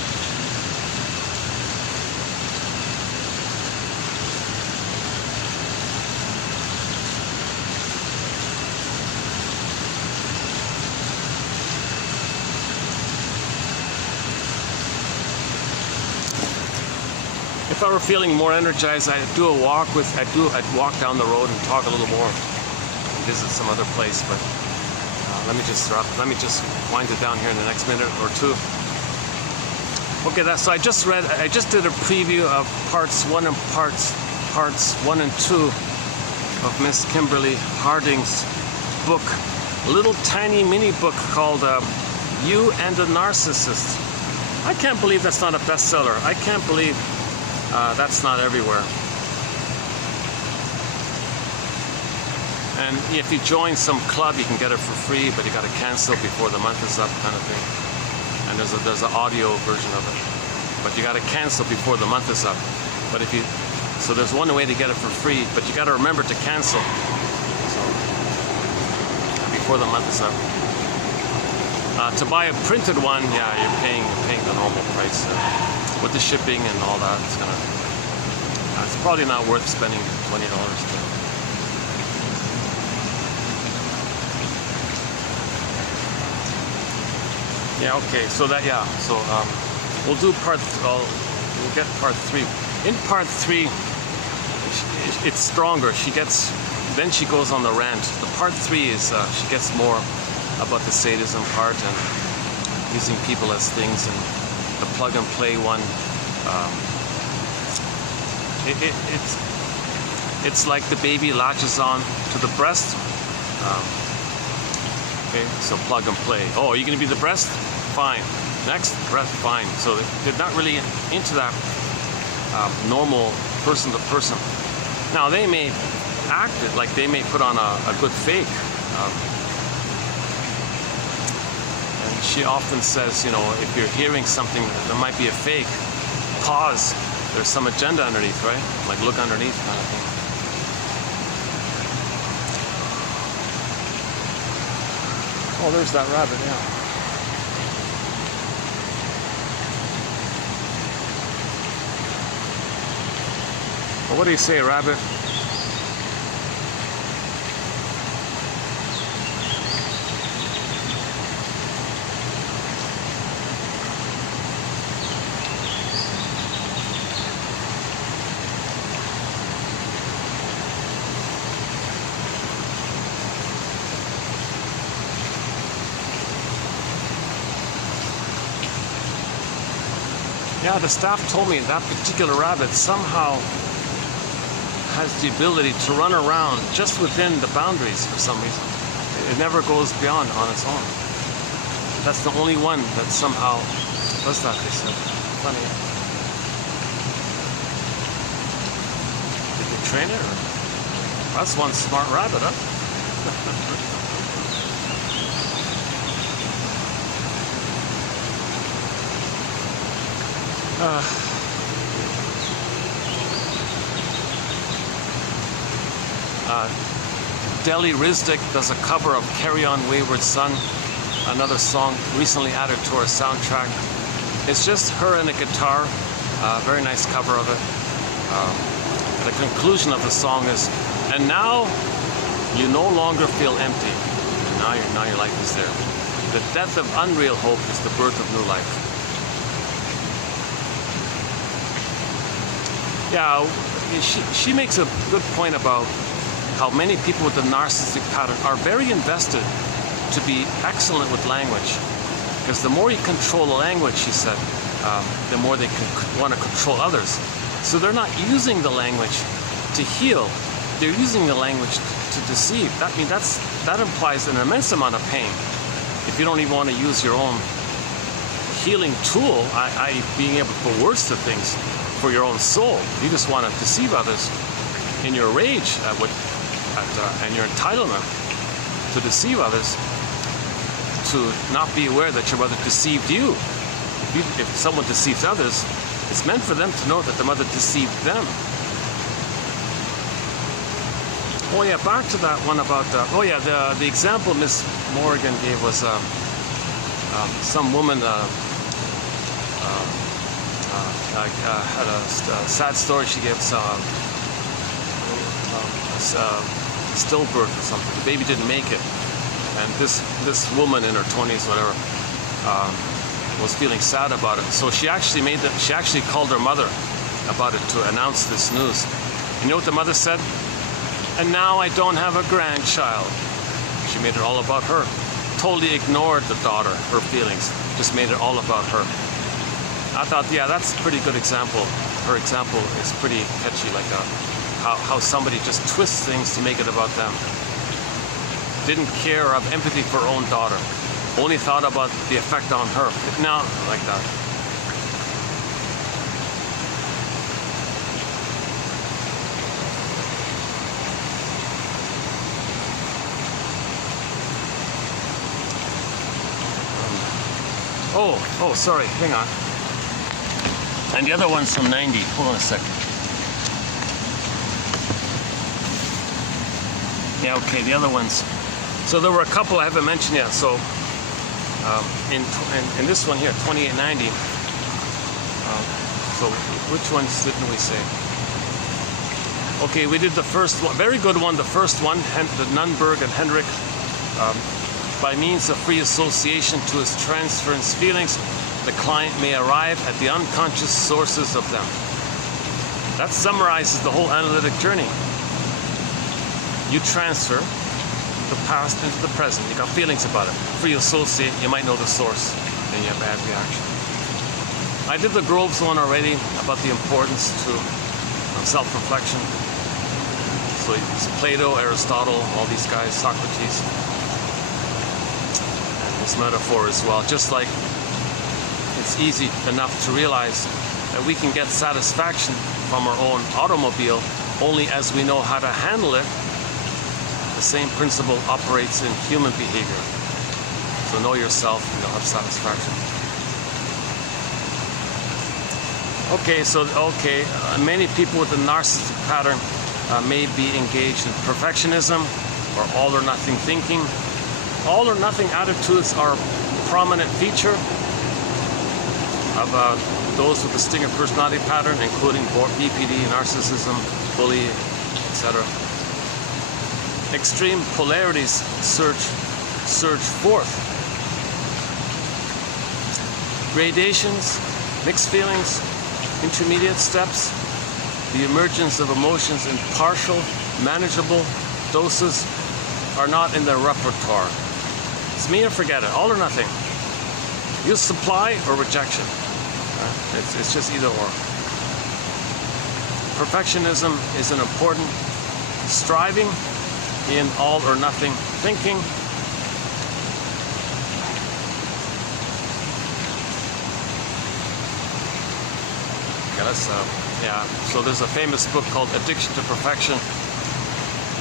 If I were feeling more energized, I'd walk down the road and talk a little more, visit some other place, but let me just wind it down here in the next minute or two. Okay, so I just did a preview of parts 1 and parts 1 and 2 of Miss Kimberly Harding's book, a little tiny mini book called You and the Narcissist. I can't believe that's not a bestseller. I can't believe that's not everywhere. And if you join some club, you can get it for free, but you got to cancel before the month is up, kind of thing. And there's an audio version of it, but you got to cancel before the month is up. But so there's one way to get it for free, but you got to remember to cancel. So before the month is up. To buy a printed one, yeah, you're paying the normal price with the shipping and all that. It's probably not worth spending $20 to. Yeah, okay, so we'll get part 3. In part 3, it's stronger. Then she goes on the rant. The part 3 is, she gets more about the sadism part and using people as things, and the plug and play one. It's like the baby latches on to the breast. Okay, so plug and play. Oh, are you going to be the breast? Fine. Next, breast, fine. So they're not really into that normal person to person. Now, they may act it, like they may put on a good fake. And she often says, if you're hearing something that might be a fake, pause. There's some agenda underneath, right? Like look underneath kind of thing. Oh, there's that rabbit, yeah. Well, what do you say, rabbit? Yeah, the staff told me that particular rabbit somehow has the ability to run around just within the boundaries for some reason. It never goes beyond on its own. That's the only one that somehow does that, they said. Funny. Did you train it? That's one smart rabbit, huh? Deli Rizdick does a cover of Carry On Wayward Son, another song recently added to our soundtrack. It's just her and a guitar, very nice cover of it. The conclusion of the song is, and now you no longer feel empty. Now your life is there. The death of unreal hope is the birth of new life. Yeah, she makes a good point about how many people with the narcissistic pattern are very invested to be excellent with language. Because the more you control the language, she said, the more they want to control others. So they're not using the language to heal. They're using the language to deceive. That implies an immense amount of pain. If you don't even want to use your own healing tool, i.e. being able to put words to things for your own soul, you just want to deceive others in your rage and your entitlement to deceive others, to not be aware that your mother deceived you. If someone deceives others, it's meant for them to know that the mother deceived them. Oh yeah, back to that one about the example Miss Morgan gave was some woman had a sad story. She gave stillbirth or something. The baby didn't make it, and this woman in her 20s, whatever, was feeling sad about it. So she actually called her mother about it to announce this news. And you know what the mother said? And now I don't have a grandchild. She made it all about her. Totally ignored the daughter, her feelings. Just made it all about her. I thought, yeah, that's a pretty good example. Her example is pretty catchy, like how somebody just twists things to make it about them. Didn't care or have empathy for her own daughter. Only thought about the effect on her. No, like that. Oh, sorry, hang on. And the other one's from 90. Hold on a second. Yeah, okay, the other ones. So there were a couple I haven't mentioned yet. So in this one here, 2890. So which ones didn't we say? Okay, we did the first one. Very good one, the first one, the Nunberg and Hendrick. By means of free association to his transference feelings, the client may arrive at the unconscious sources of them. That summarizes the whole analytic journey. You transfer the past into the present. You got feelings about it. Free associate, you might know the source. Then you have bad reaction. I did the Groves one already about the importance to self-reflection. So it's Plato, Aristotle, all these guys, Socrates. This metaphor as well, just like it's easy enough to realize that we can get satisfaction from our own automobile only as we know how to handle it. The same principle operates in human behavior. So know yourself and you'll have satisfaction. Many people with the narcissistic pattern may be engaged in perfectionism or all or nothing thinking. All or nothing attitudes are a prominent feature of those with the stinger personality pattern, including BPD, narcissism, bully, etc. Extreme polarities surge forth. Gradations, mixed feelings, intermediate steps, the emergence of emotions in partial, manageable doses are not in their repertoire. It's me or forget it, all or nothing. Use supply or rejection. It's just either or. Perfectionism is an important striving in all or nothing thinking. Okay, so there's a famous book called Addiction to Perfection.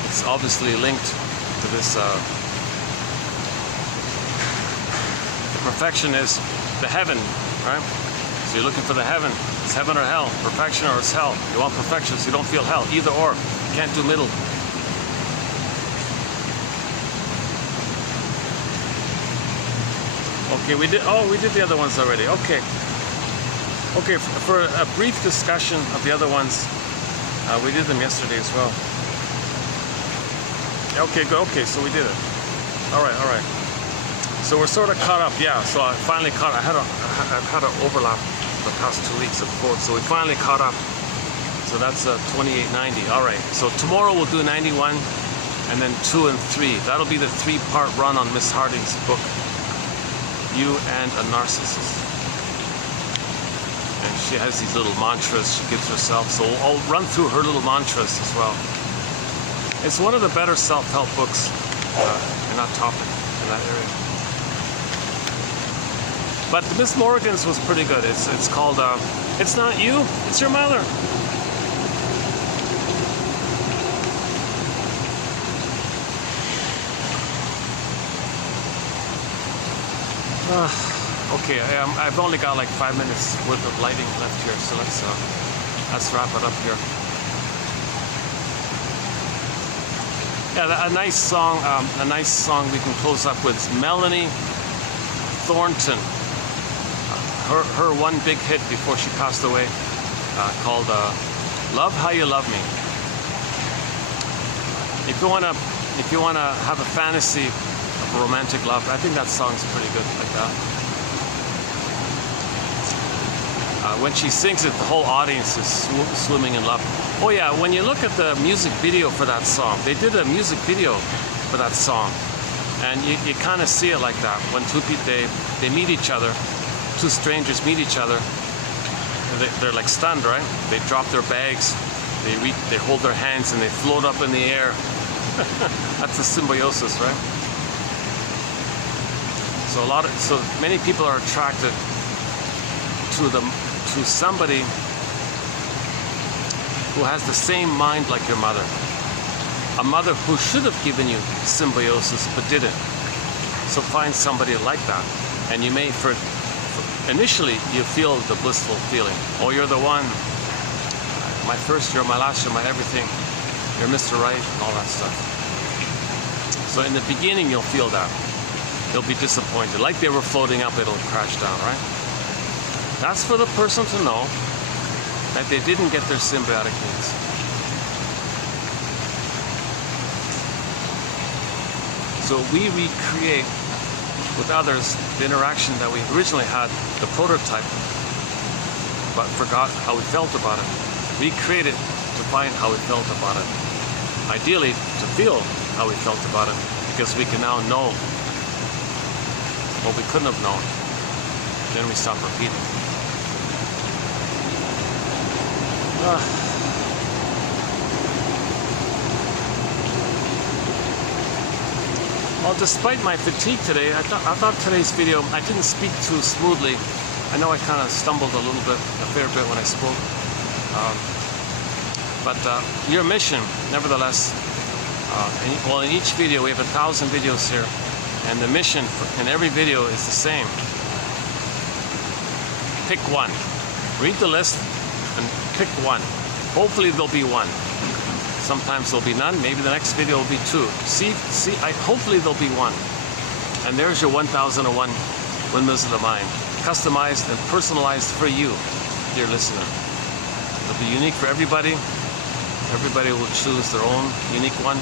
It's obviously linked to this. Perfection is the heaven, right? So you're looking for the heaven. It's heaven or hell, perfection or it's hell. You want perfection so you don't feel hell, either or. You can't do middle. Okay, we did the other ones already. Okay. Okay, for a brief discussion of the other ones, we did them yesterday as well. Okay, good. Okay, so we did it. All right. So we're sort of caught up. Yeah, so I finally caught up. I've had an overlap the past 2 weeks of quotes, so we finally caught up. So that's 2890. All right, so tomorrow we'll do 91 and then 2 and 3. That'll be the 3-part run on Miss Harding's book, You and a Narcissist. And she has these little mantras she gives herself, so I'll run through her little mantras as well. It's one of the better self-help books in that topic, in that area. But Miss Morgan's was pretty good. It's called It's Not You, It's Your Mother. Okay, I've only got like 5 minutes worth of lighting left here, so let's wrap it up here. Yeah, a nice song we can close up with is Melanie Thornton. Her one big hit before she passed away, called "Love How You Love Me." If you wanna have a fantasy of a romantic love, I think that song's pretty good like that. When she sings it, the whole audience is swimming in love. Oh yeah, when you look at the music video for that song, they did a music video for that song, and you kind of see it like that. When two people they meet each other, two strangers meet each other, they're like stunned, right? They drop their bags, they hold their hands, and they float up in the air. That's the symbiosis, right? So many people are attracted to somebody who has the same mind like your mother. A mother who should have given you symbiosis but didn't. So find somebody like that. And you may, initially, you feel the blissful feeling. Oh, you're the one. My first, you're my last, you're my everything. You're Mr. Right, and all that stuff. So in the beginning, you'll feel that. You'll be disappointed. Like they were floating up, it'll crash down, right? That's for the person to know that they didn't get their symbiotic needs. So we recreate with others the interaction that we originally had, the prototype, but forgot how we felt about it. Recreate it to find how we felt about it. Ideally, to feel how we felt about it, because we can now know what we couldn't have known. Then we stop repeating. Well, despite my fatigue today, I thought today's video, I didn't speak too smoothly. I know I kind of stumbled a fair bit when I spoke. But your mission, nevertheless, in each video, we have 1,000 videos here, and the mission in every video is the same. Pick one. Read the list and pick one. Hopefully there'll be one. Sometimes there'll be none. Maybe the next video will be 2. Hopefully there'll be one. And there's your 1001 Windmills of the Mind, customized and personalized for you, dear listener. It'll be unique for everybody. Everybody will choose their own unique one.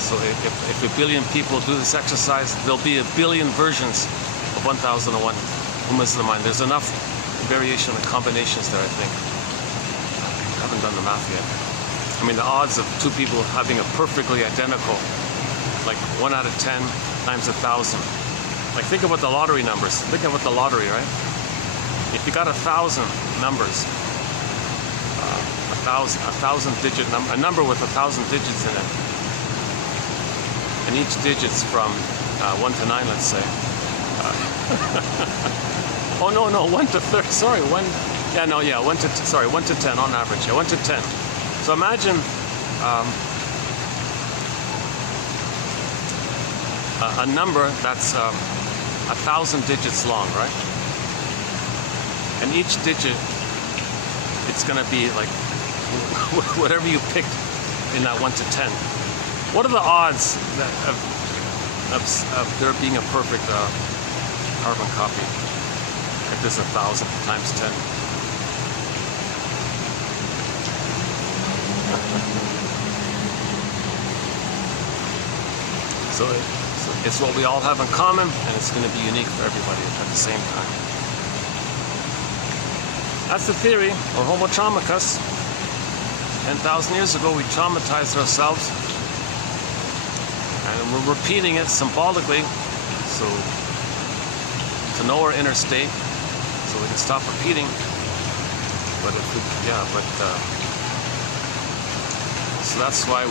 So if 1 billion people do this exercise, there'll be 1 billion versions of 1001 Windmills of the Mind. There's enough variation and combinations there, I think. I haven't done the math yet. I mean, the odds of 2 people having a perfectly identical, like 1 out of 10 times 1,000. Like, think about the lottery numbers. Think about the lottery, right? If you got 1,000 numbers, a thousand digit number, a number with 1,000 digits in it, and each digit's from 1 to 9, let's say. Oh no, 1 to 30. Sorry, 1. Yeah, no, yeah, 1 to 10 on average. Yeah, 1 to 10. So imagine a number that's 1,000 digits long, right? And each digit, it's going to be like whatever you picked in that 1 to 10. What are the odds of there being a perfect carbon copy. If there's 1,000 times 10. So it's what we all have in common, and it's going to be unique for everybody at the same time. That's the theory, or Homo traumicus. 10,000 years ago, we traumatized ourselves, and we're repeating it symbolically, so to know our inner state, so we can stop repeating. But if we, so that's why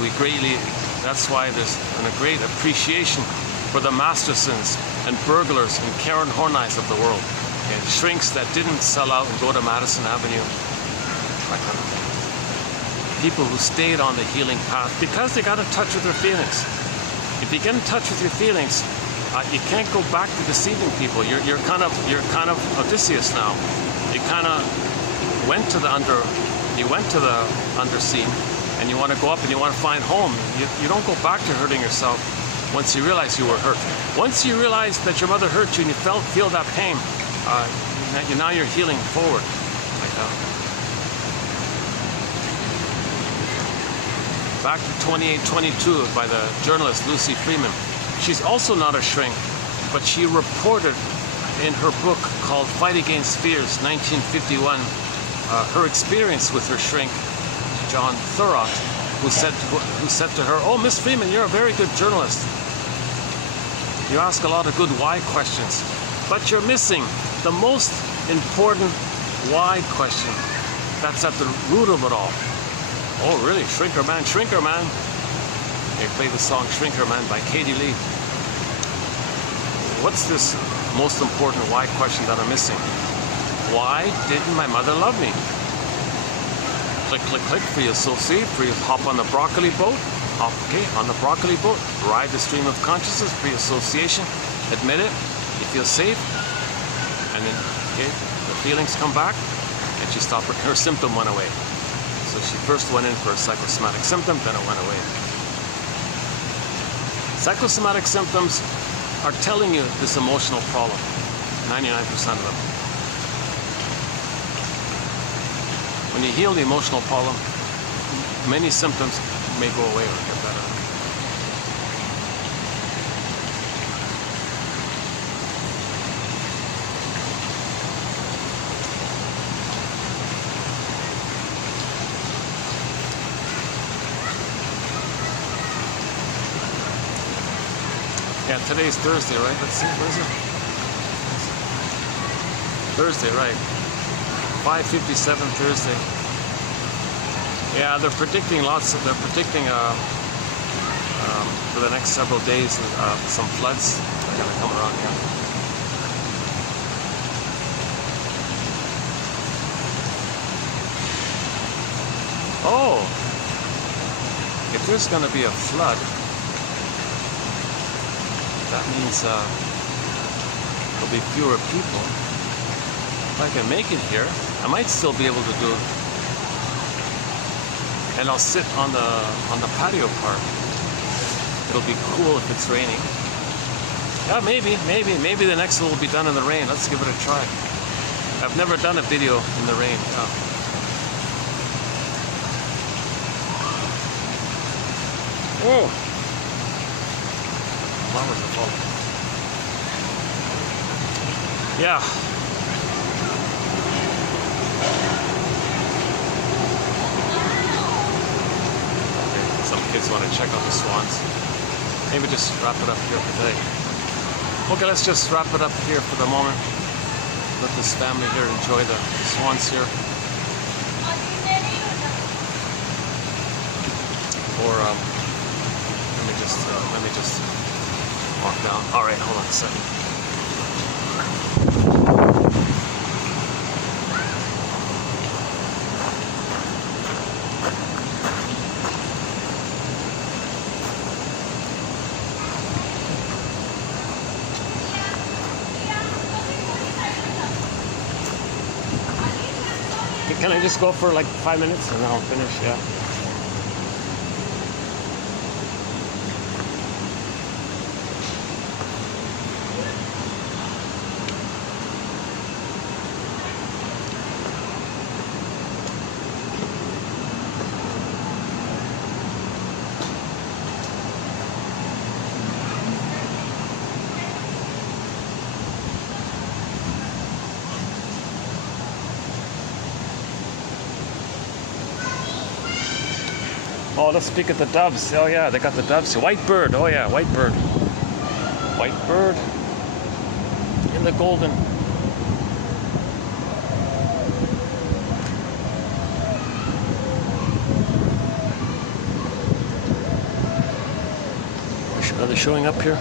that's why there's a great appreciation for the Mastersons and burglars and Karen Horneys of the world, and shrinks that didn't sell out and go to Madison Avenue, that kind of thing. People who stayed on the healing path because they got in touch with their feelings. If you get in touch with your feelings, you can't go back to deceiving people. You're kind of Odysseus now. You kind of went to the undersea, and you want to go up and you want to find home. You don't go back to hurting yourself once you realize you were hurt. Once you realize that your mother hurt you and you feel that pain, now you're healing forward like that. Back to 2822 by the journalist Lucy Freeman. She's also not a shrink, but she reported in her book called Fight Against Fears, 1951, her experience with her shrink, John Thurot, who said to her, "Oh, Miss Freeman, you're a very good journalist. You ask a lot of good why questions, but you're missing the most important why question. That's at the root of it all." Oh, really? Shrinker Man, Shrinker Man. They play the song Shrinker Man by Katie Lee. What's this most important why question that I'm missing? Why didn't my mother love me? Click, click, click, free associate, free hop on the broccoli boat. Okay, on the broccoli boat, ride the stream of consciousness, free association, admit it, you feel safe, and then okay, the feelings come back, and she stopped, her symptom went away. So she first went in for a psychosomatic symptom, then it went away. Psychosomatic symptoms are telling you this emotional problem, 99% of them. When you heal the emotional problem, many symptoms may go away or get better. Yeah, today's Thursday, right? Let's see, what is it? Thursday, right. 5:57 Thursday. Yeah, they're predicting for the next several days some floods are going to come around here. Oh, if there's going to be a flood, that means there'll be fewer people. If I can make it here, I might still be able to do it. And I'll sit on the patio part. It'll be cool if it's raining. Yeah, maybe the next one will be done in the rain. Let's give it a try. I've never done a video in the rain. Oh! Flowers are falling. Yeah. Okay, some kids want to check out the swans. Maybe just wrap it up here for today. Okay, let's just wrap it up here for the moment. Let this family here enjoy the swans here. Or let me just walk down. All right, hold on a second. Can I just go for like 5 minutes and then I'll finish? Yeah. Oh, let's speak of the doves. Oh yeah, they got the doves. White bird. Oh yeah, white bird. White bird in the golden. Are they showing up here?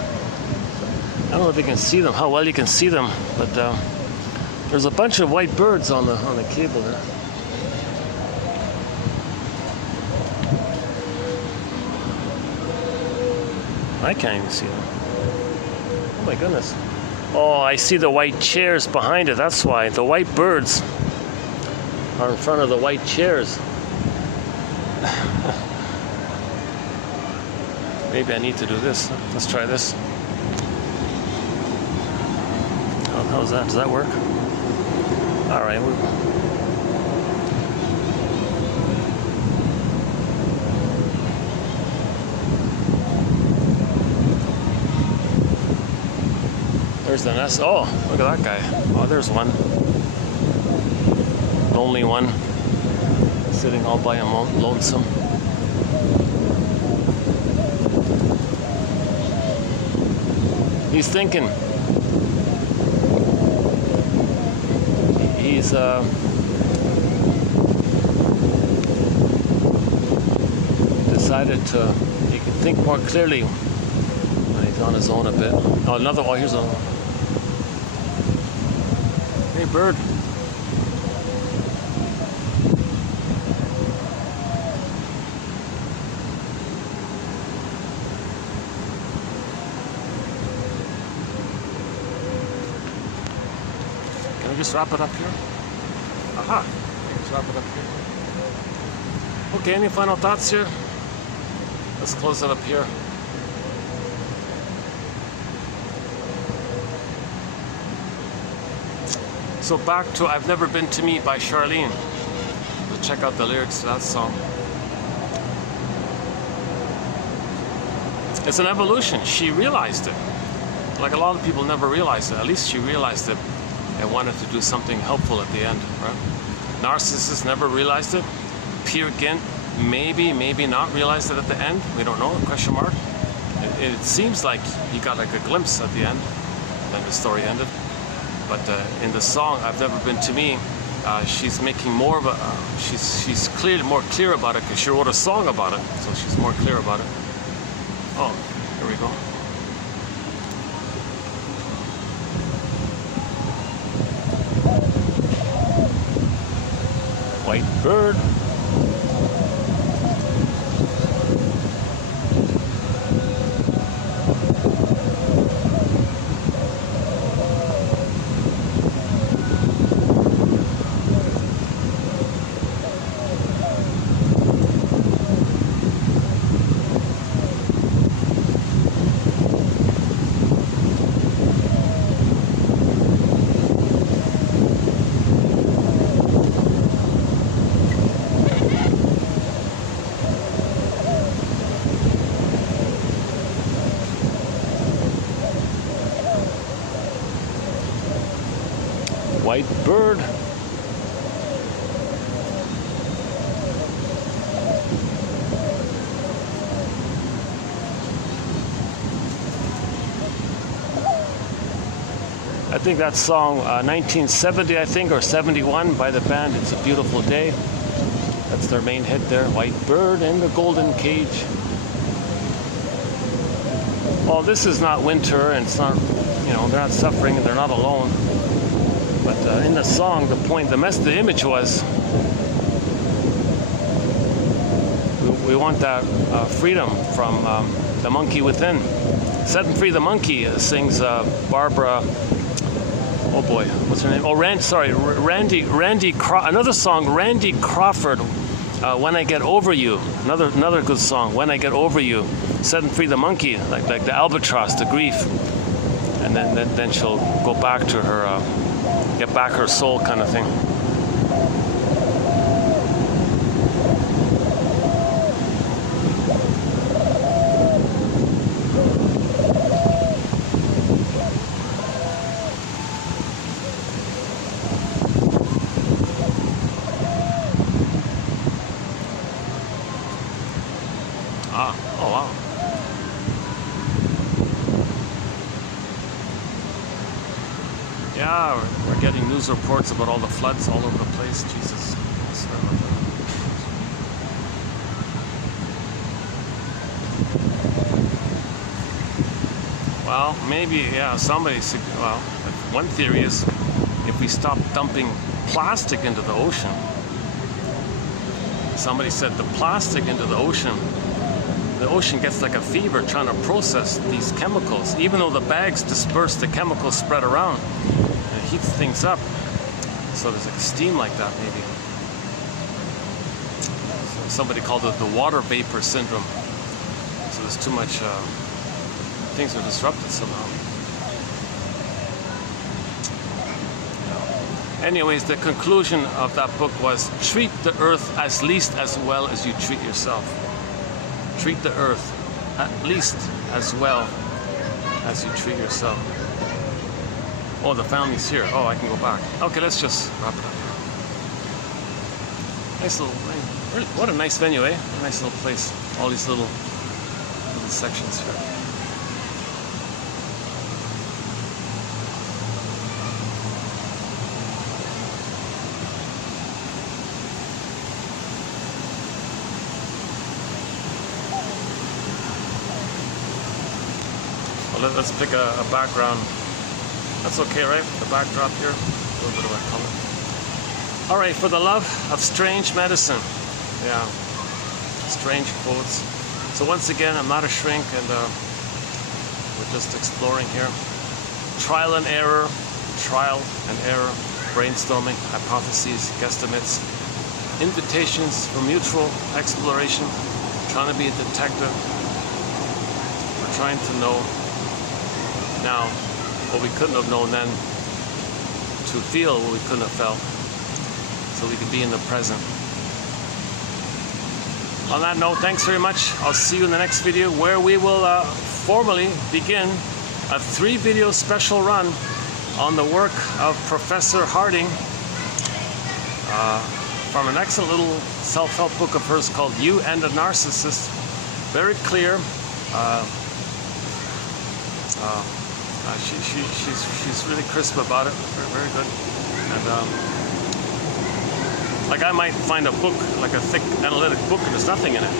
I don't know if you can see them, how well you can see them, but there's a bunch of white birds on the cable there. I can't even see them. Oh my goodness. Oh, I see the white chairs behind it. That's why. The white birds are in front of the white chairs. Maybe I need to do this. Let's try this. Oh, how's that? Does that work? All right. There's the nest. Oh, look at that guy. Oh, there's one. Lonely one. Sitting all by him, lonesome. He's thinking. He's decided he can think more clearly when he's on his own a bit. Oh, another one. Here's a. Hey, bird. Can we just wrap it up here? Aha! Just wrap it up here. Okay, any final thoughts here? Let's close it up here. So back to I've Never Been to Me by Charlene. We'll check out the lyrics to that song. It's an evolution. She realized it. Like a lot of people never realize it. At least she realized it and wanted to do something helpful at the end, right? Narcissists never realized it. Peer Gynt maybe not realized it at the end. We don't know, question mark. It seems like he got like a glimpse at the end. Then the story ended. But in the song "I've Never Been to Me," she's making more of a. She's more clear about it because she wrote a song about it, so she's more clear about it. Oh, here we go. White bird. White bird. I think that song 1970, I think, or 71 by the band It's a Beautiful Day. That's their main hit there. White bird in the golden cage. Well, this is not winter, and it's not, you know, they're not suffering and they're not alone. But in the song, the image was, we want that freedom from the monkey within. Setting Free the Monkey sings Barbara, oh boy, what's her name? Oh, Randy another song, Randy Crawford, When I Get Over You. Another good song, When I Get Over You. Setting free the monkey, like the albatross, the grief. And then she'll go back to her, get back her soul kind of thing. Oh wow. Yeah, we're getting news reports about all the floods all over the place. Jesus. Sorry about that. Well, maybe, yeah, well, one theory is if we stop dumping plastic into the ocean, somebody said the plastic into the ocean gets like a fever trying to process these chemicals. Even though the bags disperse the chemicals spread around, it heats things up. So there's like steam like that maybe. So somebody called it the water vapor syndrome. So there's too much, things are disrupted somehow. Anyways, the conclusion of that book was treat the earth at least as well as you treat yourself. Treat the earth at least as well as you treat yourself. Oh, the family's here. Oh, I can go back. Okay, let's just wrap it up. Nice little, really, what a nice venue, eh? A nice little place. All these little sections here. Let's pick a background. That's okay, right? The backdrop here, a little bit of a color. All right, for the love of strange medicine. Yeah, strange quotes. So once again, I'm not a shrink, and we're just exploring here. Trial and error, brainstorming, hypotheses, guesstimates, invitations for mutual exploration, trying to be a detective. We're trying to know now what we couldn't have known then, to feel what we couldn't have felt, so we could be in the present. On that note, thanks very much. I'll see you in the next video, where we will formally begin a 3-video special run on the work of Professor Harding from an excellent little self-help book of hers called You and a Narcissist. Very clear. She's really crisp about it. Very good. And like I might find a book, like a thick analytic book, and there's nothing in it.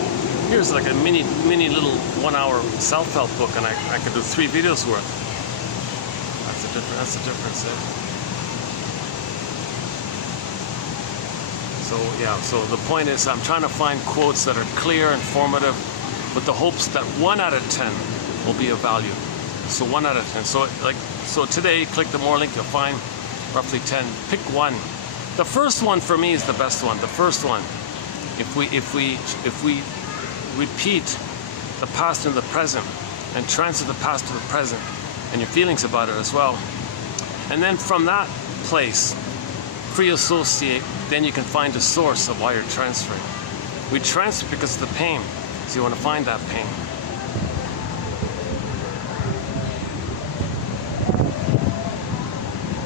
Here's like a mini little 1-hour self-help book, and I could do 3 videos worth. That's the difference. So yeah. So the point is, I'm trying to find quotes that are clear, informative, with the hopes that 1 out of 10 will be of value. So 1 out of 10. So today, click the more link, you'll find roughly 10. Pick one. The first one for me is the best one. The first one. If we repeat the past and the present, and transfer the past to the present, and your feelings about it as well, and then from that place, free associate, then you can find the source of why you're transferring. We transfer because of the pain, so you want to find that pain.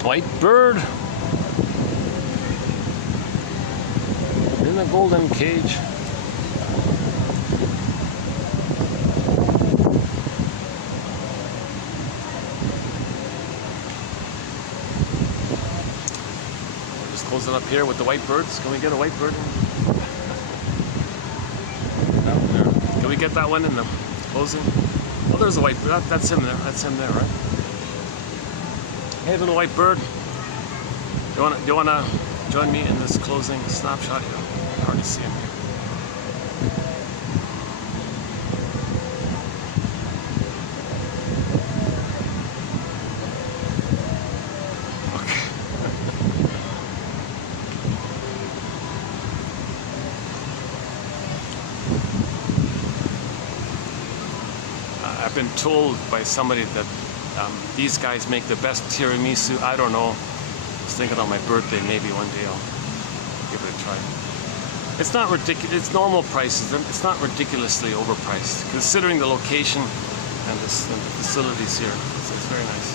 White bird in a golden cage. We're just closing up here with the white birds. Can we get a white bird in? Down there. Can we get that one in the closing? Oh, there's a white bird. That's him there. That's him there, right? Hey, little white bird. Do you wanna join me in this closing snapshot here? I can hardly see him here. Okay. I've been told by somebody that these guys make the best tiramisu. I don't know. I was thinking on my birthday, maybe one day I'll give it a try. It's not ridiculous. It's normal prices. It's not ridiculously overpriced, considering the location and the facilities here. It's very nice.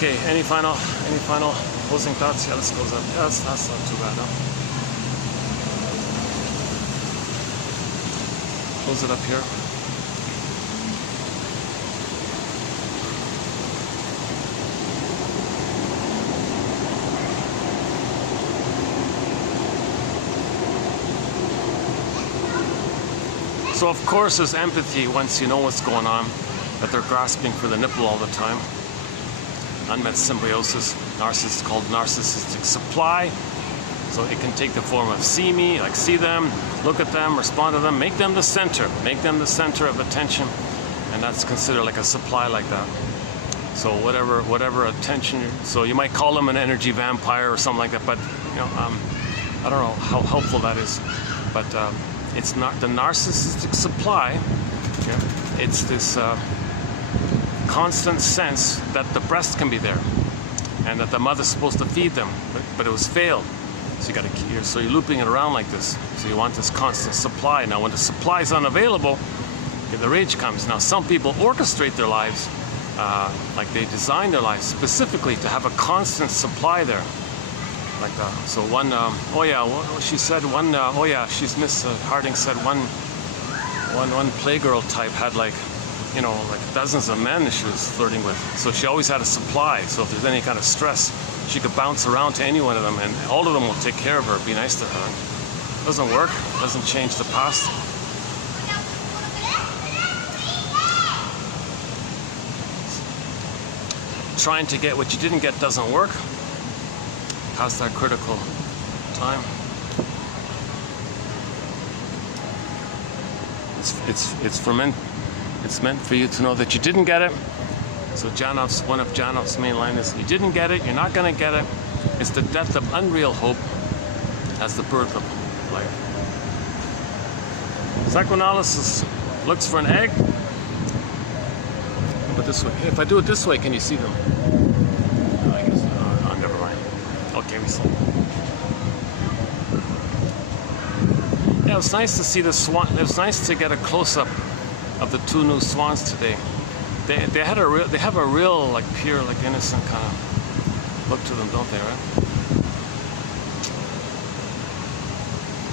Okay. Any final closing thoughts? Yeah, let's close up. Yeah, that's not too bad, huh? Close it up here. So of course there's empathy once you know what's going on, that they're grasping for the nipple all the time. Unmet symbiosis, narcissist called narcissistic supply. So it can take the form of see me, like see them, look at them, respond to them, make them the center of attention, and that's considered like a supply like that. So whatever attention, so you might call them an energy vampire or something like that, but you know, I don't know how helpful that is, but it's not the narcissistic supply. Okay? It's this constant sense that the breast can be there, and that the mother's supposed to feed them, but it was failed. So you're looping it around like this. So you want this constant supply. Now, when the supply is unavailable, the rage comes. Now, some people orchestrate their lives, like they design their lives specifically to have a constant supply there. Like that. So one, she said one, Miss Harding said one playgirl type had like dozens of men she was flirting with. So she always had a supply. So if there's any kind of stress, she could bounce around to any one of them, and all of them will take care of her, be nice to her. Doesn't work. Doesn't change the past. Trying to get what you didn't get doesn't work. Past that critical time. It's meant for you to know that you didn't get it. So one of Janov's main line is, you didn't get it, you're not going to get it. It's the death of unreal hope as the birth of life. Psychoanalysis looks for an egg. But this way, if I do it this way, can you see them? No, I guess, never mind. Okay, we see. Yeah, it was nice to see the swan. It was nice to get a close-up of the two new swans today. They have a real like pure, like innocent kind of look to them, don't they, right?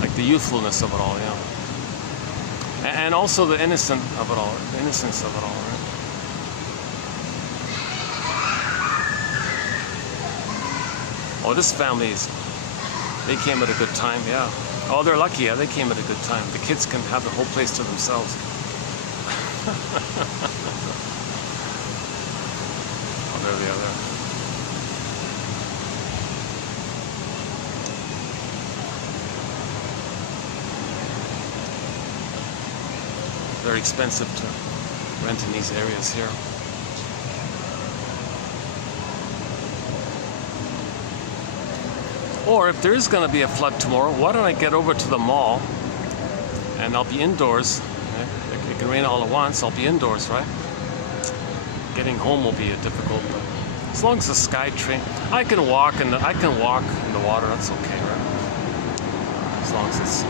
Like the youthfulness of it all, yeah. And also the innocence of it all, right? Oh, this family they came at a good time, yeah. Oh, they're lucky, yeah, they came at a good time. The kids can have the whole place to themselves. Oh, there they are there. Very expensive to rent in these areas here. Or if there is going to be a flood tomorrow, why don't I get over to the mall and I'll be indoors. It can rain all at once, I'll be indoors, right? Getting home will be difficult, but as long as the sky train, I can walk in the water, that's okay, right? As long as it's,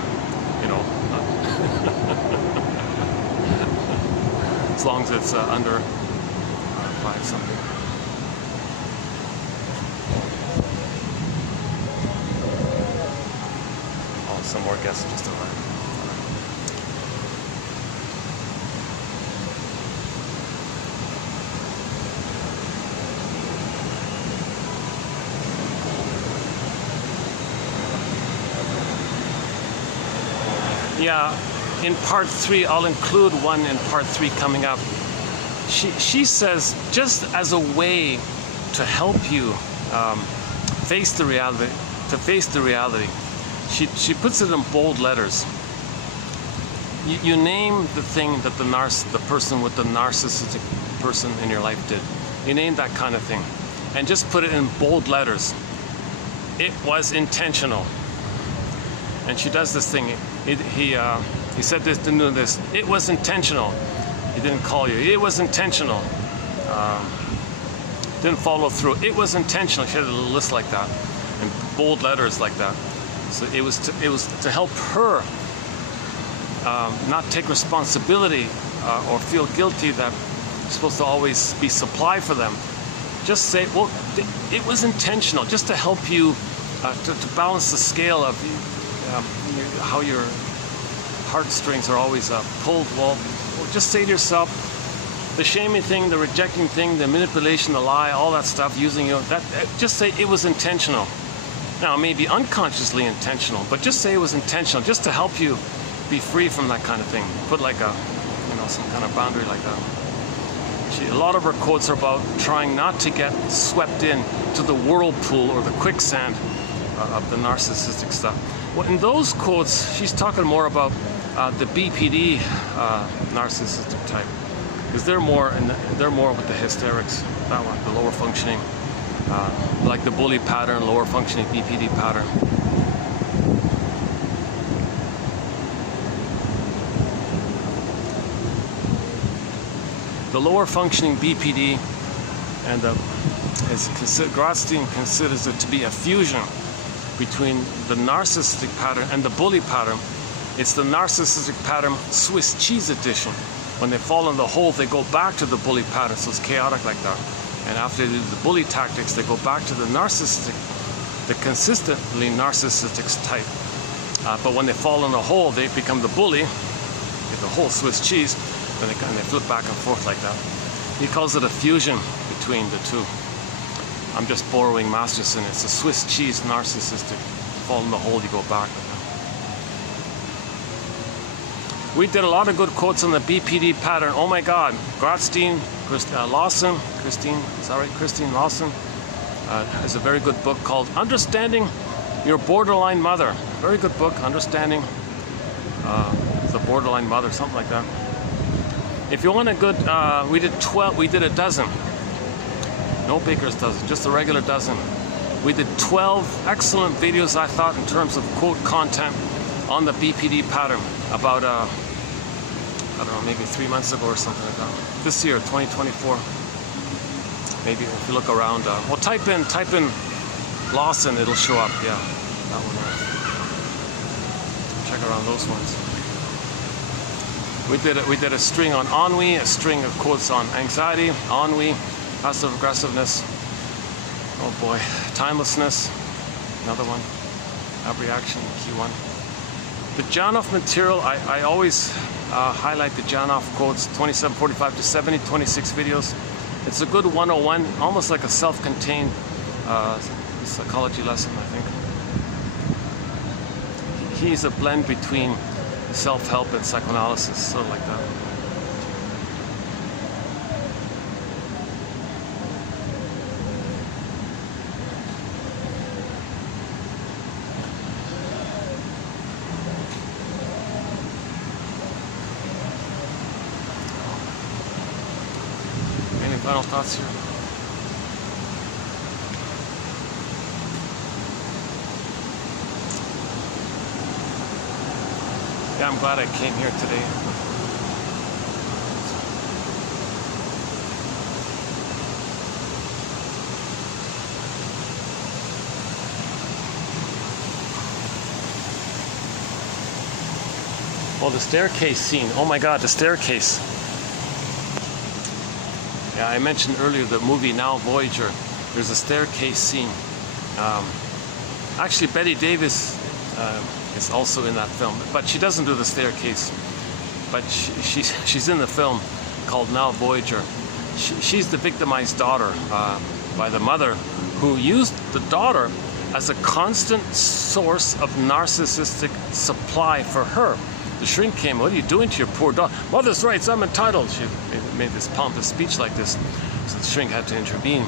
as long as it's under 5 something. Oh, some more guests just arrived. Yeah, in part 3, I'll include one in part 3 coming up. She says, just as a way to help you face the reality, she puts it in bold letters. You name the thing that the person with the narcissistic person in your life did. You name that kind of thing, and just put it in bold letters. It was intentional. And she does this thing. He said this, didn't do this. It was intentional. He didn't call you. It was intentional. Didn't follow through. It was intentional. She had a little list like that, in bold letters like that. So it was to help her not take responsibility or feel guilty that you're supposed to always be supply for them. Just say, well, it was intentional, just to help you to balance the scale of how you're heartstrings are always pulled. Well, just say to yourself, the shaming thing, the rejecting thing, the manipulation, the lie, all that stuff, using you, just say it was intentional. Now, it may be unconsciously intentional, but just say it was intentional, just to help you be free from that kind of thing. Put like a, some kind of boundary like that. A lot of her quotes are about trying not to get swept in to the whirlpool or the quicksand of the narcissistic stuff. Well, in those quotes, she's talking more about the BPD narcissistic type, because they're more with the hysterics. That one, the lower functioning, like the bully pattern, lower functioning BPD pattern. The lower functioning BPD, and Grotstein considers it to be a fusion between the narcissistic pattern and the bully pattern. It's the narcissistic pattern Swiss cheese edition. When they fall in the hole, they go back to the bully pattern, so it's chaotic like that. And after they do the bully tactics, they go back to the narcissistic, the consistently narcissistic type. But when they fall in the hole, they become the bully, get the whole Swiss cheese, and they flip back and forth like that. He calls it a fusion between the two. I'm just borrowing Masterson. It's a Swiss cheese narcissistic. Fall in the hole, you go back. We did a lot of good quotes on the BPD pattern. Oh my God, Grotstein, Christine Lawson has a very good book called Understanding Your Borderline Mother. Very good book, Understanding the Borderline Mother, something like that. If you want a good, we did a dozen. No baker's dozen, just a regular dozen. We did 12 excellent videos, I thought, in terms of quote content on the BPD pattern about, I don't know, maybe 3 months ago or something like that. This year, 2024. Maybe if you look around, well, type in Lawson, it'll show up. Yeah, that one right. Check around those ones. We did a string on ennui, a string of quotes on anxiety, ennui, passive aggressiveness. Oh boy, timelessness. Another one. Ab reaction, key one. The Janoff material, I always highlight the Janoff quotes, 2745 to 70, 26 videos. It's a good 101, almost like a self-contained psychology lesson, I think. He's a blend between self-help and psychoanalysis, sort of like that. Any final thoughts here? Yeah, I'm glad I came here today. Well, the staircase scene. Oh my God, the staircase. Yeah, I mentioned earlier the movie Now Voyager. There's a staircase scene. Actually, Bette Davis is also in that film, but she doesn't do the staircase. But she's in the film called Now Voyager. She's the victimized daughter by the mother, who used the daughter as a constant source of narcissistic supply for her. The shrink came, what are you doing to your poor daughter? Mother's rights, I'm entitled. She made this pompous speech like this. So the shrink had to intervene,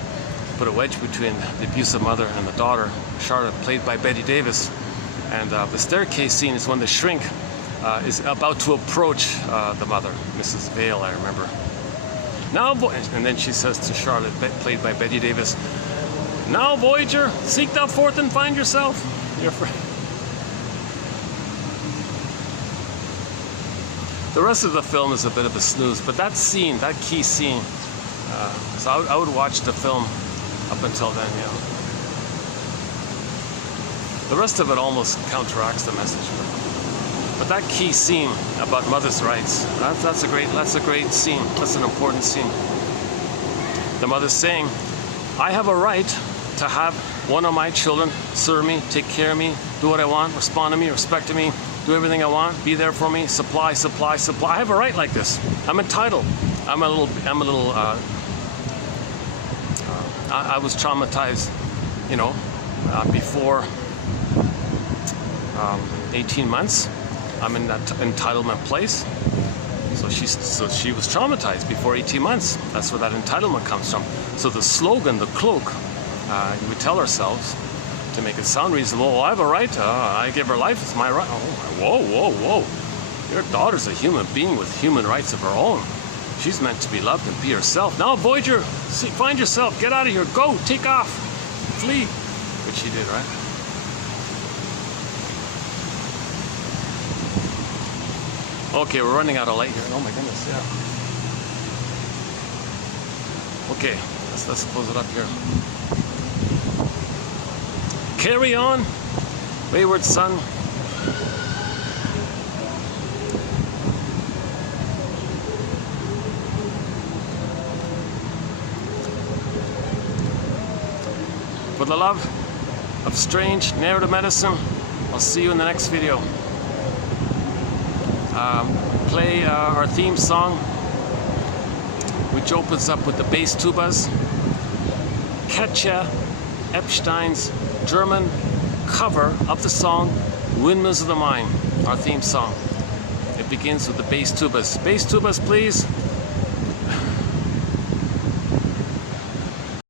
put a wedge between the abusive mother and the daughter, Charlotte, played by Bette Davis. And the staircase scene is when the shrink is about to approach the mother, Mrs. Vale, I remember. Now, and then she says to Charlotte, played by Bette Davis, "Now, Voyager, seek thou forth and find yourself your friend." The rest of the film is a bit of a snooze, but that scene, that key scene, so I would watch the film up until then, yeah. The rest of it almost counteracts the message. But that key scene about mother's rights, that's a great scene. That's an important scene. The mother's saying, I have a right to have one of my children serve me, take care of me, do what I want, respond to me, respect to me, do everything I want, be there for me, supply. I have a right like this. I'm entitled. I was traumatized, you know, before 18 months. I'm in that entitlement place. So she was traumatized before 18 months. That's where that entitlement comes from. So the slogan, the cloak, we tell ourselves to make it sound reasonable. Well, I have a right. I give her life. It's my right. Oh, whoa. Your daughter's a human being with human rights of her own. She's meant to be loved and be herself. Now avoid find yourself. Get out of here. Go. Take off. Flee. Which she did, right? Okay, we're running out of light here. Oh my goodness, yeah. Okay, let's close it up here. Carry on, wayward son. For the love of strange narrative medicine, I'll see you in the next video. Play our theme song, which opens up with the bass tubas. Katja Epstein's German cover of the song Windmills of the Mind, our theme song. It begins with the bass tubas. Bass tubas, please.